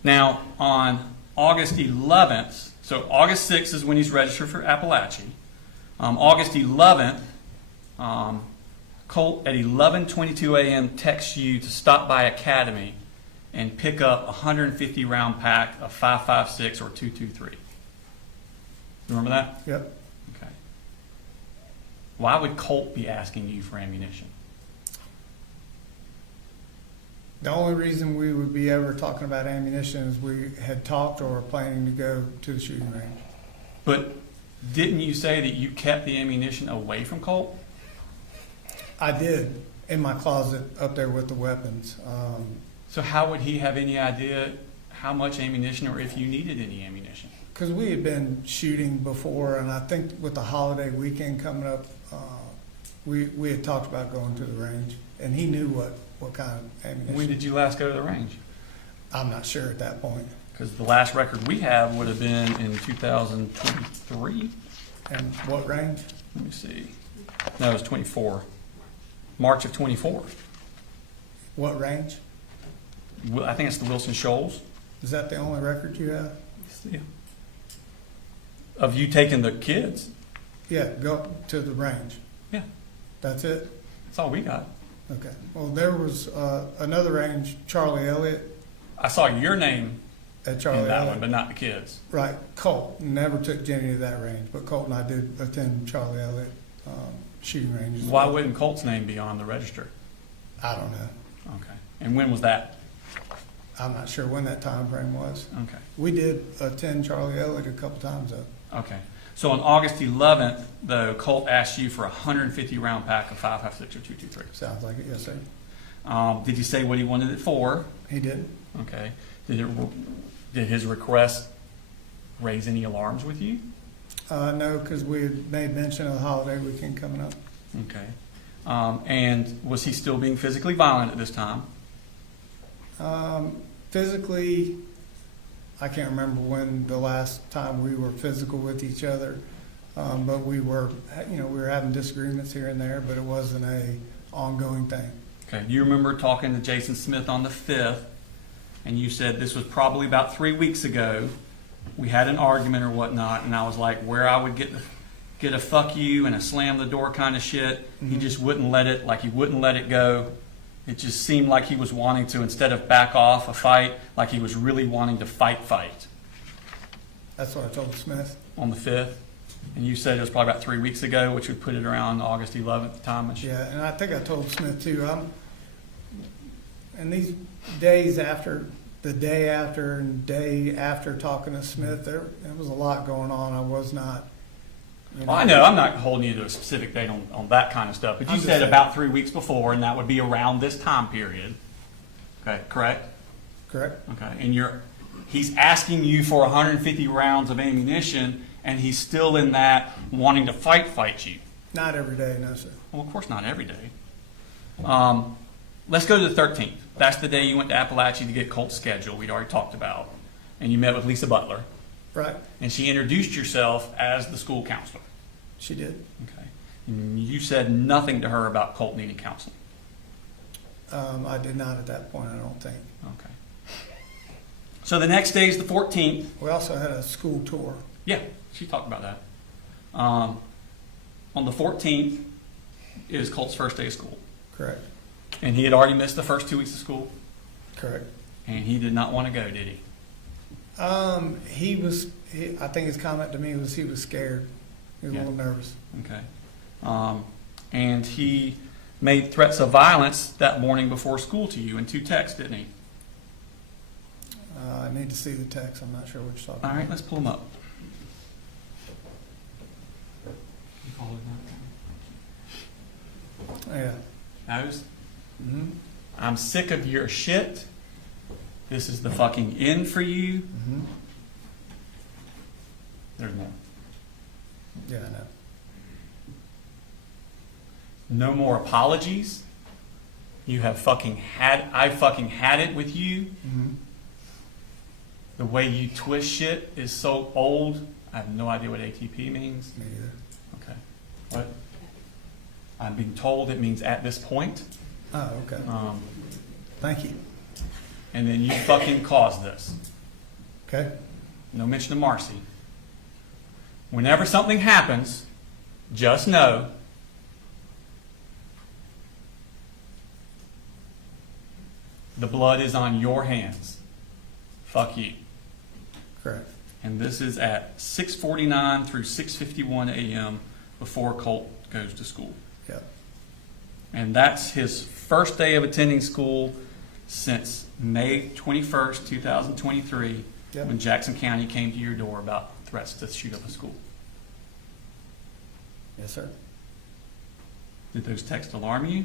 Now, on August 11th, so August 6th is when he's registered for Apalachee. August 11th, Colt at 11:22 a.m. texts you to stop by Academy and pick up a 150 round pack of 5.56 or 2.23. Remember that? Yep. Okay. Why would Colt be asking you for ammunition? The only reason we would be ever talking about ammunition is we had talked or were planning to go to the shooting range. But didn't you say that you kept the ammunition away from Colt? I did, in my closet up there with the weapons. So how would he have any idea how much ammunition or if you needed any ammunition? Because we had been shooting before, and I think with the holiday weekend coming up, we had talked about going to the range, and he knew what kind of ammunition. When did you last go to the range? I'm not sure at that point. Because the last record we have would have been in 2023. And what range? Let me see. No, it was 24. March of 24. What range? I think it's the Wilson Shoals. Is that the only record you have? Yeah. Of you taking the kids. Yeah, go to the range. Yeah. That's it? That's all we got. Okay. Well, there was another range, Charlie Elliott. I saw your name At Charlie in that Elliott. one, but not the kids. Right, Colt. Never took Jenny to that range, but Colt and I did attend Charlie Elliott shooting range. as Why well. wouldn't Colt's name be on the register? I don't know. Okay. And when was that? I'm not sure when that time frame was. Okay. We did attend Charlie Elliott a couple times though. Okay. So on August 11th, though, Colt asked you for a 150 round pack of 5.56 or 2.23. Sounds like it, yes sir. Did you say what he wanted it for? He did. Okay. Did his request raise any alarms with you? No, because we had made mention of the holiday weekend coming up. Okay. And was he still being physically violent at this time? Physically, I can't remember when the last time we were physical with each other, but we were having disagreements here and there, but it wasn't a ongoing thing. Okay. Do you remember talking to Jason Smith on the 5th, and you said this was probably about 3 weeks ago. We had an argument or whatnot, and I was like, where I would get a fuck you and a slam the door kind of shit. He just wouldn't let it, like he wouldn't let it go. It just seemed like he was wanting to, instead of back off a fight, like he was really wanting to fight. That's what I told Smith. On the 5th. And you said it was probably about 3 weeks ago, which would put it around August 11th time. Yeah, and I think I told Smith too. And these days after, the day after and day after talking to Smith, there was a lot going on. I was not. Well, I know, I'm not holding you to a specific date on that kind of stuff, but you I'm just said saying. about 3 weeks before, and that would be around this time period. Okay, correct? Correct. Okay, and he's asking you for 150 rounds of ammunition, and he's still in that wanting to fight you. Not every day, no sir. Well, of course not every day. Let's go to the 13th. That's the day you went to Apalachee to get Colt's schedule we'd already talked about, and you met with Lisa Butler. Right. And she introduced yourself as the school counselor. She did. Okay. And you said nothing to her about Colt needing counseling. I did not at that point, I don't think. Okay. So the next day is the 14th. We also had a school tour. Yeah, she talked about that. On the 14th is Colt's first day of school. Correct. And he had already missed the first 2 weeks of school. Correct. And he did not want to go, did he? I think his comment to me was he was scared. He was Yeah. a little nervous. Okay. And he made threats of violence that morning before school to you in 2 texts, didn't he? I need to see the text. I'm not sure what you're talking All right, about. let's pull them up. Yeah. Those? Mm-hmm. I'm sick of your shit. This is the fucking end for you. Mm-hmm. There's more. Yeah, I know. No more apologies. You have fucking had, I fucking had it with you. Mm-hmm. The way you twist shit is so old. I have no idea what ATP means. Me either. Okay. What? I'm being told it means at this point. Oh, okay. Thank you. And then you fucking caused this. Okay. No mention of Marcy. Whenever something happens, just know the blood is on your hands. Fuck you. Correct. And this is at 6:49 through 6:51 a.m. before Colt goes to school. Yeah. And that's his first day of attending school since May 21st, 2023, Yep. when Jackson County came to your door about threats to shoot up a school. Yes, sir. Did those texts alarm you?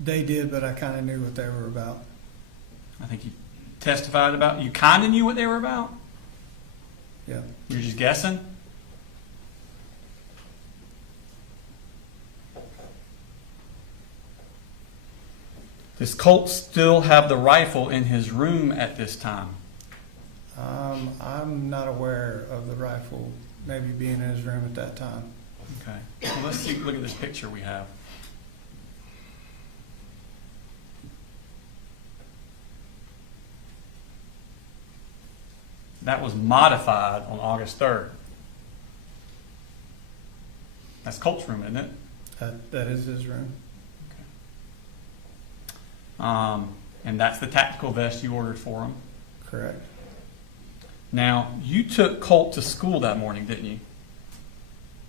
They did, but I kind of knew what they were about. I think you testified about, you kind of knew what they were about? Yeah. You're just guessing? Does Colt still have the rifle in his room at this time? I'm not aware of the rifle maybe being in his room at that time. Okay. Well, let's see, look at this picture we have. That was modified on August 3rd. That's Colt's room, isn't it? That is his room. And that's the tactical vest you ordered for him. Correct. Now, you took Colt to school that morning, didn't you?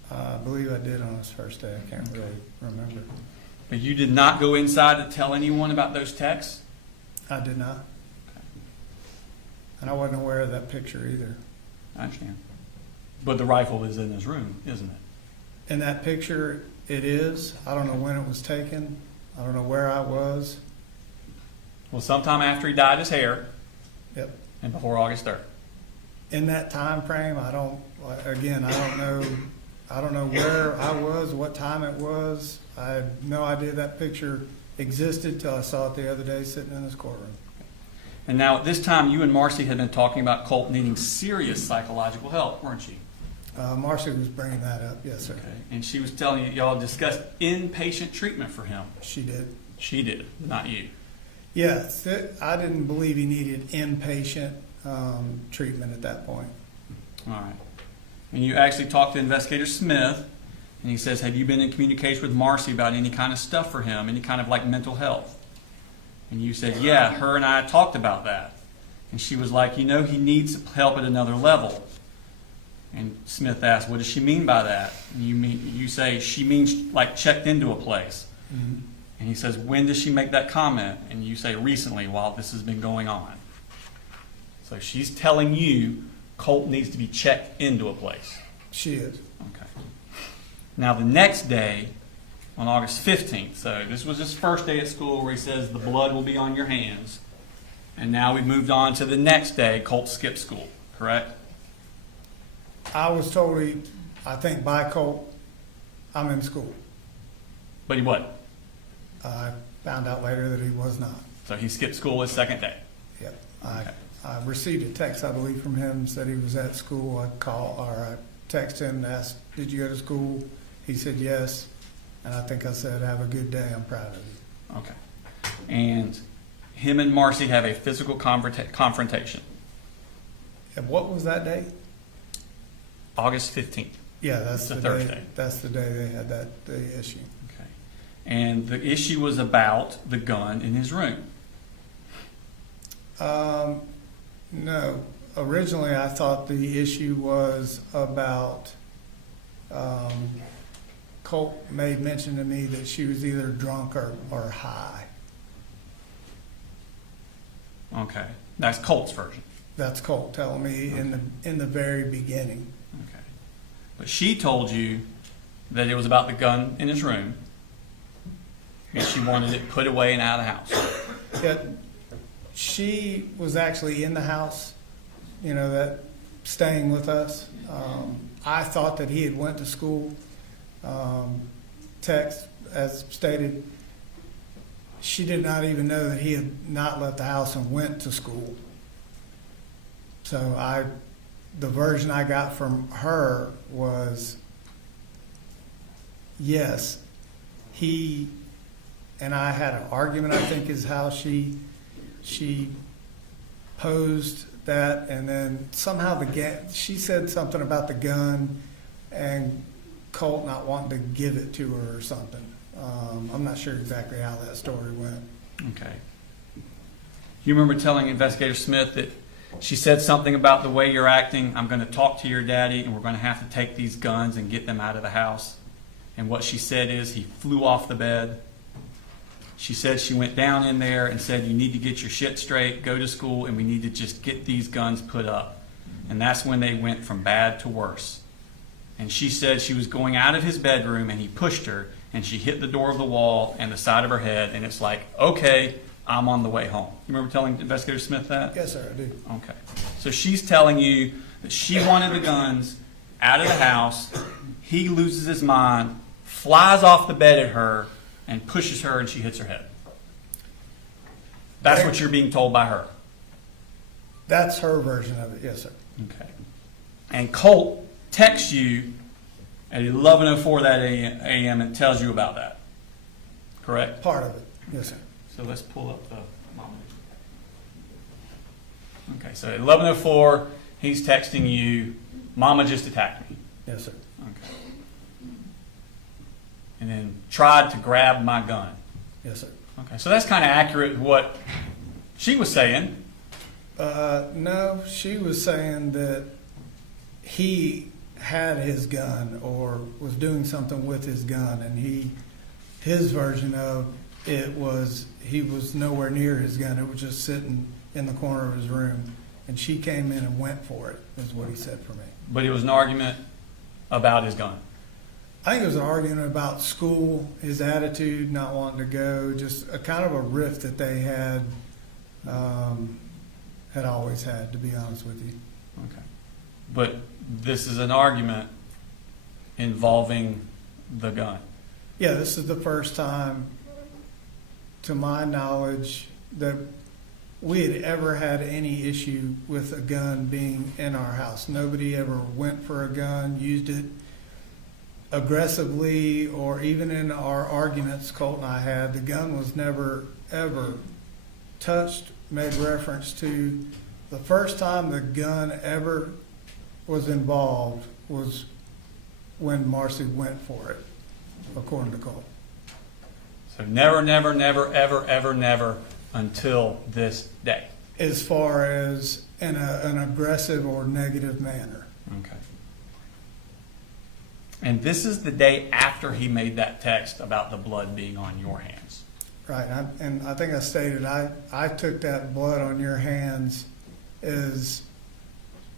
I believe I did on his first day. I can't really remember. But you did not go inside to tell anyone about those texts? I did not. And I wasn't aware of that picture either. I understand. But the rifle is in his room, isn't it? In that picture, it is. I don't know when it was taken. I don't know where I was. Well, sometime after he dyed his hair Yep. and before August 3rd. In that time frame, I don't know where I was, what time it was. I had no idea that picture existed till I saw it the other day sitting in his courtroom. And now at this time, you and Marcy had been talking about Colt needing serious psychological help, weren't you? Marcy was bringing that up. Yes, sir. Okay. And she was telling you y'all discussed inpatient treatment for him. She did. She did, not you. Yes, I didn't believe he needed inpatient treatment at that point. All right. And you actually talked to Investigator Smith, and he says, have you been in communication with Marcy about any kind of stuff for him, any kind of like mental health? And you said, yeah, her and I talked about that. And she was like, he needs help at another level. And Smith asked, what does she mean by that? And you say, she means like checked into a place. Mm-hmm. And he says, when does she make that comment? And you say, recently, while this has been going on. So she's telling you Colt needs to be checked into a place. She is. Okay. Now the next day, on August 15th, so this was his first day at school where he says the blood will be on your hands. And now we've moved on to the next day, Colt skipped school, correct? I was told I think by Colt, I'm in school. But he what? I found out later that he was not. So he skipped school his second day. Yep. Okay. I received a text, I believe, from him, said he was at school. I texted him and asked, did you go to school? He said yes. And I think I said, have a good day, I'm proud of you. Okay. And him and Marcy have a physical confrontation. And what was that date? August 15th. Yeah, that's It's a the Thursday. day. That's the day they had the issue. Okay. And the issue was about the gun in his room. No. Originally, I thought the issue was about Colt made mention to me that she was either drunk or high. Okay. That's Colt's version. That's Colt telling me in the very beginning. Okay. But she told you that it was about the gun in his room, and she wanted it put away and out of the house. Yet she was actually in the house, that staying with us. I thought that he had went to school. Text, as stated, she did not even know that he had not left the house and went to school. So the version I got from her was, yes, he and I had an argument, I think is how she posed that, and then somehow she said something about the gun and Colt not wanting to give it to her or something. I'm not sure exactly how that story went. Okay. You remember telling Investigator Smith that she said something about the way you're acting. I'm going to talk to your daddy, and we're going to have to take these guns and get them out of the house. And what she said is he flew off the bed. She said she went down in there and said, you need to get your shit straight, go to school, and we need to just get these guns put up. And that's when they went from bad to worse. And she said she was going out of his bedroom, and he pushed her, and she hit the door of the wall and the side of her head, and it's like, okay, I'm on the way home. You remember telling Investigator Smith that? Yes, sir, I do. Okay. So she's telling you that she wanted the guns out of the house. He loses his mind, flies off the bed at her, and pushes her, and she hits her head. That's what you're being told by her. That's her version of it, yes, sir. Okay. And Colt texts you at 11:04 that a.m. and tells you about that. Correct? Part of it, yes, sir. So let's pull up the mama. Okay, so at 11:04, he's texting you, Mama just attacked me. Yes, sir. Okay. And then tried to grab my gun. Yes, sir. Okay, so that's kind of accurate with what she was saying. No, she was saying that he had his gun or was doing something with his gun, and his version of it was he was nowhere near his gun. It was just sitting in the corner of his room, and she came in and went for it, is what he said for me. But it was an argument about his gun. I think it was an argument about school, his attitude, not wanting to go, just a kind of a rift that they had always had, to be honest with you. Okay. But this is an argument involving the gun. Yeah, this is the first time, to my knowledge, that we had ever had any issue with a gun being in our house. Nobody ever went for a gun, used it aggressively, or even in our arguments Colt and I had, the gun was never, ever touched, made reference to. The first time the gun ever was involved was when Marcy went for it, according to Colt. So never, never, never, ever, ever, never until this day. As far as in an aggressive or negative manner. Okay. And this is the day after he made that text about the blood being on your hands. Right, and I think I stated I took that blood on your hands as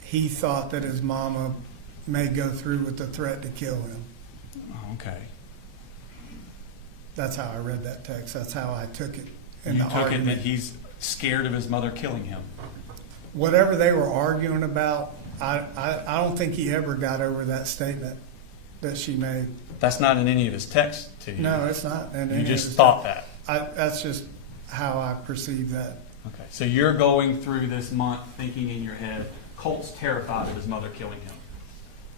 he thought that his mama may go through with the threat to kill him. Okay. That's how I read that text. That's how I took it. You took it that he's scared of his mother killing him. Whatever they were arguing about, I don't think he ever got over that statement that she made. That's not in any of his texts to you. No, it's not. You just thought that. That's just how I perceive that. Okay. So you're going through this month thinking in your head, Colt's terrified of his mother killing him.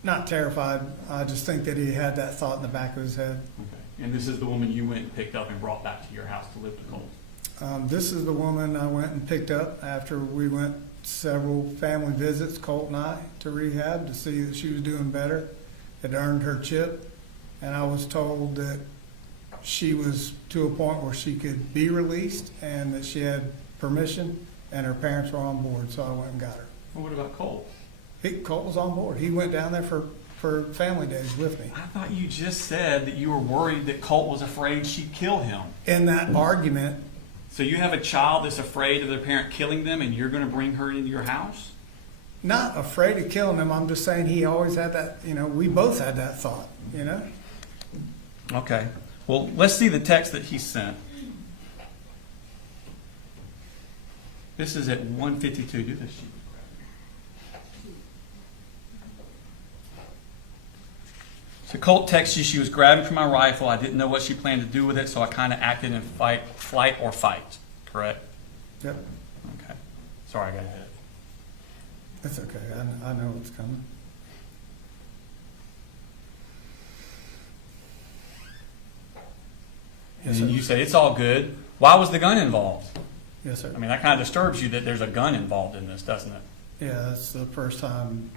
Not terrified. I just think that he had that thought in the back of his head. Okay. And this is the woman you went and picked up and brought back to your house to live with Colt. This is the woman I went and picked up after we went several family visits, Colt and I, to rehab to see that she was doing better. Had earned her chip, and I was told that she was to a point where she could be released and that she had permission and her parents were on board, so I went and got her. Well, what about Colt? Colt was on board. He went down there for family days with me. I thought you just said that you were worried that Colt was afraid she'd kill him. In that argument, So you have a child that's afraid of their parent killing them, and you're going to bring her into your house? not afraid of killing him, I'm just saying he always had that, we both had that thought, Okay. Well, let's see the text that he sent. This is at 1:52. Do this. So Colt texts you, she was grabbing for my rifle. I didn't know what she planned to do with it, so I kind of acted in flight or fight. Correct? Yep, Okay. Sorry, I got ahead. that's okay. I know what's coming. And Yes, then sir. you say, it's all good. Why was the gun involved? Yes, sir. I mean, that kind of disturbs you that there's a gun involved in this, doesn't it? Yeah, that's the first time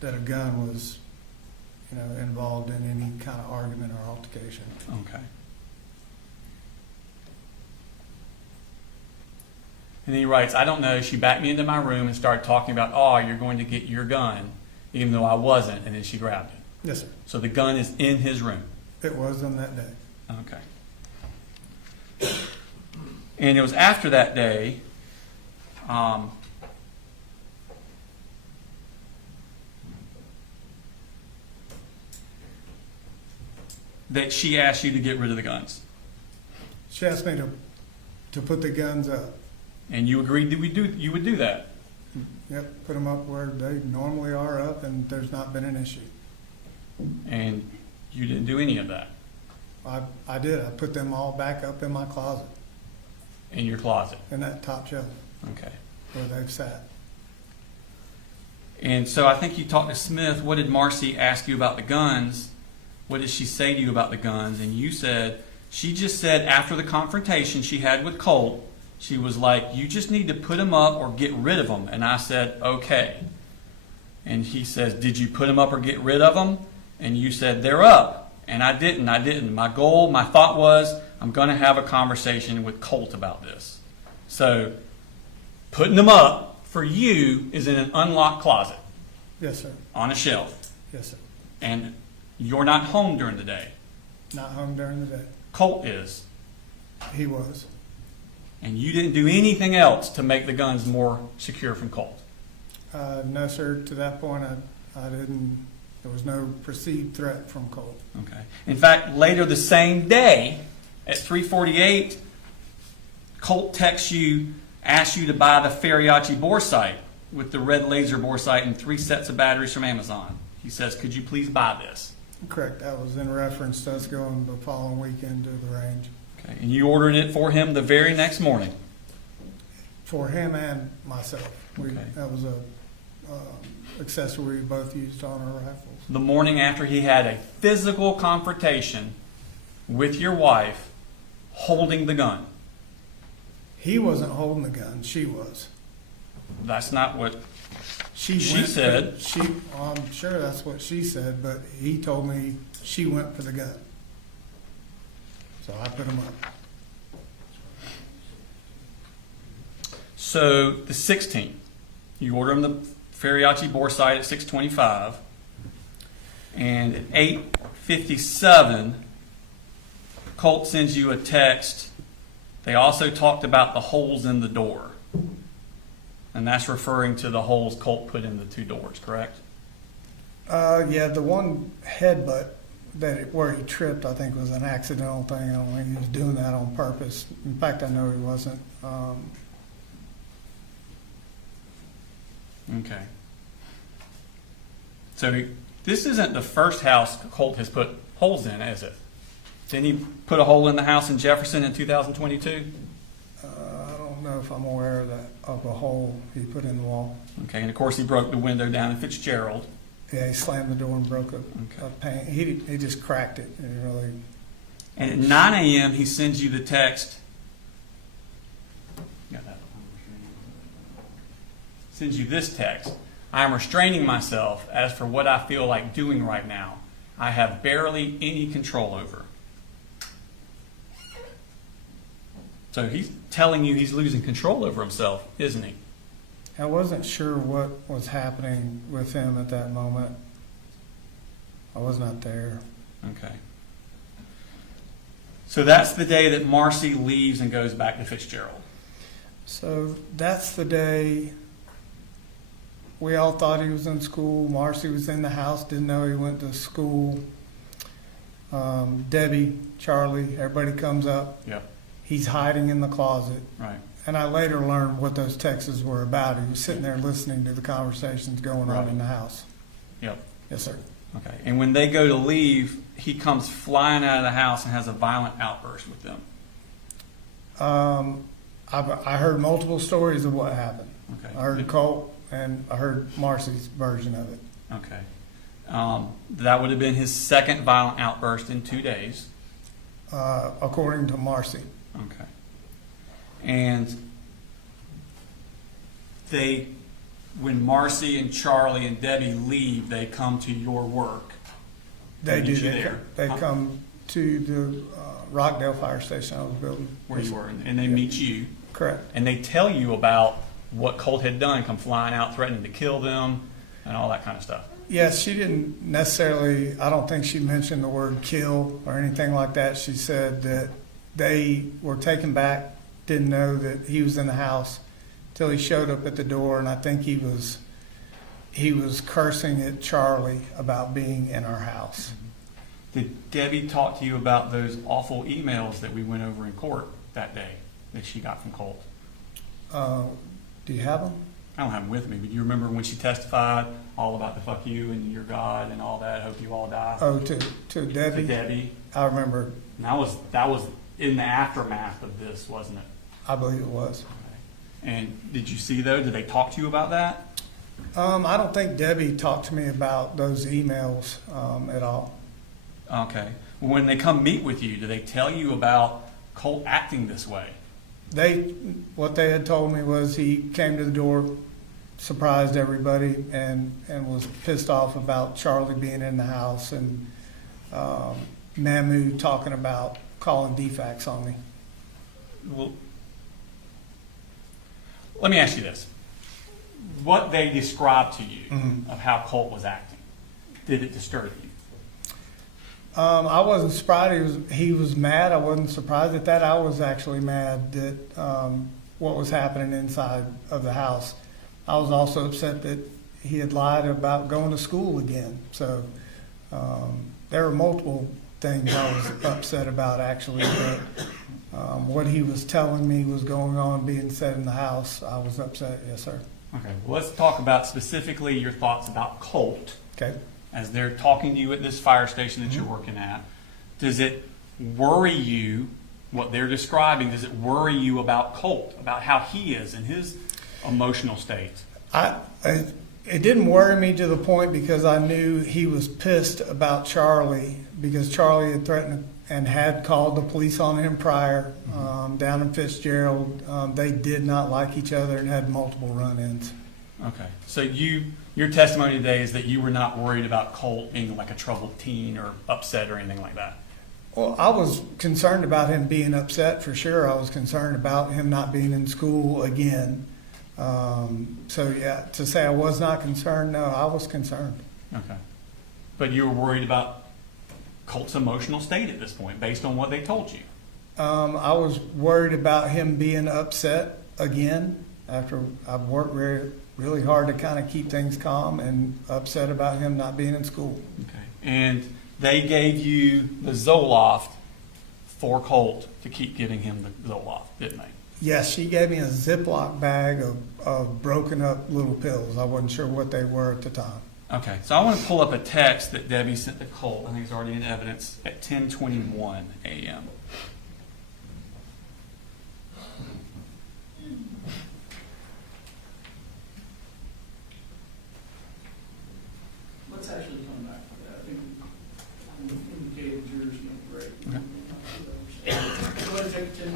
that a gun was, involved in any kind of argument or altercation. Okay. And then he writes, I don't know, she backed me into my room and started talking about, oh, you're going to get your gun, even though I wasn't, and then she grabbed it. Yes, sir. So the gun is in his room. It was on that day. Okay. And it was after that day, that she asked you to get rid of the guns. She asked me to put the guns up. And you agreed that you would do that. Yep, put them up where they normally are up, and there's not been an issue. And you didn't do any of that I did. I put them all back up in my closet, in your closet. in that top shelf Okay. where they've sat. And so I think you talked to Smith. What did Marcy ask you about the guns? What did she say to you about the guns? And you said, she just said after the confrontation she had with Colt, she was like, you just need to put them up or get rid of them. And I said, okay. And he says, did you put them up or get rid of them? And you said, they're up. And I didn't. My thought was, I'm going to have a conversation with Colt about this. So putting them up for you is in an unlocked closet. Yes, sir. On a shelf. Yes, sir. And you're not home during the day. Not home during the day. Colt is. He was. And you didn't do anything else to make the guns more secure from Colt. No, sir. To that point, I didn't. There was no perceived threat from Colt. Okay. In fact, later the same day, at 3:48, Colt texts you, asks you to buy the Apalachee bore sight with the red laser bore sight and 3 sets of batteries from Amazon. He says, could you please buy this? Correct. That was in reference to us going the following weekend to the range. Okay. And you ordered it for him the very next morning. For him and myself. Okay. That was a accessory we both used on our rifles. The morning after he had a physical confrontation with your wife holding the gun. He wasn't holding the gun. She was. That's not what She She said. I'm sure that's what she said, but he told me she went for the gun. So I put him up. So the 16th, you order him the Apalachee bore sight at 6:25, and at 8:57, Colt sends you a text. They also talked about the holes in the door, and that's referring to the holes Colt put in the 2 doors, correct? Yeah, the one headbutt where he tripped, I think, was an accidental thing. I don't think he was doing that on purpose. In fact, I know he wasn't. Okay. So this isn't the first house Colt has put holes in, is it? Didn't he put a hole in the house in Jefferson in 2022? I don't know if I'm aware of that, of a hole he put in the wall. Okay, and of course he broke the window down in Fitzgerald. Yeah, he slammed the door and broke a Okay. pane. He just cracked it. It really. And at 9 a.m. he sends you the text. Got that? sends you this text. I am restraining myself as for what I feel like doing right now. I have barely any control over. So he's telling you he's losing control over himself, isn't he? I wasn't sure what was happening with him at that moment. I was not there. Okay. So that's the day that Marcy leaves and goes back to Fitzgerald. So that's the day we all thought he was in school. Marcy was in the house, didn't know he went to school. Debbie, Charlie, everybody comes up. Yep. He's hiding in the closet. Right. And I later learned what those texts were about. He was sitting there listening to the conversations going on in the house. Yep. Yes, sir. Okay. And when they go to leave, he comes flying out of the house and has a violent outburst with them. I heard multiple stories of what happened. Okay. I heard Colt and I heard Marcy's version of it. Okay. That would have been his second violent outburst in 2 days. According to Marcy. Okay. And when Marcy and Charlie and Debbie leave, they come to your work. They do. They Huh? come to the Rockdale Fire Station I was building. Where you were, and they meet you. Correct. And they tell you about what Colt had done, come flying out, threatening to kill them, and all that kind of stuff. Yes, she didn't necessarily, I don't think she mentioned the word kill or anything like that. She said that they were taken back, didn't know that he was in the house till he showed up at the door, and I think he was cursing at Charlie about being in our house. Did Debbie talk to you about those awful emails that we went over in court that day that she got from Colt? Do you have them? I don't have them with me, but you remember when she testified all about the fuck you and your God and all that, hope you all die? Oh, to Debbie? To Debbie. I remember. And that was in the aftermath of this, wasn't it? I believe it was. Okay. And did you see, though, did they talk to you about that? I don't think Debbie talked to me about those emails at all. Okay. Well, when they come meet with you, do they tell you about Colt acting this way? What they had told me was he came to the door, surprised everybody, and was pissed off about Charlie being in the house, and Mamu talking about calling defects on me. Well, let me ask you this. What they described to you of how Colt was acting, did it disturb you? I wasn't surprised he was mad. I wasn't surprised at that. I was actually mad that what was happening inside of the house. I was also upset that he had lied about going to school again. So there were multiple things I was upset about, actually. But what he was telling me was going on, being said in the house, I was upset. Yes, sir. Okay. Well, let's talk about specifically your thoughts about Colt. Okay. As they're talking to you at this fire station that you're working at, does it worry you, what they're describing, does it worry you about Colt, about how he is in his emotional state? It didn't worry me to the point because I knew he was pissed about Charlie, because Charlie had threatened and had called the police on him prior down in Fitzgerald. They did not like each other and had multiple run-ins. Okay. So your testimony today is that you were not worried about Colt being like a troubled teen or upset or anything like that? Well, I was concerned about him being upset for sure. I was concerned about him not being in school again. So yeah, to say I was not concerned, no, I was concerned. Okay. But you were worried about Colt's emotional state at this point based on what they told you? I was worried about him being upset again after I've worked really hard to kind of keep things calm, and upset about him not being in school. Okay. And they gave you the Zoloft for Colt to keep giving him the Zoloft, didn't they? Yes, she gave me a Ziploc bag of broken up little pills. I wasn't sure what they were at the time. Okay. So I want to pull up a text that Debbie sent to Colt. I think it's already in evidence at 10:21 a.m. Let's actually come back to that. I think we indicated yours being great. Okay. Go ahead and take 10.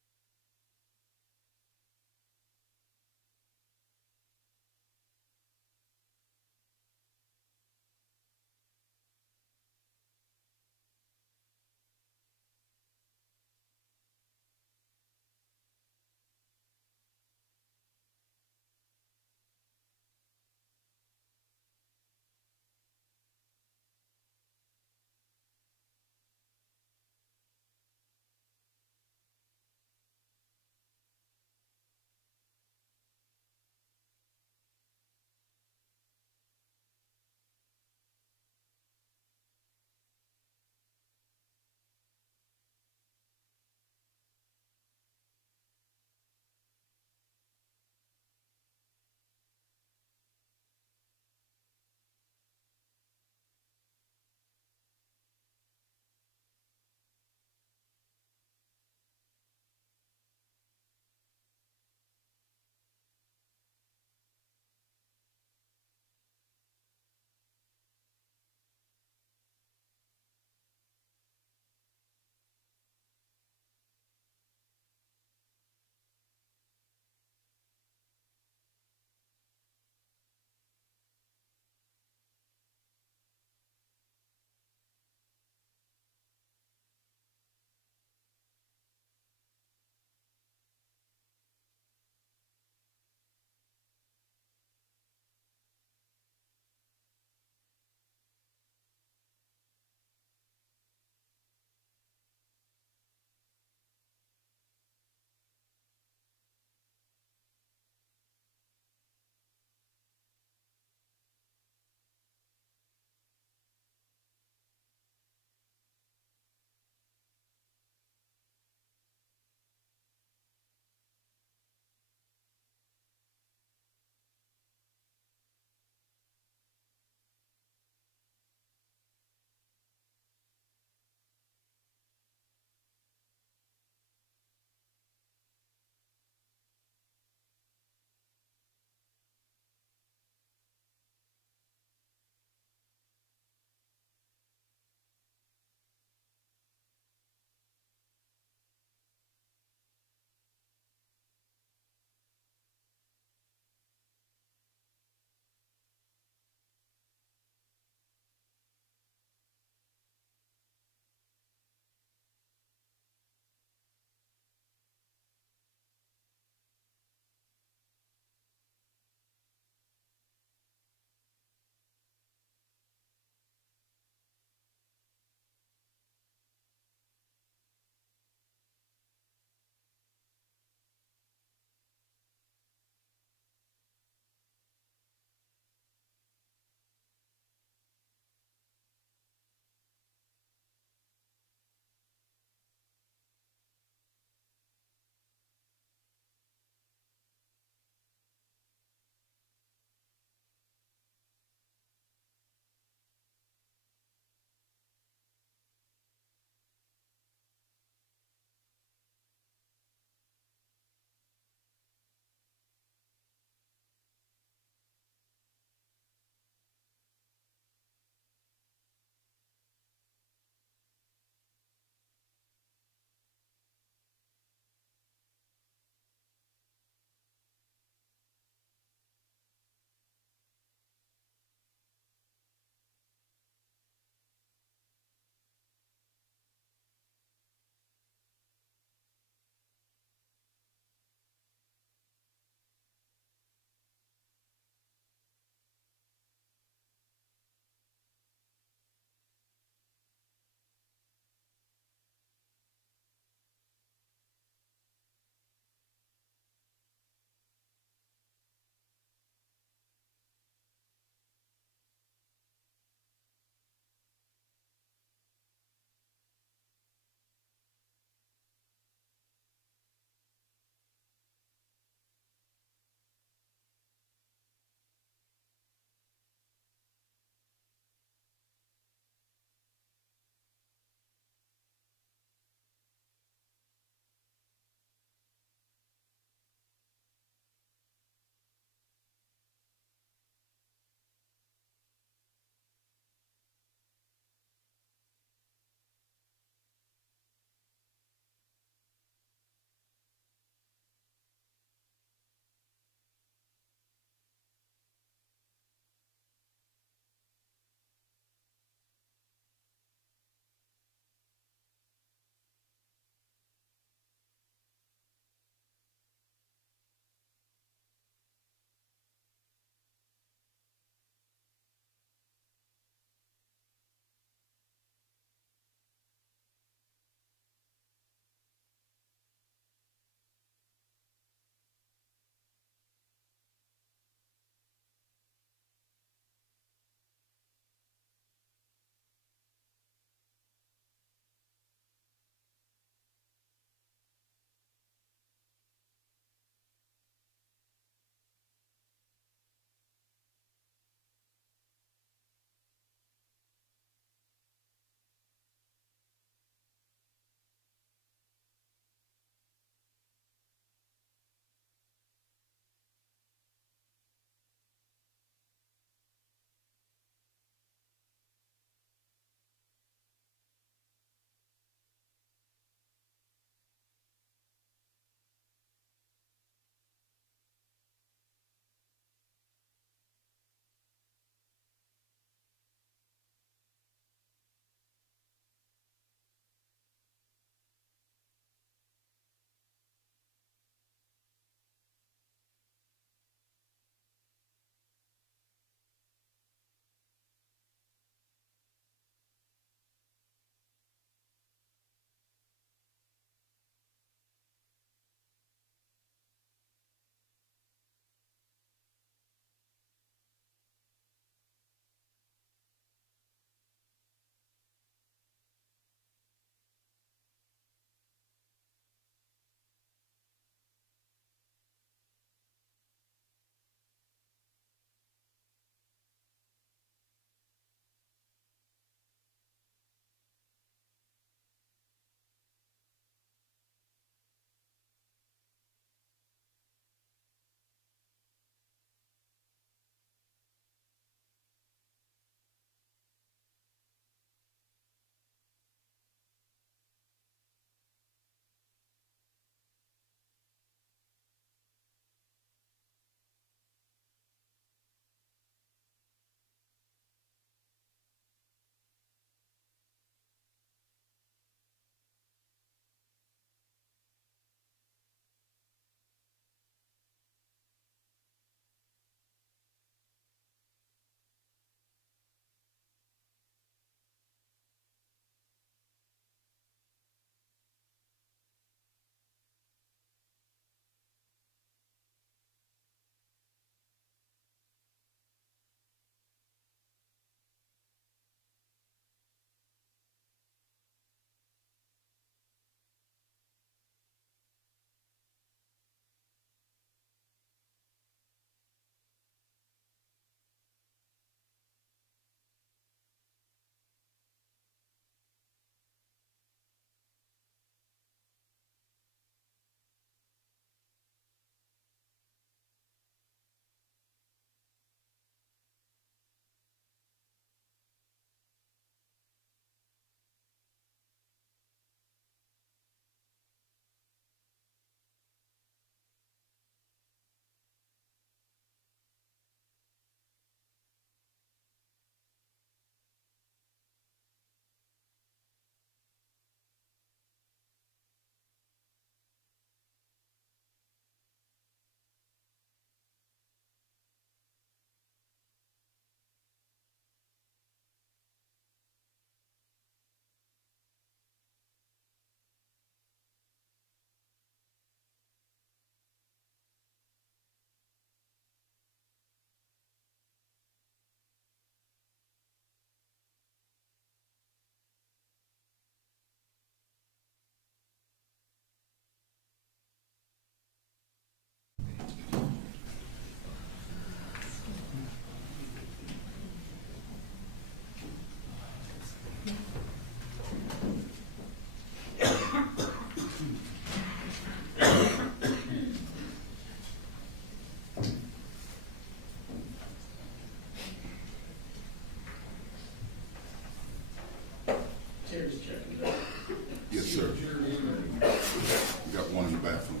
bathroom.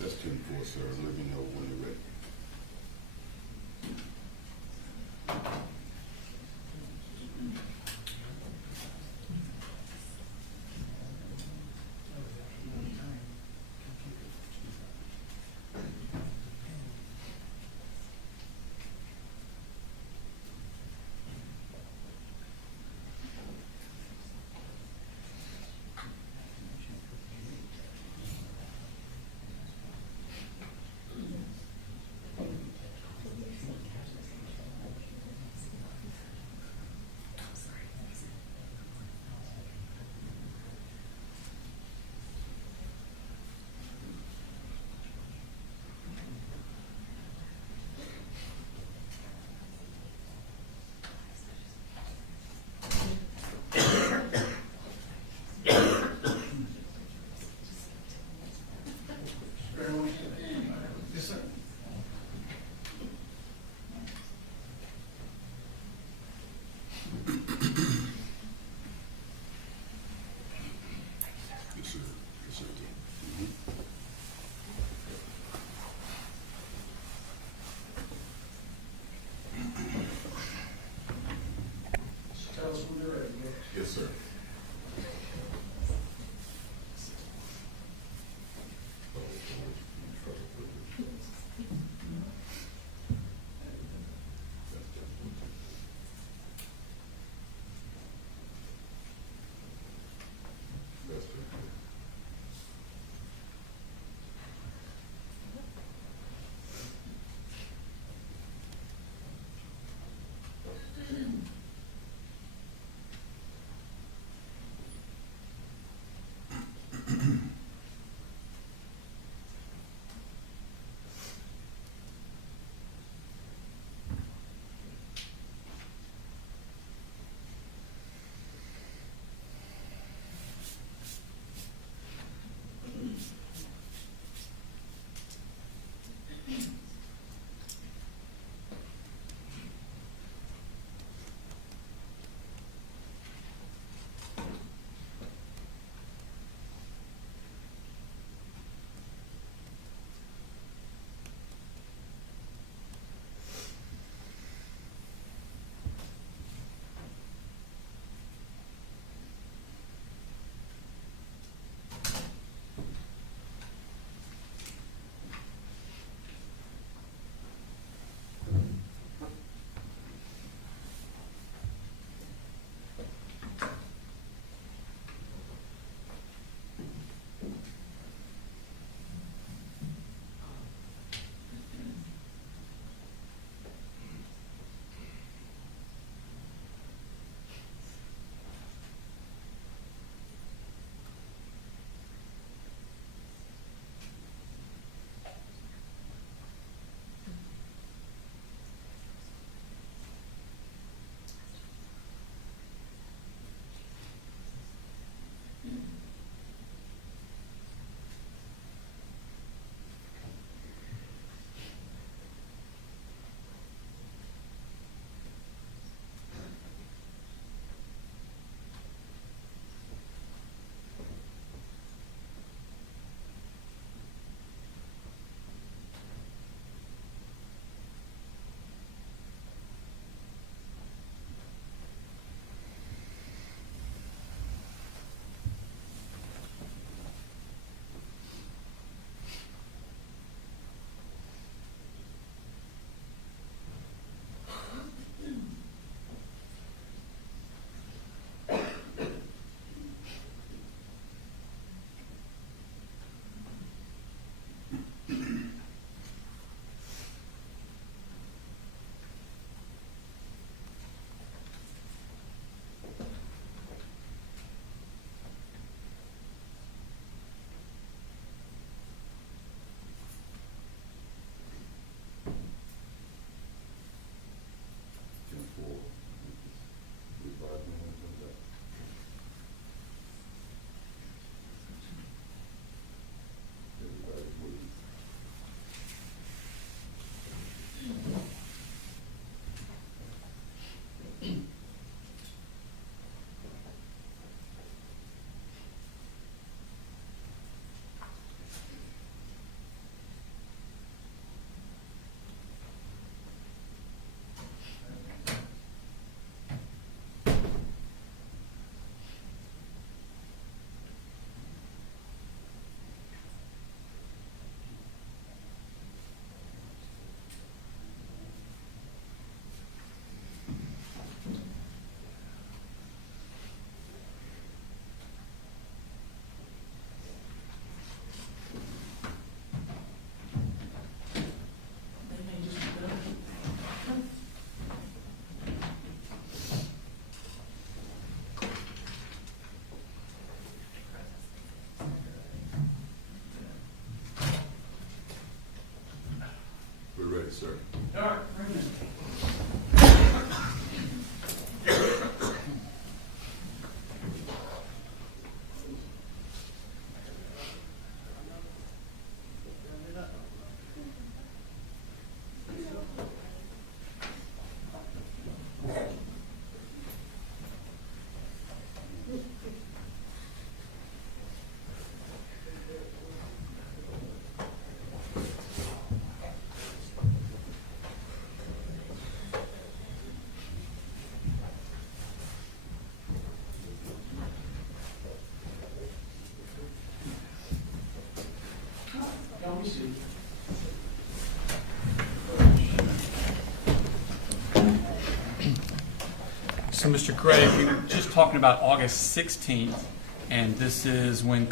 That's 10-4, sir. Let me know when you're ready. proceed. So, Mr. Gray, we were just talking about August 16th, and this is when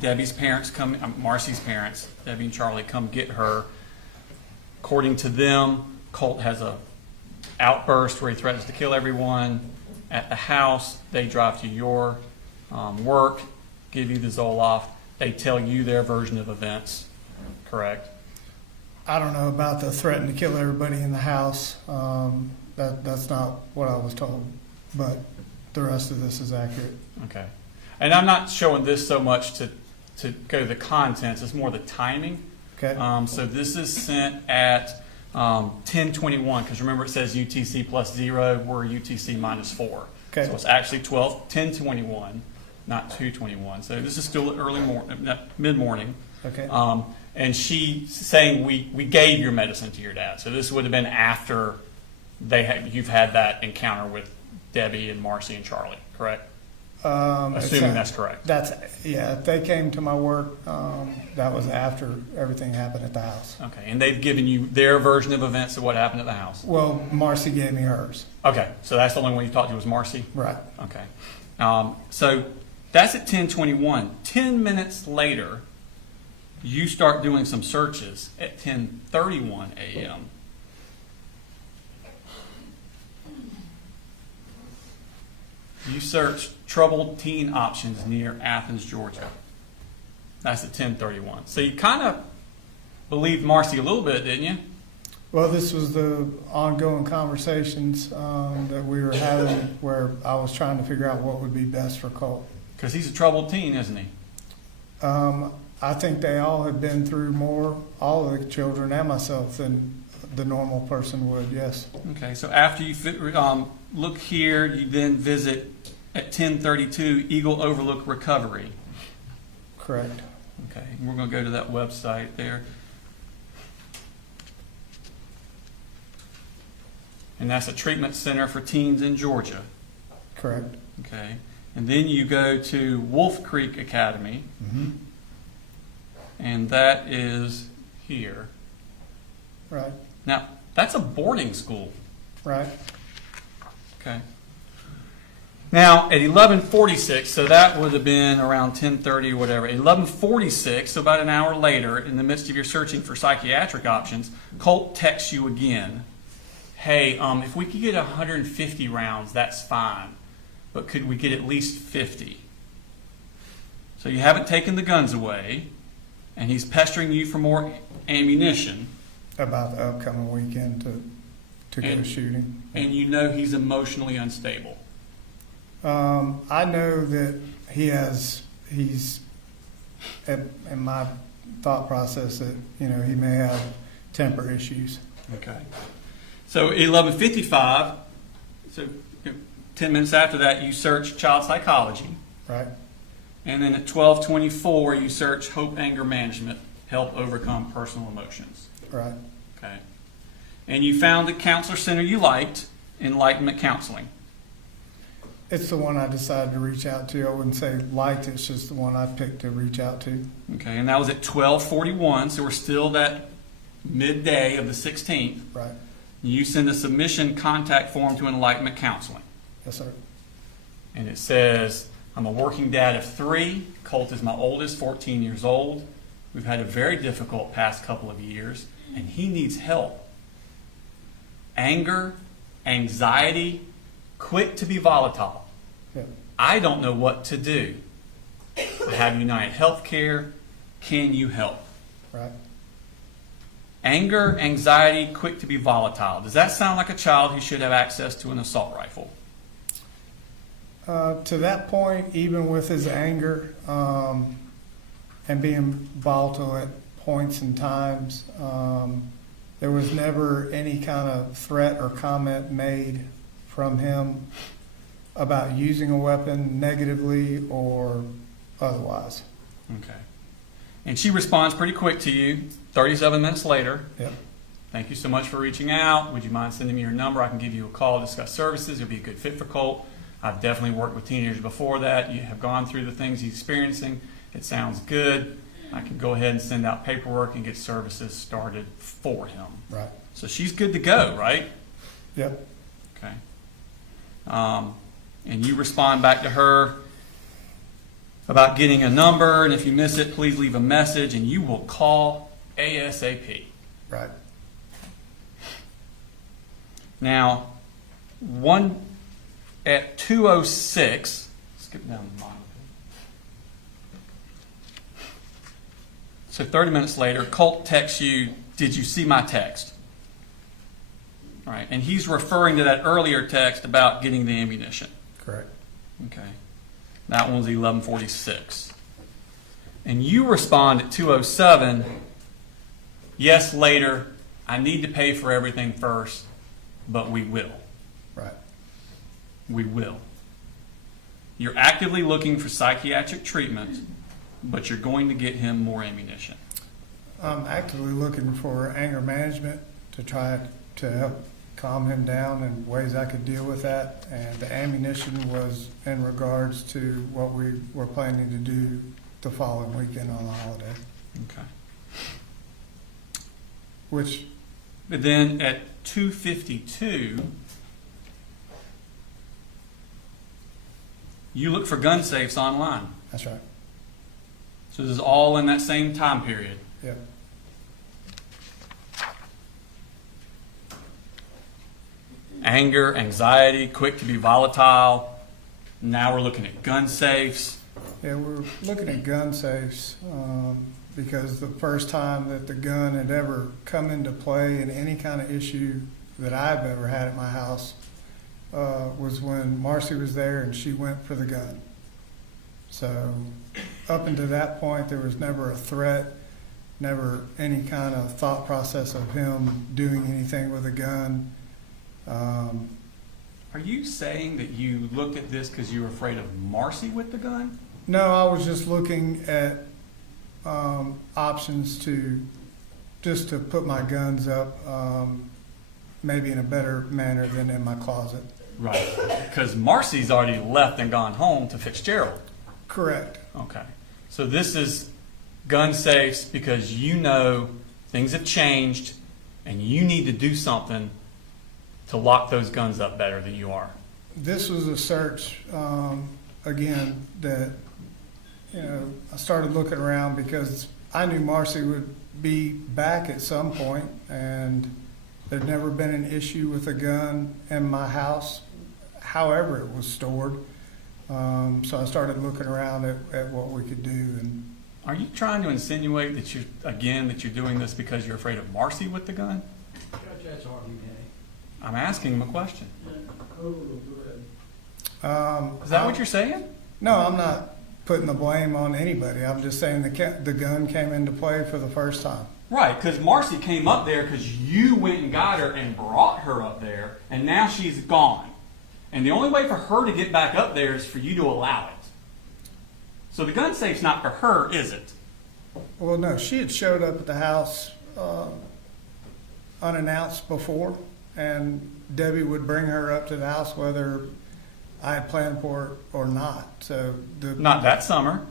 Debbie's parents come, Marcy's parents, Debbie and Charlie, come get her. According to them, Colt has a outburst where he threatens to kill everyone at the house. They drive to your work, give you the Zoloft. They tell you their version of events, correct? I don't know about the threaten to kill everybody in the house. That's not what I was told, but the rest of this is accurate. Okay. And I'm not showing this so much to go to the contents, it's more the timing. Okay. So this is sent at 10:21, because remember it says UTC plus 0, we're UTC minus 4. Okay. So it's actually 10:21, not 2:21. So this is still early morning, mid-morning. Okay. And she's saying we gave your medicine to your dad. So this would have been after you've had that encounter with Debbie and Marcy and Charlie, correct? Assuming that's correct. If they came to my work, that was after everything happened at the house. Okay, and they've given you their version of events of what happened at the house? Well, Marcy gave me hers. Okay, so that's the only one you talked to was Marcy? Right. Okay. So that's at 10:21. 10 minutes later, you start doing some searches at 10:31 a.m. You search troubled teen options near Athens, Georgia. That's at 10:31. So you kind of believed Marcy a little bit, didn't you? Well, this was the ongoing conversations that we were having where I was trying to figure out what would be best for Colt. Because he's a troubled teen, isn't he? I think they all have been through more, all of the children and myself, than the normal person would, yes. Okay, so after you look here, you then visit at 10:32 Eagle Overlook Recovery. Correct. Okay, we're going to go to that website there. And that's a treatment center for teens in Georgia. Correct. Okay, and then you go to Wolf Creek Academy, and that is here. Right. Now, that's a boarding school. Right. Okay. Now, at 11:46, so that would have been around 10:30 or whatever. 11:46, so about an hour later, in the midst of your searching for psychiatric options, Colt texts you again. Hey, if we could get 150 rounds, that's fine. But could we get at least 50? So you haven't taken the guns away, and he's pestering you for more ammunition. About the upcoming weekend to go shooting. And you know he's emotionally unstable. I know that he's in my thought process that, he may have temper issues. Okay. So 11:55, so 10 minutes after that, you search child psychology. Right. And then at 12:24, you search hope, anger management, help overcome personal emotions. Right. Okay. And you found the counselor center you liked, Enlightenment Counseling. It's the one I decided to reach out to. I wouldn't say liked, it's just the one I picked to reach out to. Okay, and that was at 12:41, so we're still that midday of the 16th. Right. You send a submission contact form to Enlightenment Counseling. Yes, sir. And it says, I'm a working dad of 3. Colt is my oldest, 14 years old. We've had a very difficult past couple of years, and he needs help. Anger, anxiety, quick to be volatile. Yeah. I don't know what to do. I have United Healthcare. Can you help? Right. Anger, anxiety, quick to be volatile. Does that sound like a child who should have access to an assault rifle? To that point, even with his anger and being volatile at points and times, there was never any kind of threat or comment made from him about using a weapon negatively or otherwise. Okay. And she responds pretty quick to you, 37 minutes later. Yep. Thank you so much for reaching out. Would you mind sending me your number? I can give you a call, discuss services. You'll be a good fit for Colt. I've definitely worked with teenagers before that. You have gone through the things he's experiencing. It sounds good. I can go ahead and send out paperwork and get services started for him. Right. So she's good to go, right? Yep. Okay. And you respond back to her about getting a number, and if you miss it, please leave a message, and you will call ASAP. Right. Now, at 2:06, skip down the bottom. So 30 minutes later, Colt texts you, "Did you see my text?" Right, and he's referring to that earlier text about getting the ammunition. Correct. Okay, that one's 11:46, and you respond at 2:07. Yes, later. I need to pay for everything first, but we will. Right. We will. You're actively looking for psychiatric treatment, but you're going to get him more ammunition. I'm actively looking for anger management to try to help calm him down and ways I could deal with that. And the ammunition was in regards to what we were planning to do the following weekend on the holiday. Okay. But then at 2:52, you look for gun safes online. That's right. So this is all in that same time period. Yep. Anger, anxiety, quick to be volatile. Now we're looking at gun safes. Yeah, we're looking at gun safes because the first time that the gun had ever come into play in any kind of issue that I've ever had at my house was when Marcy was there and she went for the gun. So up until that point, there was never a threat, never any kind of thought process of him doing anything with a gun. Are you saying that you looked at this because you were afraid of Marcy with the gun? No, I was just looking at options to put my guns up maybe in a better manner than in my closet. Right, because Marcy's already left and gone home to Fitzgerald. Correct. Okay, so this is gun safes because you know things have changed and you need to do something to lock those guns up better than you are. This was a search, again, that, I started looking around because I knew Marcy would be back at some point, and there'd never been an issue with a gun in my house, however it was stored. So I started looking around at what we could do. And are you trying to insinuate that you're doing this because you're afraid of Marcy with the gun? Judge, that's argument. I'm asking him a question. Go ahead. Is that what you're saying? No, I'm not putting the blame on anybody. I'm just saying the gun came into play for the first time. Right, because Marcy came up there because you went and got her and brought her up there, and now she's gone. And the only way for her to get back up there is for you to allow it. So the gun safe's not for her, is it? Well, no, she had showed up at the house unannounced before, and Debbie would bring her up to the house whether I had planned for it or not. So not that summer.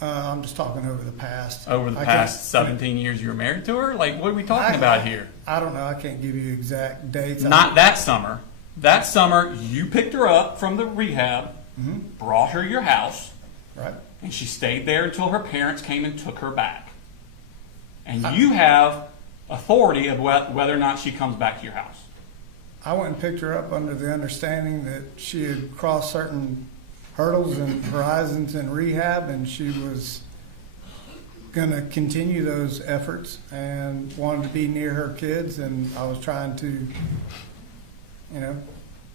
I'm just talking over the past. Over the past 17 years you were married to her? Like, what are we talking about here? I don't know. I can't give you exact dates. Not that summer. That summer, you picked her up from the rehab, brought her to your house, right, and she stayed there until her parents came and took her back. And you have authority of whether or not she comes back to your house. I went and picked her up under the understanding that she had crossed certain hurdles and horizons in rehab, and she was going to continue those efforts and wanted to be near her kids, and I was trying to,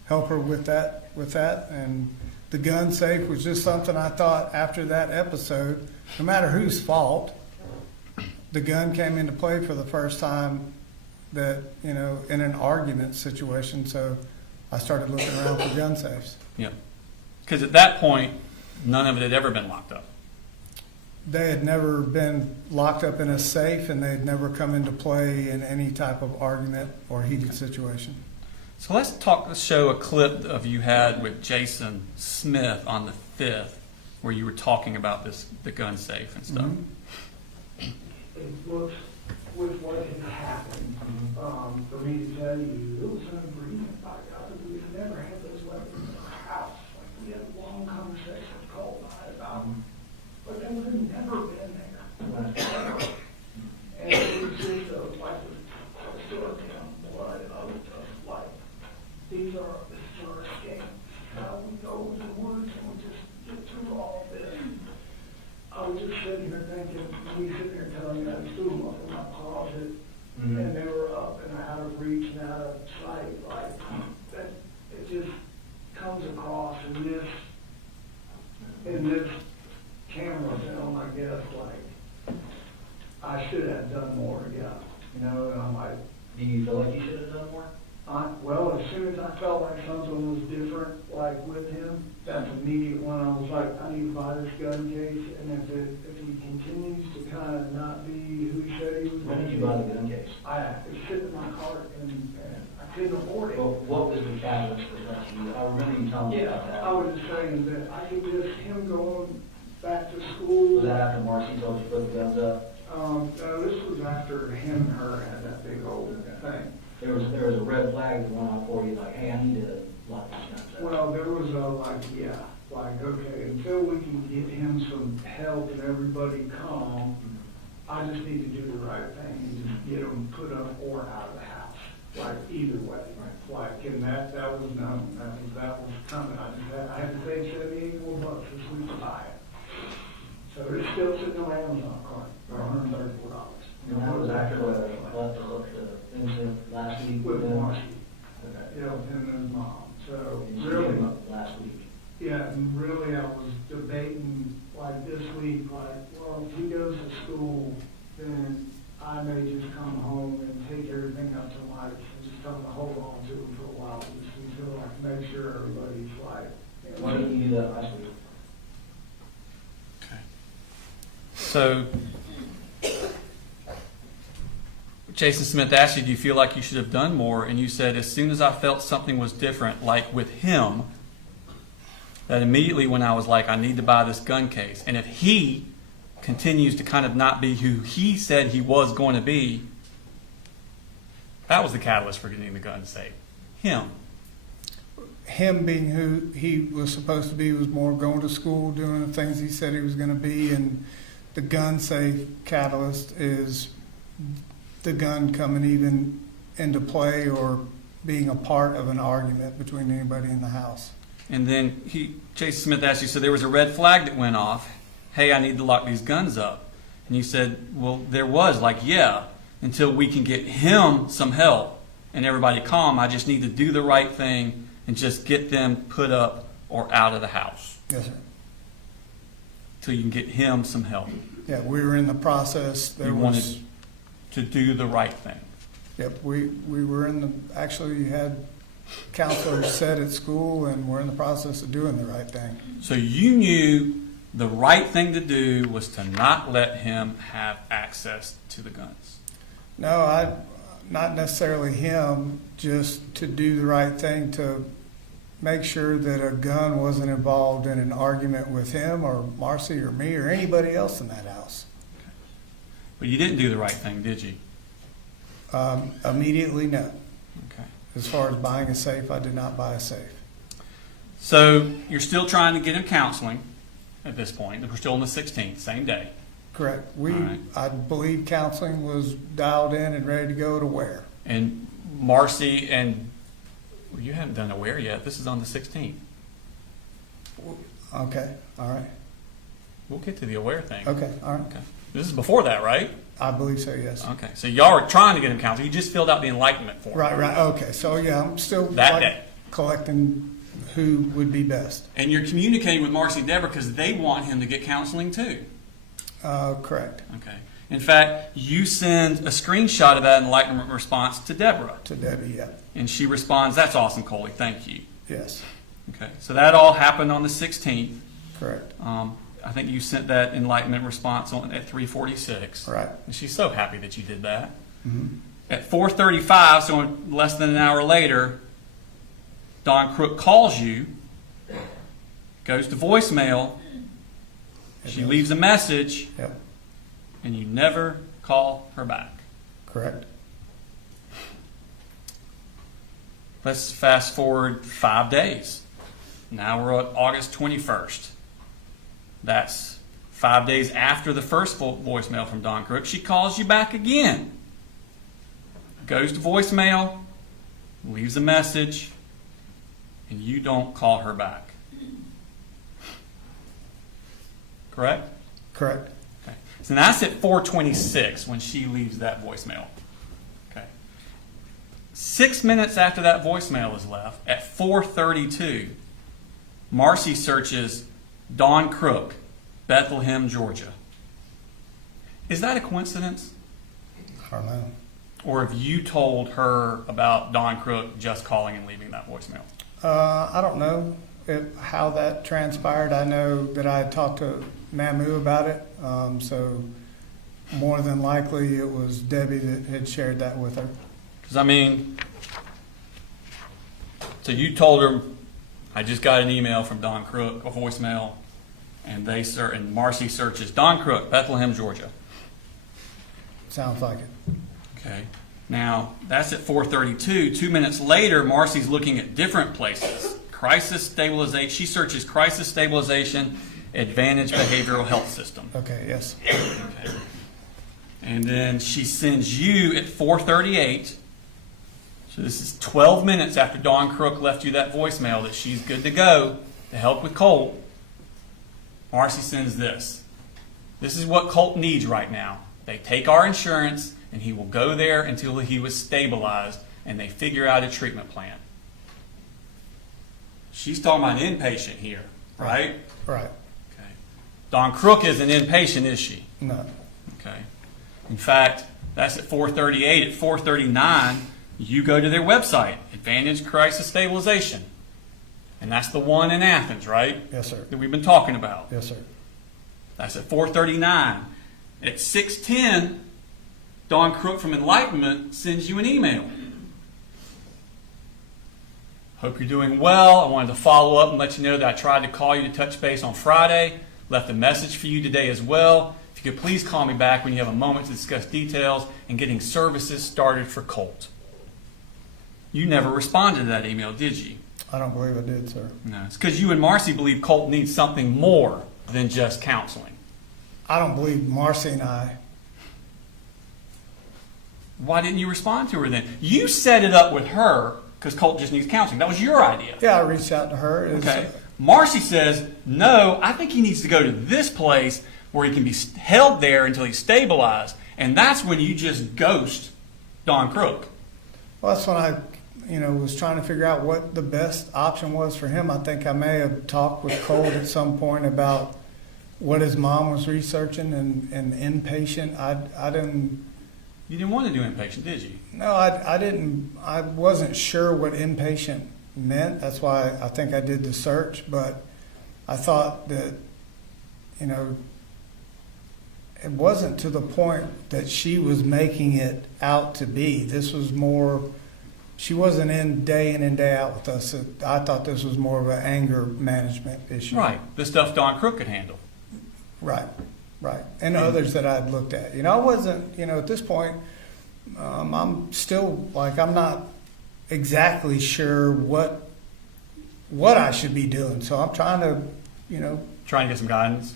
help her with that. And the gun safe was just something I thought after that episode, no matter whose fault, the gun came into play for the first time that, in an argument situation. So I started looking around for gun safes. Yeah. Because at that point, none of it had ever been locked up. They had never been locked up in a safe, and they had never come into play in any type of argument or heated situation. So let's show a clip of you had with Jason Smith on the 5th where you were talking about the gun safe and stuff. Mhm. It looks with what had happened, for me to tell you, it was an agreement by God, we've never had those weapons in our house. Like, we had a long conversation with Colt and I about them, but they would have never been there. And it was just like a story of blood of like, these are escapes. How we go to the woods and we just get through all of this. I was just sitting here thinking, we sitting here telling me I threw them up in my closet, and they were up and out of reach and out of sight. Like that, it just comes across in this camera film, I guess. Like I should have done more. Yeah, you know. And I'm like, Do you feel like you should have done more? well, as soon as I felt like something was different, like with him, that's immediate when I was like, I need to buy this gun case, and if he continues to kind of not be who he said he was When going did to you buy be, the gun case? it was sitting in my cart, and I couldn't afford it. Well, what was the catalyst for that? I remember you telling me about that. I was just saying that I could just, him going back to school. Was that after Marcy told you to put the guns up? No, this was after him and her had that big old thing. There was a red flag that went off for you, like, hey, I need to lock these guns up. Well, there was okay, until we can get him some help and everybody calm, I just need to do the right thing and just get them put up or out of the house, like either way. Like, and that was known, that was coming. I had to pay $78 more this week to buy it. So it's still sitting on Amazon cart for $134. And that was after the incident last week With him? Marcy. Okay. Yeah, with him and his mom. So And you really, came up last week. yeah, and really I was debating like this week, like, well, if he goes to school, then I may just come home and take everything up to life and just tell him to hold on to him for a while, just until I can make sure everybody's like. Why didn't you do that last week? Okay. So, Jason Smith asked you, do you feel like you should have done more? And you said, as soon as I felt something was different, like with him, that immediately when I was like, I need to buy this gun case. And if he continues to kind of not be who he said he was going to be, that was the catalyst for getting the gun safe. Him. Him being who he was supposed to be was more going to school, doing the things he said he was going to be, and the gun safe catalyst is the gun coming even into play or being a part of an argument between anybody in the house. And then Jason Smith asked you, so there was a red flag that went off. Hey, I need to lock these guns up. And you said, well, there was, like, yeah, until we can get him some help and everybody calm. I just need to do the right thing and just get them put up or out of the house. Yes, sir. Till you can get him some help. Yeah, we were in the process. You wanted to do the right thing. Yep, we were actually you had counselors set at school, and we're in the process of doing the right thing. So you knew the right thing to do was to not let him have access to the guns. No, not necessarily him, just to do the right thing to make sure that a gun wasn't involved in an argument with him or Marcy or me or anybody else in that house. But you didn't do the right thing, did you? Immediately, no. Okay. As far as buying a safe, I did not buy a safe. So you're still trying to get him counseling at this point. We're still on the 16th, same day. Correct. All right. I believe counseling was dialed in and ready to go to where? And Marcy and well, you haven't done Aware yet. This is on the 16th. Okay, all right. We'll get to the Aware thing. Okay, all right. Okay. This is before that, right? I believe so, yes. Okay. So y'all are trying to get him counseling. You just filled out the enlightenment form. Right, okay. So, yeah, I'm still That day. collecting who would be best. And you're communicating with Marcy and Deborah because they want him to get counseling too. Correct. Okay. In fact, you send a screenshot of that enlightenment response to Deborah. To Debbie, yeah. And she responds, that's awesome, Coley. Thank you. Yes. Okay. So that all happened on the 16th. Correct. I think you sent that enlightenment response at 3:46. Right. And she's so happy that you did that. Mm-hmm. At 4:35, so less than an hour later, Don Crook calls you, goes to voicemail, She leaves a message, Yep, and you never call her back. correct. Let's fast forward 5 days. Now we're at August 21st. That's 5 days after the first voicemail from Don Crook. She calls you back again. Goes to voicemail, leaves a message, and you don't call her back. Correct? Correct. Okay. So that's at 4:26 when she leaves that voicemail. Okay. 6 minutes after that voicemail is left, at 4:32, Marcy searches Don Crook, Bethlehem, Georgia. Is that a coincidence? I don't know. Or have you told her about Don Crook just calling and leaving that voicemail? I don't know how that transpired. I know that I had talked to Mamu about it, so more than likely it was Debbie that had shared that with her. Because, I mean, so you told her, I just got an email from Don Crook, a voicemail, and and Marcy searches Don Crook, Bethlehem, Georgia. Sounds like it. Okay. Now, that's at 4:32. 2 minutes later, Marcy's looking at different places. Crisis stabilization. She searches crisis stabilization, Advantage Behavioral Health System. Okay, yes. Okay. And then she sends you at 4:38. So this is 12 minutes after Don Crook left you that voicemail that she's good to go to help with Colt. Marcy sends this. This is what Colt needs right now. They take our insurance, and he will go there until he was stabilized, and they figure out a treatment plan. She's talking about an inpatient here, right? Right. Okay. Don Crook isn't inpatient, is she? No. Okay. In fact, that's at 4:38. At 4:39, you go to their website, Advantage Crisis Stabilization. And that's the one in Athens, right? Yes, sir. That we've been talking about. Yes, sir. That's at 4:39. At 6:10, Don Crook from Enlightenment sends you an email. Hope you're doing well. I wanted to follow up and let you know that I tried to call you to touch base on Friday. Left a message for you today as well. If you could please call me back when you have a moment to discuss details and getting services started for Colt. You never responded to that email, did you? I don't believe I did, sir. No, it's because you and Marcy believe Colt needs something more than just counseling. I don't believe Marcy and I. Why didn't you respond to her then? You set it up with her because Colt just needs counseling. That was your idea. Yeah, I reached out to her. Okay. Marcy says, no, I think he needs to go to this place where he can be held there until he's stabilized. And that's when you just ghost Don Crook. Well, that's when I, was trying to figure out what the best option was for him. I think I may have talked with Colt at some point about what his mom was researching and inpatient. I didn't. You didn't want to do inpatient, did you? No, I didn't. I wasn't sure what inpatient meant. That's why I think I did the search. But I thought that, it wasn't to the point that she was making it out to be. This was more. She wasn't in and day out with us. I thought this was more of an anger management issue. Right. The stuff Don Crook could handle. Right. And others that I'd looked at. I wasn't, at this point, I'm still, I'm not exactly sure what I should be doing. So I'm trying to, Trying to get some guidance?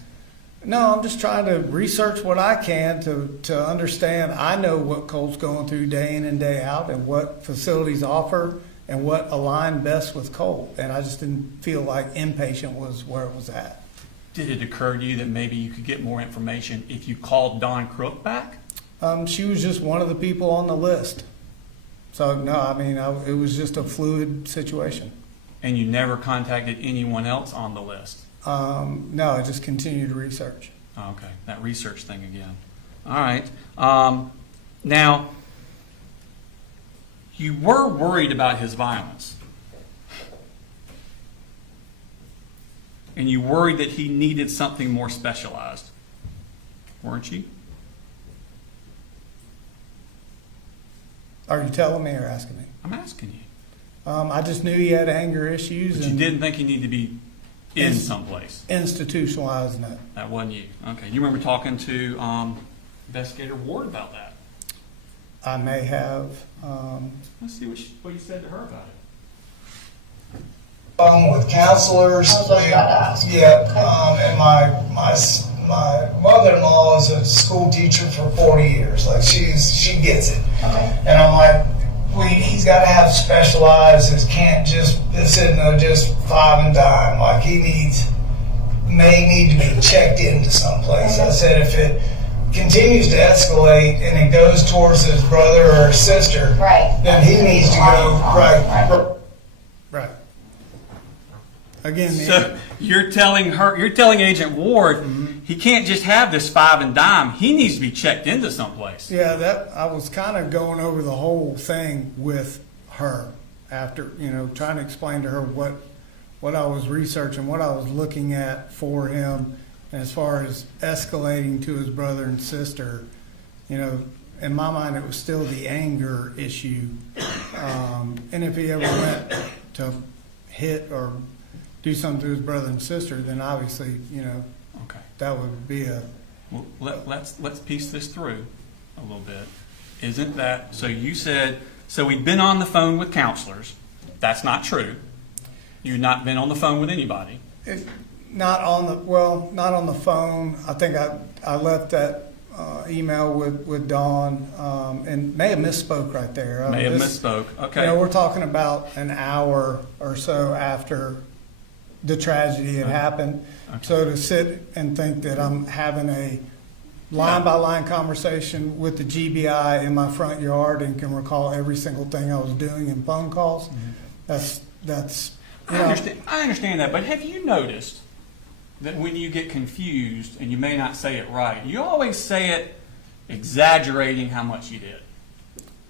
No, I'm just trying to research what I can to understand. I know what Colt's going through day in and day out and what facilities offer and what aligned best with Colt. And I just didn't feel like inpatient was where it was at. Did it occur to you that maybe you could get more information if you called Don Crook back? She was just one of the people on the list. So, no, it was just a fluid situation. And you never contacted anyone else on the list? No, I just continued to research. Oh, okay, that research thing again. All right. Now, you were worried about his violence. And you worried that he needed something more specialized. Weren't you? Are you telling me or asking me? I'm asking you. I just knew he had anger issues. But you didn't think he needed to be in someplace. Institutionalizing it. That wasn't you. Okay. You remember talking to Investigator Ward about that? I may have. Let's see what you said to her about it. With counselors. I was just about to ask. Yeah, and my mother-in-law is a school teacher for 40 years. Like she gets it. Okay. And I'm like, he's got to have specialized. This isn't just five and dime. Like may need to be checked into someplace. I said if it continues to escalate and it goes towards his brother or his sister, Right. then he needs to go right. Again, So you're telling Agent Ward, he can't just have this five and dime. He needs to be checked into someplace. yeah, I was kind of going over the whole thing with her after, trying to explain to her what I was researching, what I was looking at for him, and as far as escalating to his brother and sister, in my mind, it was still the anger issue. And if he ever went to hit or do something to his brother and sister, then obviously, Okay. that would be a... Well, let's piece this through a little bit. Isn't that so? You said so. We'd been on the phone with counselors. That's not true. You've not been on the phone with anybody. Not on the phone. I think I left that email with Dawn and may have misspoke right there. May have misspoke. Okay. We're talking about an hour or so after the tragedy had happened. Okay. So to sit and think that I'm having a line-by-line conversation with the GBI in my front yard and can recall every single thing I was doing in phone calls, that's I understand that, but have you noticed that when you get confused and you may not say it right, you always say it exaggerating how much you did?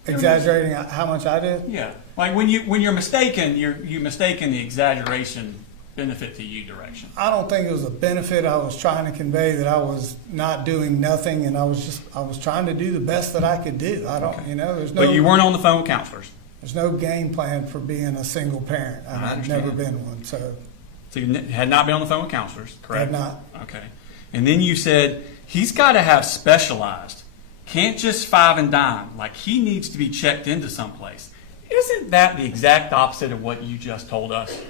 exaggerating how much I did? Yeah, like when you're mistaken, you mistaken the exaggeration benefit to you direction. I don't think it was a benefit. I was trying to convey that I was not doing nothing, and I was trying to do the best that I could do. I don't, there's no. But you weren't on the phone with counselors. There's no game plan for being a single parent. I've never been one, so. So you had not been on the phone with counselors, correct? Had not. Okay. And then you said he's got to have specialized. Can't just five and dime. Like he needs to be checked into someplace. Isn't that the exact opposite of what you just told us?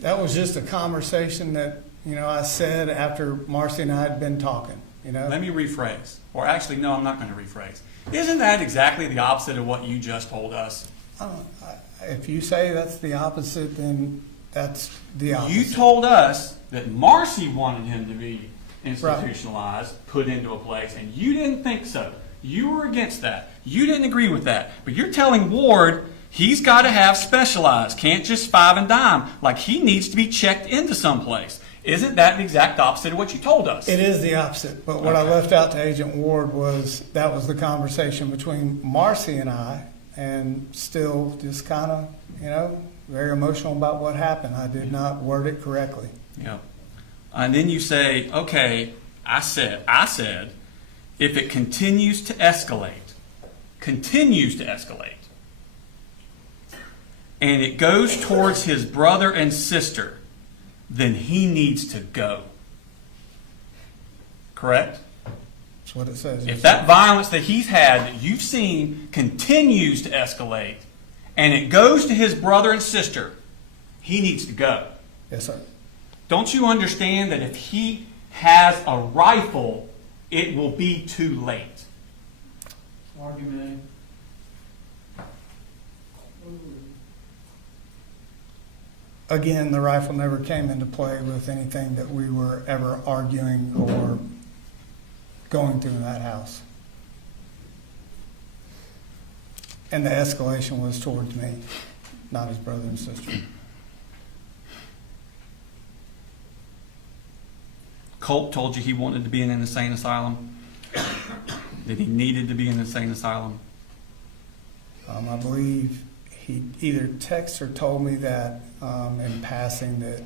That was just a conversation that, I said after Marcy and I had been talking, Let me rephrase. Or actually, no, I'm not going to rephrase. Isn't that exactly the opposite of what you just told us? If you say that's the opposite, then that's the opposite. You told us that Marcy wanted him to be institutionalized, put into a place, and you didn't think so. You were against that. You didn't agree with that. But you're telling Ward he's got to have specialized, can't just five and dime, like he needs to be checked into someplace. Isn't that the exact opposite of what you told us? It is the opposite. But what I left out to Agent Ward was that was the conversation between Marcy and I, and still just kind of, very emotional about what happened. I did not word it correctly. Yeah. And then you say, okay, I said, if it continues to escalate, and it goes towards his brother and sister, then he needs to go. Correct? That's what it says. If that violence that he's had, that you've seen, continues to escalate, and it goes to his brother and sister, he needs to go. Yes, sir. Don't you understand that if he has a rifle, it will be too late? Argument. Again, the rifle never came into play with anything that we were ever arguing or going through in that house. And the escalation was towards me, not his brother and sister. Colt told you he wanted to be in an insane asylum? That he needed to be in an insane asylum? I believe he either texted or told me that in passing that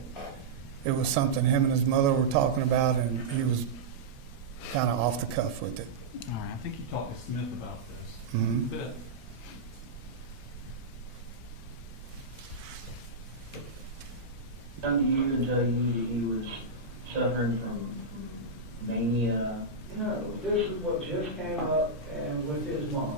it was something him and his mother were talking about, and he was kind of off the cuff with it. All right, I think you talked to Smith about this. Mm-hmm. Good. come to you and tell you that he was suffering from mania? No, this is what just came up and with his mama.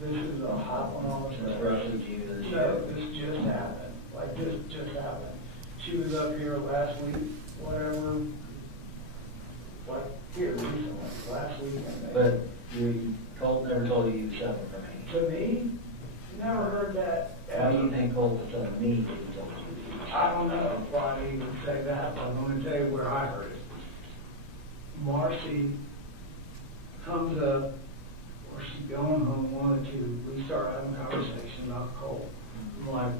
This is a hot Since roughly June of this year? No, this just happened, like this just happened. She was up here last week, whatever, like here recently, last weekend. But Colt never told you he was suffering from mania? To me, never heard that. Why do you think Colt was telling me that he told you? I don't know why he would say that, but I'm going to tell you where I heard it. Marcy comes up, or she's going home, wanted to, we start having a conversation about Colt. I'm like,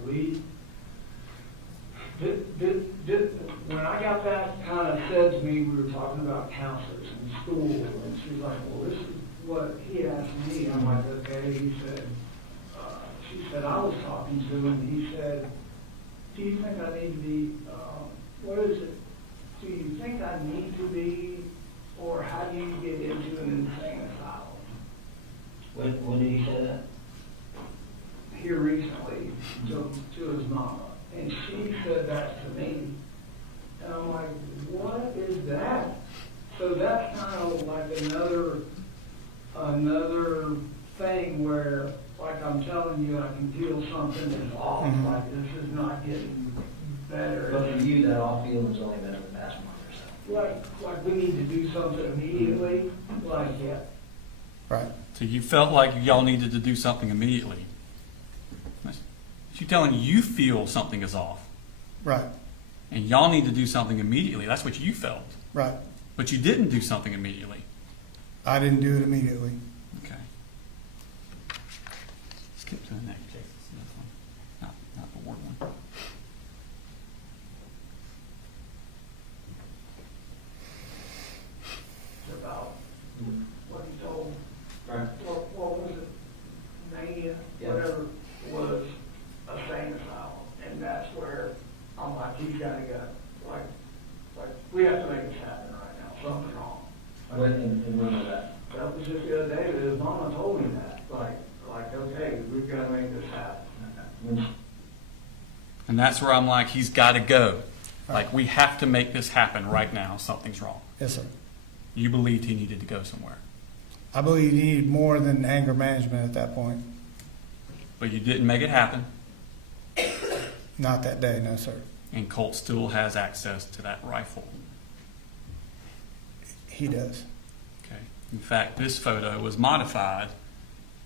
when I got that kind of said to me, we were talking about counselors in school, and she's like, well, this is what he asked me. I'm like, okay. He said, she said, I was talking to him, and he said, do you think I need to be, what is it? Do you think I need to be, or how do you get into an insane asylum? When did he say that? Here recently, to his mama. And she said that to me. And I'm like, what is that? So that's kind of like another thing where, like I'm telling you, I can feel something is off, like this is not getting better. But for you, that off feeling's only been over the past month or so. Like we need to do something immediately, like, yeah. Right. So you felt like y'all needed to do something immediately. She's telling you feel something is off. Right. And y'all need to do something immediately. That's what you felt. Right. But you didn't do something immediately. I didn't do it immediately. Okay. Skip to the next case. This one. Not the ward one. It's about what he told, Right. what was it, mania, Yeah. whatever, was a sane asylum. And that's where I'm like, he's got to go. Like, we have to make this happen right now. Something's wrong. When was that? That was just the other day that his mama told me that. Like, okay, we've got to make this happen. And that's where I'm like, he's got to go. Like, we have to make this happen right now. Something's wrong. Yes, sir. You believed he needed to go somewhere. I believe he needed more than anger management at that point. But you didn't make it happen. Not that day, no, sir. And Colt still has access to that rifle. He does. Okay. In fact, this photo was modified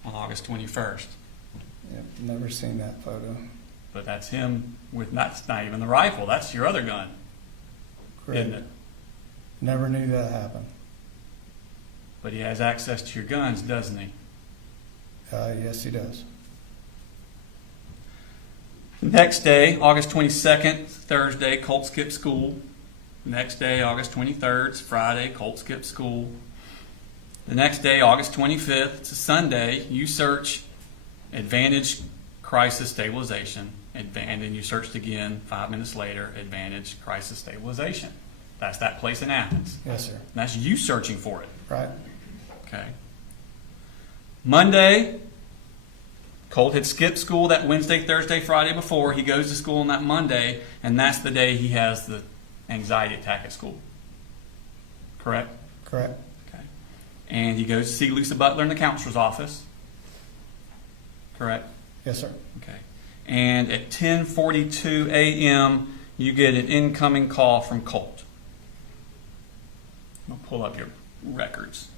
on August 21st. Yep, never seen that photo. But that's him with, that's not even the rifle. That's your other gun, Correct. isn't it? Never knew that happened. But he has access to your guns, doesn't he? Yes, he does. Next day, August 22nd, Thursday, Colt skipped school. Next day, August 23rd, it's Friday, Colt skipped school. The next day, August 25th, it's a Sunday, you search Advantage Crisis Stabilization, and then you searched again 5 minutes later, Advantage Crisis Stabilization. That's that place in Athens. Yes, sir. And that's you searching for it. Right. Okay. Monday, Colt had skipped school that Wednesday, Thursday, Friday before. He goes to school on that Monday, and that's the day he has the anxiety attack at school. Correct? Correct. Okay. And he goes to see Lisa Butler in the counselor's office. Correct? Yes, sir. Okay. And at 10:42 a.m., you get an incoming call from Colt. I'll pull up your records.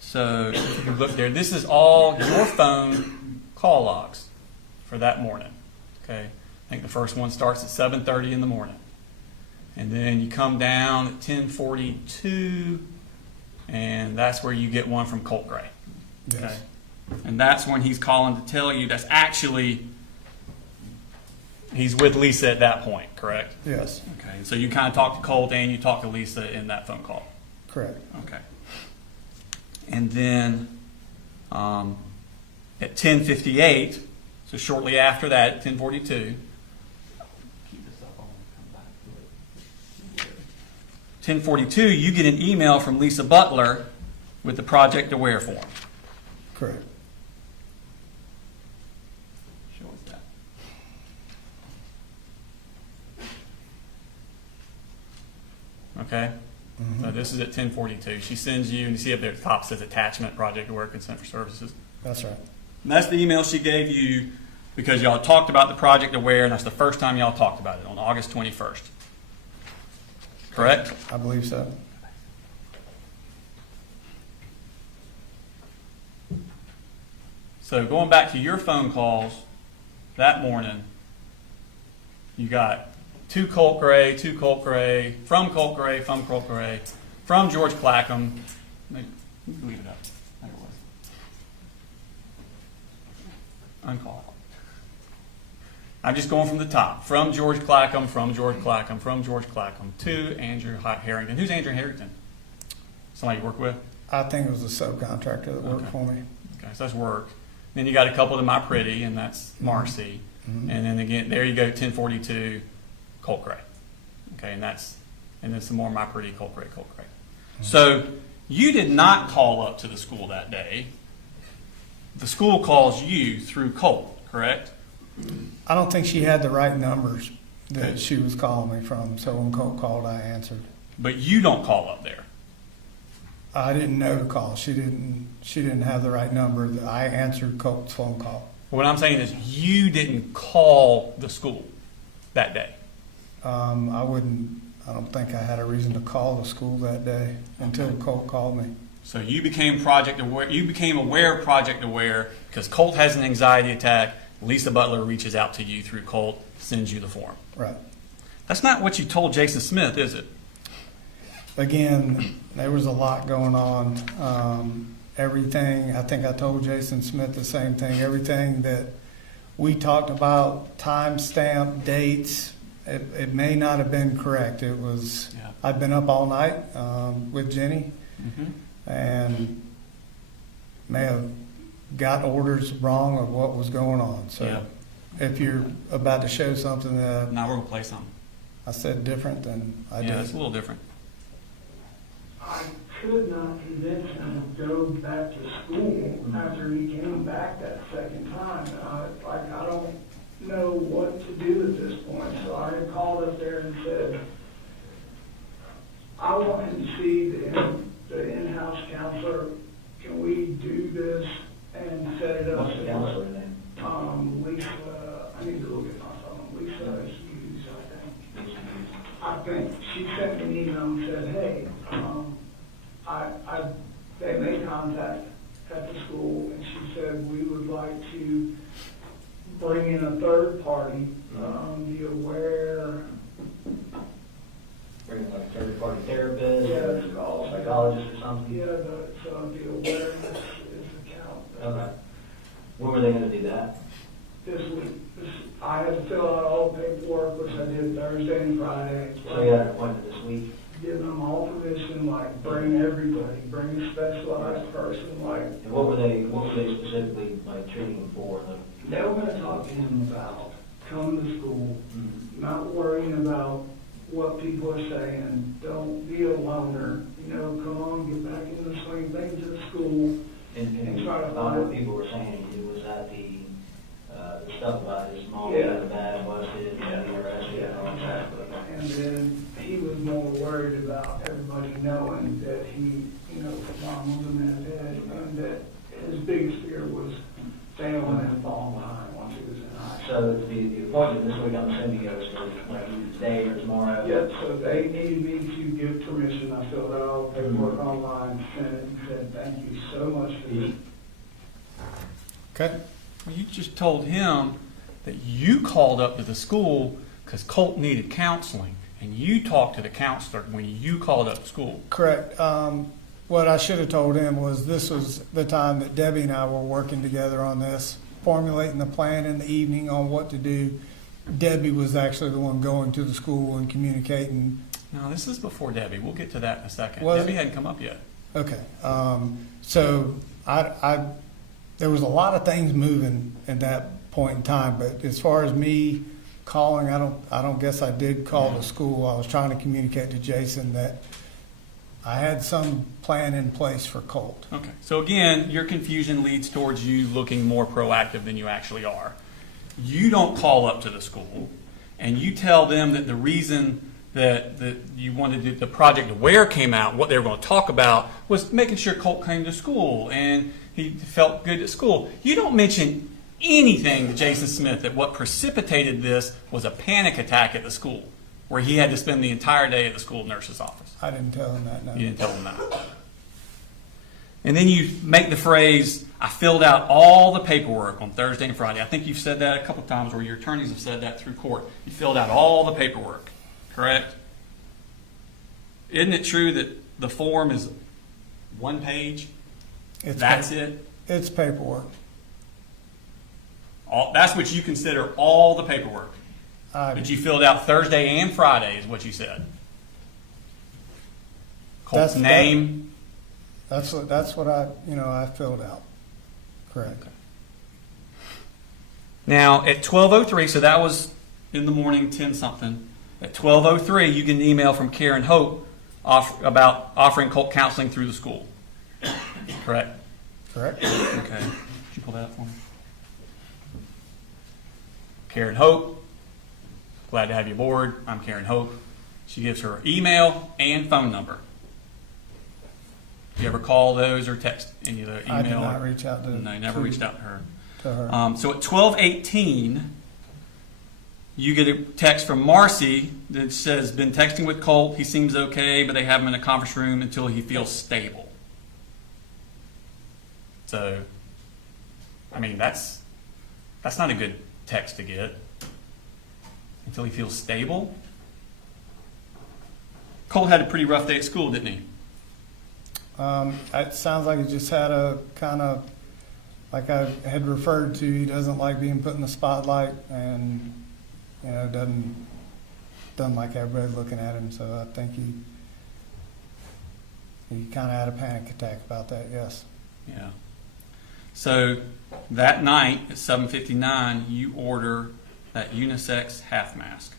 So if you look there, this is all your phone call logs for that morning. Okay, I think the first one starts at 7:30 in the morning, and then you come down at 10:42, and that's where you get one from Colt Gray. Okay, Yes. and that's when he's calling to tell you that's actually he's with Lisa at that point. Correct? Yes. Okay, so you kind of talk to Colt and you talk to Lisa in that phone call. Correct. Okay. And then at 10:58, so shortly after that, at 10:42, 10:42, you get an email from Lisa Butler with the Project Aware form. Correct. Show us that. Okay? So this is at 10:42. She sends you, and you see up there at the top says attachment, project aware, consent for services. That's right. And that's the email she gave you because y'all talked about the project aware, and that's the first time y'all talked about it on August 21st. Correct? I believe so. So going back to your phone calls that morning, you got to Colt Gray, from Colt Gray, from Colt Gray, from George Clackham. Leave it up. There it was. Uncall. I'm just going from the top. From George Clackham, from George Clackham, from George Clackham to Andrew Harrington. Who's Andrew Harrington? Somebody you work with? I think it was a subcontractor that worked Okay. for me. Okay, so that's work. Then you got a couple to My Pretty, and that's Marcy. Mhm. And then again, there you go, 1042, Colt Gray. Okay, and then some more My Pretty, Colt Gray, Colt Gray. So you did not call up to the school that day. The school calls you through Colt, correct? I don't think she had the right numbers that Okay. she was calling me from, so when Colt called, I answered. But you don't call up there. I didn't know to call. She didn't have the right number. I answered Colt's phone call. What I'm saying is you didn't call the school that day. I don't think I had a reason to call the school that day until Colt called me. So you became project aware. You became aware of Project Aware because Colt has an anxiety attack. Lisa Butler reaches out to you through Colt, sends you the form. Right. That's not what you told Jason Smith, is it? Again, there was a lot going on. Everything, I think I told Jason Smith the same thing. Everything that we talked about, timestamp, dates, it may not have been correct. It was, Yeah. I'd been up all night with Jenny Mm-hmm. and may have got orders wrong of what was going on. So Yeah. if you're about to show something that Now we're going to play something. I said different, then I Yeah, did. it's a little different. I could not convince him to go back to school after he came back that second time. I don't know what to do at this point. So I called up there and said, I want him to see the in-house counselor. Can we do this and set it up? What's the counselor name? Lisa, I need to look at my phone. Lisa Hughes, I think. She sent me an email and said, hey, they made contact at the school, and she said we would like to bring in a third party, the aware. Bring in like a third-party therapist, Yeah, or it's called psychologist or something? Yeah, the awareness is the count. Okay. When were they gonna do that? This week, I had to fill out all the paperwork, which I did Thursday and Friday. So you had an appointment this week? Giving them all permission, like bring everybody, bring a specialized person, like. And what were they specifically like treating him for? Like, They were gonna talk to him about coming to school, not worrying about what people are saying, don't be a loner, come on, get back in the swing of things at school. and try to about find. what people were saying, was that the stuff about his mom Yeah. being bad and busted and getting arrested and all that? And then he was more worried about everybody knowing that he, mom was a meth head, and that his biggest fear was failing and falling behind once he was in high school. So the appointment this week, I'm assuming goes for like today or tomorrow? Yep, so they needed me to give permission. I filled out all the paperwork online, sent it, and said, thank you so much for this. Okay. Well, you just told him that you called up to the school because Colt needed counseling, and you talked to the counselor when you called up to school. Correct. What I should have told him was this was the time that Debbie and I were working together on this, formulating the plan in the evening on what to do. Debbie was actually the one going to the school and communicating. No, this is before Debbie. We'll get to that in a second. Was Debbie it? hadn't come up yet. Okay. So there was a lot of things moving at that point in time, but as far as me calling, I don't guess I did call the school. I was trying to communicate to Jason that I had some plan in place for Colt. Okay. So again, your confusion leads towards you looking more proactive than you actually are. You don't call up to the school, and you tell them that the reason that you wanted the Project Aware came out, what they were going to talk about was making sure Colt came to school and he felt good at school. You don't mention anything to Jason Smith that what precipitated this was a panic attack at the school where he had to spend the entire day at the school nurse's office. I didn't tell him that, no. You didn't tell him that. And then you make the phrase, I filled out all the paperwork on Thursday and Friday. I think you've said that a couple of times, or your attorneys have said that through court. You filled out all the paperwork, correct? Isn't it true that the form is one page? That's it? It's paperwork. That's what you consider all the paperwork. But you filled out Thursday and Friday is what you said. Colt's name. That's what I filled out. Correct. Okay. Now at 12:03, so that was in the morning, 10 something. At 12:03, you get an email from Karen Hope about offering Colt counseling through the school. Correct. Correct. Okay. Could you pull that up for me? Karen Hope. Glad to have you aboard. I'm Karen Hope. She gives her email and phone number. Do you ever call those or text any of the email? I did not reach out to her. No, you never reached out to her. So at 12:18, you get a text from Marcy that says, been texting with Colt. He seems okay, but they have him in a conference room until he feels stable. So, I mean, that's not a good text to get. Until he feels stable. Colt had a pretty rough day at school, didn't he? It sounds like he just had a kind of, like I had referred to, he doesn't like being put in the spotlight and, doesn't like everybody looking at him. So I think he kind of had a panic attack about that, yes. Yeah. So that night at 7:59, you order that unisex half mask.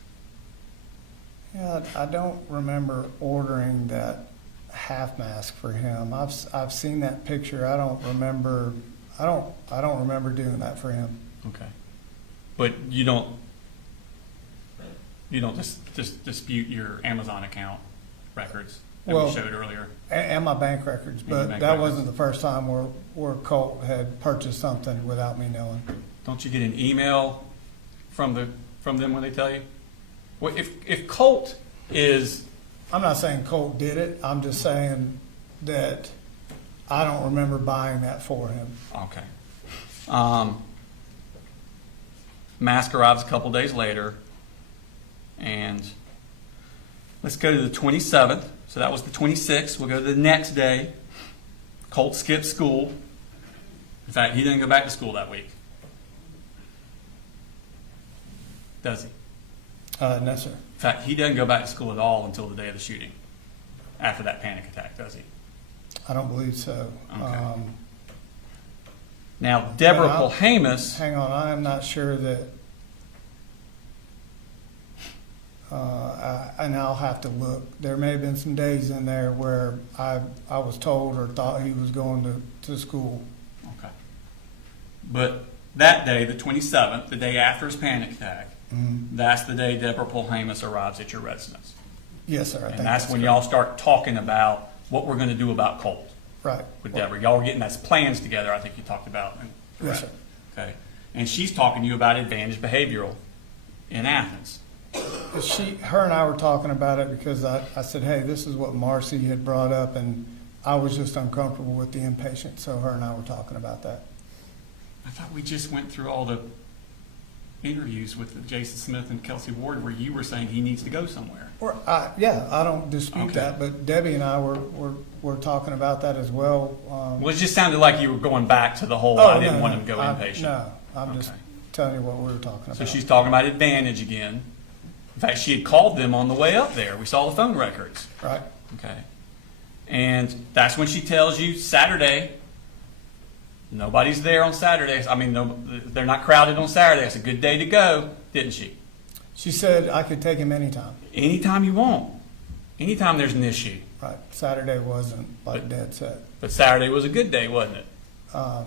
Yeah, I don't remember ordering that half mask for him. I've seen that picture. I don't remember doing that for him. Okay. But you don't just dispute your Amazon account records that we showed earlier. And my bank records, but that wasn't the first time where Colt had purchased something without me knowing. Don't you get an email from them when they tell you? Well, if Colt is, I'm not saying Colt did it. I'm just saying that I don't remember buying that for him. okay. Mask arrives a couple days later, and let's go to the 27th. So that was the 26th. We'll go to the next day. Colt skipped school. In fact, he didn't go back to school that week. Does he? No, sir. In fact, he doesn't go back to school at all until the day of the shooting, after that panic attack, does he? I don't believe so. Okay. Now, Deborah Polhamus. Hang on, I am not sure that, and I'll have to look. There may have been some days in there where I was told or thought he was going to school. Okay. But that day, the 27th, the day after his panic attack, that's the day Deborah Polhamus arrives at your residence. Yes, sir. And that's when y'all start talking about what we're going to do about Colt. Right. With Deborah. Y'all were getting those plans together, I think you talked about. Yes, sir. Okay. And she's talking to you about Advantage Behavioral in Athens. Her and I were talking about it because I said, hey, this is what Marcy had brought up, and I was just uncomfortable with the inpatient, so her and I were talking about that. I thought we just went through all the interviews with Jason Smith and Kelsey Ward where you were saying he needs to go somewhere. Yeah, I don't dispute that, but Debbie and I were talking about that as well. Well, it just sounded like you were going back to the whole I didn't want him to go inpatient. No, I'm just telling you what we were talking about. So she's talking about Advantage again. In fact, she had called them on the way up there. We saw the phone records. Right. Okay. And that's when she tells you Saturday, nobody's there on Saturdays. I mean, they're not crowded on Saturday. It's a good day to go, didn't she? She said I could take him anytime. Anytime you want. Anytime there's an issue. Right. Saturday wasn't like Dad said. But Saturday was a good day, wasn't it? A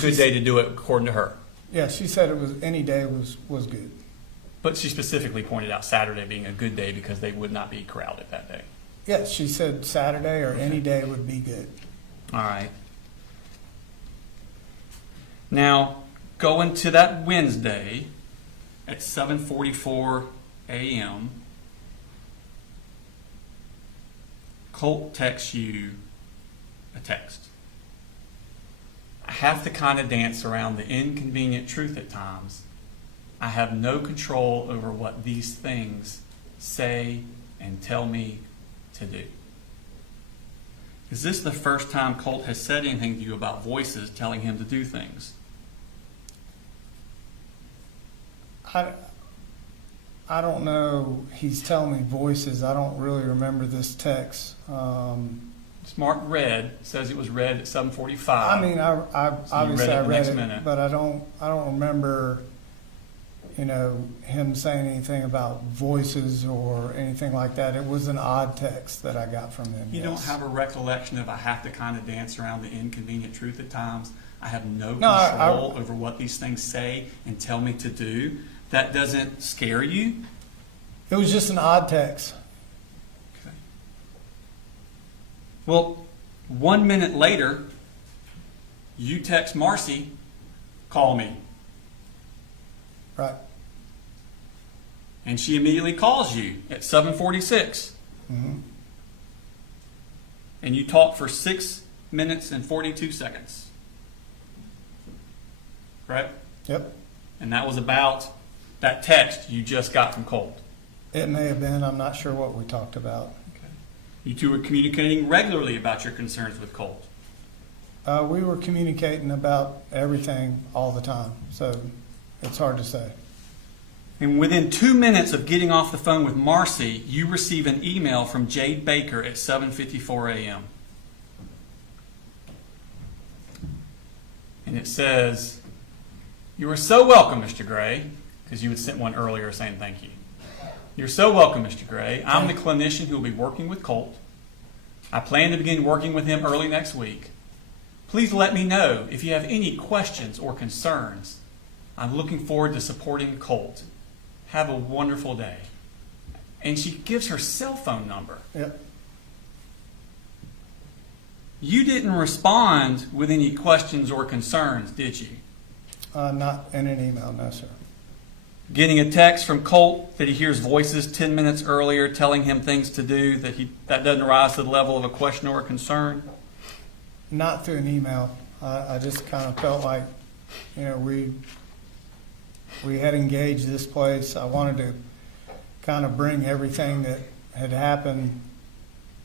good day to do it, according to her. Yeah, she said it was any day was good. But she specifically pointed out Saturday being a good day because they would not be crowded that day. Yes, she said Saturday or any day would be good. All right. Now, going to that Wednesday at 7:44 a.m., Colt texts you a text. I have to kind of dance around the inconvenient truth at times. I have no control over what these things say and tell me to do. Is this the first time Colt has said anything to you about voices telling him to do things? I don't know. He's telling me voices. I don't really remember this text. It's marked red. It says it was read at 7:45. I mean, I obviously I read it, minute. but I don't remember, him saying anything about voices or anything like that. It was an odd text that I got from him. You don't have a recollection of I have to kind of dance around the inconvenient truth at times. I have no control over what these things say and tell me to do. That doesn't scare you? It was just an odd text. Okay. Well, 1 minute later, you text Marcy, call me. Right. And she immediately calls you at 7:46. Mm-hmm. And you talk for 6 minutes and 42 seconds. Correct? Yep. And that was about that text you just got from Colt. It may have been. I'm not sure what we talked about. Okay. You two were communicating regularly about your concerns with Colt. We were communicating about everything all the time, so it's hard to say. And within 2 minutes of getting off the phone with Marcy, you receive an email from Jade Baker at 7:54 a.m. And it says, "You are so welcome, Mr. Gray," because you had sent one earlier saying thank you. "You're so welcome, Mr. Gray. I'm the clinician who will be working with Colt. I plan to begin working with him early next week. Please let me know if you have any questions or concerns. I'm looking forward to supporting Colt. Have a wonderful day." And she gives her cell phone number. Yep. You didn't respond with any questions or concerns, did you? Not in an email, no, sir. Getting a text from Colt that he hears voices 10 minutes earlier telling him things to do, that doesn't rise to the level of a question or a concern? Not through an email. I just kind of felt like, we had engaged this place. I wanted to kind of bring everything that had happened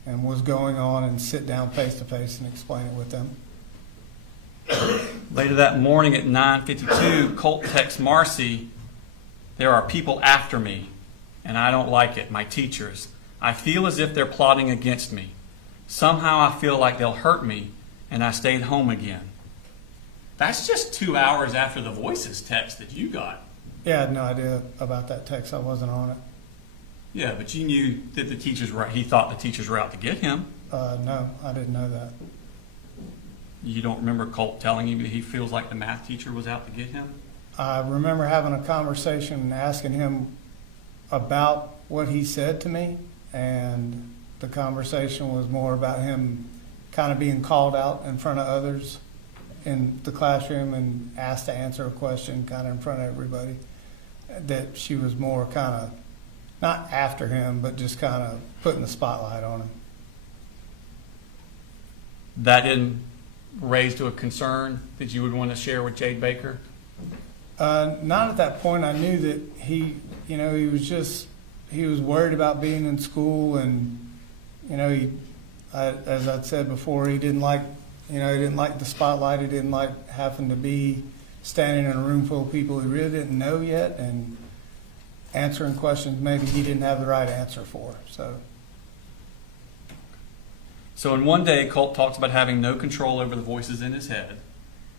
and was going on and sit down face to face and explain it with them. Later that morning at 9:52, Colt texts Marcy, "There are people after me, and I don't like it, my teachers. I feel as if they're plotting against me. Somehow I feel like they'll hurt me, and I stayed home again." That's just 2 hours after the voices text that you got. Yeah, I had no idea about that text. I wasn't on it. Yeah, but you knew that he thought the teachers were out to get him. No, I didn't know that. You don't remember Colt telling you that he feels like the math teacher was out to get him? I remember having a conversation and asking him about what he said to me, and the conversation was more about him kind of being called out in front of others in the classroom and asked to answer a question kind of in front of everybody. That she was more kind of, not after him, but just kind of putting the spotlight on him. That didn't raise to a concern that you would want to share with Jade Baker? Not at that point. I knew that he was worried about being in school, and as I'd said before, he didn't like the spotlight. He didn't like having to be standing in a room full of people he really didn't know yet and answering questions maybe he didn't have the right answer for. So in one day, Colt talks about having no control over the voices in his head,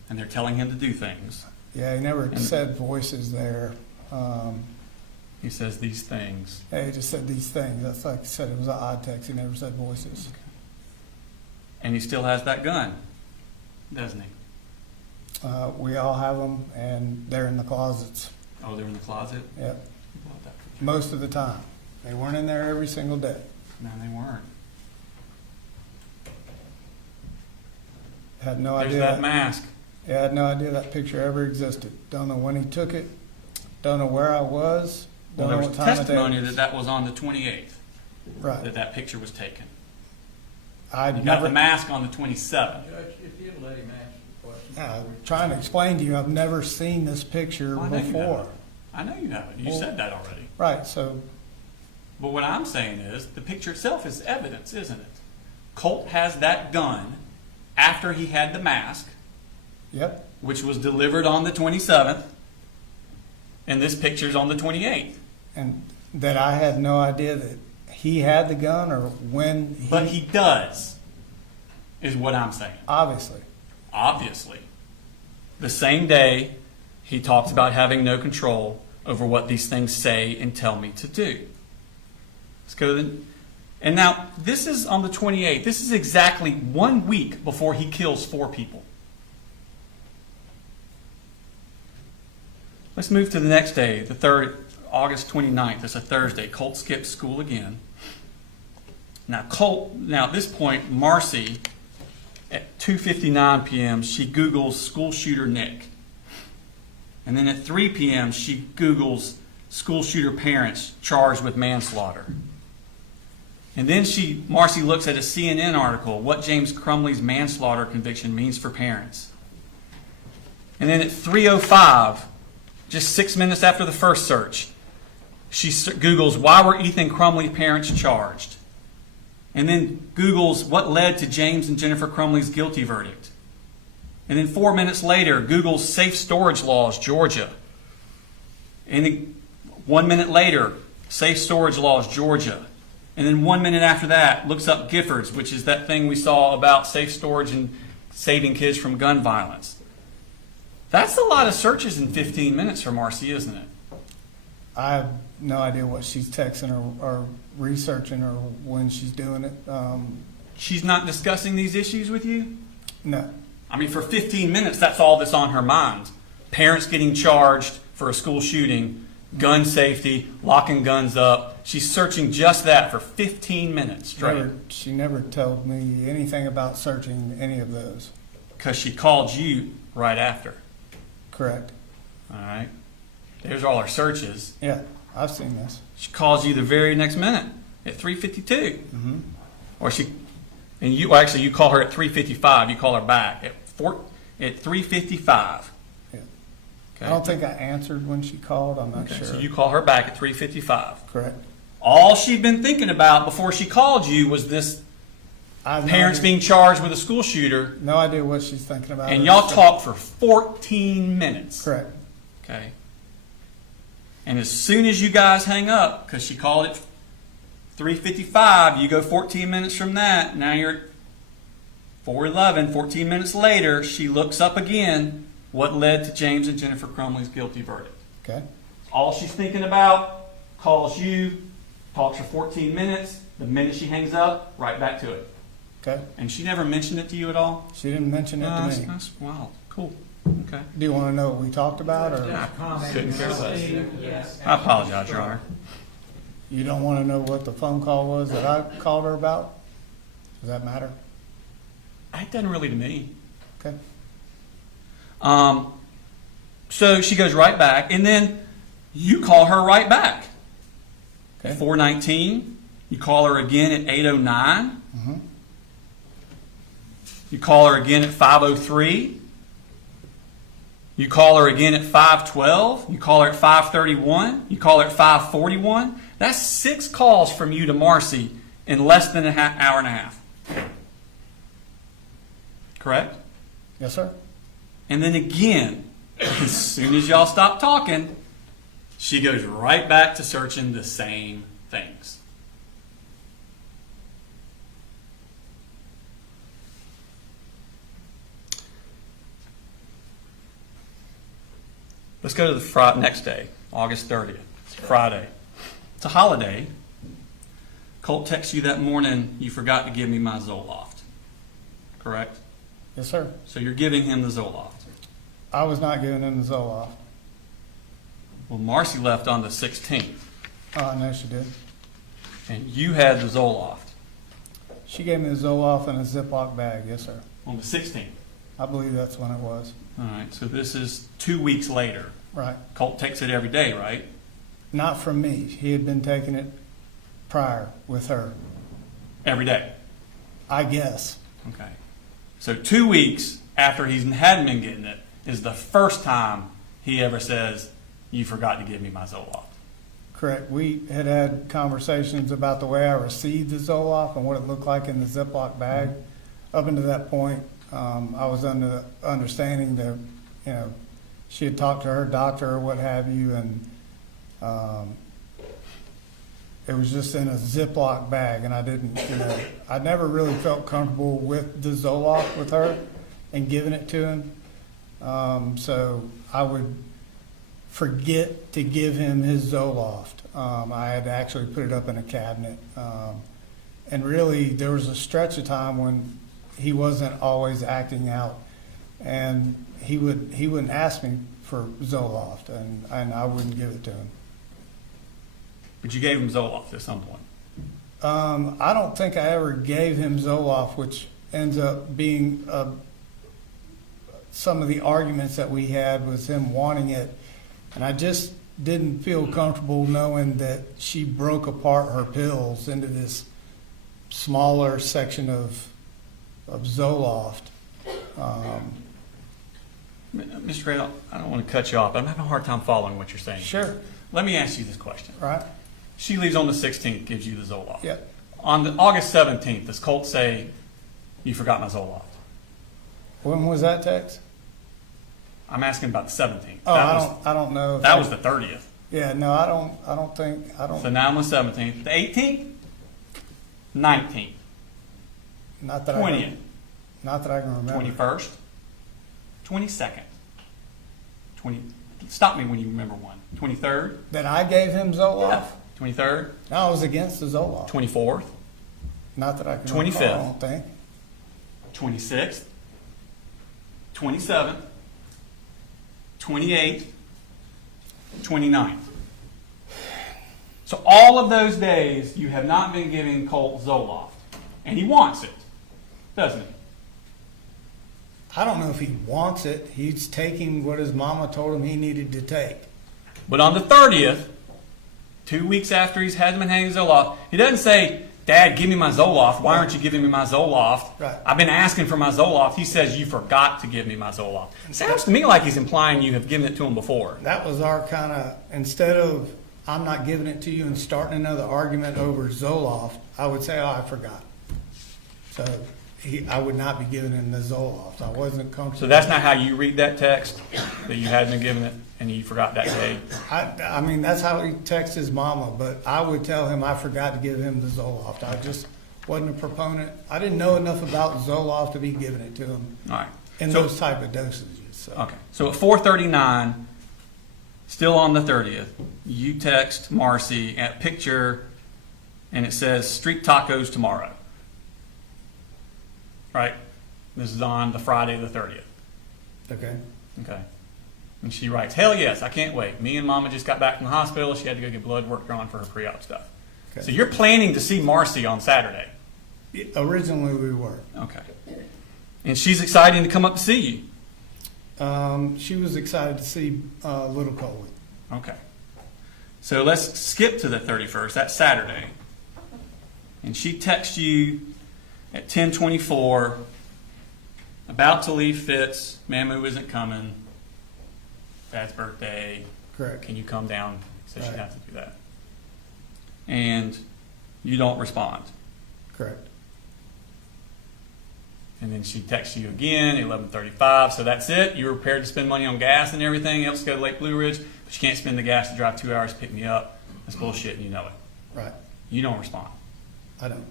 and they're telling him to do things. Yeah, he never said voices there. He says these things. Yeah, he just said these things. That's like I said, it was an odd text. He never said voices. And he still has that gun, doesn't he? We all have them, and they're in the closets. Oh, they're in the closet? Yep. most of the time. They weren't in there every single day. No, they weren't. Had no There's idea. that mask. Yeah, I had no idea that picture ever existed. Don't know when he took it. Don't know where I was. Well, Don't there know was what time of testimony day. that that was on the 28th Right. that that picture was taken. I'd You got never. the mask on the 27th. Judge, if you'd let him answer the question. I'm trying to explain to you, I've never seen this picture Well, I know you before. haven't. I know you haven't. You Well- said that already. Right. So But what I'm saying is the picture itself is evidence, isn't it? Colt has that gun after he had the mask, yep. which was delivered on the 27th, and this picture's on the 28th. And that I had no idea that he had the gun or when he. But he does, is what I'm saying. Obviously. Obviously. The same day he talks about having no control over what these things say and tell me to do. Let's go to the, and now this is on the 28th. This is exactly 1 week before he kills 4 people. Let's move to the next day, the 3rd, August 29th. It's a Thursday. Colt skips school again. Now at this point, Marcy, at 2:59 p.m., she Googles school shooter Nick. And then at 3 p.m., she Googles school shooter parents charged with manslaughter. And then Marcy looks at a CNN article, what James Crumley's manslaughter conviction means for parents. And then at 3:05, just 6 minutes after the first search, she Googles, why were Ethan Crumley parents charged? And then Googles what led to James and Jennifer Crumley's guilty verdict. And then 4 minutes later, Googles safe storage laws, Georgia. And then 1 minute later, safe storage laws, Georgia. And then 1 minute after that, looks up Giffords, which is that thing we saw about safe storage and saving kids from gun violence. That's a lot of searches in 15 minutes for Marcy, isn't it? I have no idea what she's texting or researching or when she's doing it. She's not discussing these issues with you? No. I mean, for 15 minutes, that's all that's on her mind. Parents getting charged for a school shooting, gun safety, locking guns up. She's searching just that for 15 minutes straight. She never told me anything about searching any of those. Because she called you right after. Correct. All right. There's all her searches. Yeah, I've seen this. She calls you the very next minute at 3:52. Mm-hmm. Or you call her at 3:55. You call her back at 3:55. Yeah. Okay. I don't think I answered when she called. I'm not sure. So you call her back at 3:55. Correct. All she'd been thinking about before she called you was this parents being charged with a school shooter. No idea what she's thinking about. And y'all talked for 14 minutes. Correct. Okay. And as soon as you guys hang up, because she called it 3:55, you go 14 minutes from that. Now you're at 4:11. 14 minutes later, she looks up again what led to James and Jennifer Crumley's guilty verdict. Okay. All she's thinking about, calls you, talks for 14 minutes. The minute she hangs up, right back to it. Okay. And she never mentioned it to you at all? She didn't mention it to me. That's wild. Cool. Okay. Do you want to know what we talked about, or Couldn't care less. I apologize, Your Honor. you don't want to know what the phone call was that I called her about? Does that matter? It doesn't really to me. Okay. So she goes right back, and then you call her right back. Okay. At 4:19. You call her again at 8:09. Mm-hmm. You call her again at 5:03. You call her again at 5:12. You call her at 5:31. You call her at 5:41. That's 6 calls from you to Marcy in less than an hour and a half. Correct? Yes, sir. And then again, as soon as y'all stop talking, she goes right back to searching the same things. Let's go to the next day, August 30th. It's Friday. It's a holiday. Colt texts you that morning, you forgot to give me my Zoloft. Correct? Yes, sir. So you're giving him the Zoloft. I was not giving him the Zoloft. Well, Marcy left on the 16th. No, she did. And you had the Zoloft She gave me the Zoloft in a Ziploc bag, yes, sir. on the 16th. I believe that's when it was. All right, so this is 2 weeks later. Right. Colt takes it every day, right? Not from me. He had been taking it prior with her, Every day. I guess. Okay. So 2 weeks after he hadn't been getting it is the first time he ever says, "You forgot to give me my Zoloft." Correct. We had had conversations about the way I received the Zoloft and what it looked like in the Ziploc bag. Up until that point, I was under the understanding that, you know, she had talked to her doctor or what have you, and it was just in a Ziploc bag, and I didn't, you know, I never really felt comfortable with the Zoloft with her and giving it to him. So I would forget to give him his Zoloft. I had to actually put it up in a cabinet. And really, there was a stretch of time when he wasn't always acting out, and he wouldn't ask me for Zoloft, and I wouldn't give it to him. But you gave him Zoloft at some point. I don't think I ever gave him Zoloft, which ends up being some of the arguments that we had was him wanting it, and I just didn't feel comfortable knowing that she broke apart her pills into this smaller section of Zoloft. Mr. Gray, I don't want to cut you off, but I'm having a hard time following what you're saying. Sure. Let me ask you this question. Right? She leaves on the 16th, gives you the Zoloft. Yeah. On the August 17th, does Colt say, "You forgot my Zoloft"? When was that text? I'm asking about the 17th. Oh, I don't know. If That was the 30th. Yeah, no, I don't think. So now I'm on the 17th. The 18th? 19th? Not that 20th? Not that I can remember. 21st? 22nd? Stop me when you remember one. 23rd? That I gave him Zoloft? Yeah. 23rd? No, I was against the Zoloft. 24th? Not that I can 25th. recall, I don't think. 26th? 27th? 28th? 29th? So all of those days you have not been giving Colt Zoloft. And he wants it, doesn't he? I don't know if he wants it. He's taking what his mama told him he needed to take. But on the 30th, 2 weeks after he's had been having Zoloft, he doesn't say, "Dad, give me my Zoloft. Why aren't you giving me my Zoloft? Right. I've been asking for my Zoloft." He says, "You forgot to give me my Zoloft." Sounds to me like he's implying you have given it to him before. That was our kind of, instead of I'm not giving it to you and starting another argument over Zoloft, I would say, "Oh, I forgot." So I would not be giving him the Zoloft. I wasn't comfortable. So that's not how you read that text, that you hadn't been given it and you forgot that day? I mean, that's how he texts his mama, but I would tell him I forgot to give him the Zoloft. I just wasn't a proponent. I didn't know enough about Zoloft to be giving it to him All right. in So- those type of dosages. So. Okay. So at 4:39, still on the 30th, you text Marcy a picture and it says street tacos tomorrow. Right? This is on the Friday the 30th. Okay. Okay. And she writes, "Hell yes, I can't wait. Me and Mama just got back from the hospital. She had to go get blood work drawn for her pre-op stuff." Okay. So you're planning to see Marcy on Saturday. Originally, we were. Okay. And she's excited to come up to see you. She was excited to see little Colin. Okay. So let's skip to the 31st. That's Saturday. And she texts you at 10:24, about to leave Fitz. Mamu isn't coming. Dad's birthday. Correct. Can you come down? So Right. she has to do that. And you don't respond. Correct. And then she texts you again at 11:35. So that's it. You're prepared to spend money on gas and everything else to go to Lake Blue Ridge, but you can't spend the gas to drive 2 hours to pick me up. That's bullshit, and you know it. Right. You don't respond. I don't.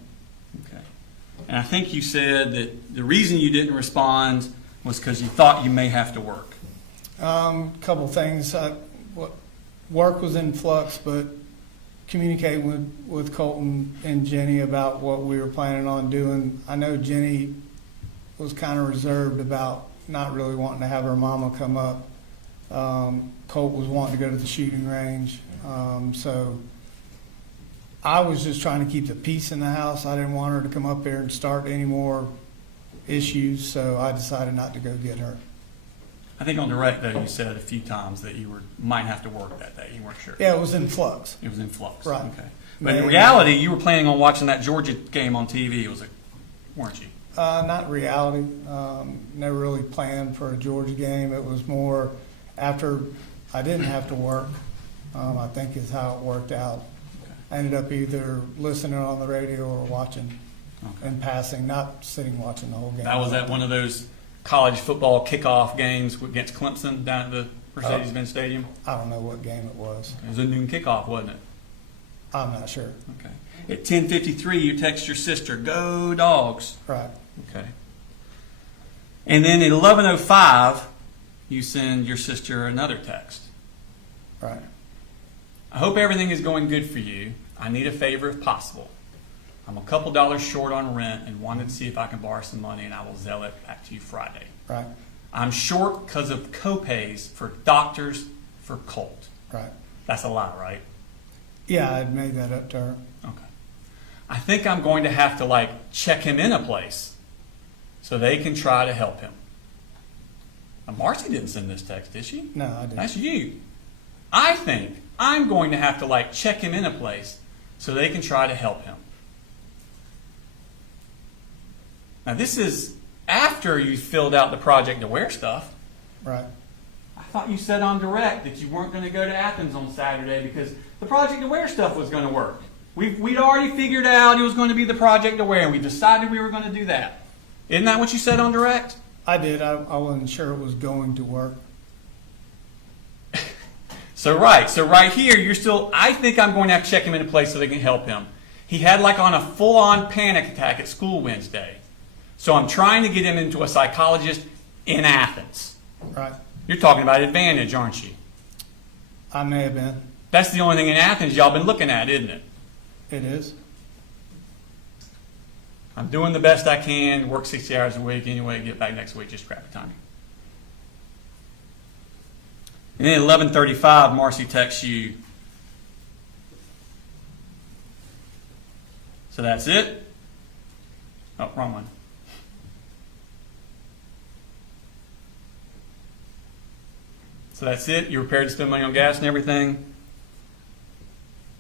Okay. And I think you said that the reason you didn't respond was because you thought you may have to work. Couple things. Work was in flux, but communicating with Colton and Jenny about what we were planning on doing. I know Jenny was kind of reserved about not really wanting to have her mama come up. Colt was wanting to go to the shooting range. So I was just trying to keep the peace in the house. I didn't want her to come up there and start any more issues, so I decided not to go get her. I think on direct, though, you said a few times that you might have to work that day. You weren't sure. Yeah, it was in flux. It was in flux. Right. Okay. But in reality, you were planning on watching that Georgia game on TV, weren't you? Not reality. Never really planned for a Georgia game. It was more after I didn't have to work, I think is how it worked out. I ended up either listening on the radio or watching in passing, not sitting watching the whole game. That was at one of those college football kickoff games against Clemson down at the Mercedes-Benz Stadium? I don't know what game it was. It was a noon kickoff, wasn't it? I'm not sure. Okay. At 10:53, you text your sister, "Go Dogs." Right. Okay. And then at 11:05, you send your sister another text. Right. "I hope everything is going good for you. I need a favor if possible. I'm a couple dollars short on rent and wanted to see if I can borrow some money, and I will zell it back to you Friday. Right. I'm short because of co-pays for doctors for Colt." Right. That's a lot, right? Yeah, I'd made that up to her. Okay. "I think I'm going to have to check him in a place so they can try to help him." Now, Marcy didn't send this text, did she? No, I didn't. That's you. "I think I'm going to have to check him in a place so they can try to help him." Now, this is after you filled out the Project Aware stuff. Right. I thought you said on direct that you weren't going to go to Athens on Saturday because the Project Aware stuff was going to work. We'd already figured out it was going to be the Project Aware, and we decided we were going to do that. Isn't that what you said on direct? I did. I wasn't sure it was going to work. So right here, you're still, "I think I'm going to have to check him in a place so they can help him. He had on a full-on panic attack at school Wednesday. So I'm trying to get him into a psychologist in Athens." Right. You're talking about Advantage, aren't you? I may have been. That's the only thing in Athens y'all been looking at, isn't it? It is. "I'm doing the best I can, work 60 hours a week anyway, get back next week, just crappy timing." And then at 11:35, Marcy texts you. "So that's it?" Oh, wrong one. "So that's it? You're prepared to spend money on gas and everything?"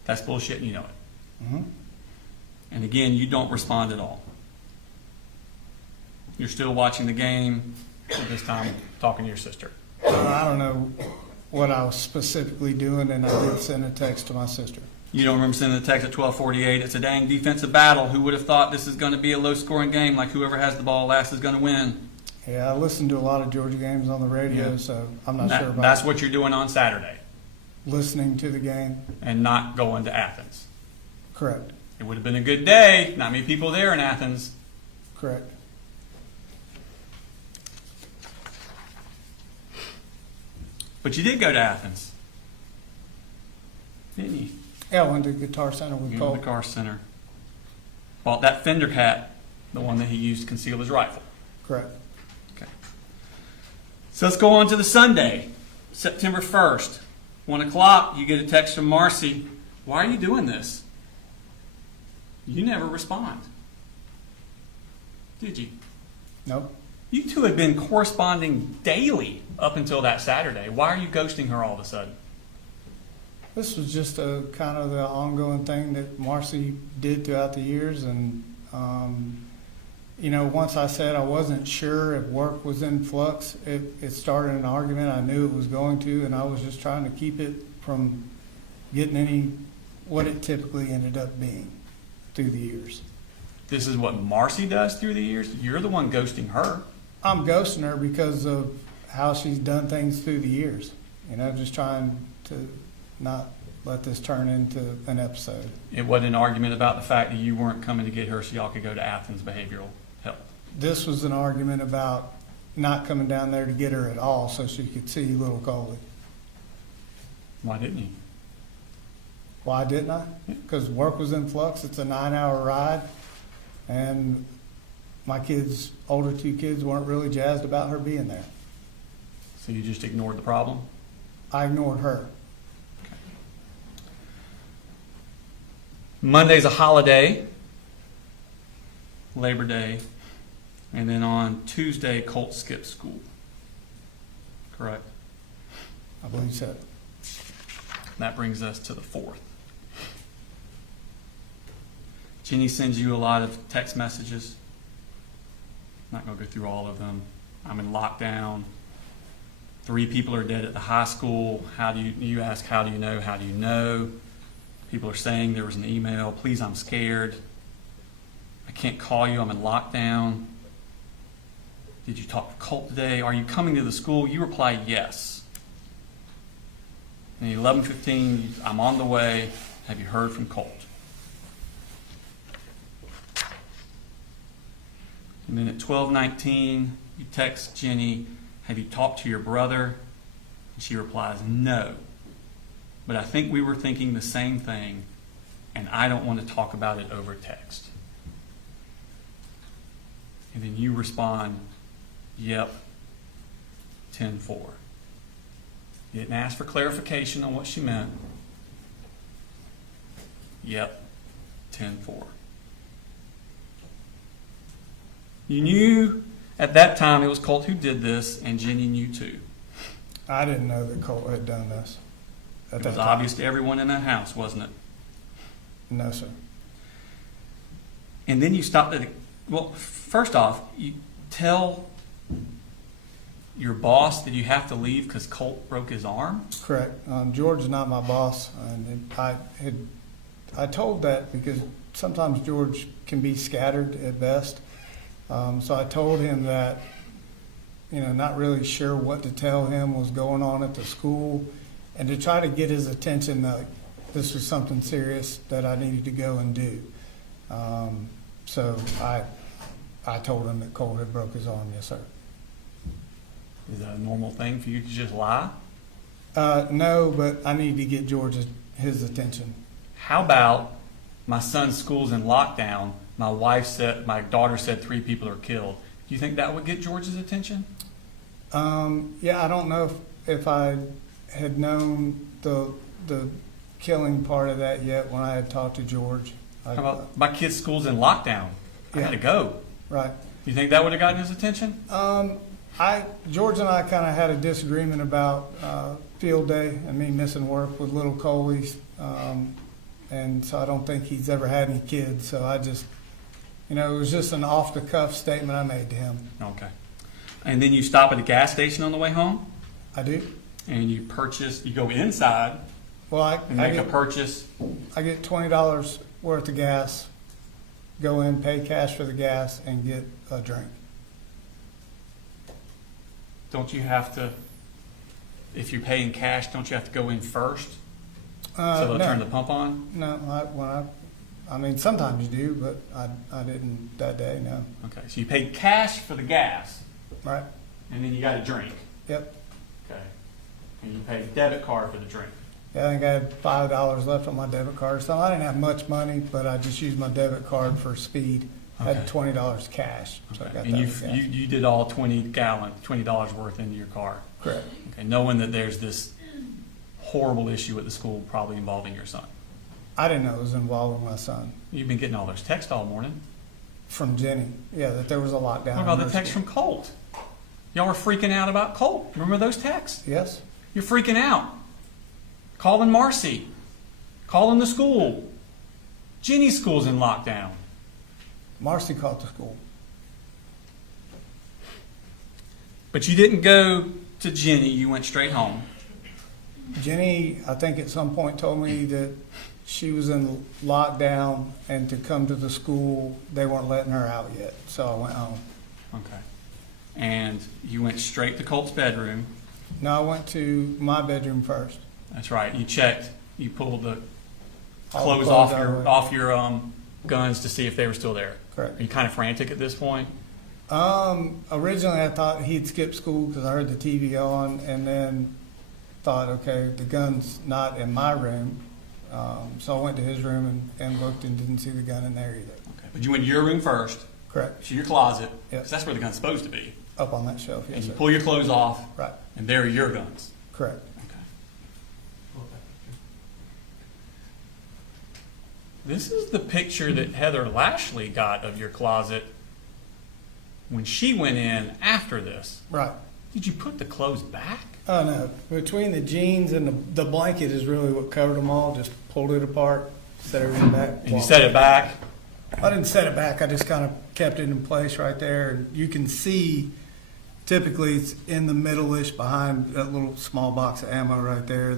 That's bullshit and you know it. Mm-hmm. And again, you don't respond at all. You're still watching the game, at this time talking to your sister. I don't know what I was specifically doing, and I did send a text to my sister. You don't remember sending the text at 12:48, "It's a dang defensive battle. Who would have thought this is going to be a low-scoring game, like whoever has the ball last is going to win?" Yeah, I listened to a lot of Georgia games on the radio, Yeah. so I'm not sure about That's what you're doing on Saturday, listening to the game. and not going to Athens. Correct. It would have been a good day. Not many people there in Athens. Correct. But you did go to Athens, didn't you? Yeah, I went to the Guitar Center with You went to Colt. the car center. Bought that Fender hat, the one that he used to conceal his rifle. Correct. Okay. So let's go on to the Sunday, September 1st. 1 o'clock, you get a text from Marcy. "Why are you doing this?" You never respond. Did you? Nope. You two had been corresponding daily up until that Saturday. Why are you ghosting her all of a sudden? This was just a kind of the ongoing thing that Marcy did throughout the years, and once I said I wasn't sure if work was in flux, it started an argument. I knew it was going to, and I was just trying to keep it from getting what it typically ended up being through the years. This is what Marcy does through the years? You're the one ghosting her. I'm ghosting her because of how she's done things through the years. Just trying to not let this turn into an episode. It wasn't an argument about the fact that you weren't coming to get her so y'all could go to Athens behavioral help. This was an argument about not coming down there to get her at all so she could see little Coley. Why didn't you? Why didn't I? Because work was in flux. It's a 9-hour ride, and my kids, older two kids, weren't really jazzed about her being there. So you just ignored the problem? I ignored her. Monday's a holiday, Labor Day, and then on Tuesday, Colt skips school. Correct? I believe so. That brings us to the 4th. Jenny sends you a lot of text messages. I'm not going to go through all of them. I'm in lockdown. 3 people are dead at the high school. You ask, how do you know? How do you know? People are saying there was an email. Please, I'm scared. I can't call you. I'm in lockdown. Did you talk to Colt today? Are you coming to the school? You reply, yes. And at 11:15, I'm on the way. Have you heard from Colt? And then at 12:19, you text Jenny, have you talked to your brother? And she replies, no. But I think we were thinking the same thing, and I don't want to talk about it over text. And then you respond, yep, 10-4. You didn't ask for clarification on what she meant. Yep, 10-4. You knew at that time it was Colt who did this, and Jenny knew too. I didn't know that Colt had done this. It was obvious to everyone in that house, wasn't it? No, sir. And then you stopped at well, first off, you tell your boss that you have to leave because Colt broke his arm? Correct. George is not my boss, and I told that because sometimes George can be scattered at best. So I told him that, not really sure what to tell him was going on at the school, and to try to get his attention that this was something serious that I needed to go and do. So I told him that Colt had broke his arm. Yes, sir. Is that a normal thing for you to just lie? No, but I need to get George his attention. How about my son's school's in lockdown? My daughter said 3 people are killed. Do you think that would get George's attention? Yeah, I don't know if I had known the killing part of that yet when I had talked to George. How about my kid's school's in lockdown? I gotta go. Right. You think that would have gotten his attention? George and I kind of had a disagreement about field day and me missing work with little Coley's, and so I don't think he's ever had any kids. So I just, it was just an off-the-cuff statement I made to him. Okay. And then you stop at a gas station on the way home? I do. And you go inside and make a purchase? I get $20 worth of gas, go in, pay cash for the gas, and get a drink. Don't you have to, if you're paying cash, don't you have to go in first? So they'll turn the pump on? No, sometimes you do, but I didn't that day, no. Okay, so you paid cash for the gas. Right. And then you got a drink. Yep. Okay. And you paid a debit card for the drink. Yeah, I think I had $5 left on my debit card. So I didn't have much money, but I just used my debit card for speed. I had $20 cash. So I got and that you did all $20 worth into your car. Correct. Okay, knowing that there's this horrible issue at the school probably involving your son. I didn't know it was involving my son. You've been getting all those texts all morning. From Jenny. Yeah, that there was a lockdown. What about the text from Colt? Y'all were freaking out about Colt. Remember those texts? Yes. You're freaking out. Calling Marcy. Calling the school. Jenny's school's in lockdown. Marcy called the school. But you didn't go to Jenny. You went straight home. Jenny, I think at some point told me that she was in lockdown and to come to the school, they weren't letting her out yet. So I went home. Okay. And you went straight to Colt's bedroom. No, I went to my bedroom first. That's right. You checked. You pulled the All the clothes off your guns to see if they were still there. Correct. Are you kind of frantic at this point? Originally I thought he'd skipped school because I heard the TV on, and then thought, okay, the gun's not in my room. So I went to his room and looked and didn't see the gun in there either. Okay. But you went to your room first. Correct. To your closet. Yep. Because that's where the gun's supposed to be. Up on that shelf, yes, And you sir. pull your clothes off. Right. And there are your guns. Correct. Okay. This is the picture that Heather Lashley got of your closet when she went in after this. Right. Did you put the clothes back? Oh, no. Between the jeans and the blanket is really what covered them all. Just pulled it apart, set everything back. And you set it back? I didn't set it back. I just kind of kept it in place right there. And you can see, typically it's in the middle-ish behind that little small box of ammo right there.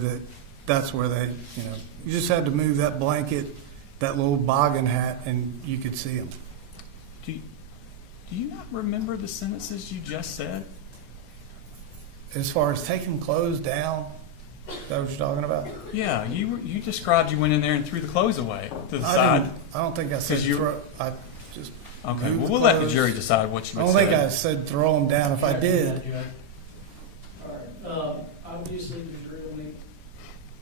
That's where they, you just had to move that blanket, that little boggin hat, and you could see them. Do you not remember the sentences you just said? As far as taking clothes down, is that what you're talking about? Yeah, you described you went in there and threw the clothes away to the side. I don't think I said throw. I just okay. moved Well, the we'll let the clothes. jury decide what you I would don't say. think I said throw them down. If I did, All right, obviously the jury will make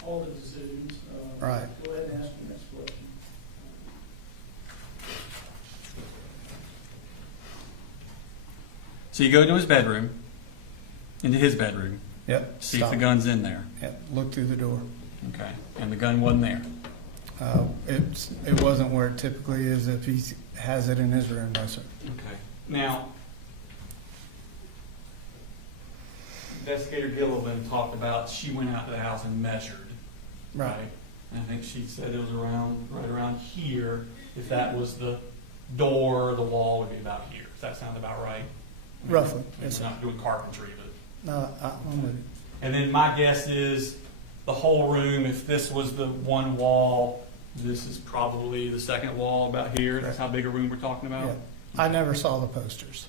all the decisions. Right. Go ahead and ask the next question. So you go to his bedroom, into his bedroom, yep. see if Stop. the gun's in there. Yep. Look through the door. Okay, and the gun wasn't there. It wasn't where it typically is if he has it in his room, no sir. Okay. Now, Investigator Gilliland talked about she went out to the house and measured. Right. And I think she said it was right around here. If that was the door, the wall would be about here. Does that sound about right? Roughly. It's not doing carpentry, but. No, I'm with you. And then my guess is the whole room, if this was the one wall, this is probably the second wall about here. That's how big a room we're talking about? Yeah. I never saw the posters,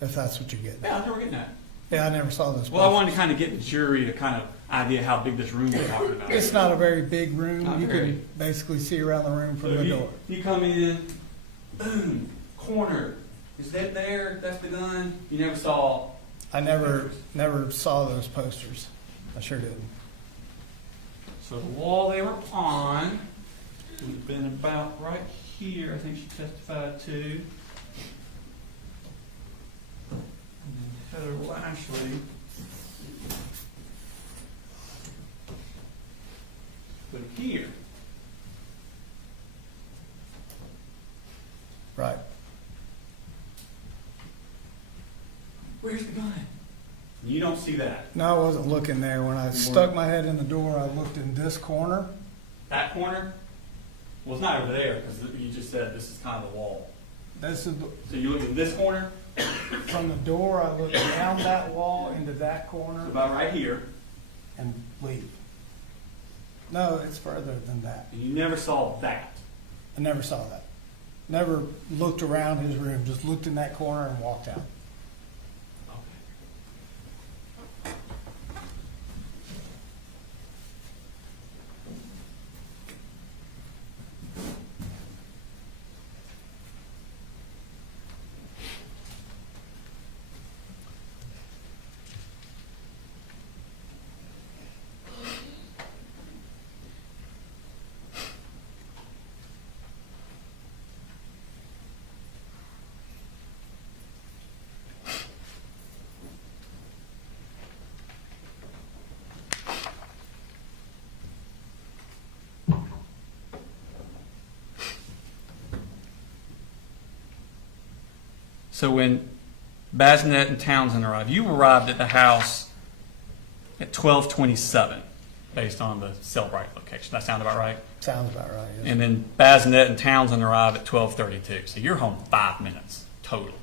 if that's what you're getting. Yeah, that's what we're getting at. Yeah, I never saw those. Well, I wanted to kind of get the jury a kind of idea how big this room we're talking about. It's not a very big room. Not You very. can basically see around the room from So the you, door. you come in, boom, corner. Is that there? That's the gun. You never saw. I never saw those posters. I sure didn't. So the wall they were on would have been about right here. I think she testified to. And then Heather Lashley put it here. Right. Where's the gun? You don't see that. No, I wasn't looking there. When I stuck my head in the door, I looked in this corner. That corner? Well, it's not over there because you just said this is kind of the wall. This is So you look at this corner, from the door. I looked down that wall into that corner it's about right here, and leave. No, it's further than that. and you never saw that. I never saw that. Never looked around his room. Just looked in that corner and walked out. So when Basnet and Townsend arrived, you arrived at the house at 12:27, based on the Cellbrite location. That sound about right? Sounds about right. Yes. And then Basnet and Townsend arrived at 12:32. So you're home 5 minutes total.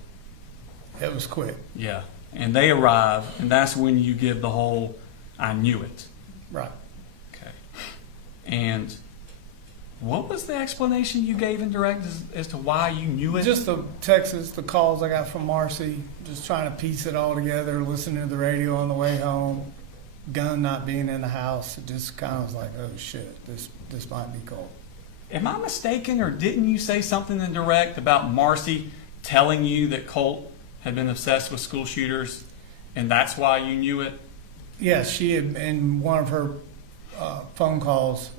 It was quick. Yeah. And they arrive, and that's when you give the whole, I knew it. Right. Okay. And what was the explanation you gave in direct as to why you knew it? Just the texts, the calls I got from Marcy, just trying to piece it all together, listening to the radio on the way home, gun not being in the house. It just kind of was like, oh shit, this might be Colt. Am I mistaken, or didn't you say something in direct about Marcy telling you that Colt had been obsessed with school shooters, and that's why you knew it? Yes, she had, in one of her phone calls,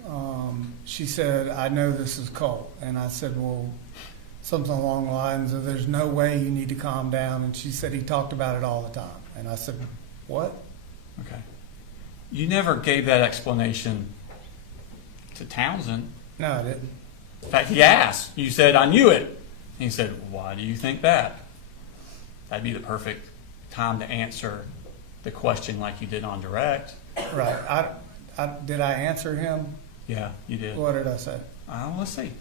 she said, I know this is Colt. And I said, well, something along the lines of, there's no way you need to calm down. And she said, he talked about it all the time. And I said, what? Okay. You never gave that explanation to Townsend. No, I didn't. In fact, he asked. You said, "I knew it." And he said, "Why do you think that?" That'd be the perfect time to answer the question like you did on direct. Right. Did I answer him? Yeah, you did. What did I say? Let's see.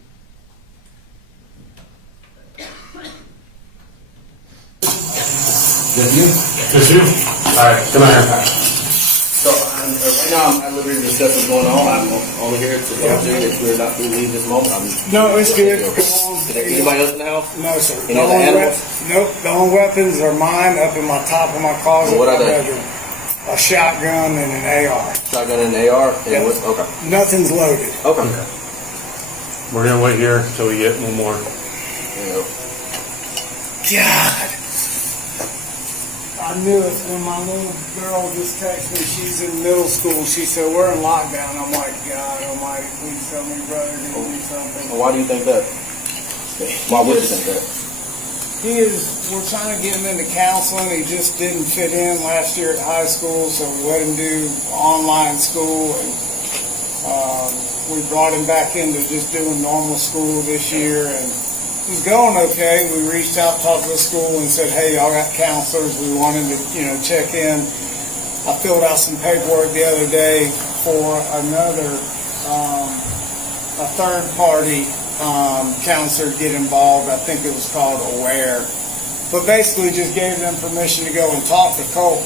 Just you? All right, come on here. So right now I'm at liberty to discuss what's going on. I'm only here to talk to you that we're not to leave this moment. No, it's good. Come on. Is there anybody else in the house? No, sir. Any other animals? Nope. The only weapons are mine up in my top of my closet. What are in my they? bedroom. A shotgun and an AR. Shotgun and an AR? Yeah. Okay. Nothing's loaded. Okay. We're gonna wait here until we get one more. God. I knew it when my little girl just texted me. She's in middle school. She said, "We're in lockdown." I'm like, God almighty, please tell me brother did do something. Well, why do you think that? Why would you think that? We're trying to get him into counseling. He just didn't fit in last year at high school, so we let him do online school. And we brought him back into just doing normal school this year. And it was going okay. We reached out, talked to the school, and said, "Hey, y'all got counselors. We wanted to, check in." I filled out some paperwork the other day for another, a third-party counselor to get involved. I think it was called Aware. But basically just gave them permission to go and talk to Colt.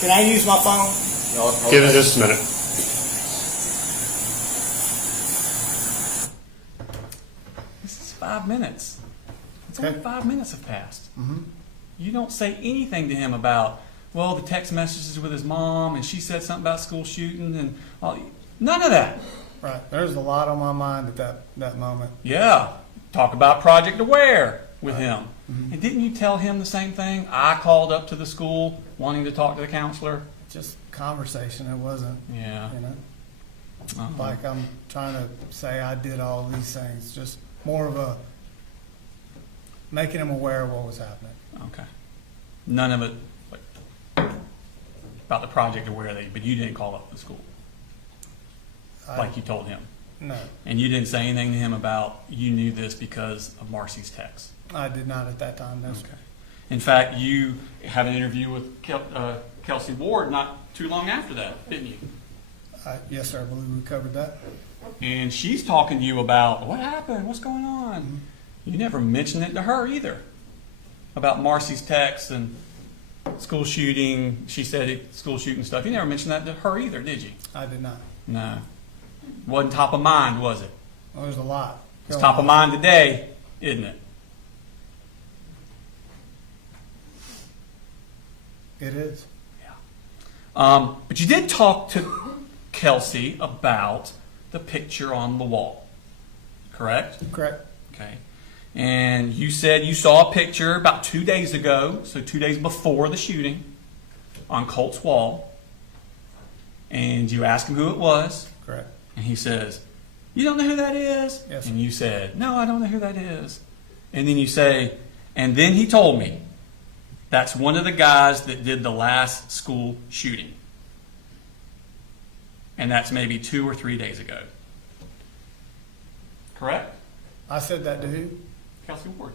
Can I use my phone? No, Give it just a minute. This is 5 minutes. It's Okay. only 5 minutes have passed. Mm-hmm. You don't say anything to him about, well, the text messages with his mom, and she said something about school shooting, and all. None of that. Right. There's a lot on my mind at that moment. Yeah. Talk about Project Aware with him. And didn't you tell him the same thing? I called up to the school wanting to talk to the counselor. Just conversation. It wasn't, Yeah. like I'm trying to say I did all these things. Just more of a making him aware of what was happening. Okay. None of it about the Project Aware, but you didn't call up the school like you told him. No, And you didn't say anything to him about you knew this because of Marcy's text. I did not at that time. No, sir. Okay. In fact, you had an interview with Kelsey Ward not too long after that, didn't you? Yes, sir. I believe we covered that. And she's talking to you about what happened, what's going on. You never mentioned it to her either about Marcy's text and school shooting. She said school shooting stuff. You never mentioned that to her either, did you? I did not. No. Wasn't top of mind, was it? Well, there's a lot. It's top of mind today, isn't it? It is. But you did talk to Kelsey about the picture on the wall, correct? Correct. Okay. And you said you saw a picture about 2 days ago, so 2 days before the shooting, on Colt's wall. And you asked him who it was. Correct. And he says, "You don't know who that is?" Yes, sir. And you said, "No, I don't know who that is." And then you say, "And then he told me that's one of the guys that did the last school shooting. And that's maybe 2 or 3 days ago." Correct? I said that to who? Kelsey Ward.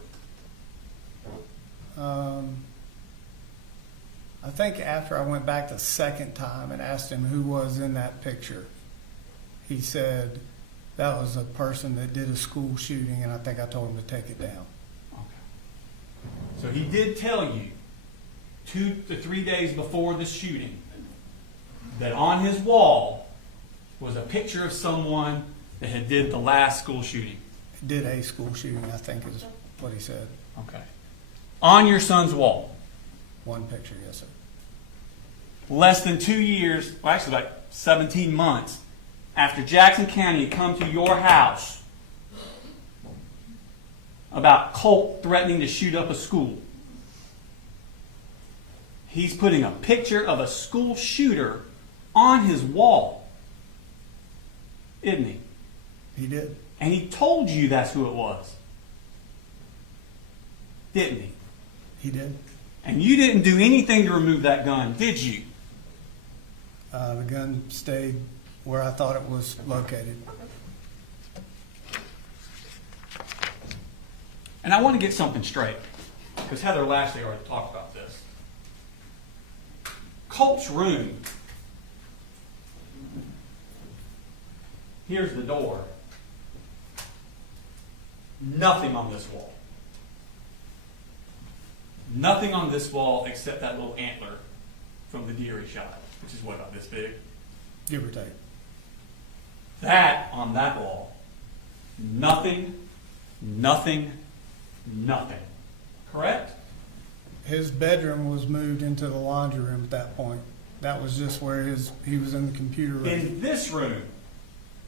I think after I went back the second time and asked him who was in that picture, he said that was a person that did a school shooting, and I think I told him to take it down. Okay. So he did tell you 2 to 3 days before the shooting that on his wall was a picture of someone that had did the last school shooting. Did a school shooting, I think is what he said. Okay. On your son's wall. One picture, yes, sir. Less than 2 years, well actually like 17 months, after Jackson County had come to your house about Colt threatening to shoot up a school, he's putting a picture of a school shooter on his wall, isn't he? He did. And he told you that's who it was, didn't he? He did. And you didn't do anything to remove that gun, did you? The gun stayed where I thought it was located. And I want to get something straight, because Heather Lashley already talked about this. Colt's room, here's the door. Nothing on this wall. Nothing on this wall except that little antler from the deer he shot, which is what, about this big? Give or take. That on that wall. Nothing, nothing, nothing. Correct? His bedroom was moved into the laundry room at that point. That was just where he was in the computer room. In this room,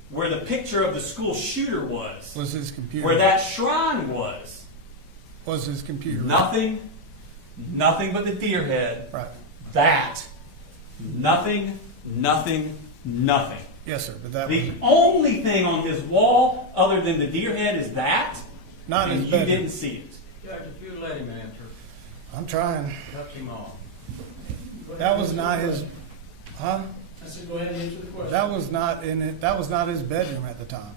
where the picture of the school shooter was his computer. Where that shrine was his computer room. Nothing but the deer head. Right. That. Nothing, nothing, nothing. Yes, sir. But that the only thing on his wall other than the deer head is that. Not and his you bedroom. didn't see it. Judge, if you let him answer. I'm trying. Cut him off. That was not his. Huh? I said, go ahead and answer the question. That was not in it. That was not his bedroom at the time.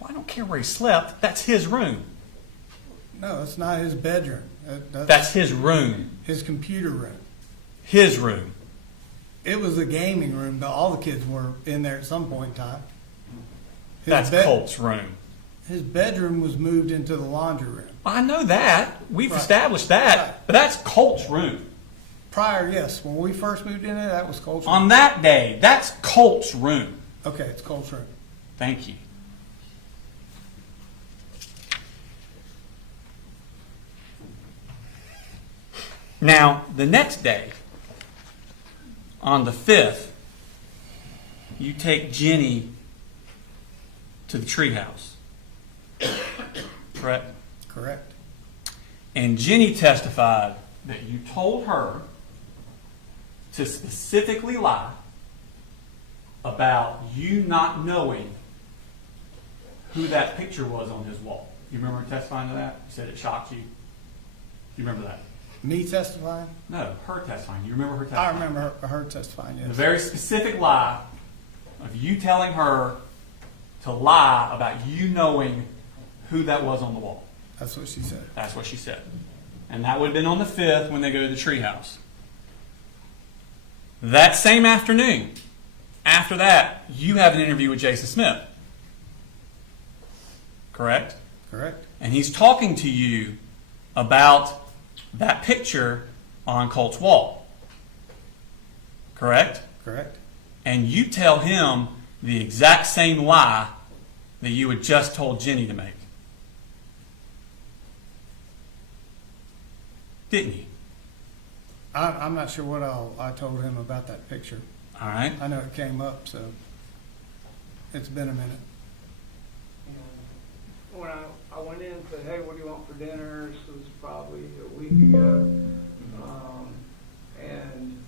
Well, I don't care where he slept. That's his room. No, it's not his bedroom. That's his room. His computer room. His room. It was a gaming room, but all the kids were in there at some point in time. That's Colt's room. His bedroom was moved into the laundry room. I know that. We've Right. established that. Right. But that's Colt's room. Prior, yes. When we first moved in there, that was Colt's room. On that day, that's Colt's room. Okay, it's Colt's room. Thank you. Now, the next day, on the 5th, you take Jenny to the treehouse. Correct? Correct. And Jenny testified that you told her to specifically lie about you not knowing who that picture was on his wall. You remember her testifying to that? You said it shocked you. You remember that? Me testifying? No, her testifying. You remember her testifying? I remember her testifying, yes. The very specific lie of you telling her to lie about you knowing who that was on the wall. That's what she said. That's what she said. And that would have been on the 5th when they go to the treehouse. That same afternoon, after that, you have an interview with Jason Smith. Correct? Correct. And he's talking to you about that picture on Colt's wall. Correct? Correct. And you tell him the exact same lie that you had just told Jenny to make. Didn't you? I'm not sure what I told him about that picture. All right. I know it came up, so it's been a minute. When I went in and said, hey, what do you want for dinner? This was probably a week ago. And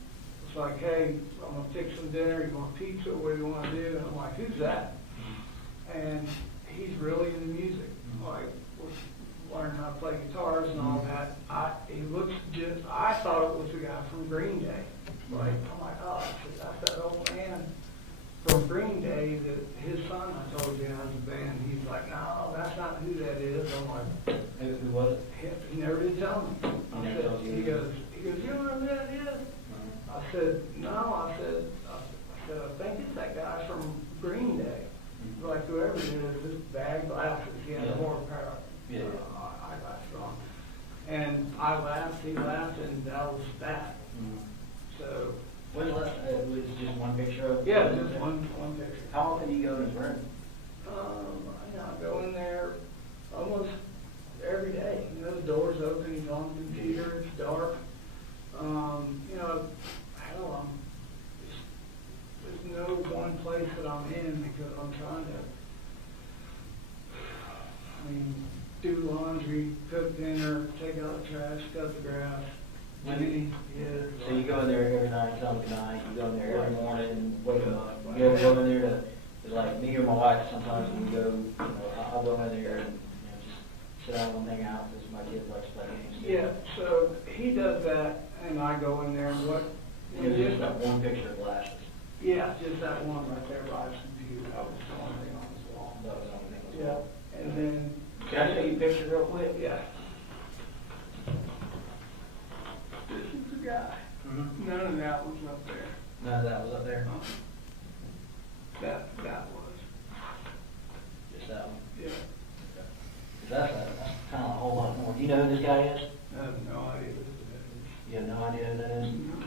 it's like, hey, I'm going to fix some dinner. You want pizza? What do you want to do? And I'm like, who's that? And he's really into music. Like, learning how to play guitars and all that. He looks just, I thought it was the guy from Green Day. Like, I'm like, oh, that's that old man from Green Day that his son, I told you, has a band. He's like, no, that's not who that is. I'm like, Who was it? he never did tell me. He goes, you know who that is? I said, no. I said, I think it's that guy from Green Day. Like, whoever it is, this bag glasses, he had a more pair of eyeglasses on. And I laughed, he laughed, and that was that. So, When was just one picture of? yeah, just one picture. How often do you go in his room? I go in there almost every day. You know, the door's open, he's on the computer, it's dark. Hell, there's no one place that I'm in because I'm trying to, do laundry, cook dinner, take out the trash, cut the grass. So you go in there every night, tell him good night, you go in there every morning, wake up. You ever go in there to, it's like me or my wife, sometimes when we go, I'll go in there and just sit down and hang out because my kids like to play games. Yeah, so he does that and I go in there and what? It was just that one picture of glasses. Yeah, just that one right there by his computer. That was the only thing on his wall. That was the only thing on his Yeah, wall. and then Can I show you a picture real quick? Yeah. This is the guy. Mm-hmm. None of that was up there. None of that was up there? That was. Just that one? Yeah. That's kind of a whole lot more. Do you know who this guy is? I have no idea who that is. You have no idea who that is? No.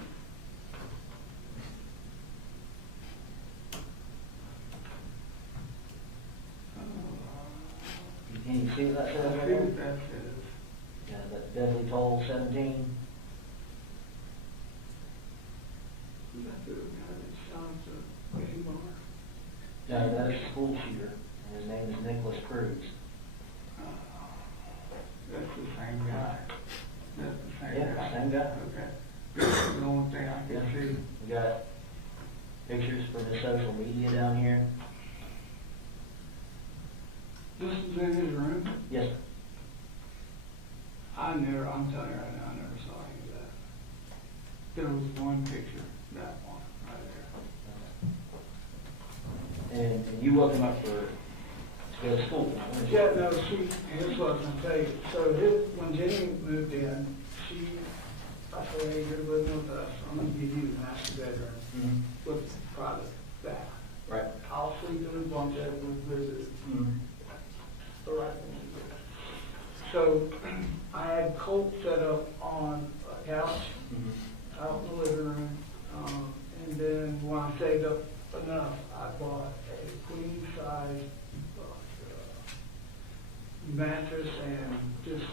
Can you see what that says I right see there? what that says. Yeah, that deadly toll 17. Is that the guy that shot the game bar? No, that is a school shooter, and his name is Nicholas Cruz. That's the same guy. That's the same Yeah, guy. same guy. Okay. That's the only thing I can see. We got pictures from the social media down here. This is in his room? Yes, sir. I'm telling you right now, I never saw any of that. There was one picture, that one, right there. And you woke him up to go to school. Yeah, no, here's what I'm gonna tell you. So when Jenny moved in, I said, hey, you're living with us, I'm gonna give you a master bedroom Mm-hmm. with private bath. Right. I'll sleep in the bunk bed with visitors. Mm-hmm. The right thing to do. So I had Colt set up on a couch Mm-hmm. out in the living room. And then when I saved up enough, I bought a queen size mattress and just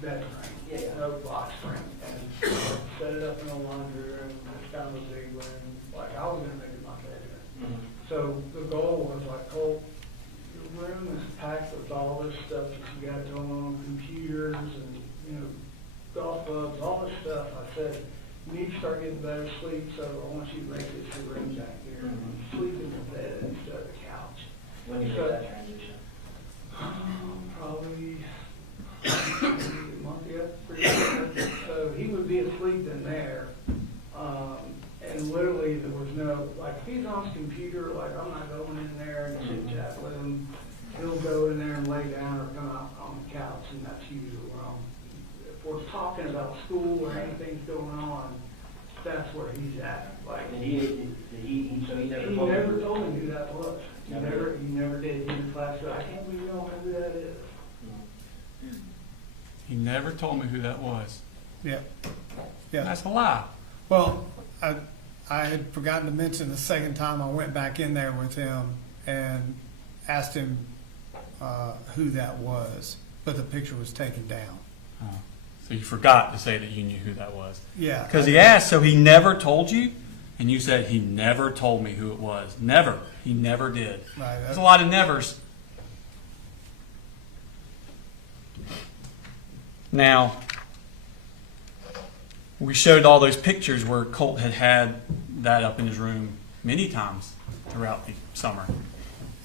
bed frame, Yeah. no box frame, and set it up in a laundry room. It's kind of a big room. Like I was gonna make it my bedroom. Mm-hmm. So the goal was like, Colt, your room is packed with all this stuff that you got going on, computers and, golf clubs, all this stuff. I said, you need to start getting better sleep, so I want you to make this your room back here. Mhm. Sleep in the bed instead of the couch. When did you make that transition? Probably a month ago, 3 months ago. So he would be asleep in there. And literally there was no, like, if he's on his computer, like, I'm not going in there and chit chat with him. He'll go in there and lay down or come out on the couch, and that's usually where if we're talking about school or anything's going on, that's where he's at. Like, So he never he told never you? told me who that was. He Never never did. He in class said, I can't believe you don't know who that is. He never told me who that was. Yeah. Yeah. That's a lie. Well, I had forgotten to mention the second time I went back in there with him and asked him who that was, but the picture was taken down. Oh. So you forgot to say that you knew who that was. Yeah. Because he asked, so he never told you? And you said, he never told me who it was. Never. He never did. Right. There's a lot of nevers. Now, we showed all those pictures where Colt had that up in his room many times throughout the summer.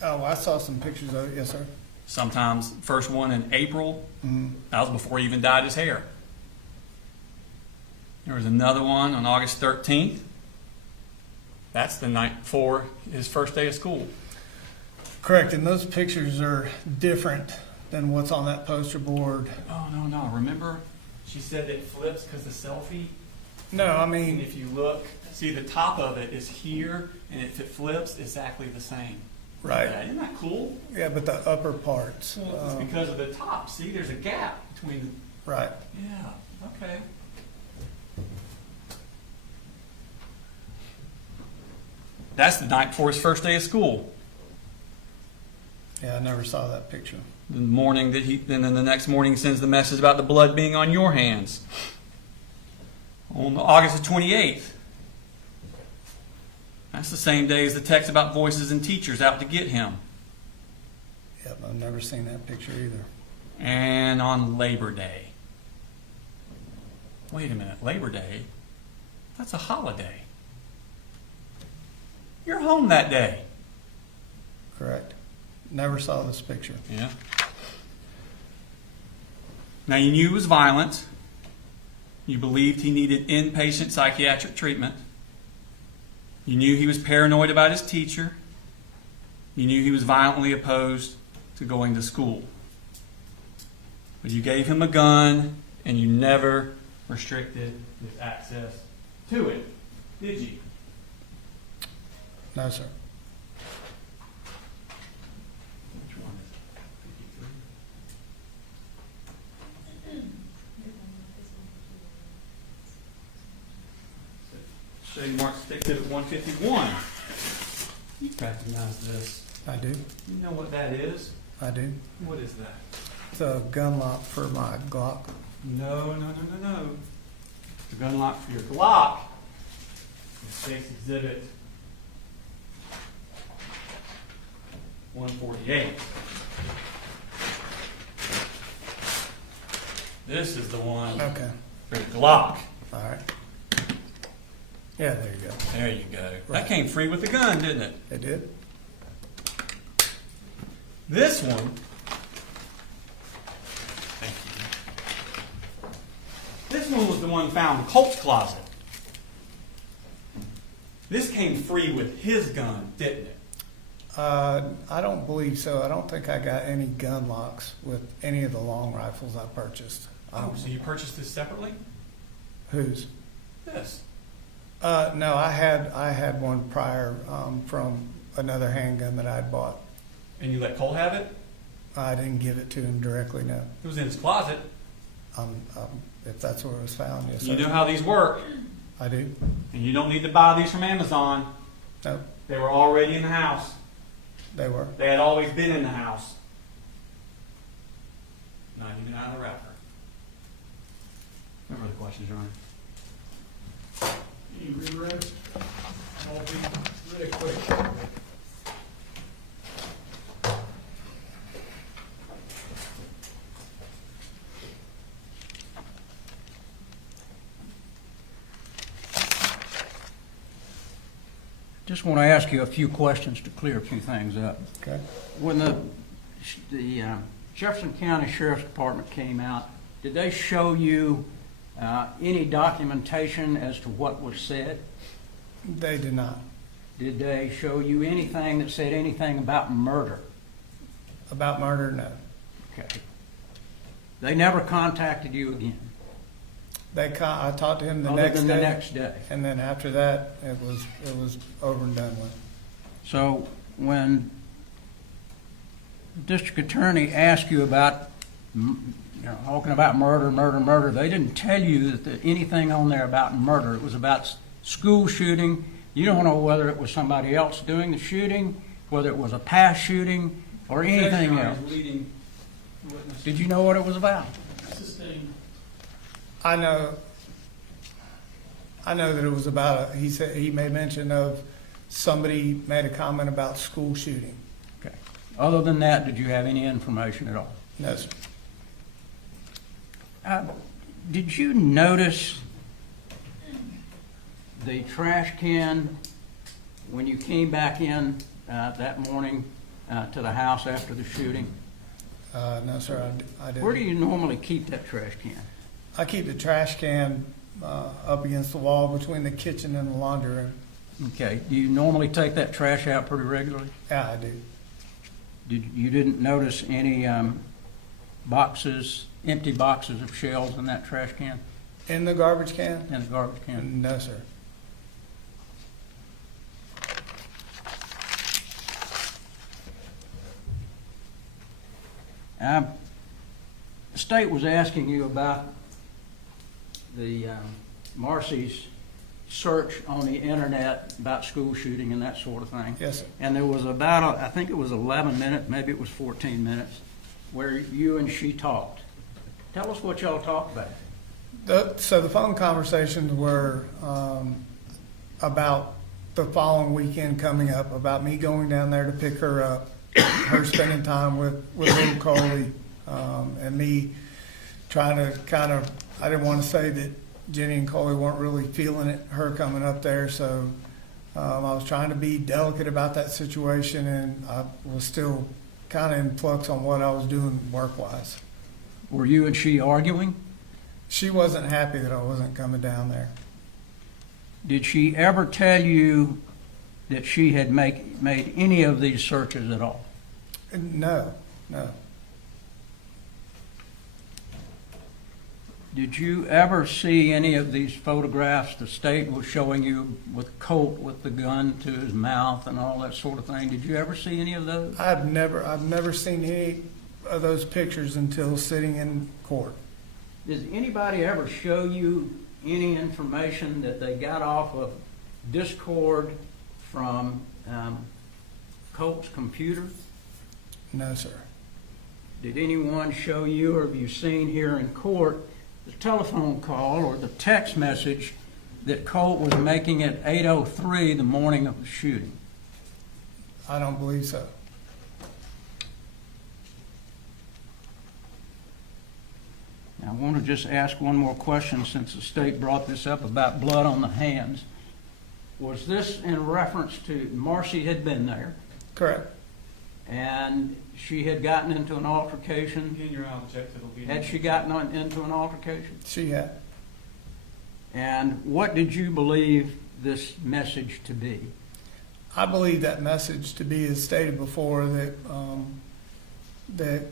Oh, I saw some pictures of it. Yes, sir. Sometimes, first one in April, Mm-hmm. that was before he even dyed his hair. There was another one on August 13th. That's the night before his first day of school. Correct, and those pictures are different than what's on that poster board. Oh, no. Remember, she said it flips because the selfie? No, I And mean, if you look, see the top of it is here, and if it flips, exactly the same. right. Yeah, isn't that cool? Yeah, but the upper parts. Well, it's because of the top. See, there's a gap between Right. Yeah, okay. That's the night before his first day of school. Yeah, I never saw that picture. The morning that and then the next morning he sends the message about the blood being on your hands. On August the 28th. That's the same day as the text about voices and teachers out to get him. Yep, I've never seen that picture either. And on Labor Day. Wait a minute, Labor Day? That's a holiday. You're home that day. Correct. Never saw this picture. Yeah. Now you knew he was violent. You believed he needed inpatient psychiatric treatment. You knew he was paranoid about his teacher. You knew he was violently opposed to going to school. But you gave him a gun and you never restricted his access to it, did you? No, sir. Which one is it? 53? So you marked Exhibit 151. You recognize this. I do. You know what that is? I do. What is that? It's a gun lock for my Glock. No. The gun lock for your Glock is State's Exhibit 148. This is the one Okay. for the Glock. All right. Yeah, there you go. There you go. Right. That came free with the gun, didn't it? It did. This one, thank you. This one was the one found in Colt's closet. This came free with his gun, didn't it? I don't believe so. I don't think I got any gun locks with any of the long rifles I purchased. Oh, so you purchased this separately? Whose? This. No, I had one prior from another handgun that I'd bought. And you let Colt have it? I didn't give it to him directly, no. It was in his closet. If that's where it was found, yes, sir. You know how these work. I do. And you don't need to buy these from Amazon. No, They were already in the house. they were. They had always been in the house. Not even out of the wrapper. Remember the questions, Your Honor? Any regrets? I'll be really quick. Just want to ask you a few questions to clear a few things up. Okay. When the Jefferson County Sheriff's Department came out, did they show you any documentation as to what was said? They did not. Did they show you anything that said anything about murder? About murder, no. Okay. They never contacted you again? I talked to him the Other next than day. the next day? And then after that, it was over and done with. So when the district attorney asked you about, talking about murder, they didn't tell you that anything on there about murder. It was about school shooting. You don't know whether it was somebody else doing the shooting, whether it was a past shooting, or anything else. Did you know what it was about? I know that it was about he said he made mention of somebody made a comment about school shooting. Okay. Other than that, did you have any information at all? No, sir. Did you notice the trash can when you came back in that morning to the house after the shooting? No, sir, I didn't. Where do you normally keep that trash can? I keep the trash can up against the wall between the kitchen and the laundry room. Okay. Do you normally take that trash out pretty regularly? Yeah, I do. You didn't notice any boxes, empty boxes of shells in that trash can? In the garbage can? In the garbage can? No, sir. The state was asking you about the Marcy's search on the internet about school shooting and that sort of thing. Yes, sir. And there was about, I think it was 11 minutes, maybe it was 14 minutes, where you and she talked. Tell us what y'all talked about. So the phone conversations were about the following weekend coming up, about me going down there to pick her up, her spending time with little Coley, and me trying to kind of, I didn't want to say that Jenny and Coley weren't really feeling it, her coming up there, so I was trying to be delicate about that situation, and I was still kind of in flux on what I was doing work-wise. Were you and she arguing? She wasn't happy that I wasn't coming down there. Did she ever tell you that she had made any of these searches at all? No, no. Did you ever see any of these photographs the state was showing you with Colt with the gun to his mouth and all that sort of thing? Did you ever see any of those? I've never seen any of those pictures until sitting in court. Did anybody ever show you any information that they got off of Discord from Colt's computer? No, sir. Did anyone show you, or have you seen here in court, the telephone call or the text message that Colt was making at 8:03 the morning of the shooting? I don't believe so. Now, I want to just ask one more question since the state brought this up about blood on the hands. Was this in reference to Marcy had been there? Correct. And she had gotten into an altercation? Had she gotten into an altercation? She had. And what did you believe this message to be? I believe that message to be, as stated before, that that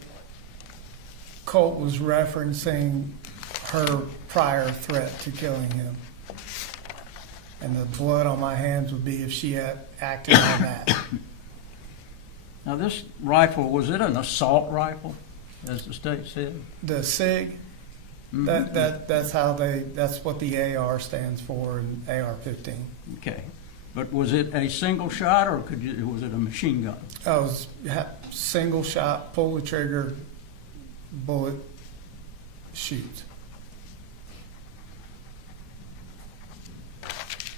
Colt was referencing her prior threat to killing him. And the blood on my hands would be if she had acted on that. Now, this rifle, was it an assault rifle, as the state said? The SIG, that's what the AR stands for, and AR-15. Okay. But was it a single shot, or was it a machine gun? Oh, it was single shot, pull the trigger, bullet, shoot.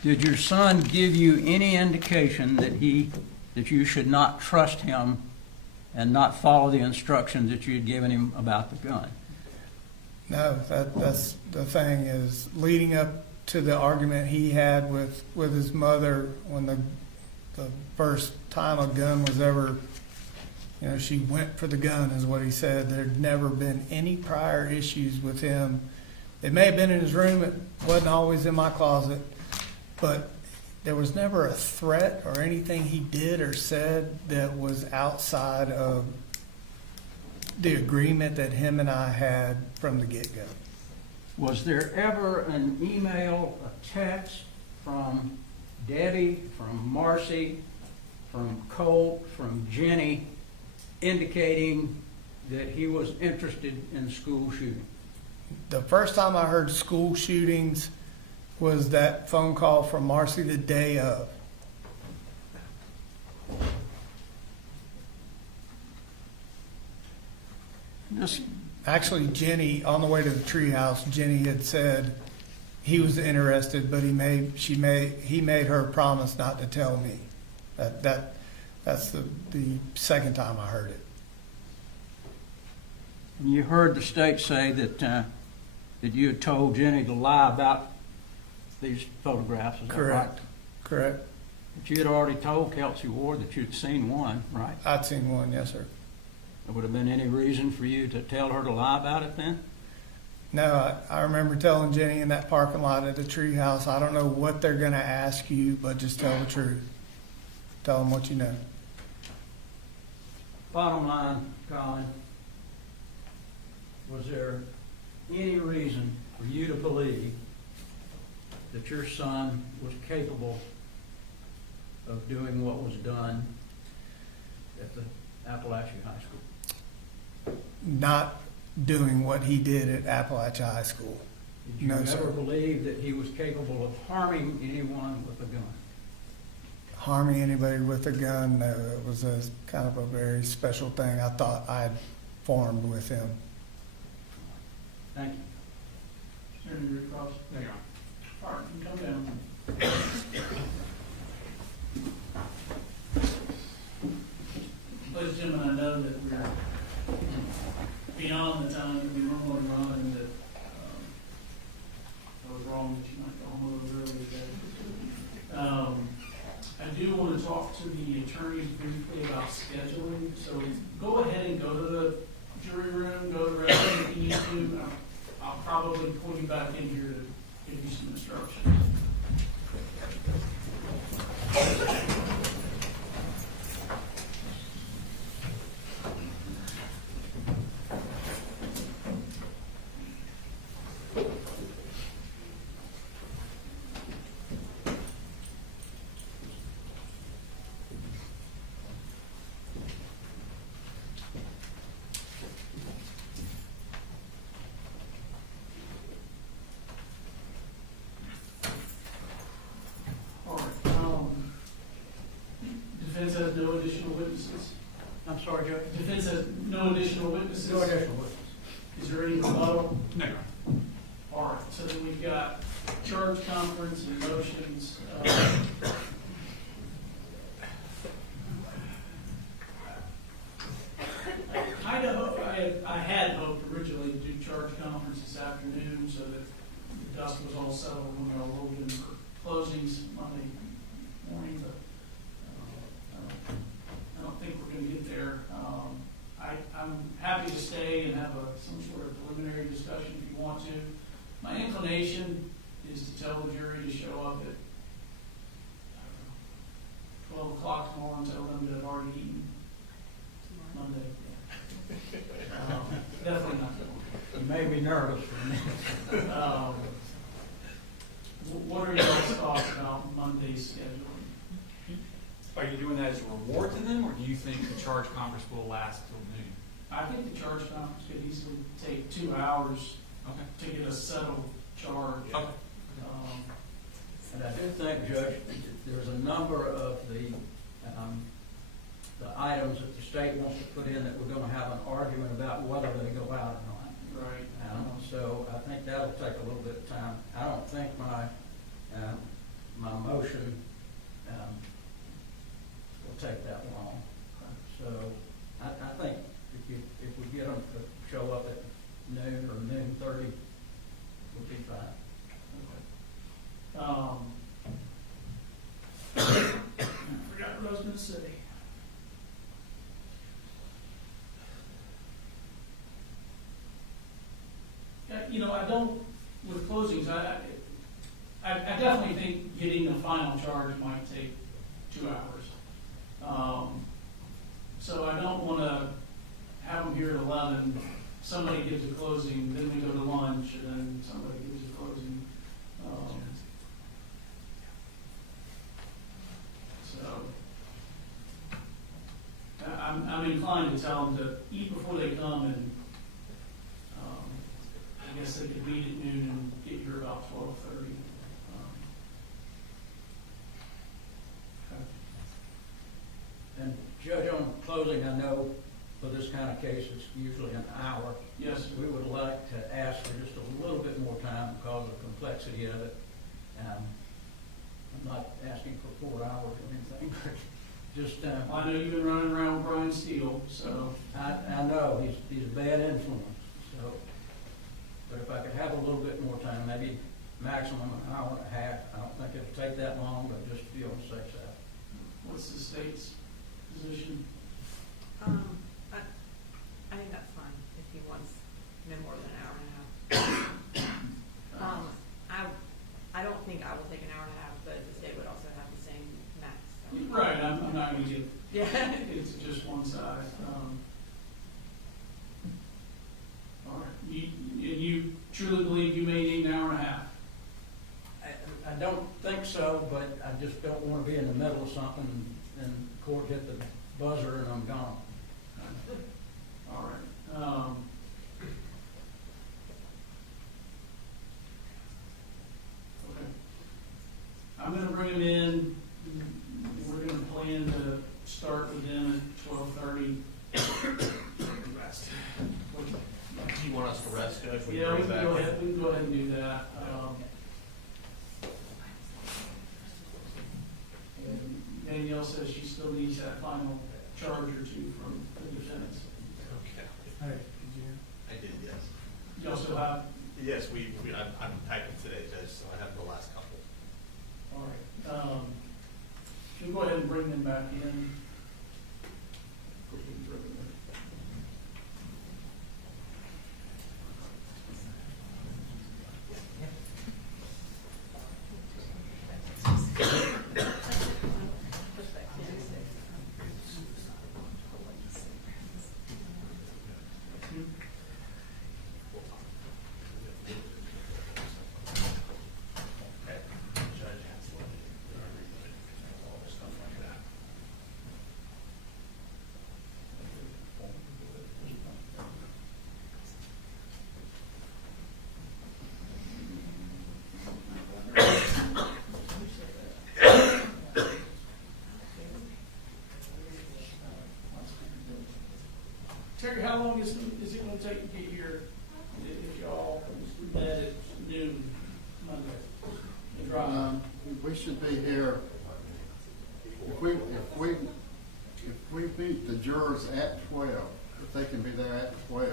Did your son give you any indication that you should not trust him and not follow the instructions that you had given him about the gun? No, that's the thing, is leading up to the argument he had with his mother when the first time a gun was ever, she went for the gun, is what he said. There'd never been any prior issues with him. It may have been in his room, it wasn't always in my closet, but there was never a threat or anything he did or said that was outside of the agreement that him and I had from the get-go. Was there ever an email, a text from Debbie, from Marcy, from Colt, from Jenny, indicating that he was interested in school shooting? The first time I heard school shootings was that phone call from Marcy the day of. Actually, Jenny, on the way to the treehouse, Jenny had said he was interested, but he made her promise not to tell me. That's the second time I heard it. You heard the state say that you had told Jenny to lie about these photographs, is that right? Correct. But you had already told Kelsey Ward that you'd seen one, right? I'd seen one, yes, sir. There would have been any reason for you to tell her to lie about it then? No, I remember telling Jenny in that parking lot at the treehouse, I don't know what they're going to ask you, but just tell the truth. Tell them what you know. Bottom line, Colin, was there any reason for you to believe that your son was capable of doing what was done at the Apalachee High School? Not doing what he did at Apalachee High School. Did you ever believe that he was capable of harming anyone with a gun? Harming anybody with a gun, no. It was a kind of a very special thing I thought I had formed with him. Thank you. Senator Cross? There you are. All right, you come down. Ladies and gentlemen, I know that we're beyond the time that we normally run, and that I was wrong that you might go home a little early today. I do want to talk to the attorneys briefly about scheduling, so go ahead and go to the jury room, go to the restroom if you need to. I'll probably pull you back in here to give you some instructions. additional witnesses? I'm sorry, Judge? Defense has no additional witnesses? No additional witnesses. Is there any rebuttal? No. All right, so then we've got charge conference and motions. I had hoped originally to do charge conference this afternoon so that the dust was all settled when we were rolled in for closings Monday morning, but I don't think we're going to get there. I'm happy to stay and have some sort of preliminary discussion if you want to. My inclination is to tell the jury to show up at 12 o'clock tomorrow and tell them that I've already eaten Monday. Definitely not. You made me nervous for a minute. What are your thoughts about Monday's scheduling? Are you doing that as a reward to them, or do you think the charge conference will last till noon? I think the charge conference could easily take 2 hours to get a settled charge. Okay. And I do think, Judge, there's a number of the items that the state wants to put in that we're going to have an argument about whether they go out or not. Right. So I think that'll take a little bit of time. I don't think my motion will take that long. So I think if we get them to show up at noon or noon 30, we'll be fine. I forgot what I was going to say. I don't, with closings, I definitely think getting a final charge might take 2 hours. So I don't want to have them here at 11, somebody gives a closing, then we go to lunch, and then somebody gives a closing. I'm inclined to tell them to eat before they come, and I guess they could meet at noon and get here about 12:30. And Judge, on closing, I know for this kind of case, it's usually an hour. Yes. We would like to ask for just a little bit more time because of the complexity of it. I'm not asking for 4 hours or anything, but just. I know you've been running around with Brian Steele, so. I know, he's a bad influence, so. But if I could have a little bit more time, maybe maximum an hour and a half, I don't think it'll take that long, but just to be on the safe side. What's the state's position? I think that's fine if he wants no more than an hour and a half. I don't think I will take an hour and a half, but the state would also have the same max. So. Right, I'm not going to get, yeah. It's just one side. All right, you truly believe you may need an hour and a half? I don't think so, but I just don't want to be in the middle of something and the court hit the buzzer and I'm gone. All right. Okay. I'm going to bring them in. We're going to plan to start with them at 12:30. Rest. Do you want us to rest, Judge? Yeah, we can go ahead. We can go ahead and do that. And Danielle says she still needs that final charge or two from the defendants. Okay. Hey, did you? I did, yes. You also have? Yes, I'm typing today, Judge, so I have the last couple. All right. Should we go ahead and bring them back in? how long is it gonna take to get here if y'all met at noon Monday? And drive? We should be here, if we meet the jurors at 12, if they can be there at 12,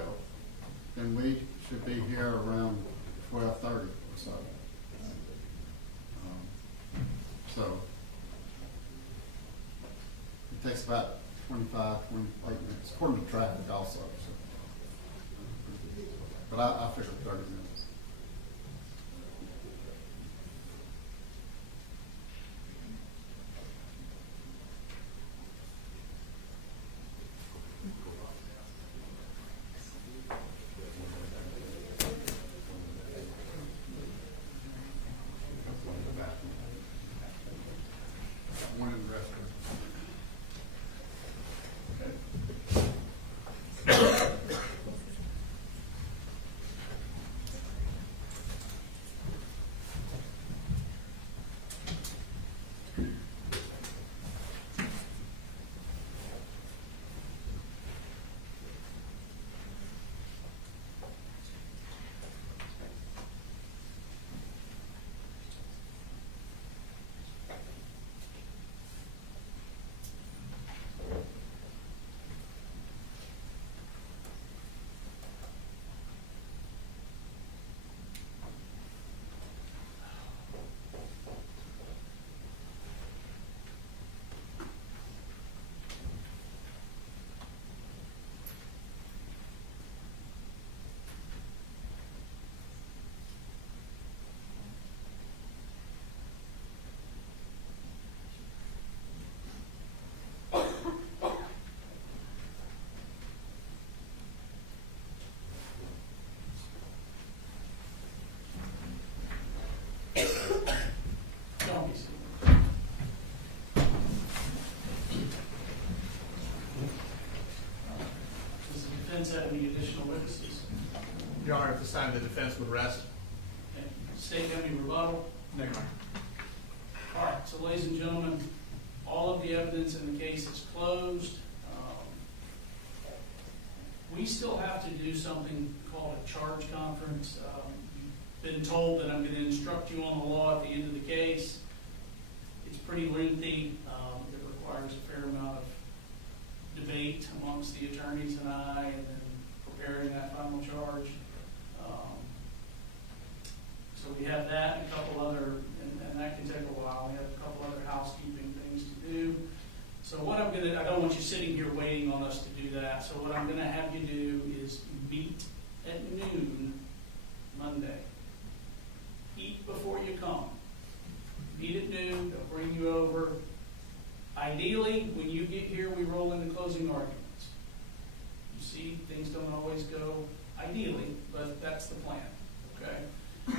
then we should be here around 12:30 or so. So it takes about 28 minutes, according to traffic also. So. But I figure 30 minutes. One in the restroom. Have any additional witnesses? Your Honor, at this time, the defense would rest. Okay. State have any rebuttal? No, Your Honor. All right, so ladies and gentlemen, all of the evidence in the case is closed. We still have to do something called a charge conference. You've been told that I'm going to instruct you on the law at the end of the case. It's pretty lengthy. It requires a fair amount of debate amongst the attorneys and I, and then preparing that final charge. So we have that and a couple other, and that can take a while. We have a couple other housekeeping things to do. So what I don't want you sitting here waiting on us to do that. So what I'm gonna have you do is meet at noon Monday. Eat before you come. Meet at noon, they'll bring you over. Ideally, when you get here, we roll into closing arguments. You see, things don't always go ideally, but that's the plan, okay? Been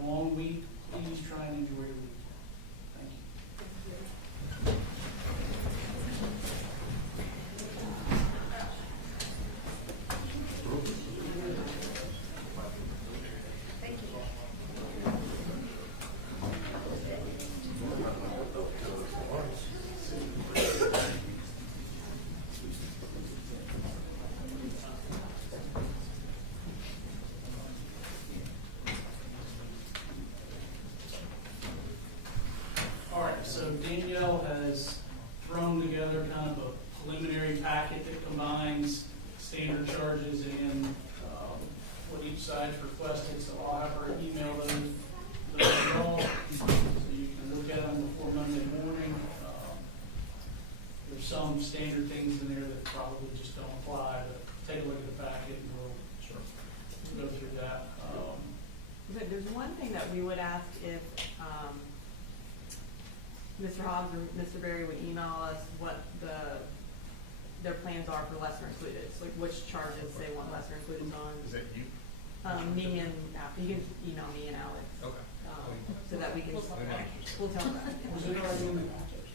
a long week. Please try and enjoy your weekend. Thank you. So Danielle has thrown together kind of a preliminary packet that combines standard charges and what each side's requested. So I'll have her email those to all, so you can look at them before Monday morning. There's some standard things in there that probably just don't apply, but take a look at the packet and we'll go through that. There's one thing that we would ask if Mr. Hobbs or Mr. Berry would email us what their plans are for lesser included, so like which charges they want lesser included on. Is that you? Me and you can email me and Alex. Okay. So that we can we'll tell them that. Was it already in the package?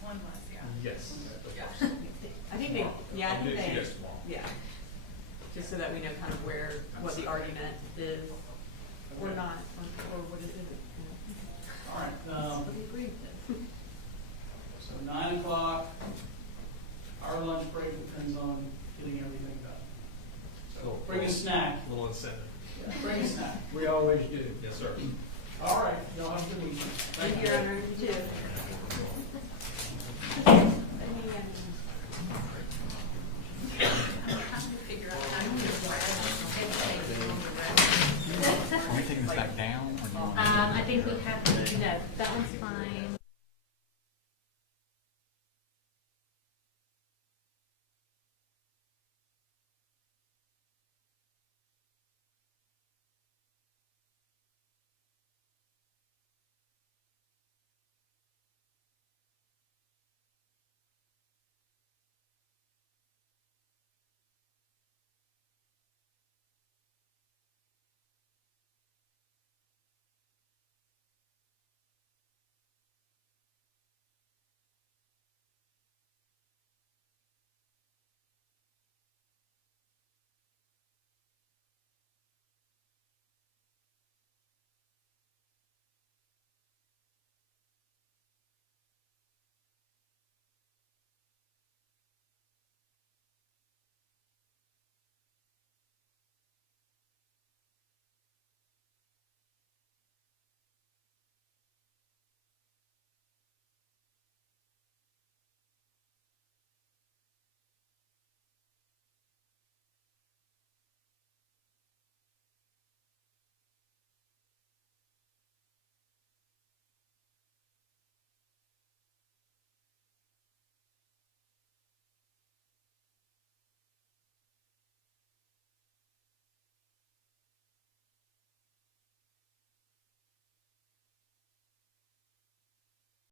One was, yeah. Yes. Yeah. I think they, yeah, I think they, Yes, tomorrow. yeah. Just so that we know kind of what the argument is, or not, or what it isn't. All right. What do you agree with? So 9 o'clock and send it. Bring a snack. We always do. Yes, sir. All right, y'all have a good weekend. Thank you, Your Honor. You too. Are we taking this back down? Or do you want I think we have to do that. That one's fine.